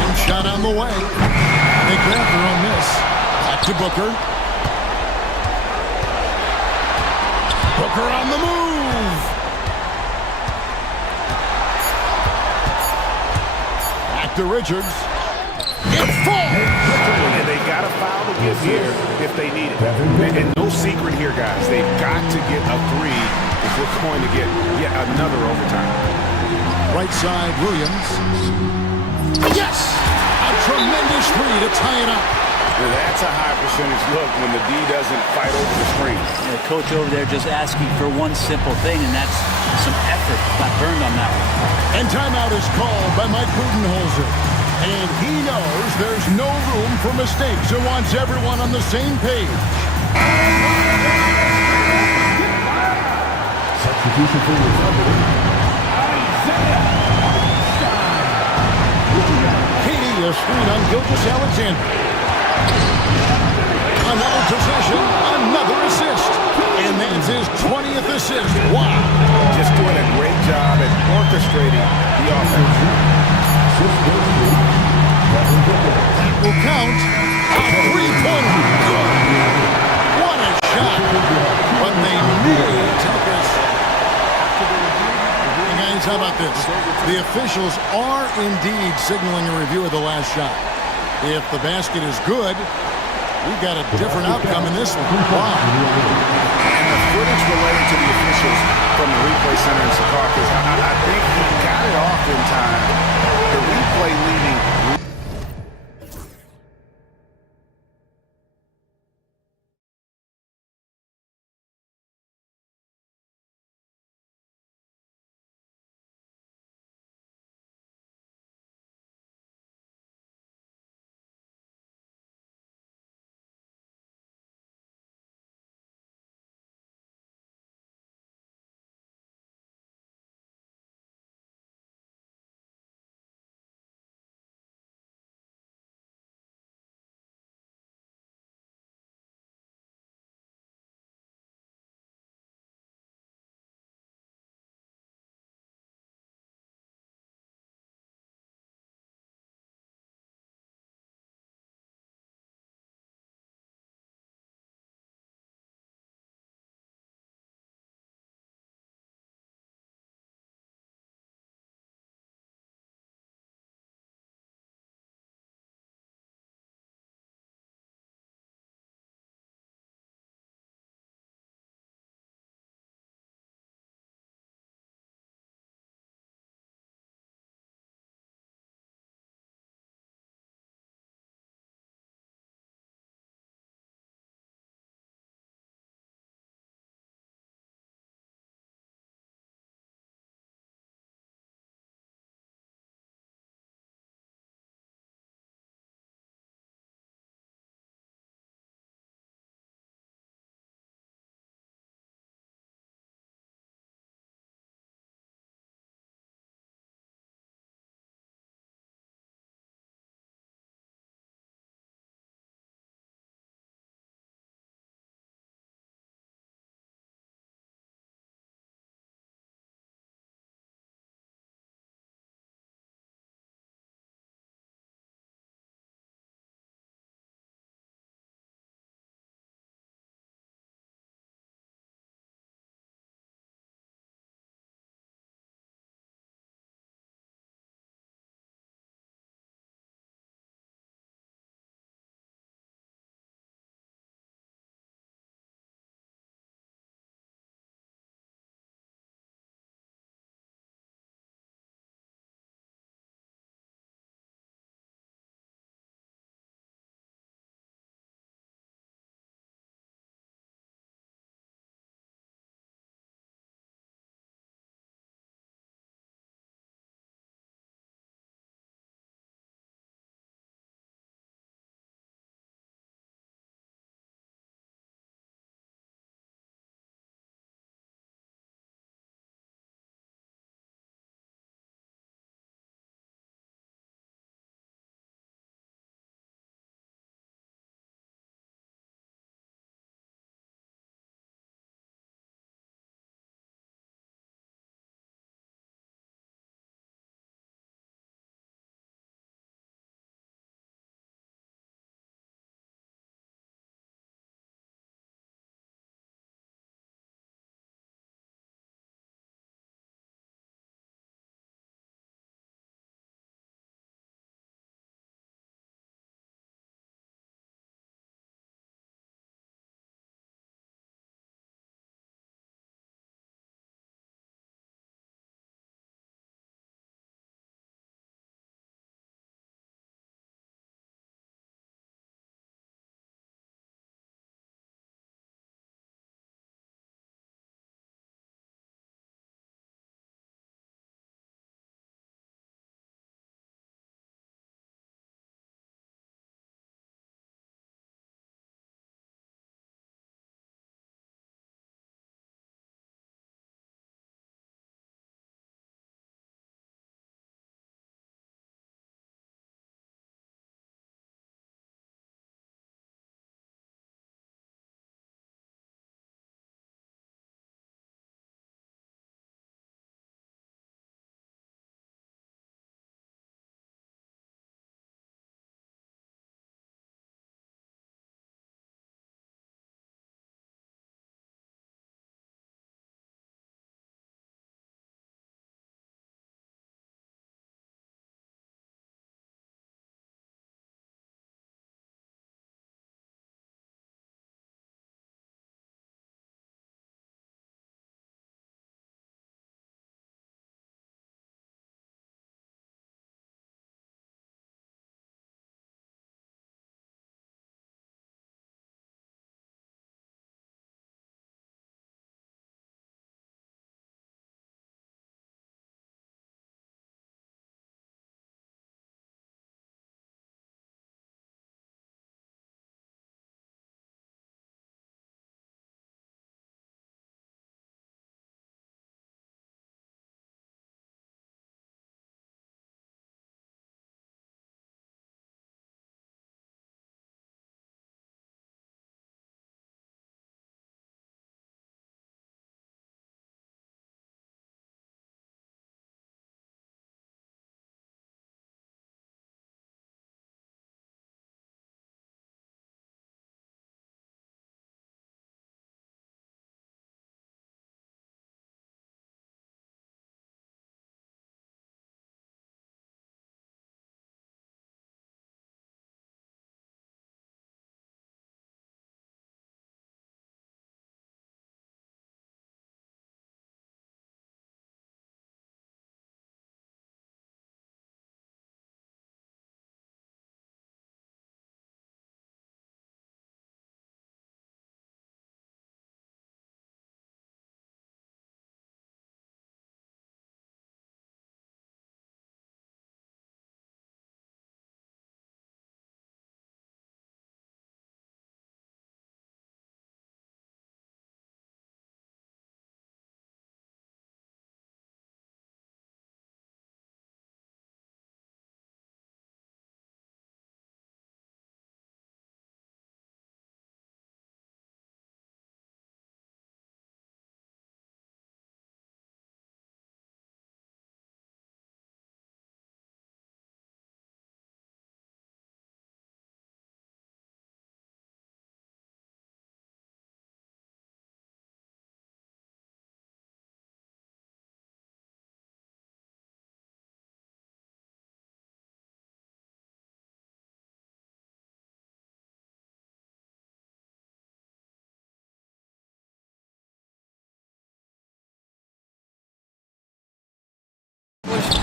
And shot on the way. They grab their own miss. Back to Booker. Booker on the move. Back to Richards. It falls. And they got a foul to give here if they need it. And no secret here, guys. They've got to get a three if we're going to get yet another overtime. Right side, Williams. Yes! A tremendous three to tie it up. Well, that's a high percentage look when the D doesn't fight over the screen. The coach over there just asking for one simple thing, and that's some effort. Got burned on that one. And timeout is called by Mike Budenholzer. And he knows there's no room for mistakes and wants everyone on the same page. Substitution for recovery. KD a screen on Gilgeous-Alexander. Another possession. assist. Wow. Just doing a great job at orchestrating the offense. That will count. A three-pointer. Good. What a shot. But they may take us. And guys, how about this? The officials are indeed signaling a review of the last shot. If the basket is good, we've got a different outcome in this one. Wow. And the footage related to the officials from the replay center in Secaucus, I think he got it off in time. The replay leading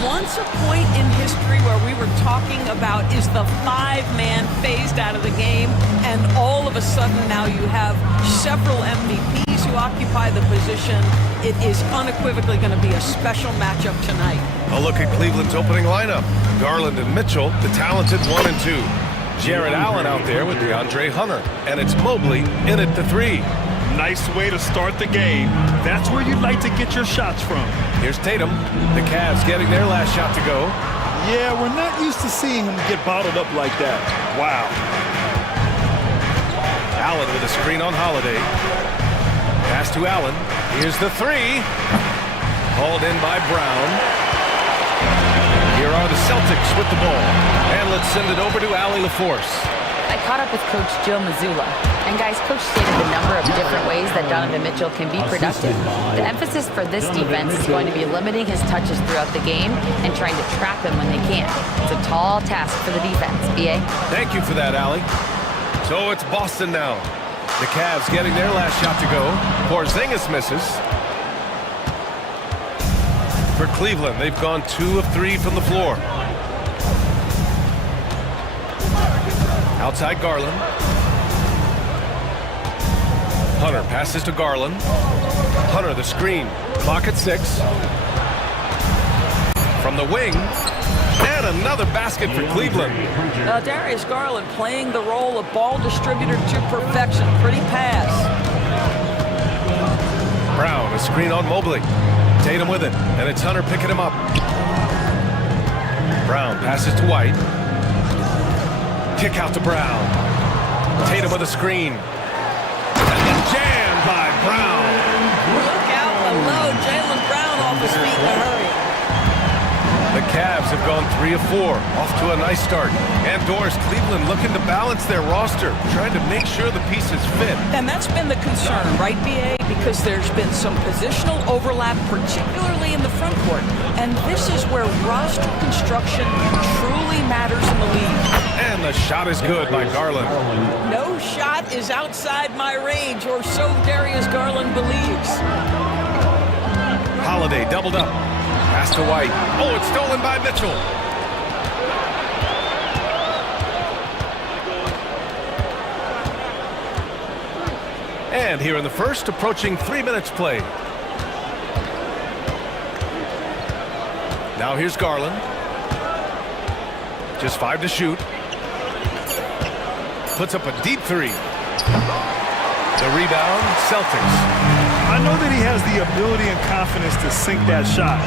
once a point in history where we were talking about is the five-man phased out of the game, and all of a sudden now you have several MVPs who occupy the position. It is unequivocally going to be a special matchup tonight. A look at Cleveland's opening lineup. Garland and Mitchell, the talented 1 and 2. Jared Allen out there with DeAndre Hunter. And it's Mobley in at the 3. Nice way to start the game. That's where you'd like to get your shots from. Here's Tatum. The Cavs getting their last shot to go. Yeah, we're not used to seeing him get bottled up like that. Wow. Allen with a screen on Holiday. Pass to Allen. Here's the 3. Hauled in by Brown. Here are the Celtics with the ball. And let's send it over to Allie LaForce. I caught up with Coach Joe Mazzulla. And guys, Coach stated a number of different ways that Donovan Mitchell can be productive. The emphasis for this defense is going to be limiting his touches throughout the game and trying to trap him when they can. It's a tall task for the defense. BA? Thank you for that, Allie. So it's Boston now. The Cavs getting their last shot to go. Porzingis misses. For Cleveland, they've gone 2 of 3 from the floor. Outside Garland. Hunter passes to Garland. Hunter the screen. Clock at 6. From the wing. And another basket for Cleveland. Darius Garland playing the role of ball distributor to perfection. Pretty pass. Brown, a screen on Mobley. Tatum with it, and it's Hunter picking him up. Brown passes to White. Kick out to Brown. Tatum with a screen. And then jammed by Brown. Look out below. Jaylen Brown off his feet in a hurry. The Cavs have gone 3 of 4, off to a nice start. And Doris, Cleveland looking to balance their roster, trying to make sure the pieces fit. And that's been the concern, right, BA? Because there's been some positional overlap, particularly in the front court. And this is where roster construction truly matters in the league. And the shot is good by Garland. No shot is outside my range, or so Darius Garland believes. Holiday doubled up. Pass to White. Oh, it's stolen by Mitchell. And here in the first, approaching 3 minutes played. Now here's Garland. Just 5 to shoot. Puts up a deep 3. The rebound, Celtics. I know that he has the ability and confidence to sink that shot,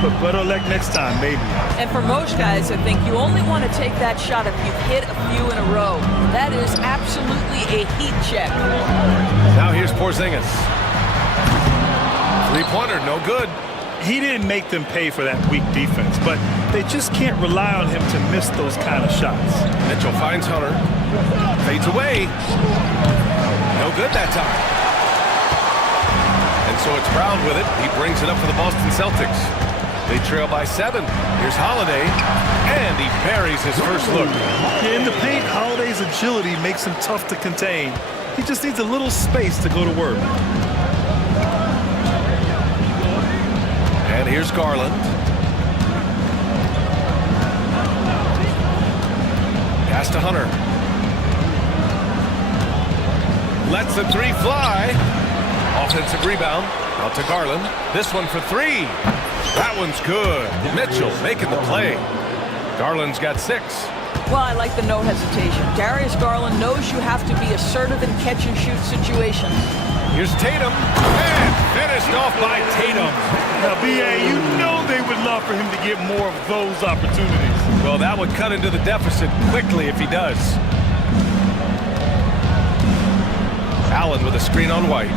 but better luck next time, maybe. And for most guys, I think you only want to take that shot if you've hit a few in a row. That is absolutely a heat check. Now here's Porzingis. Three-pointer, no good. He didn't make them pay for that weak defense, but they just can't rely on him to miss those kind of shots. Mitchell finds Hunter. Fades away. No good that time. And so it's Brown with it. He brings it up for the Boston Celtics. They trail by 7. Here's Holiday. And he buries his first look. Yeah, in the paint, Holiday's agility makes him tough to contain. He just needs a little space to go to work. And here's Garland. Pass to Hunter. Lets the 3 fly. Offensive rebound. Out to Garland. This one for 3. That one's good. Mitchell making the play. Garland's got 6. Well, I like the no hesitation. Darius Garland knows you have to be assertive in catch-and-shoot situations. Here's Tatum. And finished off by Tatum. Now, BA, you know they would love for him to get more of those opportunities. Well, that would cut into the deficit quickly if he does. Allen with a screen on White.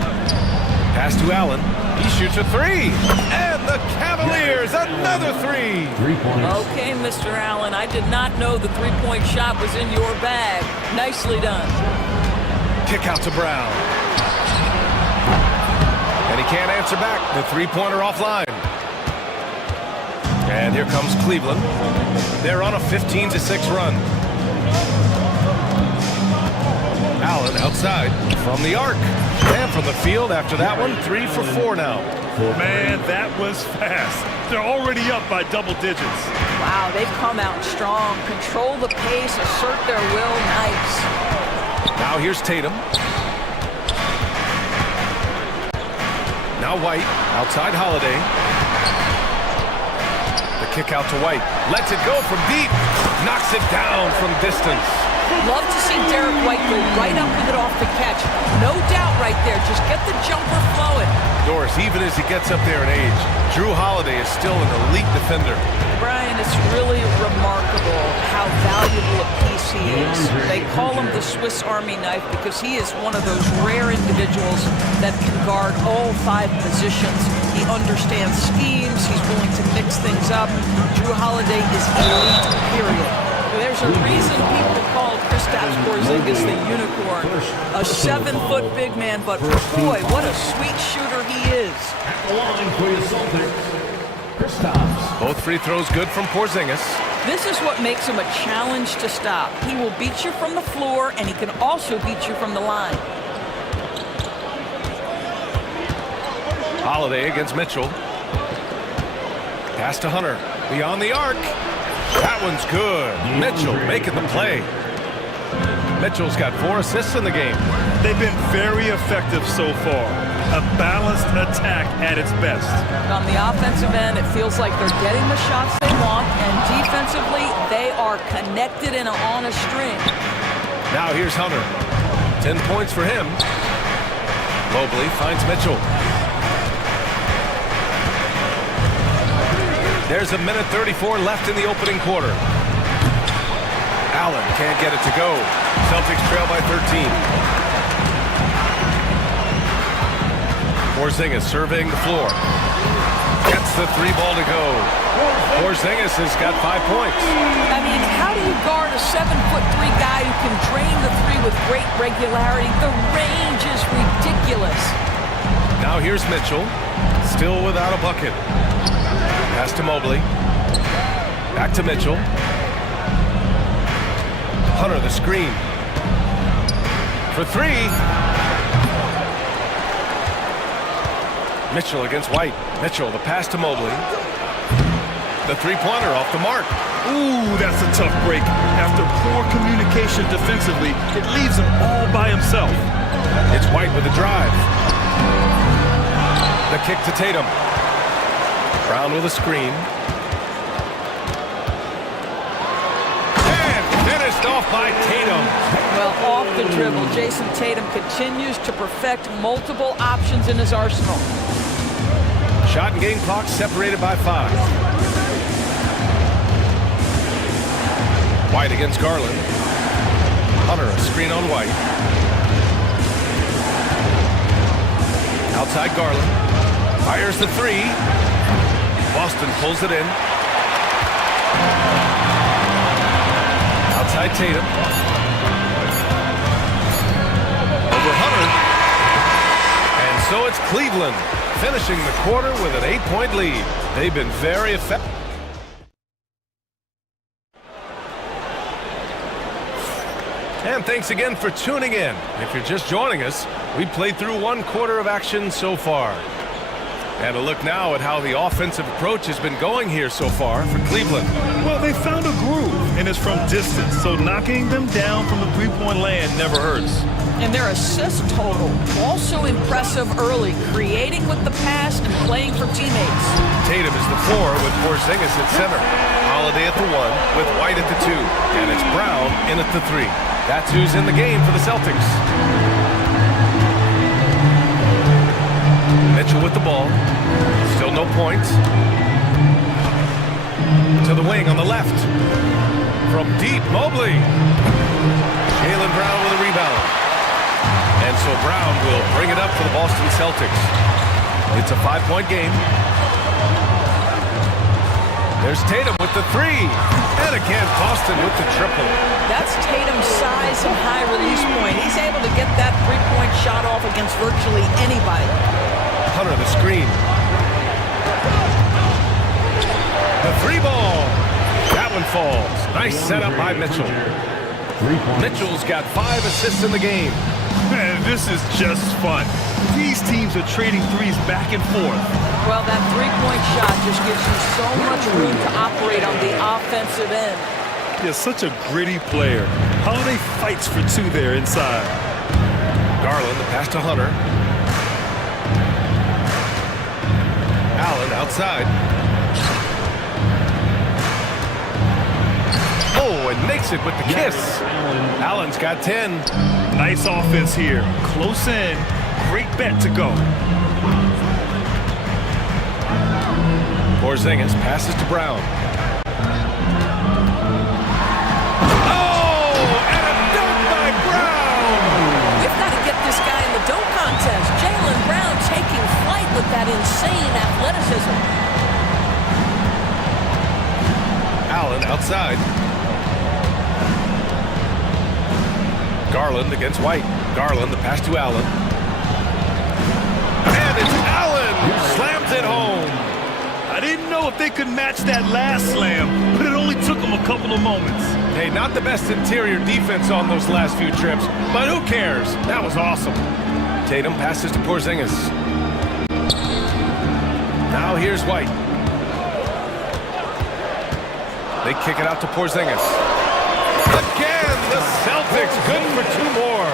Pass to Allen. He shoots a 3. And the Cavaliers, another 3. 3 points. Okay, Mr. Allen, I did not know the three-point shot was in your bag. Nicely done. Kick out to Brown. And he can't answer back. The three-pointer offline. And here comes Cleveland. They're on a 15-6 run. Allen outside from the arc. And from the field after that one, 3 for 4 now. Man, that was fast. They're already up by double digits. Wow, they've come out strong. Control the pace, assert their will. Nice. Now here's Tatum. Now White, outside Holiday. The kick out to White. Lets it go from deep. Knocks it down from distance. Love to see Derek White go right up with it off the catch. No doubt right there. Just get the jumper flowing. Doris, even as he gets up there in age, Drew Holiday is still an elite defender. Brian, it's really remarkable how valuable a piece he is. They call him the Swiss Army knife because he is one of those rare individuals that can guard all 5 positions. He understands schemes. He's willing to mix things up. Drew Holiday is elite, period. There's a reason people call Kristaps Porzingis the unicorn. A 7-foot big man, but boy, what a sweet shooter he is. At the line for your Celtics, Kristaps. Both free throws good from Porzingis. This is what makes him a challenge to stop. He will beat you from the floor, and he can also beat you from the line. Holiday against Mitchell. Pass to Hunter. Beyond the arc. That one's good. Mitchell making the play. Mitchell's got 4 assists in the game. They've been very effective so far. A balanced attack at its best. On the offensive end, it feels like they're getting the shots they want, and defensively, they are connected and on a string. Now here's Hunter. 10 points for him. Mobley finds Mitchell. There's a minute 34 left in the opening quarter. Allen can't get it to go. Celtics trail by 13. Porzingis surveying the floor. Gets the 3 ball to go. Porzingis has got 5 points. I mean, how do you guard a 7'3" guy who can drain the 3 with great regularity? The range is ridiculous. Now here's Mitchell. Still without a bucket. Pass to Mobley. Back to Mitchell. Hunter the screen. For 3. Mitchell against White. Mitchell, the pass to Mobley. The 3-pointer off the mark. Ooh, that's a tough break. After poor communication defensively, it leaves him all by himself. It's White with the drive. The kick to Tatum. Brown with a screen. And finished off by Tatum. Well, off the dribble, Jason Tatum continues to perfect multiple options in his arsenal. Shot and game clock separated by 5. White against Garland. Hunter, a screen on White. Outside Garland. Fires the 3. Boston pulls it in. Outside Tatum. Over Hunter. And so it's Cleveland finishing the quarter with an 8-point lead. They've been very effective. And thanks again for tuning in. If you're just joining us, we played through 1 quarter of action so far. And a look now at how the offensive approach has been going here so far for Cleveland. Well, they found a groove, and it's from distance, so knocking them down from the 3-point land never hurts. And their assist total, also impressive early, creating with the pass and playing for teammates. Tatum is the 4 with Porzingis at center. Holiday at the 1 with White at the 2. And it's Brown in at the 3. That's who's in the game for the Celtics. Mitchell with the ball. Still no points. To the wing on the left. From deep, Mobley. Jaylen Brown with a rebound. And so Brown will bring it up for the Boston Celtics. It's a 5-point game. There's Tatum with the 3. And again, Boston with the triple. That's Tatum's size and high release point. He's able to get that 3-point shot off against virtually anybody. Hunter the screen. The 3 ball. That one falls. Nice setup by Mitchell. 3 points. Mitchell's got 5 assists in the game. Man, this is just fun. These teams are trading threes back and forth. Well, that three-point shot just gives you so much room to operate on the offensive end. He's such a gritty player. Holiday fights for 2 there inside. Garland, the pass to Hunter. Allen outside. Oh, and makes it with the kiss. Allen's got 10. Nice offense here. Close in. Great bet to go. Porzingis passes to Brown. Oh, and a dunk by Brown! We've got to get this guy in the dunk contest. Jaylen Brown taking flight with that insane athleticism. Allen outside. Garland against White. Garland, the pass to Allen. And it's Allen who slams it home. I didn't know if they could match that last slam, but it only took them a couple of moments. Hey, not the best interior defense on those last few trips, but who cares? That was awesome. Tatum passes to Porzingis. Now here's White. They kick it out to Porzingis. Again, the Celtics good for 2 more.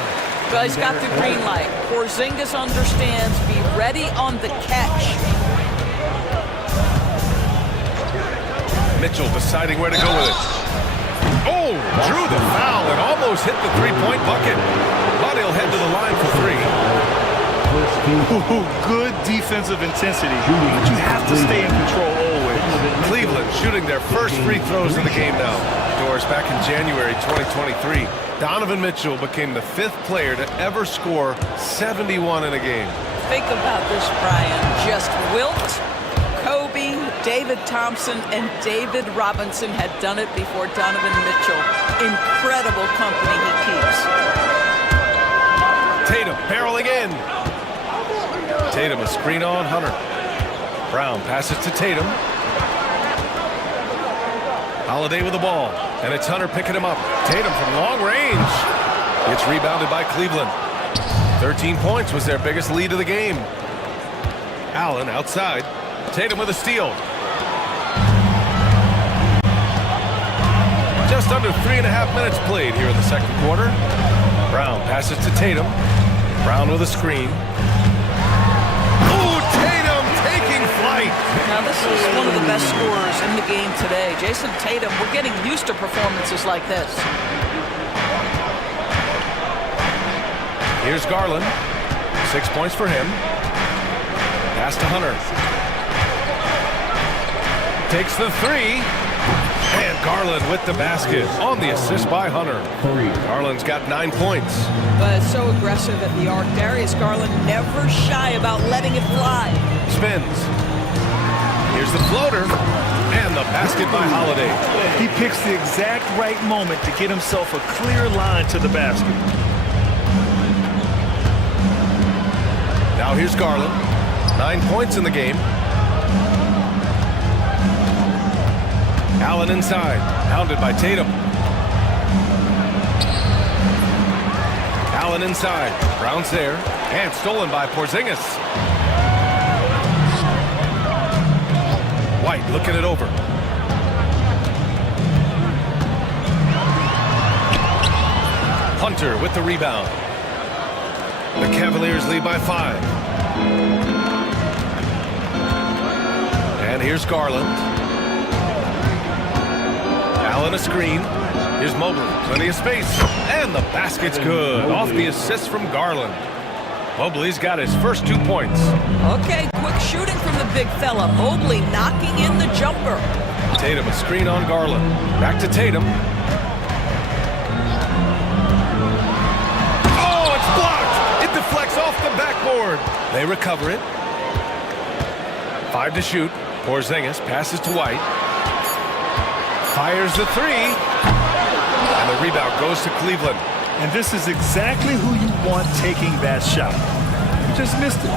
Well, he's got the green light. Porzingis understands. Be ready on the catch. Mitchell deciding where to go with it. Oh, drew the foul and almost hit the 3-point bucket. But he'll head to the line for 3. Ooh, good defensive intensity, but you have to stay in control always. Cleveland shooting their first free throws of the game now. Doors back in January 2023. Donovan Mitchell became the 5th player to ever score 71 in a game. Think about this, Brian. Just Wilt, Kobe, David Thompson, and David Robinson had done it before Donovan Mitchell. Incredible company he keeps. Tatum barreling in. Tatum a screen on Hunter. Brown passes to Tatum. Holiday with the ball. And it's Hunter picking him up. Tatum from long range. It's rebounded by Cleveland. 13 points was their biggest lead of the game. Allen outside. Tatum with a steal. Just under 3.5 minutes played here in the second quarter. Brown passes to Tatum. Brown with a screen. Ooh, Tatum taking flight. Now this is one of the best scorers in the game today. Jason Tatum, we're getting used to performances like this. Here's Garland. 6 points for him. Pass to Hunter. Takes the 3. And Garland with the basket on the assist by Hunter. Garland's got 9 points. But so aggressive at the arc. Darius Garland never shy about letting it fly. Spins. Here's the floater. And the basket by Holiday. He picks the exact right moment to get himself a clear line to the basket. Now here's Garland. 9 points in the game. Allen inside, hounded by Tatum. Allen inside, Brown's there, and stolen by Porzingis. White looking it over. Hunter with the rebound. The Cavaliers lead by 5. And here's Garland. Allen a screen. Here's Mobley. Plenty of space. And the basket's good. Off the assist from Garland. Mobley's got his first 2 points. Okay, quick shooting from the big fella. Mobley knocking in the jumper. Tatum a screen on Garland. Back to Tatum. Oh, it's blocked. It deflects off the backboard. They recover it. 5 to shoot. Porzingis passes to White. Fires the 3. And the rebound goes to Cleveland. And this is exactly who you want taking that shot. You just missed it.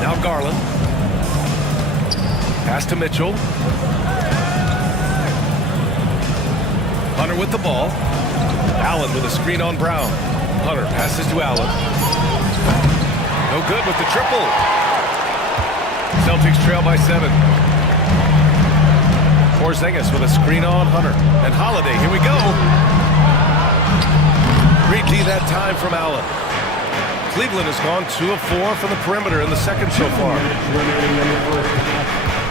Now Garland. Pass to Mitchell. Hunter with the ball. Allen with a screen on Brown. Hunter passes to Allen. No good with the triple. Celtics trail by 7. Porzingis with a screen on Hunter. And Holiday, here we go. Great D that time from Allen. Cleveland has gone 2 of 4 from the perimeter in the second so far.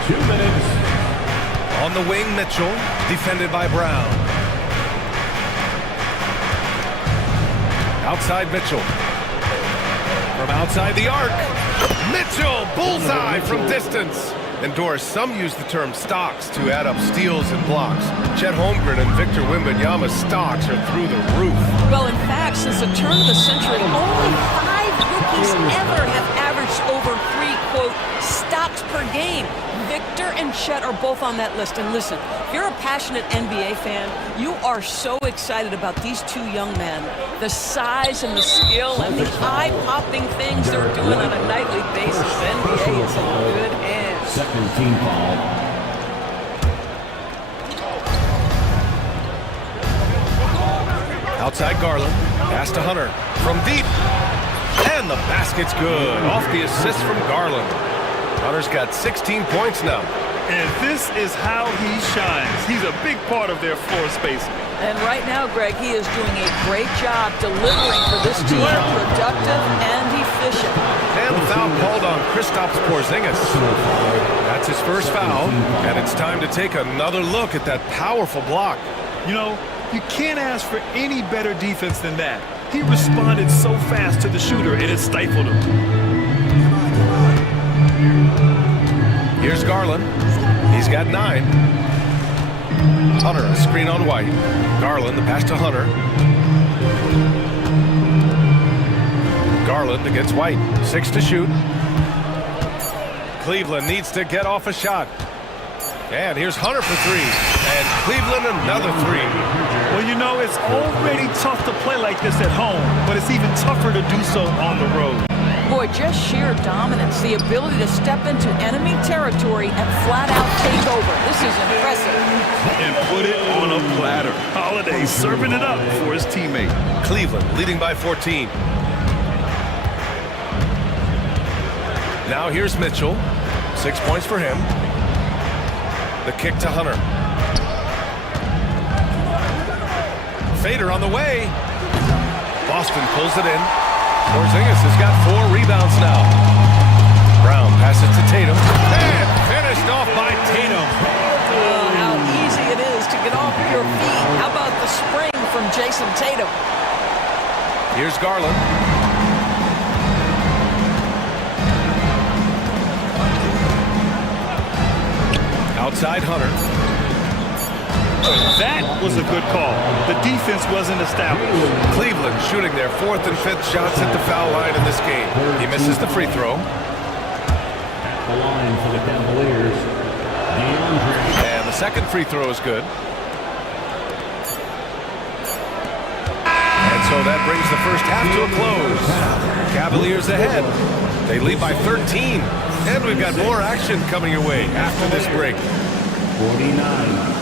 2 minutes. On the wing, Mitchell, defended by Brown. Outside Mitchell. From outside the arc. Mitchell, bullseye from distance. And Doris, some use the term stocks to add up steals and blocks. Chet Holmgren and Victor Wembanyama's stocks are through the roof. Well, in fact, since the turn of the century, only 5 rookies ever have averaged over 3, quote, stocks per game. Victor and Chet are both on that list. And listen, if you're a passionate NBA fan, you are so excited about these 2 young men. The size and the skill and the eye-popping things they're doing on a nightly basis. The NBA is in good hands. Second team foul. Outside Garland, pass to Hunter from deep. And the basket's good. Off the assist from Garland. Hunter's got 16 points now. And this is how he shines. He's a big part of their floor spacing. And right now, Greg, he is doing a great job delivering for this team, productive and efficient. And the foul called on Kristaps Porzingis. That's his first foul, and it's time to take another look at that powerful block. You know, you can't ask for any better defense than that. He responded so fast to the shooter, and it stifled him. Here's Garland. He's got 9. Hunter, a screen on White. Garland, the pass to Hunter. Garland against White. 6 to shoot. Cleveland needs to get off a shot. And here's Hunter for 3. And Cleveland another 3. Well, you know, it's already tough to play like this at home, but it's even tougher to do so on the road. Boy, just sheer dominance, the ability to step into enemy territory and flat out take over. This is impressive. And put it on a platter. Holiday serving it up for his teammate. Cleveland leading by 14. Now here's Mitchell. 6 points for him. The kick to Hunter. Fader on the way. Boston pulls it in. Porzingis has got 4 rebounds now. Brown passes to Tatum. And finished off by Tatum. Oh, how easy it is to get off your feet. How about the spring from Jason Tatum? Here's Garland. Outside Hunter. That was a good call. The defense wasn't established. Cleveland shooting their 4th and 5th shots at the foul line in this game. He misses the free throw. At the line for the Cavaliers, DeAndre. And the second free throw is good. And so that brings the first half to a close. Cavaliers ahead. They lead by 13. And we've got more action coming your way after this break. 49.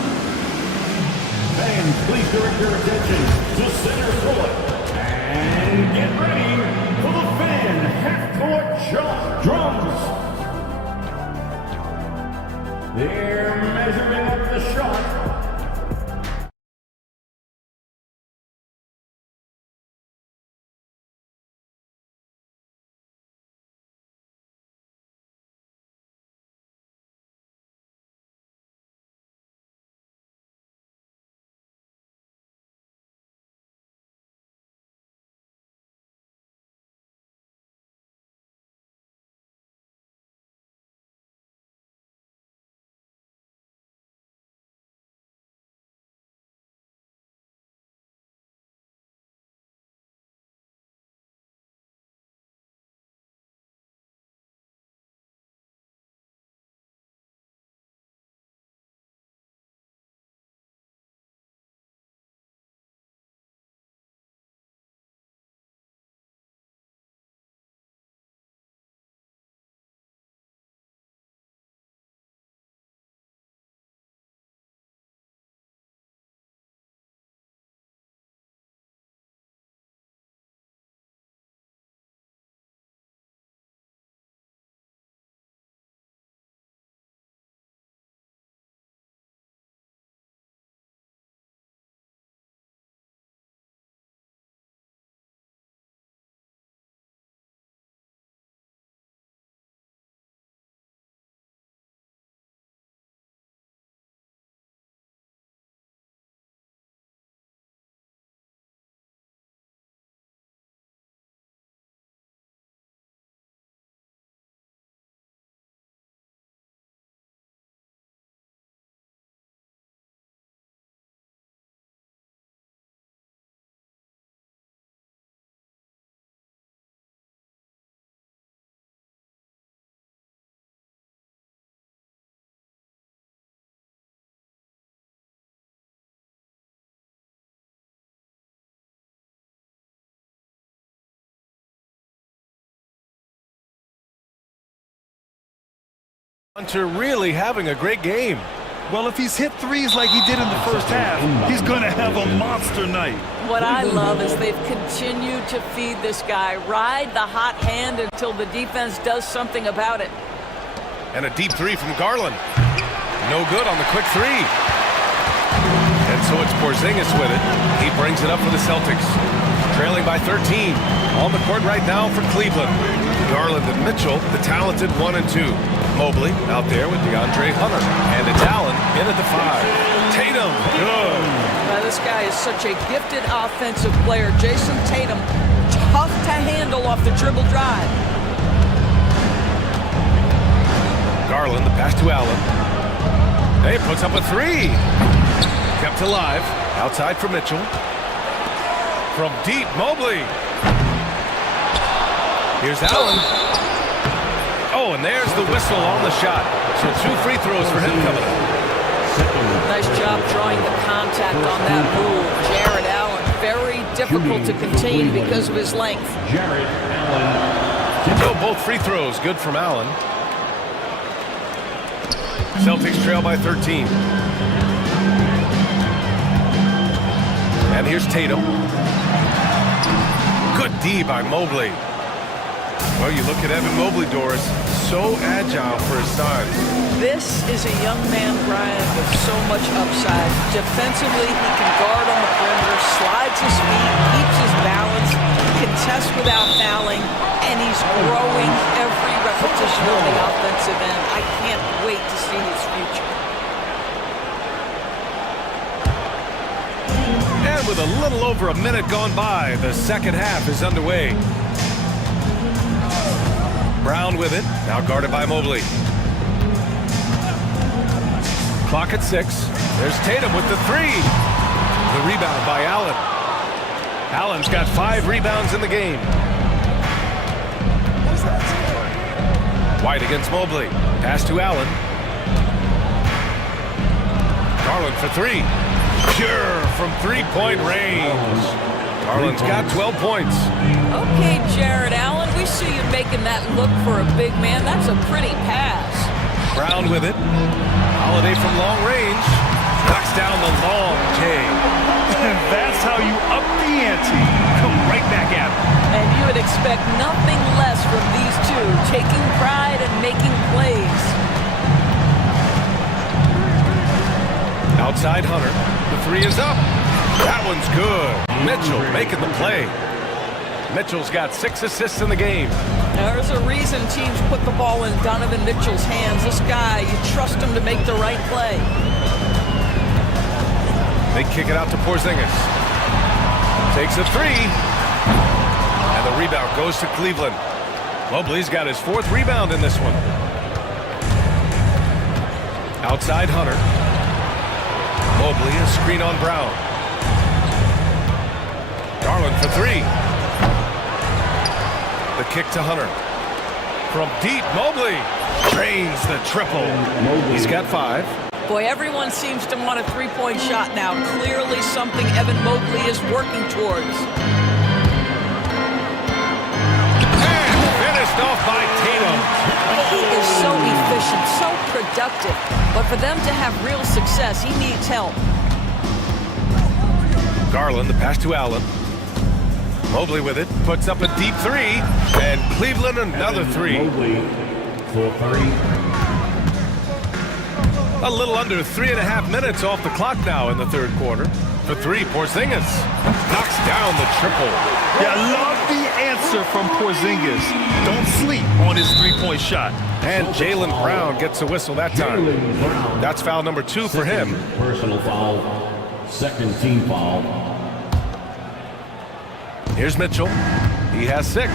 Fans, please direct your attention to center court. And get ready for the fan half-court drums. They're measuring up the shot. Hunter really having a great game. Well, if he's hit threes like he did in the first half, he's going to have a monster night. What I love is they've continued to feed this guy, ride the hot hand until the defense does something about it. And a deep three from Garland. No good on the quick three. And so it's Porzingis with it. He brings it up for the Celtics. Trailing by 13. On the court right now for Cleveland. Garland and Mitchell, the talented 1 and 2. Mobley out there with DeAndre Hunter. And it's Allen in at the 5. Tatum, good. Now, this guy is such a gifted offensive player. Jason Tatum, tough to handle off the dribble drive. Garland, the pass to Allen. Hey, puts up a 3. Kept alive. Outside for Mitchell. From deep, Mobley. Here's Allen. Oh, and there's the whistle on the shot. So 2 free throws for him coming up. Nice job drawing the contact on that move. Jared Allen, very difficult to contain because of his length. Jared Allen. So both free throws good from Allen. Celtics trail by 13. And here's Tatum. Good D by Mobley. Well, you look at Evan Mobley, Doris, so agile for his size. This is a young man, Brian, with so much upside. Defensively, he can guard on the perimeter, slides his feet, keeps his balance, contests without fouling, and he's growing every repetition on the offensive end. I can't wait to see his future. And with a little over a minute gone by, the second half is underway. Brown with it, now guarded by Mobley. Clock at 6. There's Tatum with the 3. The rebound by Allen. Allen's got 5 rebounds in the game. White against Mobley. Pass to Allen. Garland for 3. Pure from 3-point range. Garland's got 12 points. Okay, Jared Allen, we see you making that look for a big man. That's a pretty pass. Brown with it. Holiday from long range. Knocks down the long J. That's how you up the ante. Come right back at him. And you would expect nothing less from these two, taking pride and making plays. Outside Hunter. The 3 is up. That one's good. Mitchell making the play. Mitchell's got 6 assists in the game. There's a reason teams put the ball in Donovan Mitchell's hands. This guy, you trust him to make the right play. They kick it out to Porzingis. Takes a 3. And the rebound goes to Cleveland. Mobley's got his 4th rebound in this one. Outside Hunter. Mobley, a screen on Brown. Garland for 3. The kick to Hunter. From deep, Mobley drains the triple. He's got 5. Boy, everyone seems to want a 3-point shot now. Clearly something Evan Mobley is working towards. And finished off by Tatum. He is so efficient, so productive. But for them to have real success, he needs help. Garland, the pass to Allen. Mobley with it, puts up a deep 3, and Cleveland another 3. Mobley for 3. A little under 3.5 minutes off the clock now in the third quarter. For 3, Porzingis knocks down the triple. Yeah, I love the answer from Porzingis. Don't sleep on his 3-point shot. And Jaylen Brown gets a whistle that time. That's foul number 2 for him. Personal foul. Second team foul. Here's Mitchell. He has 6.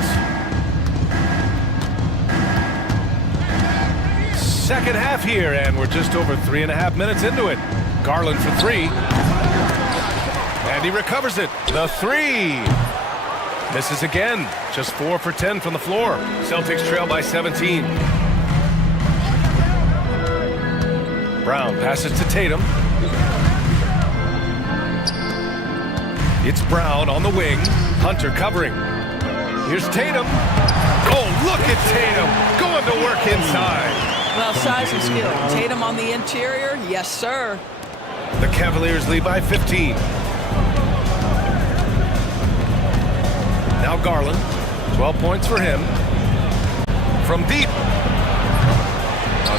Second half here, and we're just over 3.5 minutes into it. Garland for 3. And he recovers it. The 3. Misses again. Just 4 for 10 from the floor. Celtics trail by 17. Brown passes to Tatum. It's Brown on the wing. Hunter covering. Here's Tatum. Oh, look at Tatum going to work inside. Well, size and skill. Tatum on the interior, yes, sir. The Cavaliers lead by 15. Now Garland, 12 points for him. From deep.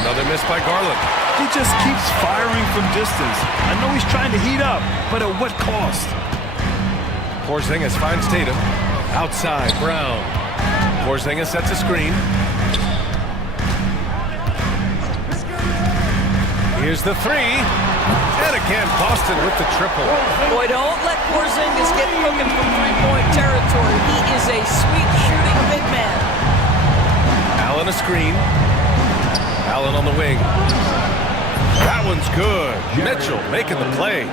Another miss by Garland. He just keeps firing from distance. I know he's trying to heat up, but at what cost? Porzingis finds Tatum. Outside, Brown. Porzingis sets a screen. Here's the three. And again, Boston with the triple. Boy, don't let Porzingis get cooking from three-point territory. He is a sweet shooting big man. Allen a screen. Allen on the wing. That one's good. Mitchell making the play.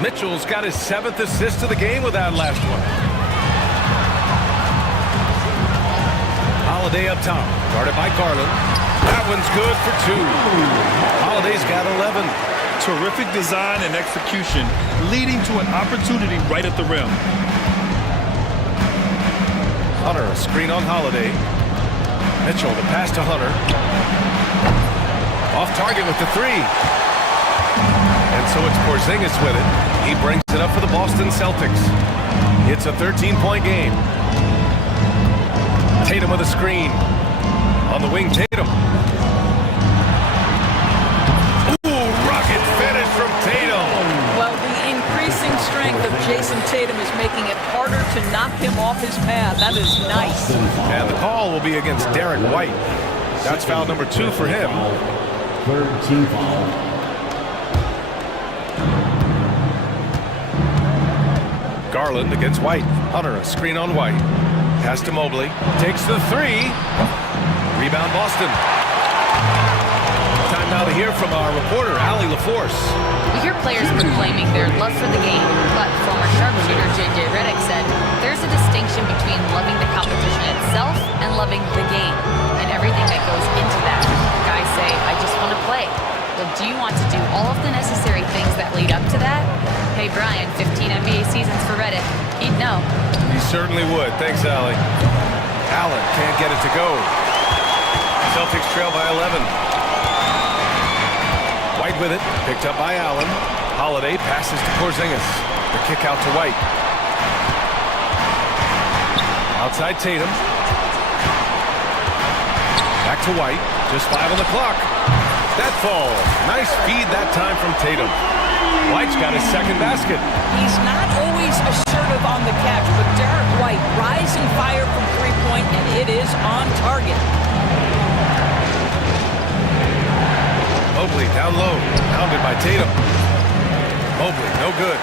Mitchell's got his 7th assist of the game with that last one. Holiday up top, guarded by Garland. That one's good for 2. Holiday's got 11. Terrific design and execution, leading to an opportunity right at the rim. Hunter, a screen on Holiday. Mitchell, the pass to Hunter. Off target with the 3. And so it's Porzingis with it. He brings it up for the Boston Celtics. It's a 13-point game. Tatum with a screen. On the wing, Tatum. Ooh, rocket finish from Tatum. Well, the increasing strength of Jason Tatum is making it harder to knock him off his path. That is nice. And the call will be against Derek White. That's foul number 2 for him. Third team foul. Garland against White. Hunter, a screen on White. Pass to Mobley. Takes the 3. Rebound Boston. Time now to hear from our reporter, Allie LaForce. We hear players proclaiming their love for the game, but former sharpshooter J.J. Redick said there's a distinction between loving the competition itself and loving the game, and everything that goes into that. Guys say, I just want to play. Well, do you want to do all of the necessary things that lead up to that? Hey, Brian, 15 NBA seasons for Redick. He'd know. He certainly would. Thanks, Allie. Allen can't get it to go. Celtics trail by 11. White with it, picked up by Allen. Holiday passes to Porzingis. The kick out to White. Outside Tatum. Back to White. Just 5 on the clock. That falls. Nice feed that time from Tatum. White's got his 2nd basket. He's not always assertive on the catch, but Derek White, rising fire from three-point, and it is on target. Mobley down low, pounded by Tatum. Mobley, no good.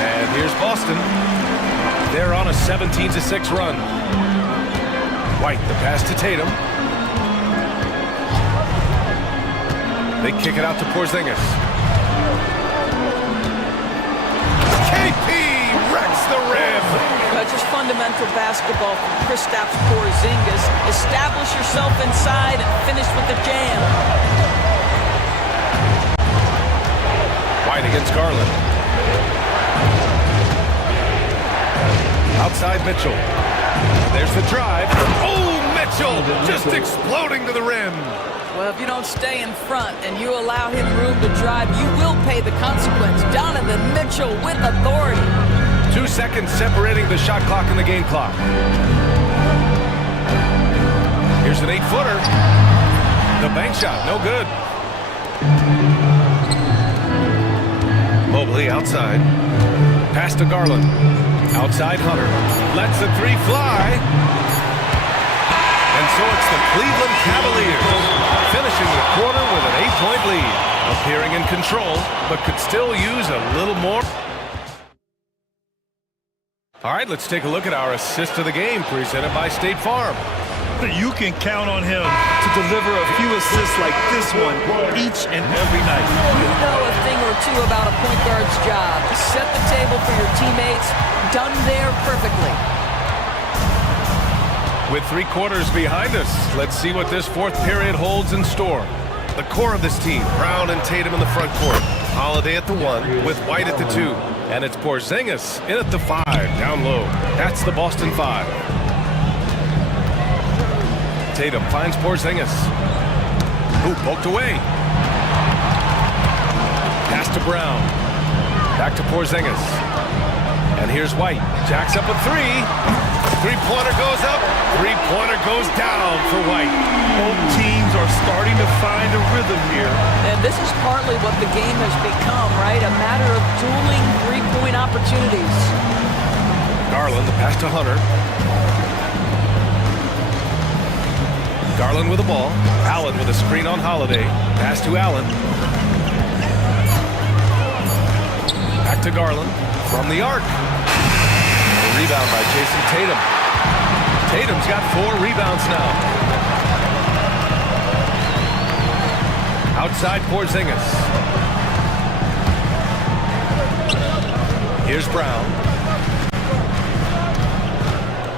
And here's Boston. They're on a 17-6 run. White, the pass to Tatum. They kick it out to Porzingis. KP wrecks the rim. Just fundamental basketball from Kristaps Porzingis. Establish yourself inside and finish with the jam. White against Garland. Outside Mitchell. There's the drive. Oh, Mitchell just exploding to the rim. Well, if you don't stay in front and you allow him room to drive, you will pay the consequence. Donovan Mitchell with authority. 2 seconds separating the shot clock and the game clock. Here's an 8-footer. The bank shot, no good. Mobley outside. Pass to Garland. Outside Hunter. Lets the 3 fly. And so it's the Cleveland Cavaliers finishing the quarter with an 8-point lead. Appearing in control, but could still use a little more. All right, let's take a look at our assist of the game presented by State Farm. You can count on him to deliver a few assists like this one each and every night. You know a thing or two about a point guard's job. Set the table for your teammates. Done there perfectly. With 3 quarters behind us, let's see what this 4th period holds in store. The core of this team, Brown and Tatum in the front court. Holiday at the 1 with White at the 2. And it's Porzingis in at the 5, down low. That's the Boston 5. Tatum finds Porzingis. Ooh, poked away. Pass to Brown. Back to Porzingis. And here's White. Jacks up a three. Three-pointer goes up. Three-pointer goes down for White. Both teams are starting to find a rhythm here. And this is partly what the game has become, right? A matter of dueling three-point opportunities. Garland, the pass to Hunter. Garland with the ball. Allen with a screen on Holiday. Pass to Allen. Back to Garland from the arc. A rebound by Jason Tatum. Tatum's got 4 rebounds now. Outside Porzingis. Here's Brown.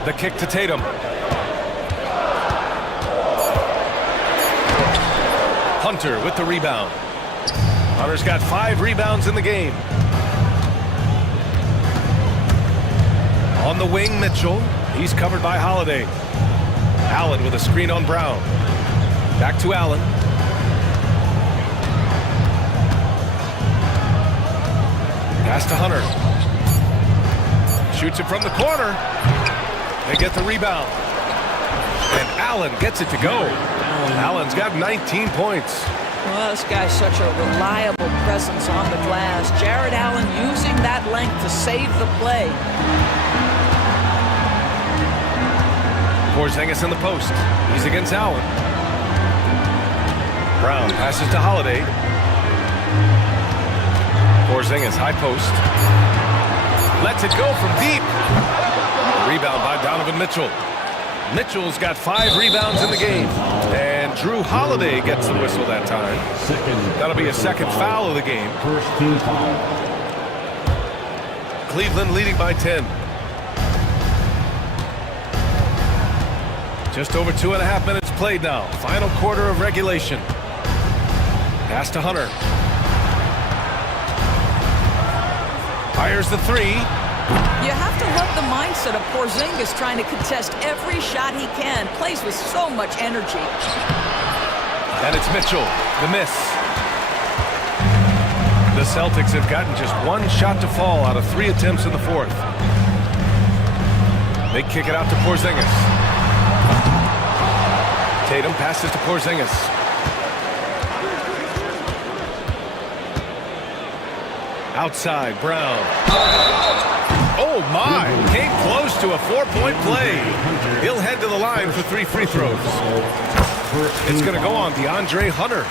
The kick to Tatum. Hunter with the rebound. Hunter's got 5 rebounds in the game. On the wing, Mitchell. He's covered by Holiday. Allen with a screen on Brown. Back to Allen. Pass to Hunter. Shoots it from the corner. They get the rebound. And Allen gets it to go. Allen's got 19 points. Well, this guy's such a reliable presence on the glass. Jared Allen using that length to save the play. Porzingis in the post. He's against Allen. Brown passes to Holiday. Porzingis, high post. Lets it go from deep. Rebound by Donovan Mitchell. Mitchell's got 5 rebounds in the game. And Drew Holiday gets the whistle that time. That'll be a second foul of the game. First team foul. Cleveland leading by 10. Just over 2.5 minutes played now. Final quarter of regulation. Pass to Hunter. Fires the three. You have to love the mindset of Porzingis trying to contest every shot he can. Plays with so much energy. And it's Mitchell, the miss. The Celtics have gotten just 1 shot to fall out of 3 attempts in the fourth. They kick it out to Porzingis. Tatum passes to Porzingis. Outside, Brown. Oh my, came close to a 4-point play. He'll head to the line for 3 free throws. It's going to go on DeAndre Hunter.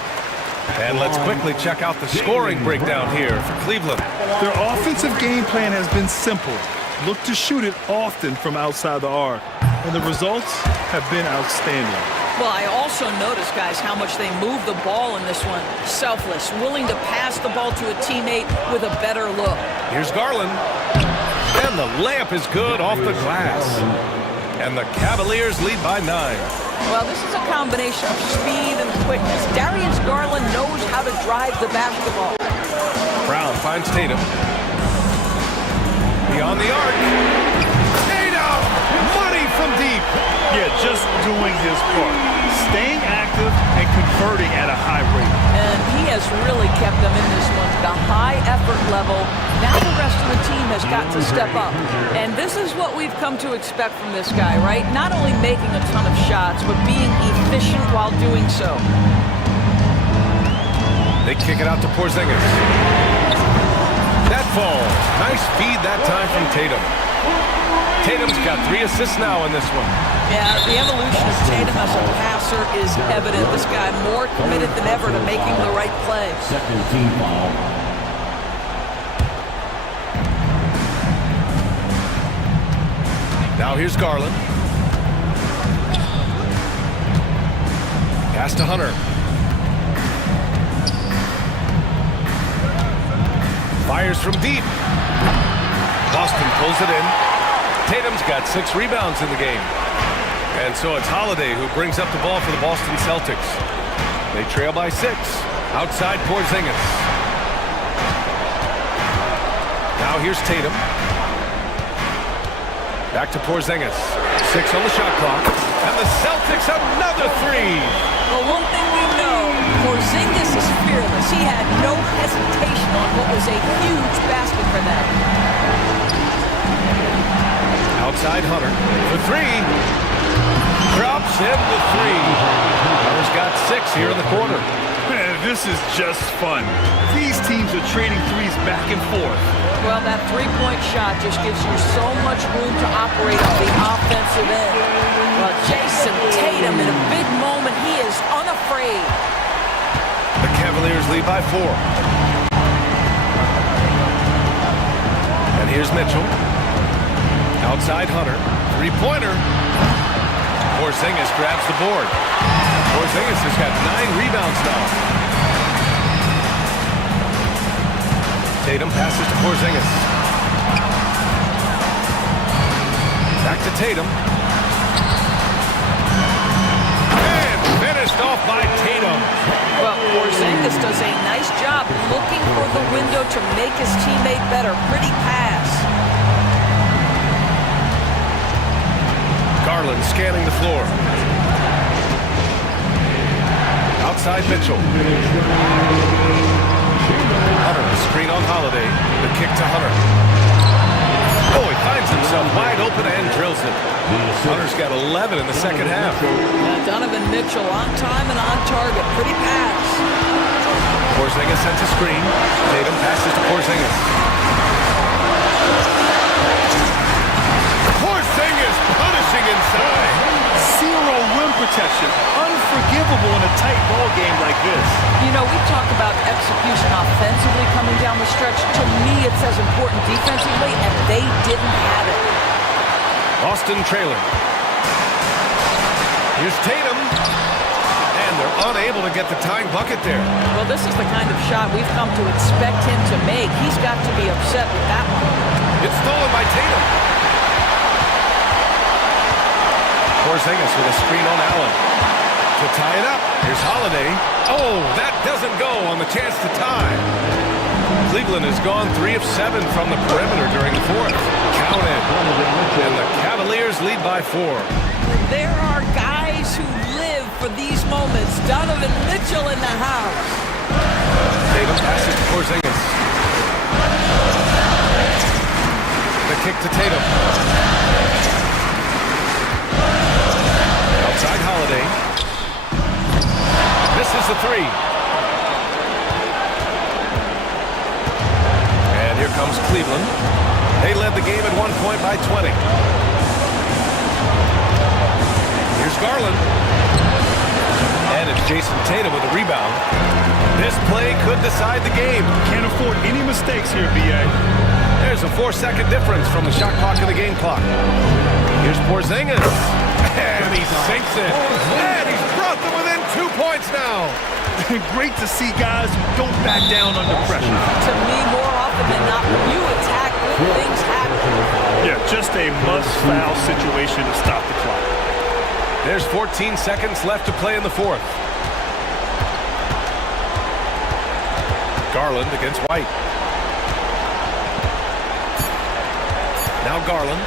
And let's quickly check out the scoring breakdown here for Cleveland. Their offensive game plan has been simple. Look to shoot it often from outside the arc. And the results have been outstanding. Well, I also noticed, guys, how much they move the ball in this one. Selfless, willing to pass the ball to a teammate with a better look. Here's Garland. And the layup is good off the glass. And the Cavaliers lead by 9. Well, this is a combination of speed and quickness. Darius Garland knows how to drive the basketball. Brown finds Tatum. Beyond the arc. Tatum! Money from deep. Yeah, just doing his part. Staying active and converting at a high rate. And he has really kept them in this one. The high effort level. Now the rest of the team has got to step up. And this is what we've come to expect from this guy, right? Not only making a ton of shots, but being efficient while doing so. They kick it out to Porzingis. That falls. Nice feed that time from Tatum. Tatum's got 3 assists now in this one. Yeah, the evolution of Tatum as a passer is evident. This guy more committed than ever to making the right play. Second team foul. Now here's Garland. Pass to Hunter. Fires from deep. Boston pulls it in. Tatum's got 6 rebounds in the game. And so it's Holiday who brings up the ball for the Boston Celtics. They trail by 6. Outside Porzingis. Now here's Tatum. Back to Porzingis. 6 on the shot clock. And the Celtics another 3. Well, one thing we know, Porzingis is fearless. He had no hesitation on what was a huge basket for them. Outside Hunter for three. Drops in the three. Hunter's got 6 here in the quarter. Man, this is just fun. These teams are trading threes back and forth. Well, that three-point shot just gives you so much room to operate on the offensive end. Well, Jason Tatum, in a big moment, he is unafraid. The Cavaliers lead by 4. And here's Mitchell. Outside Hunter. Three-pointer. Porzingis grabs the board. Porzingis has got 9 rebounds now. Tatum passes to Porzingis. Back to Tatum. And finished off by Tatum. Well, Porzingis does a nice job looking for the window to make his teammate better. Pretty pass. Garland scanning the floor. Outside Mitchell. Hunter, the screen on Holiday. The kick to Hunter. Oh, he finds himself wide open and drills it. Hunter's got 11 in the second half. Yeah, Donovan Mitchell on time and on target. Pretty pass. Porzingis sends a screen. Tatum passes to Porzingis. Porzingis punishing inside. Zero rim protection. Unforgivable in a tight ball game like this. You know, we talk about execution offensively coming down the stretch. To me, it's as important defensively, and they didn't have it. Boston trailing. Here's Tatum. And they're unable to get the tying bucket there. Well, this is the kind of shot we've come to expect him to make. He's got to be upset with that one. It's stolen by Tatum. Porzingis with a screen on Allen. To tie it up, here's Holiday. Oh, that doesn't go on the chance to tie. Cleveland has gone 3 of 7 from the perimeter during the fourth. Counted. And the Cavaliers lead by 4. There are guys who live for these moments. Donovan Mitchell in the house. Tatum passes to Porzingis. The kick to Tatum. Outside Holiday. Misses the 3. And here comes Cleveland. They led the game at 1 point by 20. Here's Garland. And it's Jason Tatum with a rebound. This play could decide the game. Can't afford any mistakes here, B.A. There's a 4-second difference from the shot clock and the game clock. Here's Porzingis. And he sinks it. And he's brought them within 2 points now. Great to see guys who don't back down under pressure. To me, more often than not, when you attack, good things happen. Yeah, just a must-foul situation to stop the clock. There's 14 seconds left to play in the fourth. Garland against White. Now Garland.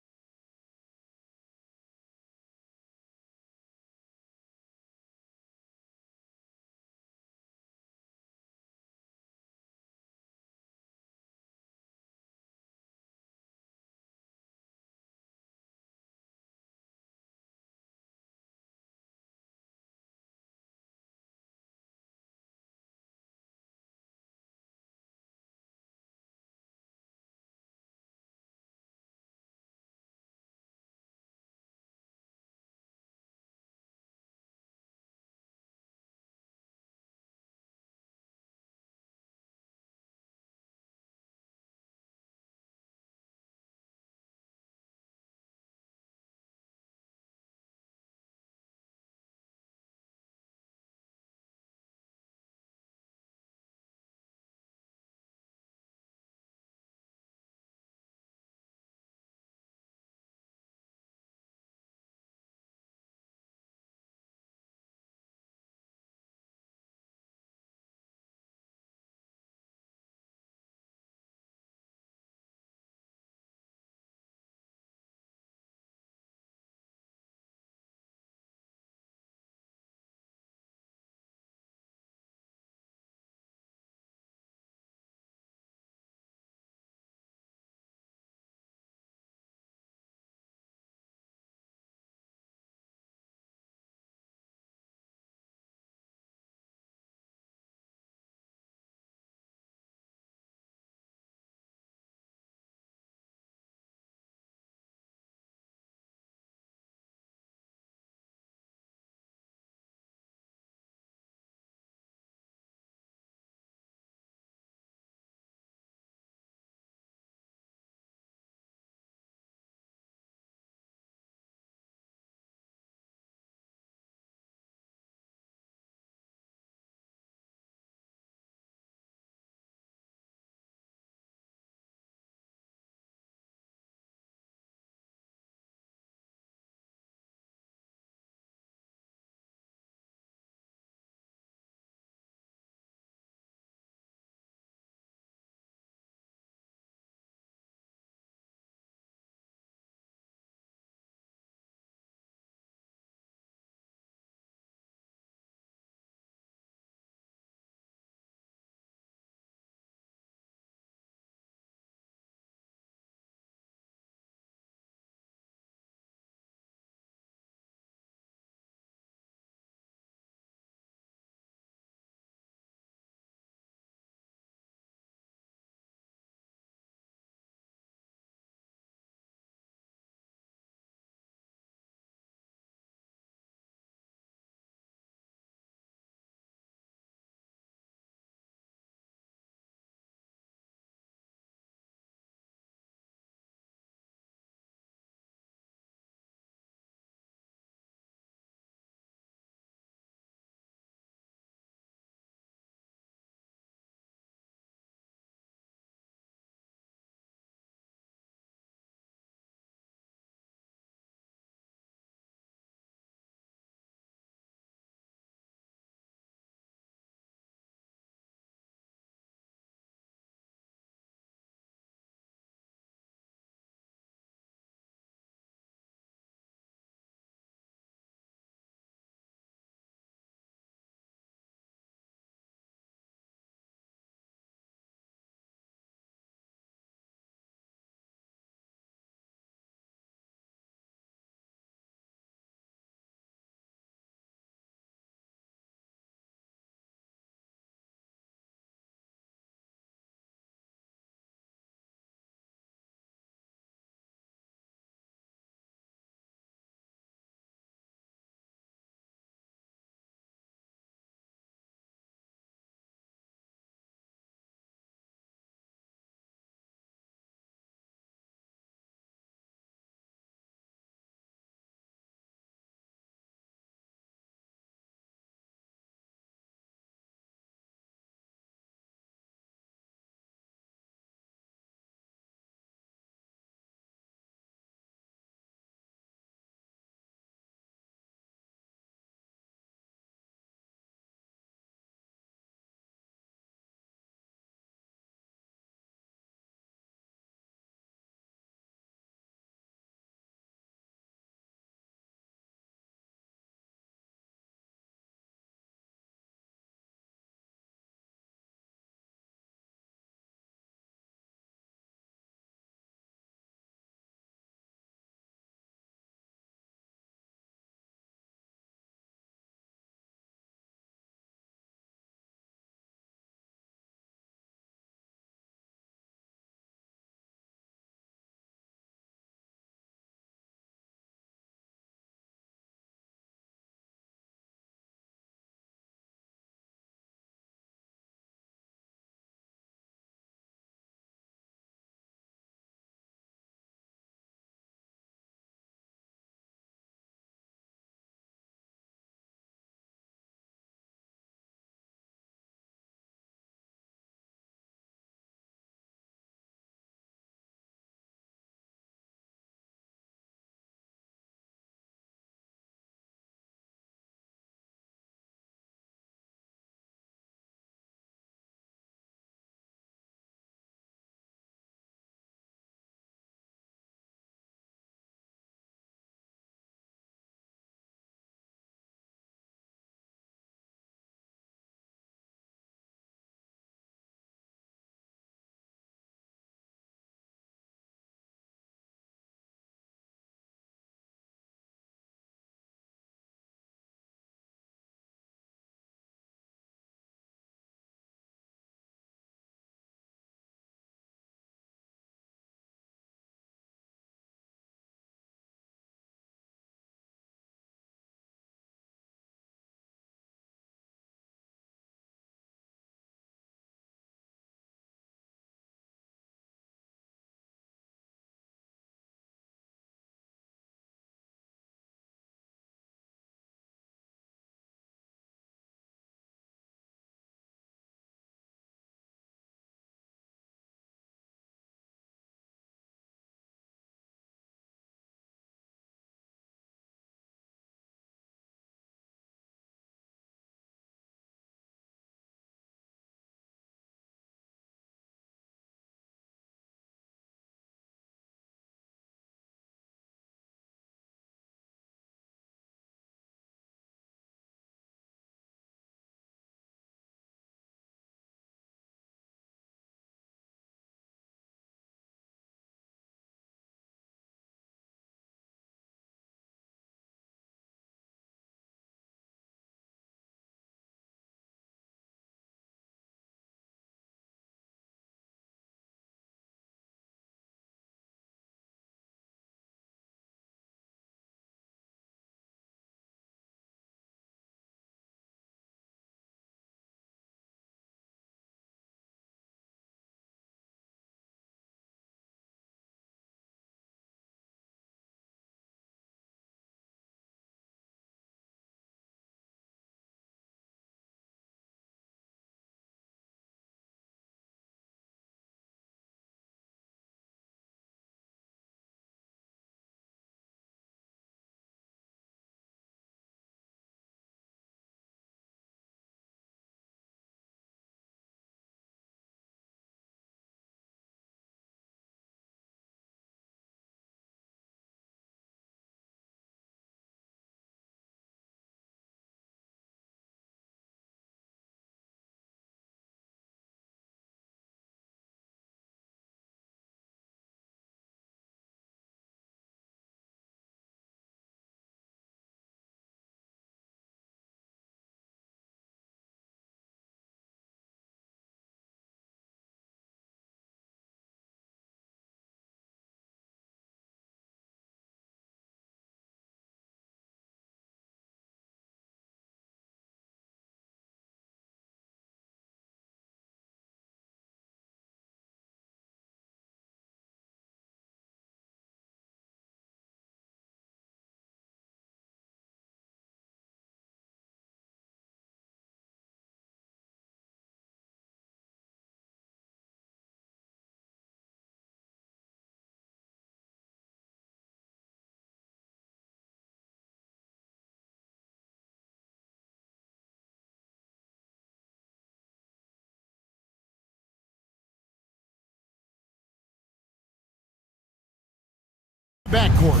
backcourt.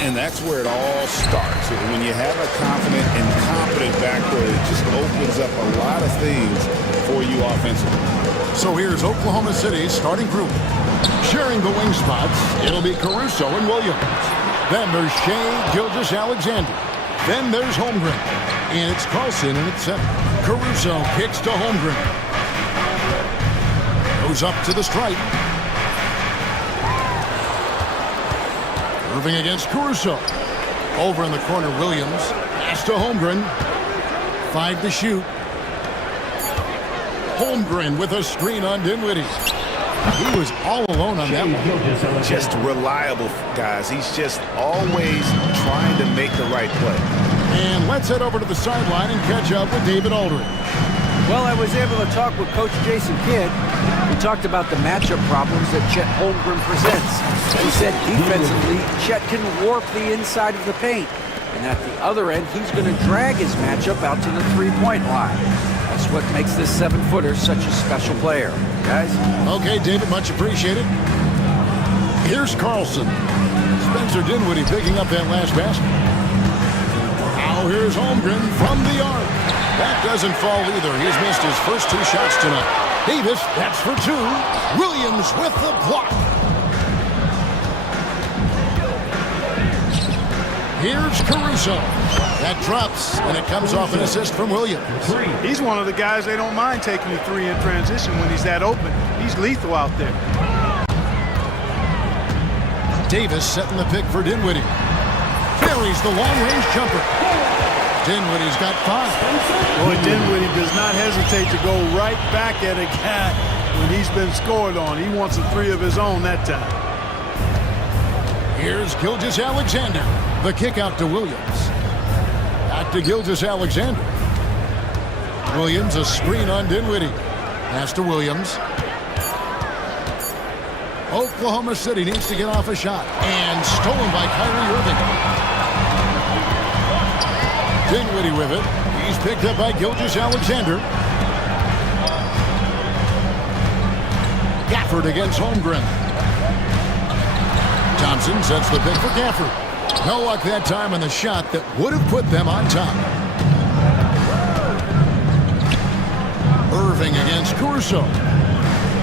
And that's where it all starts. When you have a confident and competent backcourt, it just opens up a lot of things for you offensively. So here's Oklahoma City's starting group. Sharing the wing spots, it'll be Caruso and Williams. Then there's Shea Gilgeous-Alexander. Then there's Holmgren. And it's Carlson in at center. Caruso kicks to Holmgren. Goes up to the stripe. Irving against Caruso. Over in the corner, Williams. Pass to Holmgren. 5 to shoot. Holmgren with a screen on Dinwiddie. He was all alone on that one. Just reliable, guys. He's just always trying to make the right play. And let's head over to the sideline and catch up with David Aldridge. Well, I was able to talk with Coach Jason Kidd. We talked about the matchup problems that Chet Holmgren presents. He said defensively, Chet can warp the inside of the paint. And at the other end, he's going to drag his matchup out to the three-point line. That's what makes this 7-footer such a special player. Guys? Okay, David, much appreciated. Here's Carlson. Spencer Dinwiddie picking up that last basket. Now here's Holmgren from the arc. That doesn't fall either. He's missed his first 2 shots tonight. Davis, that's for 2. Williams with the block. Here's Caruso. That drops, and it comes off an assist from Williams. He's one of the guys they don't mind taking the 3 in transition when he's that open. He's lethal out there. Davis setting the pick for Dinwiddie. Carries the long-range jumper. Dinwiddie's got 5. Boy, Dinwiddie does not hesitate to go right back at a guy when he's been scored on. He wants a 3 of his own that time. Here's Gilgeous-Alexander. The kick out to Williams. Back to Gilgeous-Alexander. Williams, a screen on Dinwiddie. Pass to Williams. Oklahoma City needs to get off a shot. And stolen by Kyrie Irving. Dinwiddie with it. He's picked up by Gilgeous-Alexander. Gafford against Holmgren. Thompson sets the pick for Gafford. No luck that time on the shot that would have put them on top. Irving against Caruso.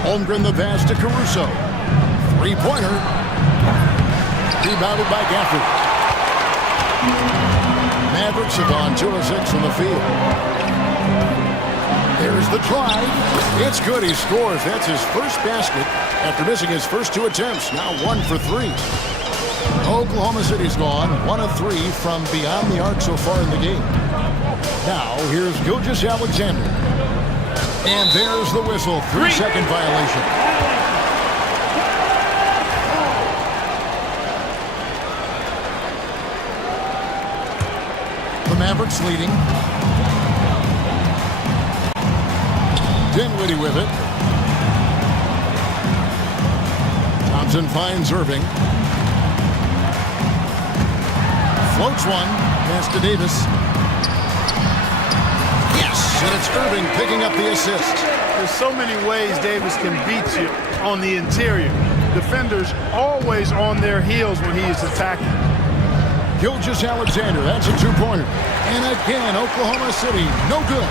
Holmgren the pass to Caruso. 3-pointer. Rebounded by Gafford. Mavericks have gone 2 of 6 from the field. There's the drive. It's good. He scores. That's his first basket after missing his first 2 attempts. Now 1 for 3. Oklahoma City's gone 1 of 3 from beyond the arc so far in the game. Now here's Gilgeous-Alexander. And there's the whistle. 3-second violation. The Mavericks leading. Dinwiddie with it. Thompson finds Irving. Floats one. Pass to Davis. Yes, and it's Irving picking up the assist. There's so many ways Davis can beat you on the interior. Defenders always on their heels when he is attacking. Gilgeous-Alexander, that's a 2-pointer. And again, Oklahoma City, no good.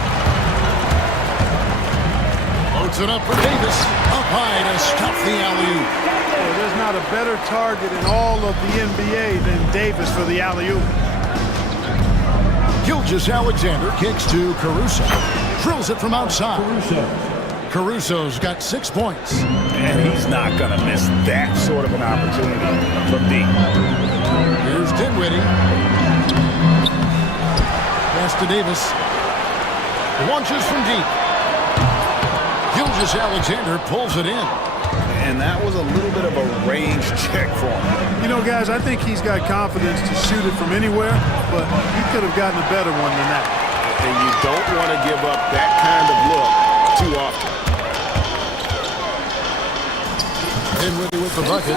Loads it up for Davis. Up high to stop the alley-oop. There's not a better target in all of the NBA than Davis for the alley-oop. Gilgeous-Alexander kicks to Caruso. Drills it from outside. Caruso's got 6 points. And he's not going to miss that sort of an opportunity from deep. Here's Dinwiddie. Pass to Davis. Launches from deep. Gilgeous-Alexander pulls it in. And that was a little bit of a range check for him. You know, guys, I think he's got confidence to shoot it from anywhere, but he could have gotten a better one than that. And you don't want to give up that kind of look too often. Dinwiddie with the bucket.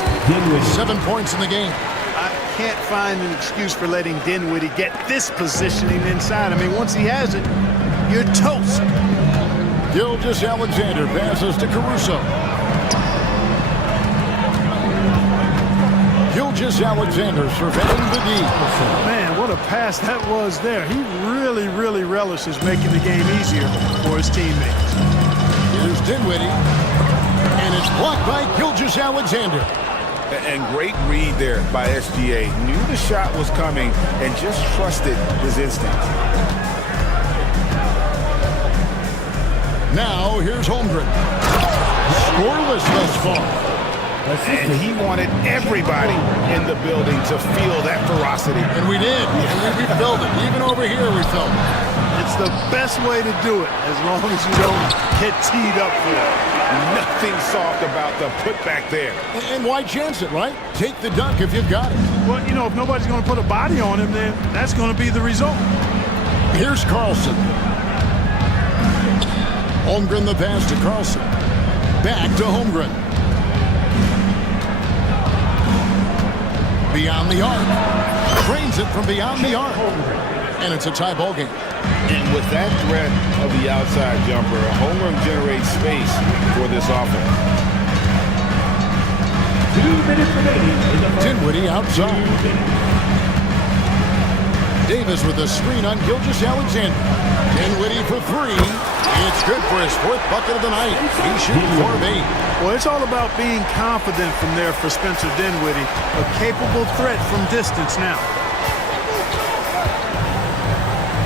7 points in the game. I can't find an excuse for letting Dinwiddie get this positioning inside. I mean, once he has it, you're toast. Gilgeous-Alexander passes to Caruso. Gilgeous-Alexander surveying the D. Man, what a pass that was there. He really relishes making the game easier for his teammates. Here's Dinwiddie, and it's blocked by Gilgeous-Alexander. And great read there by SGA. Knew the shot was coming and just trusted his instincts. Now, here's Holmgren. Scoreless thus far. And he wanted everybody in the building to feel that ferocity. And we did. And we felt it. Even over here, we felt it. It's the best way to do it, as long as you don't get teed up for it. Nothing soft about the putback there. And why chance it, right? Take the dunk if you've got it. Well, you know, if nobody's going to put a body on him, then that's going to be the result. Here's Carlson. Holmgren the pass to Carlson. Back to Holmgren. Beyond the arc. Drains it from beyond the arc. And it's a tie ball game. And with that threat of the outside jumper, Holmgren generates space for this offense. 2 minutes remaining. Dinwiddie outside. Davis with a screen on Gilgeous-Alexander. Dinwiddie for three. It's good for his fourth bucket of the night. He shoots 4 of 8. Well, it's all about being confident from there for Spencer Dinwiddie. A capable threat from distance now.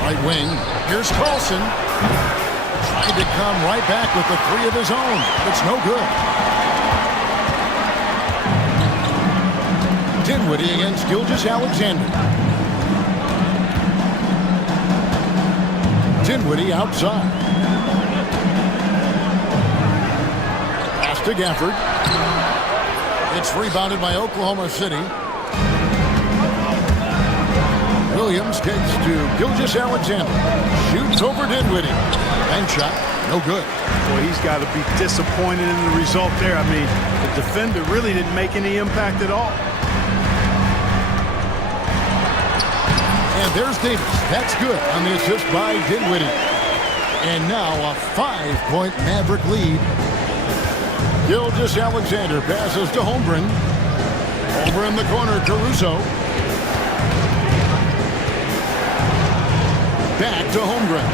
Right wing. Here's Carlson. Tried to come right back with the 3 of his own. It's no good. Dinwiddie against Gilgeous-Alexander. Dinwiddie outside. Pass to Gafford. It's rebounded by Oklahoma City. Williams kicks to Gilgeous-Alexander. Shoots over Dinwiddie. Bank shot, no good. Boy, he's got to be disappointed in the result there. I mean, the defender really didn't make any impact at all. And there's Davis. That's good on the assist by Dinwiddie. And now a 5-point Maverick lead. Gilgeous-Alexander passes to Holmgren. Over in the corner, Caruso. Back to Holmgren.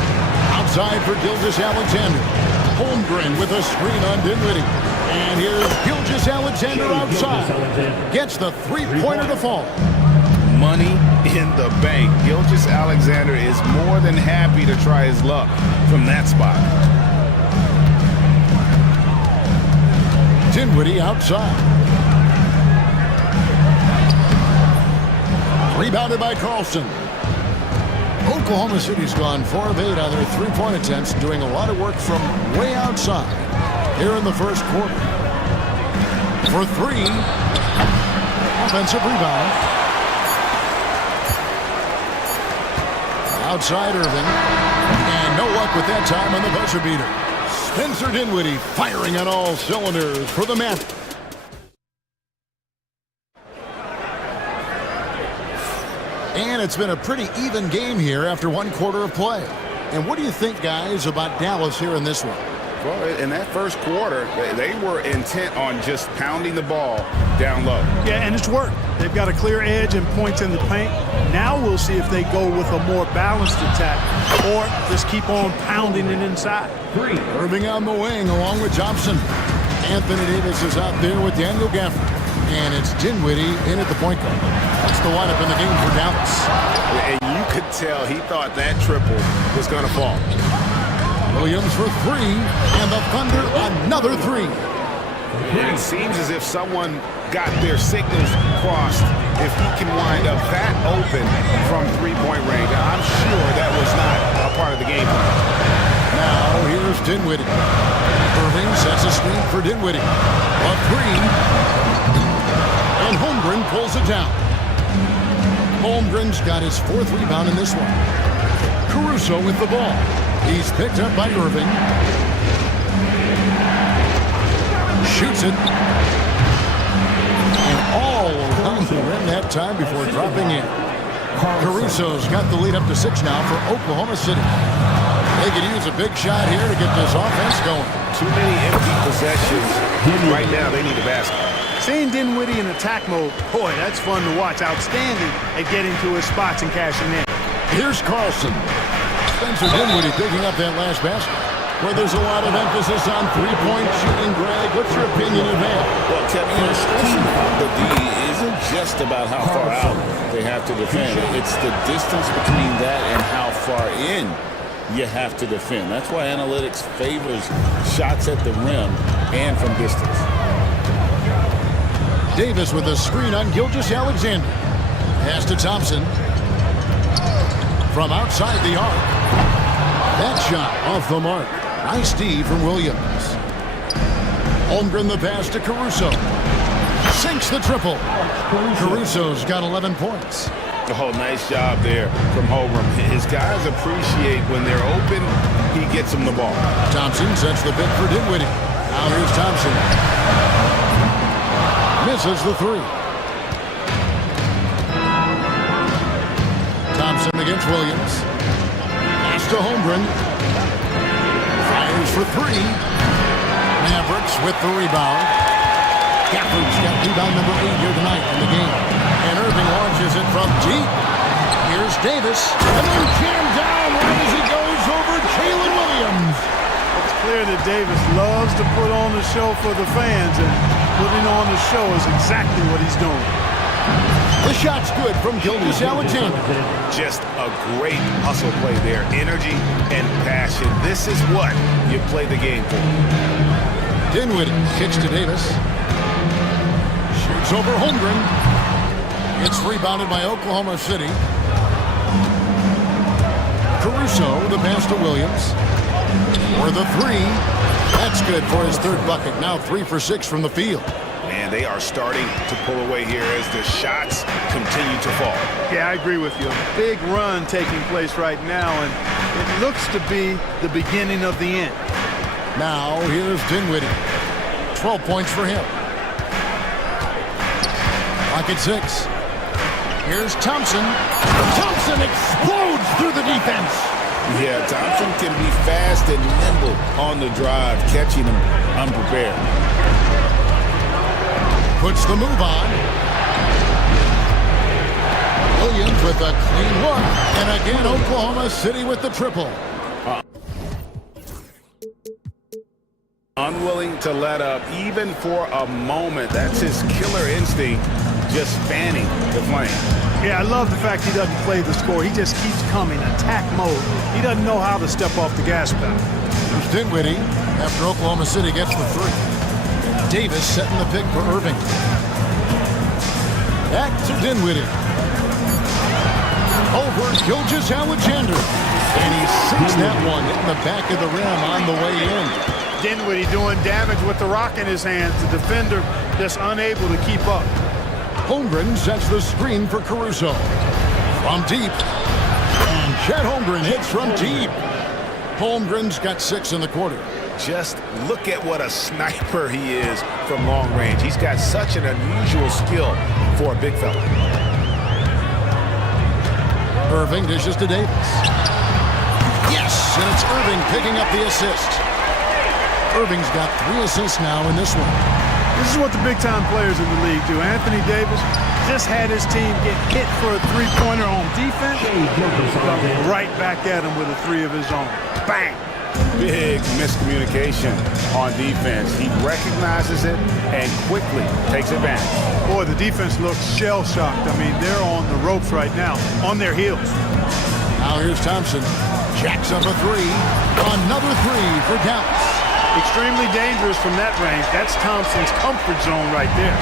Outside for Gilgeous-Alexander. Holmgren with a screen on Dinwiddie. And here's Gilgeous-Alexander outside. Gets the three-pointer to fall. Money in the bank. Gilgeous-Alexander is more than happy to try his luck from that spot. Dinwiddie outside. Rebounded by Carlson. Oklahoma City's gone 4 of 8 on their three-point attempts, doing a lot of work from way outside here in the first quarter. For 3, offensive rebound. Outside Irving, and no luck with that time on the buzzer beater. Spencer Dinwiddie firing on all cylinders for the Mavericks. And it's been a pretty even game here after 1 quarter of play. And what do you think, guys, about Dallas here in this one? Well, in that first quarter, they were intent on just pounding the ball down low. Yeah, and it's worked. They've got a clear edge and points in the paint. Now we'll see if they go with a more balanced attack or just keep on pounding it inside. Irving on the wing along with Thompson. Anthony Davis is out there with Daniel Gafford. And it's Dinwiddie in at the point guard. That's the lineup in the game for Dallas. And you could tell he thought that triple was going to fall. Williams for 3, and the Thunder another 3. It seems as if someone got their signals crossed if he can wind up that open from three-point range. I'm sure that was not a part of the game plan. Now here's Dinwiddie. Irving sets a screen for Dinwiddie. A 3. And Holmgren pulls it down. Holmgren's got his 4th rebound in this one. Caruso with the ball. He's picked up by Irving. Shoots it. And all around the rim that time before dropping in. Caruso's got the lead up to 6 now for Oklahoma City. They could use a big shot here to get this offense going. Too many empty possessions. Right now, they need a basket. Seeing Dinwiddie in attack mode, boy, that's fun to watch. Outstanding at getting to his spots and cashing in. Here's Carlson. Spencer Dinwiddie picking up that last basket. Where there's a lot of emphasis on three-point shooting, Greg. What's your opinion of that? Well, Kevin, the D isn't just about how far out they have to defend. It's the distance between that and how far in you have to defend. That's why analytics favors shots at the rim and from distance. Davis with a screen on Gilgeous-Alexander. Pass to Thompson. From outside the arc. That shot off the mark. Nice D from Williams. Holmgren the pass to Caruso. Sinks the triple. Caruso's got 11 points. Oh, nice job there from Holmgren. His guys appreciate when they're open, he gets them the ball. Thompson sets the pick for Dinwiddie. Now here's Thompson. Misses the three. Thompson against Williams. Pass to Holmgren. Fires for three. Mavericks with the rebound. Gafford's got rebound number 8 here tonight in the game. And Irving launches it from deep. Here's Davis. And then jammed down right as he goes over Jalen Williams. It's clear that Davis loves to put on the show for the fans, and putting on the show is exactly what he's doing. The shot's good from Gilgeous-Alexander. Just a great hustle play there. Energy and passion. This is what you play the game for. Dinwiddie kicks to Davis. Shoots over Holmgren. It's rebounded by Oklahoma City. Caruso, the pass to Williams. For the three. That's good for his third bucket. Now 3 for 6 from the field. And they are starting to pull away here as the shots continue to fall. Yeah, I agree with you. A big run taking place right now, and it looks to be the beginning of the end. Now here's Dinwiddie. 12 points for him. Clock at 6. Here's Thompson. Thompson explodes through the defense. Yeah, Thompson can be fast and nimble on the drive, catching him unprepared. Puts the move on. Williams with a clean look. And again, Oklahoma City with the triple. Unwilling to let up even for a moment. That's his killer instinct, just fanning the flame. Yeah, I love the fact he doesn't play the score. He just keeps coming, attack mode. He doesn't know how to step off the gas pedal. There's Dinwiddie after Oklahoma City gets the three. Davis setting the pick for Irving. Back to Dinwiddie. Over Gilgeous-Alexander. And he sinks that one in the back of the rim on the way in. Dinwiddie doing damage with the rock in his hands. The defender just unable to keep up. Holmgren sets the screen for Caruso. From deep. And Chet Holmgren hits from deep. Holmgren's got 6 in the quarter. Just look at what a sniper he is from long range. He's got such an unusual skill for a big fella. Irving dishes to Davis. Yes, and it's Irving picking up the assist. Irving's got 3 assists now in this one. This is what the big-time players in the league do. Anthony Davis just had his team get hit for a three-pointer on defense. Right back at him with a 3 of his own. Bang! Big miscommunication on defense. He recognizes it and quickly takes advantage. Boy, the defense looks shell-shocked. I mean, they're on the ropes right now, on their heels. Now here's Thompson. Jacks up a 3. Another 3 for Dallas. Extremely dangerous from that range. That's Thompson's comfort zone right there.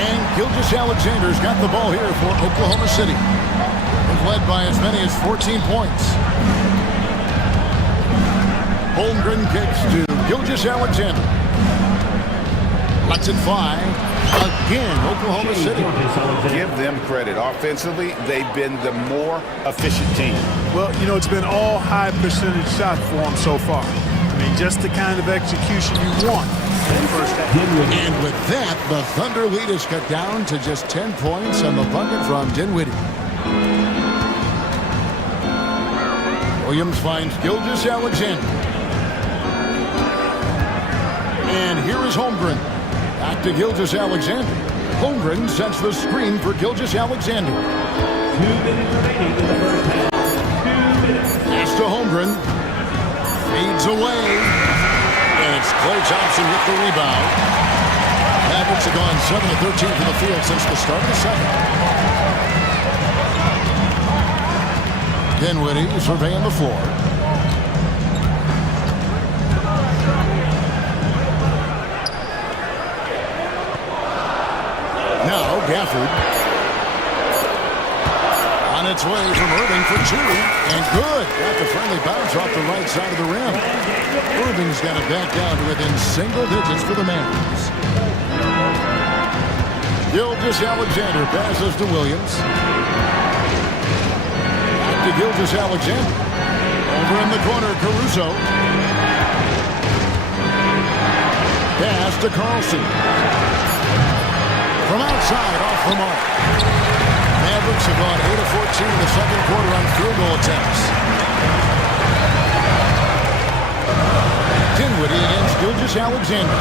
And Gilgeous-Alexander's got the ball here for Oklahoma City. They've led by as many as 14 points. Holmgren kicks to Gilgeous-Alexander. Lets it fly. Again, Oklahoma City. Give them credit. Offensively, they've been the more efficient team. Well, you know, it's been all high percentage shots for them so far. I mean, just the kind of execution you want in the first half. And with that, the Thunder lead is cut down to just 10 points on the bucket from Dinwiddie. Williams finds Gilgeous-Alexander. And here is Holmgren. Back to Gilgeous-Alexander. Holmgren sets the screen for Gilgeous-Alexander. 2 minutes remaining in the first half. 2 minutes. Pass to Holmgren. Fades away. And it's Klay Thompson with the rebound. Mavericks have gone 7 of 13 from the field since the start of the second. Dinwiddie surveying the floor. Now Gafford. On its way from Irving for 2. And good. Got the friendly bounce off the right side of the rim. Irving's got it back down to within single digits for the Mavericks. Gilgeous-Alexander passes to Williams. Back to Gilgeous-Alexander. Over in the corner, Caruso. Pass to Carlson. From outside, off the mark. Mavericks have gone 8 of 14 in the second quarter on field goal attempts. Dinwiddie against Gilgeous-Alexander.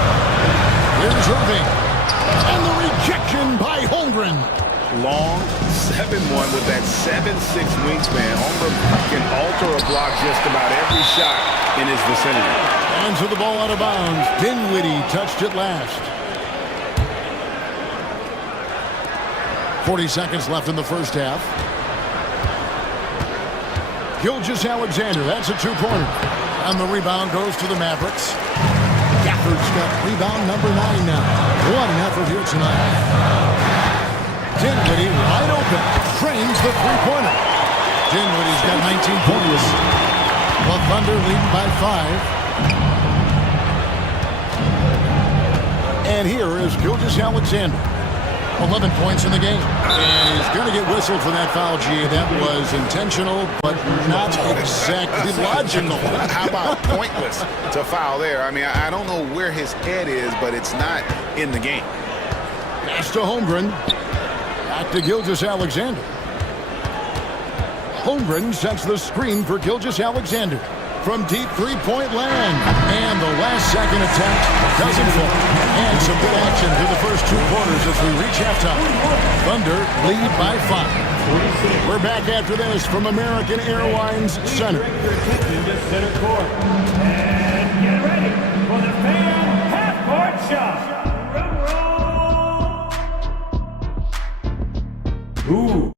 Here's Irving. And the rejection by Holmgren. Long 7-1 with that 7'6" wingspan. Holmgren can alter a block just about every shot in his vicinity. Hands of the ball out of bounds. Dinwiddie touched it last. 40 seconds left in the first half. Gilgeous-Alexander, that's a two-pointer. And the rebound goes to the Mavericks. Gafford's got rebound number 9 now. What an effort here tonight. Dinwiddie wide open. Frames the three-pointer. Dinwiddie's got 19 points. The Thunder leading by 5. And here is Gilgeous-Alexander. 11 points in the game. And he's going to get whistled for that foul, G. That was intentional, but not exactly logical. How about pointless to foul there? I mean, I don't know where his head is, but it's not in the game. Pass to Holmgren. Back to Gilgeous-Alexander. Holmgren sets the screen for Gilgeous-Alexander. From deep three-point land. And the last-second attempt doesn't fall. And some good action through the first 2 quarters as we reach halftime. Thunder lead by 5. We're back after this from American Airlines Center. Center court. And get ready for the fan half-court shot. Ooh.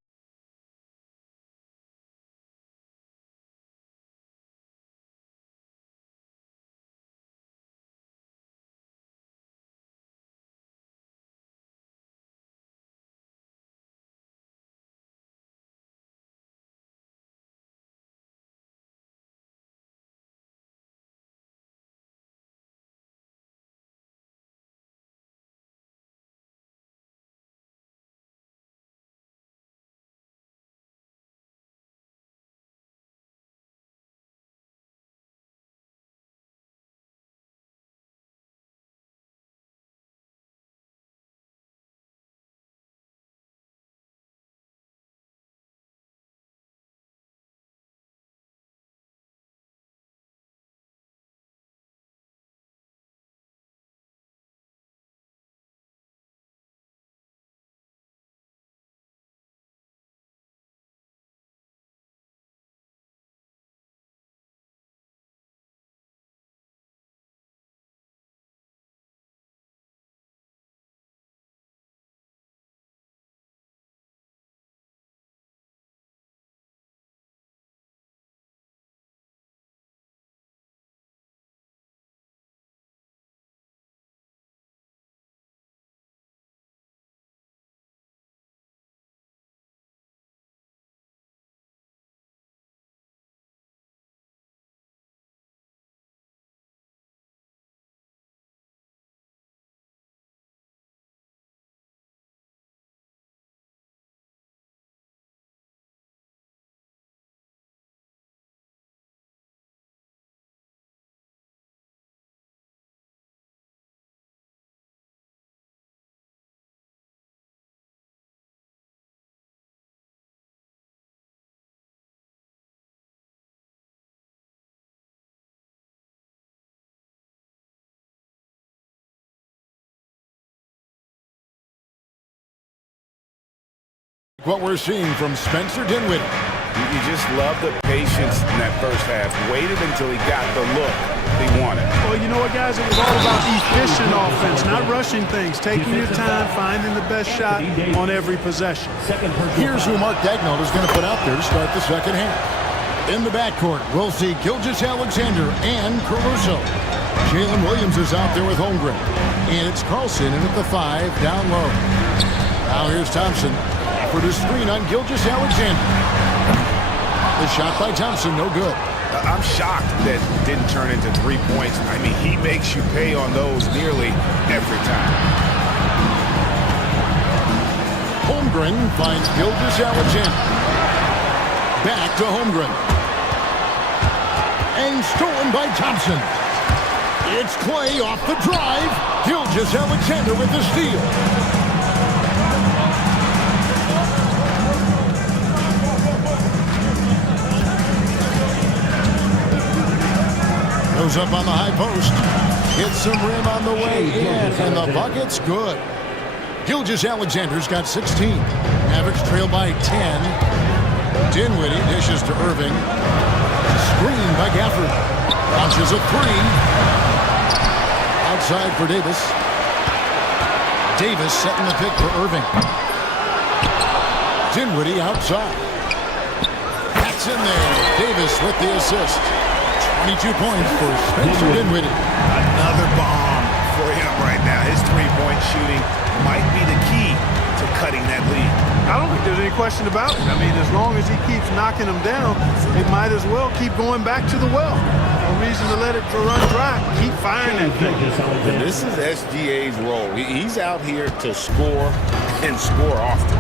what we're seeing from Spencer Dinwiddie. You just love the patience in that first half. Waited until he got the look he wanted. Well, you know what, guys? It was all about efficient offense, not rushing things, taking your time, finding the best shot on every possession. Here's who Mark Daignault is going to put out there to start the second half. In the backcourt, we'll see Gilgeous-Alexander and Caruso. Jalen Williams is out there with Holmgren. And it's Carlson in at the 5, down low. Now here's Thompson for the screen on Gilgeous-Alexander. The shot by Thompson, no good. I'm shocked that didn't turn into 3 points. I mean, he makes you pay on those nearly every time. Holmgren finds Gilgeous-Alexander. Back to Holmgren. And stolen by Thompson. It's Clay off the drive. Gilgeous-Alexander with the steal. Goes up on the high post. Hits some rim on the way in, and the bucket's good. Gilgeous-Alexander's got 16. Mavericks trail by 10. Dinwiddie dishes to Irving. Screen by Gafford. Launches a 3. Outside for Davis. Davis setting the pick for Irving. Dinwiddie outside. That's in there. Davis with the assist. 22 points for Spencer Dinwiddie. Another bomb for him right now. His three-point shooting might be the key to cutting that lead. I don't think there's any question about it. I mean, as long as he keeps knocking them down, they might as well keep going back to the well. No reason to let it run dry. Keep firing that thing. And this is SGA's role. He's out here to score and score often.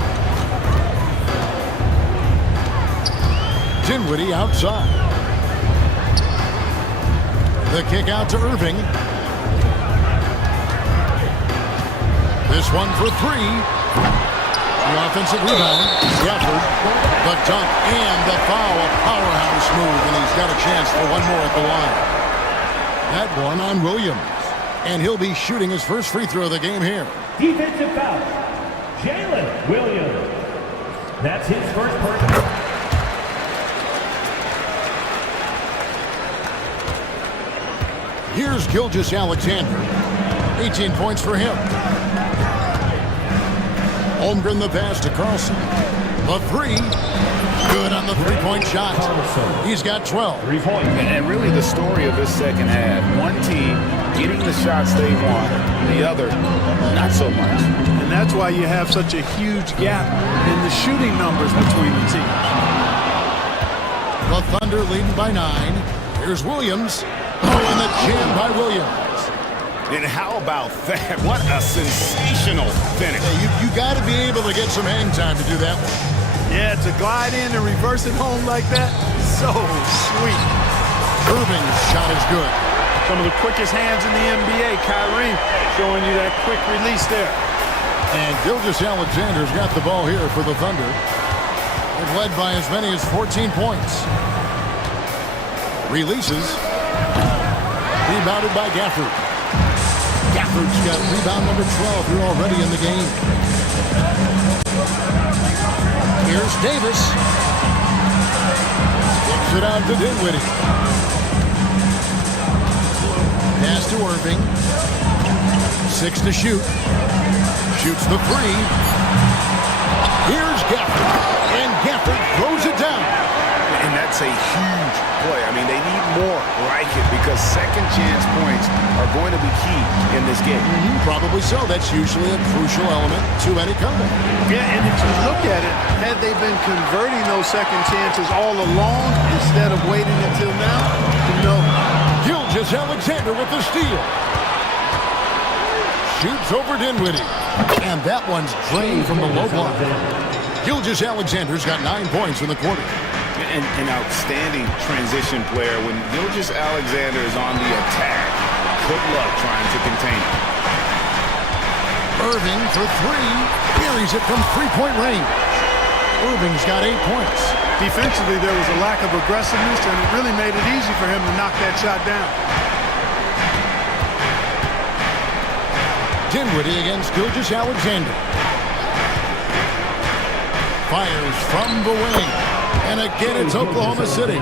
Dinwiddie outside. The kick out to Irving. This one for 3. The offensive rebound. Gafford. The dunk and the foul. A powerhouse move, and he's got a chance for one more at the line. That one on Williams. And he'll be shooting his first free throw of the game here. Defensive foul. Jalen Williams. That's his first personal. Here's Gilgeous-Alexander. 18 points for him. Holmgren the pass to Carlson. The 3. Good on the three-point shot. He's got 12. 3 points. And really the story of this second half. One team getting the shots they want, the other not so much. And that's why you have such a huge gap in the shooting numbers between the teams. The Thunder leading by 9. Here's Williams. Oh, and the jam by Williams. And how about that? What a sensational finish. Yeah, you got to be able to get some hang time to do that one. Yeah, to glide in and reverse it home like that, so sweet. Irving's shot is good. Some of the quickest hands in the NBA. Kyrie showing you that quick release there. And Gilgeous-Alexander's got the ball here for the Thunder. They've led by as many as 14 points. Releases. Rebounded by Gafford. Gafford's got rebound number 12 here already in the game. Here's Davis. Kicks it out to Dinwiddie. Pass to Irving. 6 to shoot. Shoots the 3. Here's Gafford. And Gafford throws it down. And that's a huge play. I mean, they need more like it because second chance points are going to be key in this game. Probably so. That's usually a crucial element to any comeback. Yeah, and if you look at it, had they been converting those second chances all along instead of waiting until now, no. Gilgeous-Alexander with the steal. Shoots over Dinwiddie. And that one's drained from the low block. Gilgeous-Alexander's got 9 points in the quarter. An outstanding transition player. When Gilgeous-Alexander is on the attack, good luck trying to contain him. Irving for 3. Buries it from three-point range. Irving's got 8 points. Defensively, there was a lack of aggressiveness, and it really made it easy for him to knock that shot down. Dinwiddie against Gilgeous-Alexander. Fires from the wing. And again, it's Oklahoma City.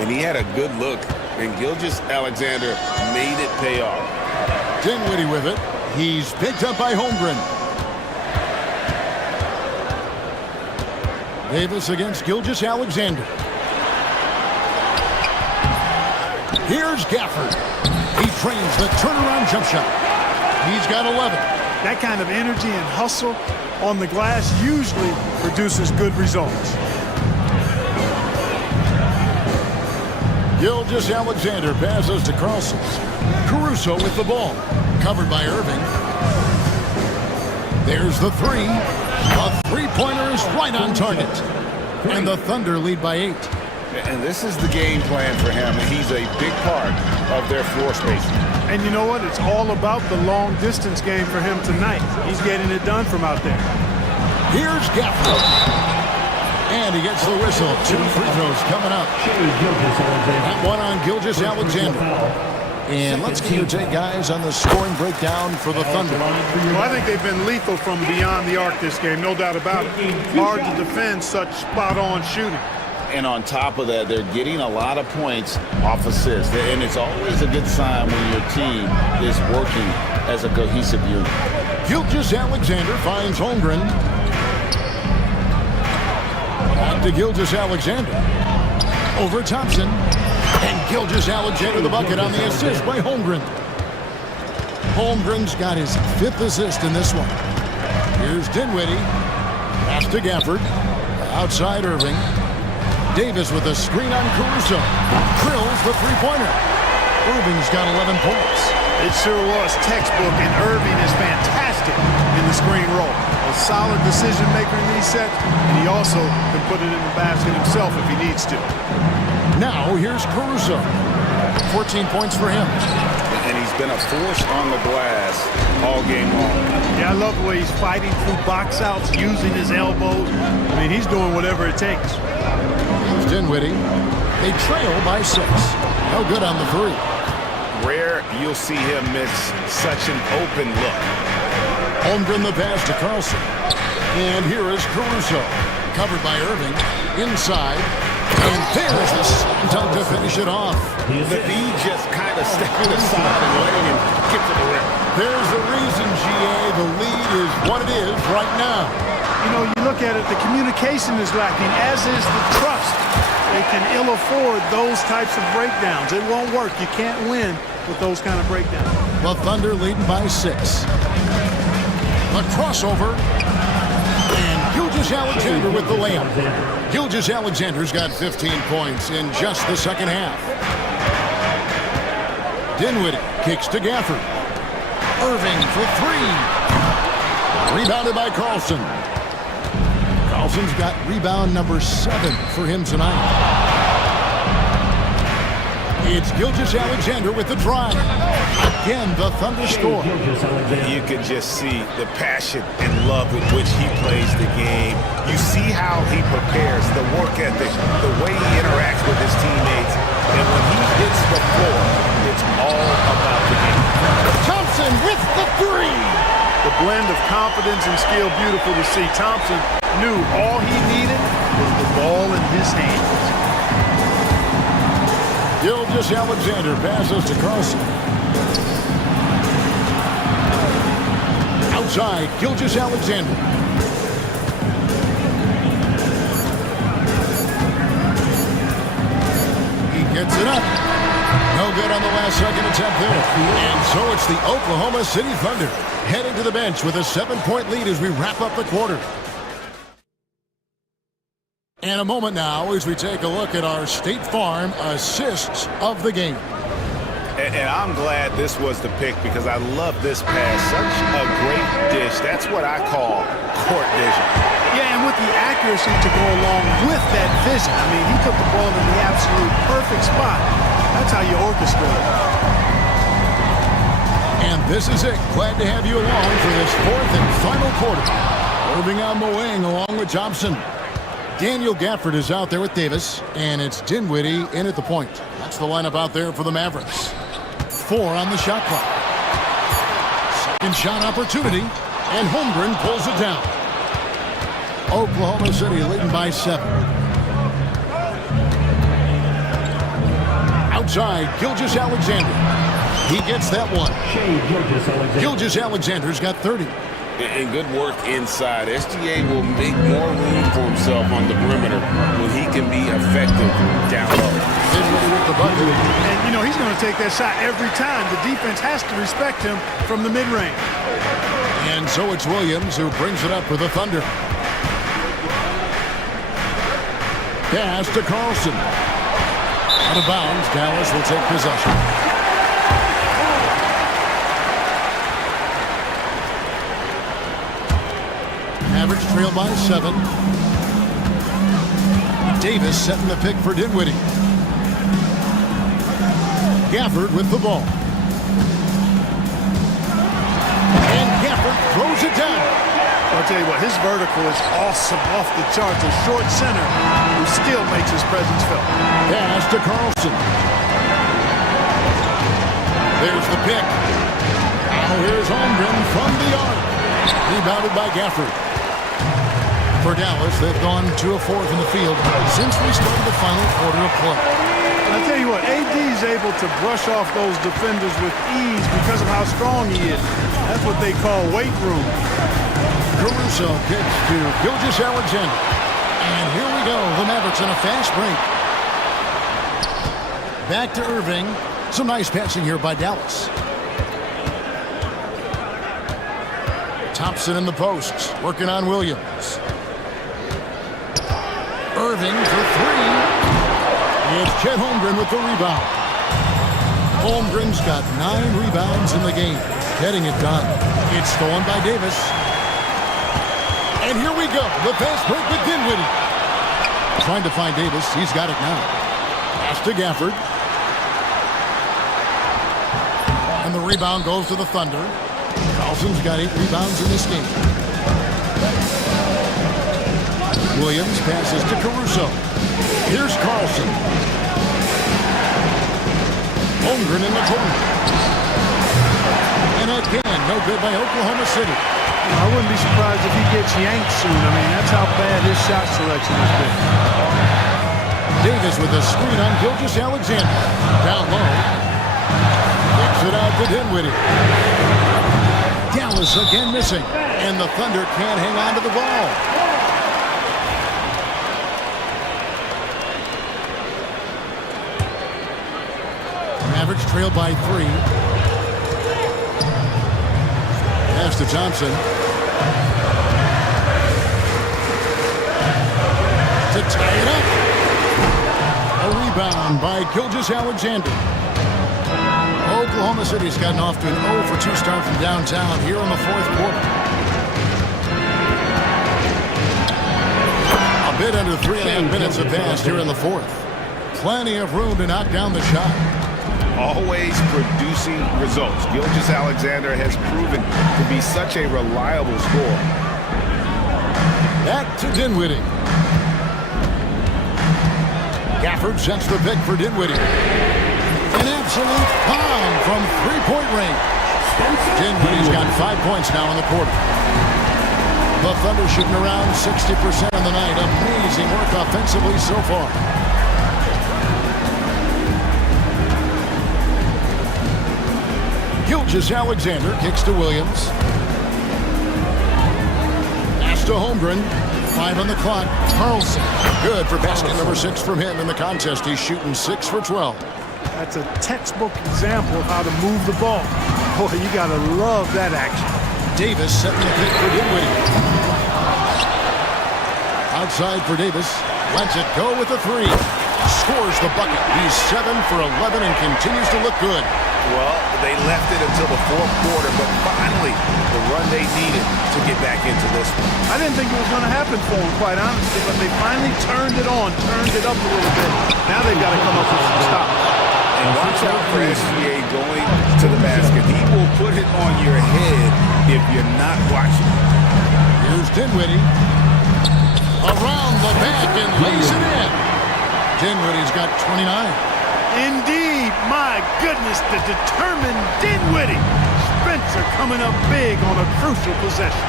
And he had a good look, and Gilgeous-Alexander made it pay off. Dinwiddie with it. He's picked up by Holmgren. Davis against Gilgeous-Alexander. Here's Gafford. He trains the turnaround jump shot. He's got 11. That kind of energy and hustle on the glass usually produces good results. Gilgeous-Alexander passes to Carlson. Caruso with the ball. Covered by Irving. There's the three. A three-pointer is right on target. And the Thunder lead by 8. And this is the game plan for him. He's a big part of their floor spacing. And you know what? It's all about the long-distance game for him tonight. He's getting it done from out there. Here's Gafford. And he gets the whistle. 2 free throws coming up. That one on Gilgeous-Alexander. And let's keep your take, guys, on the scoring breakdown for the Thunder. Well, I think they've been lethal from beyond the arc this game, no doubt about it. Hard to defend such spot-on shooting. And on top of that, they're getting a lot of points off assists. And it's always a good sign when your team is working as a cohesive unit. Gilgeous-Alexander finds Holmgren. Back to Gilgeous-Alexander. Over Thompson. And Gilgeous-Alexander the bucket on the assist by Holmgren. Holmgren's got his 5th assist in this one. Here's Dinwiddie. Pass to Gafford. Outside Irving. Davis with a screen on Caruso. Drills the three-pointer. Irving's got 11 points. It sure was textbook, and Irving is fantastic in the screen roll. A solid decision maker in these sets, and he also can put it in the basket himself if he needs to. Now here's Caruso. 14 points for him. And he's been a force on the glass all game long. Yeah, I love the way he's fighting through box outs, using his elbows. I mean, he's doing whatever it takes. Here's Dinwiddie. They trail by 6. No good on the 3. Rare you'll see him miss such an open look. Holmgren the pass to Carlson. And here is Caruso. Covered by Irving. Inside. And there's the slam dunk to finish it off. The D just kind of stepping aside and letting him get to the rim. There's the reason, GA. The lead is what it is right now. You know, you look at it, the communication is lacking, as is the trust. They can ill afford those types of breakdowns. It won't work. You can't win with those kind of breakdowns. The Thunder leading by 6. The crossover. And Gilgeous-Alexander with the layup. Gilgeous-Alexander's got 15 points in just the second half. Dinwiddie kicks to Gafford. Irving for 3. Rebounded by Carlson. Carlson's got rebound number 7 for him tonight. It's Gilgeous-Alexander with the drive. Again, the Thunder score. You can just see the passion and love with which he plays the game. You see how he prepares, the work ethic, the way he interacts with his teammates. And when he hits the floor, it's all about the game. Thompson with the 3. The blend of confidence and skill, beautiful to see. Thompson knew all he needed was the ball in his hands. Gilgeous-Alexander passes to Carlson. Outside, Gilgeous-Alexander. He gets it up. No good on the last second attempt there. And so it's the Oklahoma City Thunder heading to the bench with a 7-point lead as we wrap up the quarter. And a moment now as we take a look at our State Farm assists of the game. And I'm glad this was the pick because I love this pass. Such a great dish. That's what I call court vision. Yeah, and with the accuracy to go along with that vision. I mean, he put the ball in the absolute perfect spot. That's how you orchestrate it. And this is it. Glad to have you along for this 4th and final quarter. Irving on the wing along with Thompson. Daniel Gafford is out there with Davis, and it's Dinwiddie in at the point. That's the lineup out there for the Mavericks. 4 on the shot clock. Second shot opportunity, and Holmgren pulls it down. Oklahoma City leading by 7. Outside, Gilgeous-Alexander. He gets that one. Gilgeous-Alexander's got 30. And good work inside. SGA will make more room for himself on the perimeter when he can be effective down low. Dinwiddie with the bucket. And, you know, he's going to take that shot every time. The defense has to respect him from the mid-range. And so it's Williams who brings it up for the Thunder. Pass to Carlson. Out of bounds, Dallas will take possession. Mavericks trail by 7. Davis setting the pick for Dinwiddie. Gafford with the ball. And Gafford throws it down. I'll tell you what, his vertical is awesome off the charts. A short center who still makes his presence felt. Pass to Carlson. There's the pick. Now here's Holmgren from the arc. Rebounded by Gafford. For Dallas, they've gone 2 of 4 from the field since we started the final quarter of play. I tell you what, AD is able to brush off those defenders with ease because of how strong he is. That's what they call weight room. Caruso kicks to Gilgeous-Alexander. And here we go, the Mavericks in a fast break. Back to Irving. Some nice passing here by Dallas. Thompson in the posts, working on Williams. Irving for 3. It's Chet Holmgren with the rebound. Holmgren's got 9 rebounds in the game, getting it done. It's stolen by Davis. And here we go, the fast break with Dinwiddie. Trying to find Davis, he's got it now. Pass to Gafford. And the rebound goes to the Thunder. Carlson's got 8 rebounds in this game. Williams passes to Caruso. Here's Carlson. Holmgren in the corner. And again, no good by Oklahoma City. I wouldn't be surprised if he gets yanked soon. I mean, that's how bad his shot selection has been. Davis with a screen on Gilgeous-Alexander. Down low. Kicks it out to Dinwiddie. Dallas again missing. And the Thunder can't hang on to the ball. Mavericks trail by 3. Pass to Thompson. To tie it up. A rebound by Gilgeous-Alexander. Oklahoma City's gotten off to an 0 for 2 start from downtown here in the 4th quarter. A bit under 3.5 minutes have passed here in the 4th. Plenty of room to knock down the shot. Always producing results. Gilgeous-Alexander has proven to be such a reliable scorer. Back to Dinwiddie. Gafford sets the pick for Dinwiddie. An absolute bomb from 3-point range. Dinwiddie's got 5 points now in the quarter. The Thunder shooting around 60% on the night. Amazing work offensively so far. Gilgeous-Alexander kicks to Williams. Pass to Holmgren. 5 on the clock. Carlson. Good for basket number 6 from him in the contest. He's shooting 6 for 12. That's a textbook example of how to move the ball. Boy, you got to love that action. Davis setting the pick for Dinwiddie. Outside for Davis. Lets it go with a 3. Scores the bucket. He's 7 for 11 and continues to look good. Well, they left it until the 4th quarter, but finally the run they needed to get back into this one. I didn't think it was going to happen for them, quite honestly, but they finally turned it on, turned it up a little bit. Now they've got to come up with some stops. And watch out for SGA going to the basket. He will put it on your head if you're not watching. Here's Dinwiddie. Around the back and lays it in. Dinwiddie's got 29. Indeed, my goodness, the determined Dinwiddie. Spencer coming up big on a crucial possession.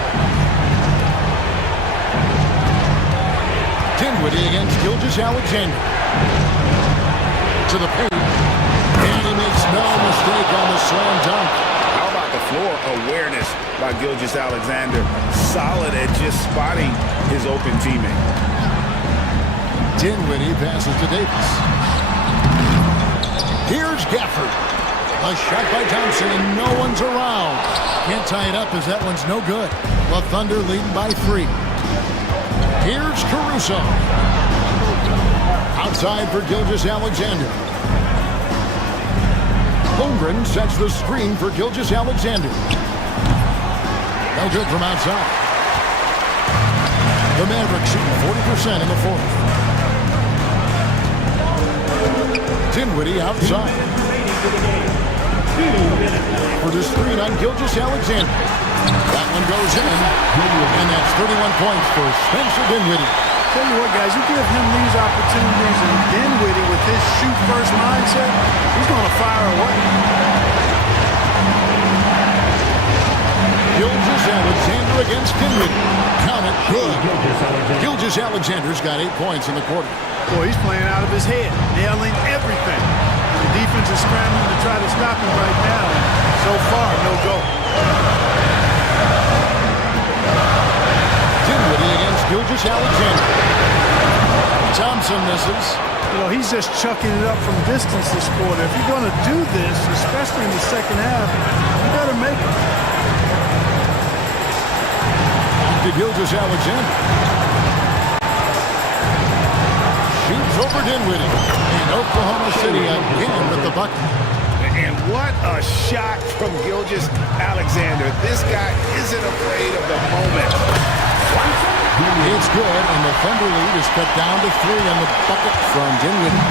Dinwiddie against Gilgeous Alexander. To the paint. And he makes no mistake on the slam dunk. How about the floor awareness by Gilgeous Alexander? Solid at just spotting his open teammate. Dinwiddie passes to Davis. Here's Gafford. A shot by Thompson, and no one's around. Can't tie it up as that one's no good. The Thunder leading by 3. Here's Caruso. Outside for Gilgeous Alexander. Holmgren sets the screen for Gilgeous Alexander. No good from outside. The Mavericks shooting 40% in the fourth. Dinwiddie outside. For the screen on Gilgeous Alexander. That one goes in. And that's 31 points for Spencer Dinwiddie. Tell you what, guys, you give him these opportunities, and Dinwiddie with his shoot-first mindset, he's going to fire away. Gilgeous Alexander against Dinwiddie. Count it good. Gilgeous Alexander's got 8 points in the quarter. Boy, he's playing out of his head, nailing everything. The defense is scrambling to try to stop him right now. So far, no go. Dinwiddie against Gilgeous Alexander. Thompson misses. You know, he's just chucking it up from distance this quarter. If you're going to do this, especially in the second half, you got to make it. To Gilgeous Alexander. Shoots over Dinwiddie. And Oklahoma City again with the bucket. And what a shot from Gilgeous Alexander. This guy isn't afraid of the moment. It's good, and the Thunder lead is cut down to 3 on the bucket from Dinwiddie.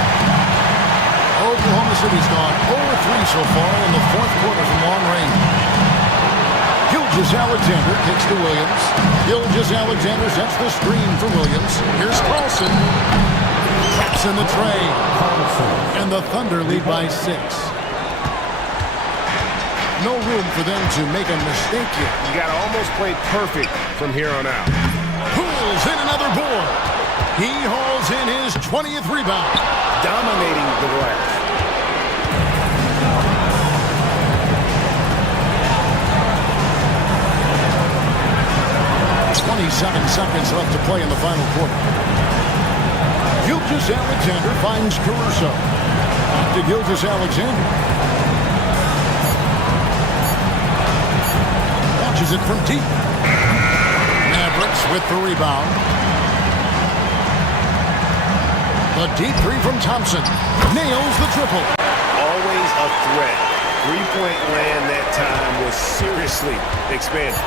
Oklahoma City's gone 0-3 so far in the fourth quarter from long range. Gilgeous Alexander kicks to Williams. Gilgeous Alexander sets the screen for Williams. Here's Carlson. Traps in the tray. And the Thunder lead by 6. No room for them to make a mistake here. You got to almost play perfect from here on out. Pulls in another board. He hauls in his 20th rebound. Dominating the glass. 27 seconds left to play in the final quarter. Gilgeous Alexander finds Caruso. Back to Gilgeous Alexander. Launches it from deep. Mavericks with the rebound. The deep 3 from Thompson. Nails the triple. Always a threat. Three-point land that time was seriously expanded.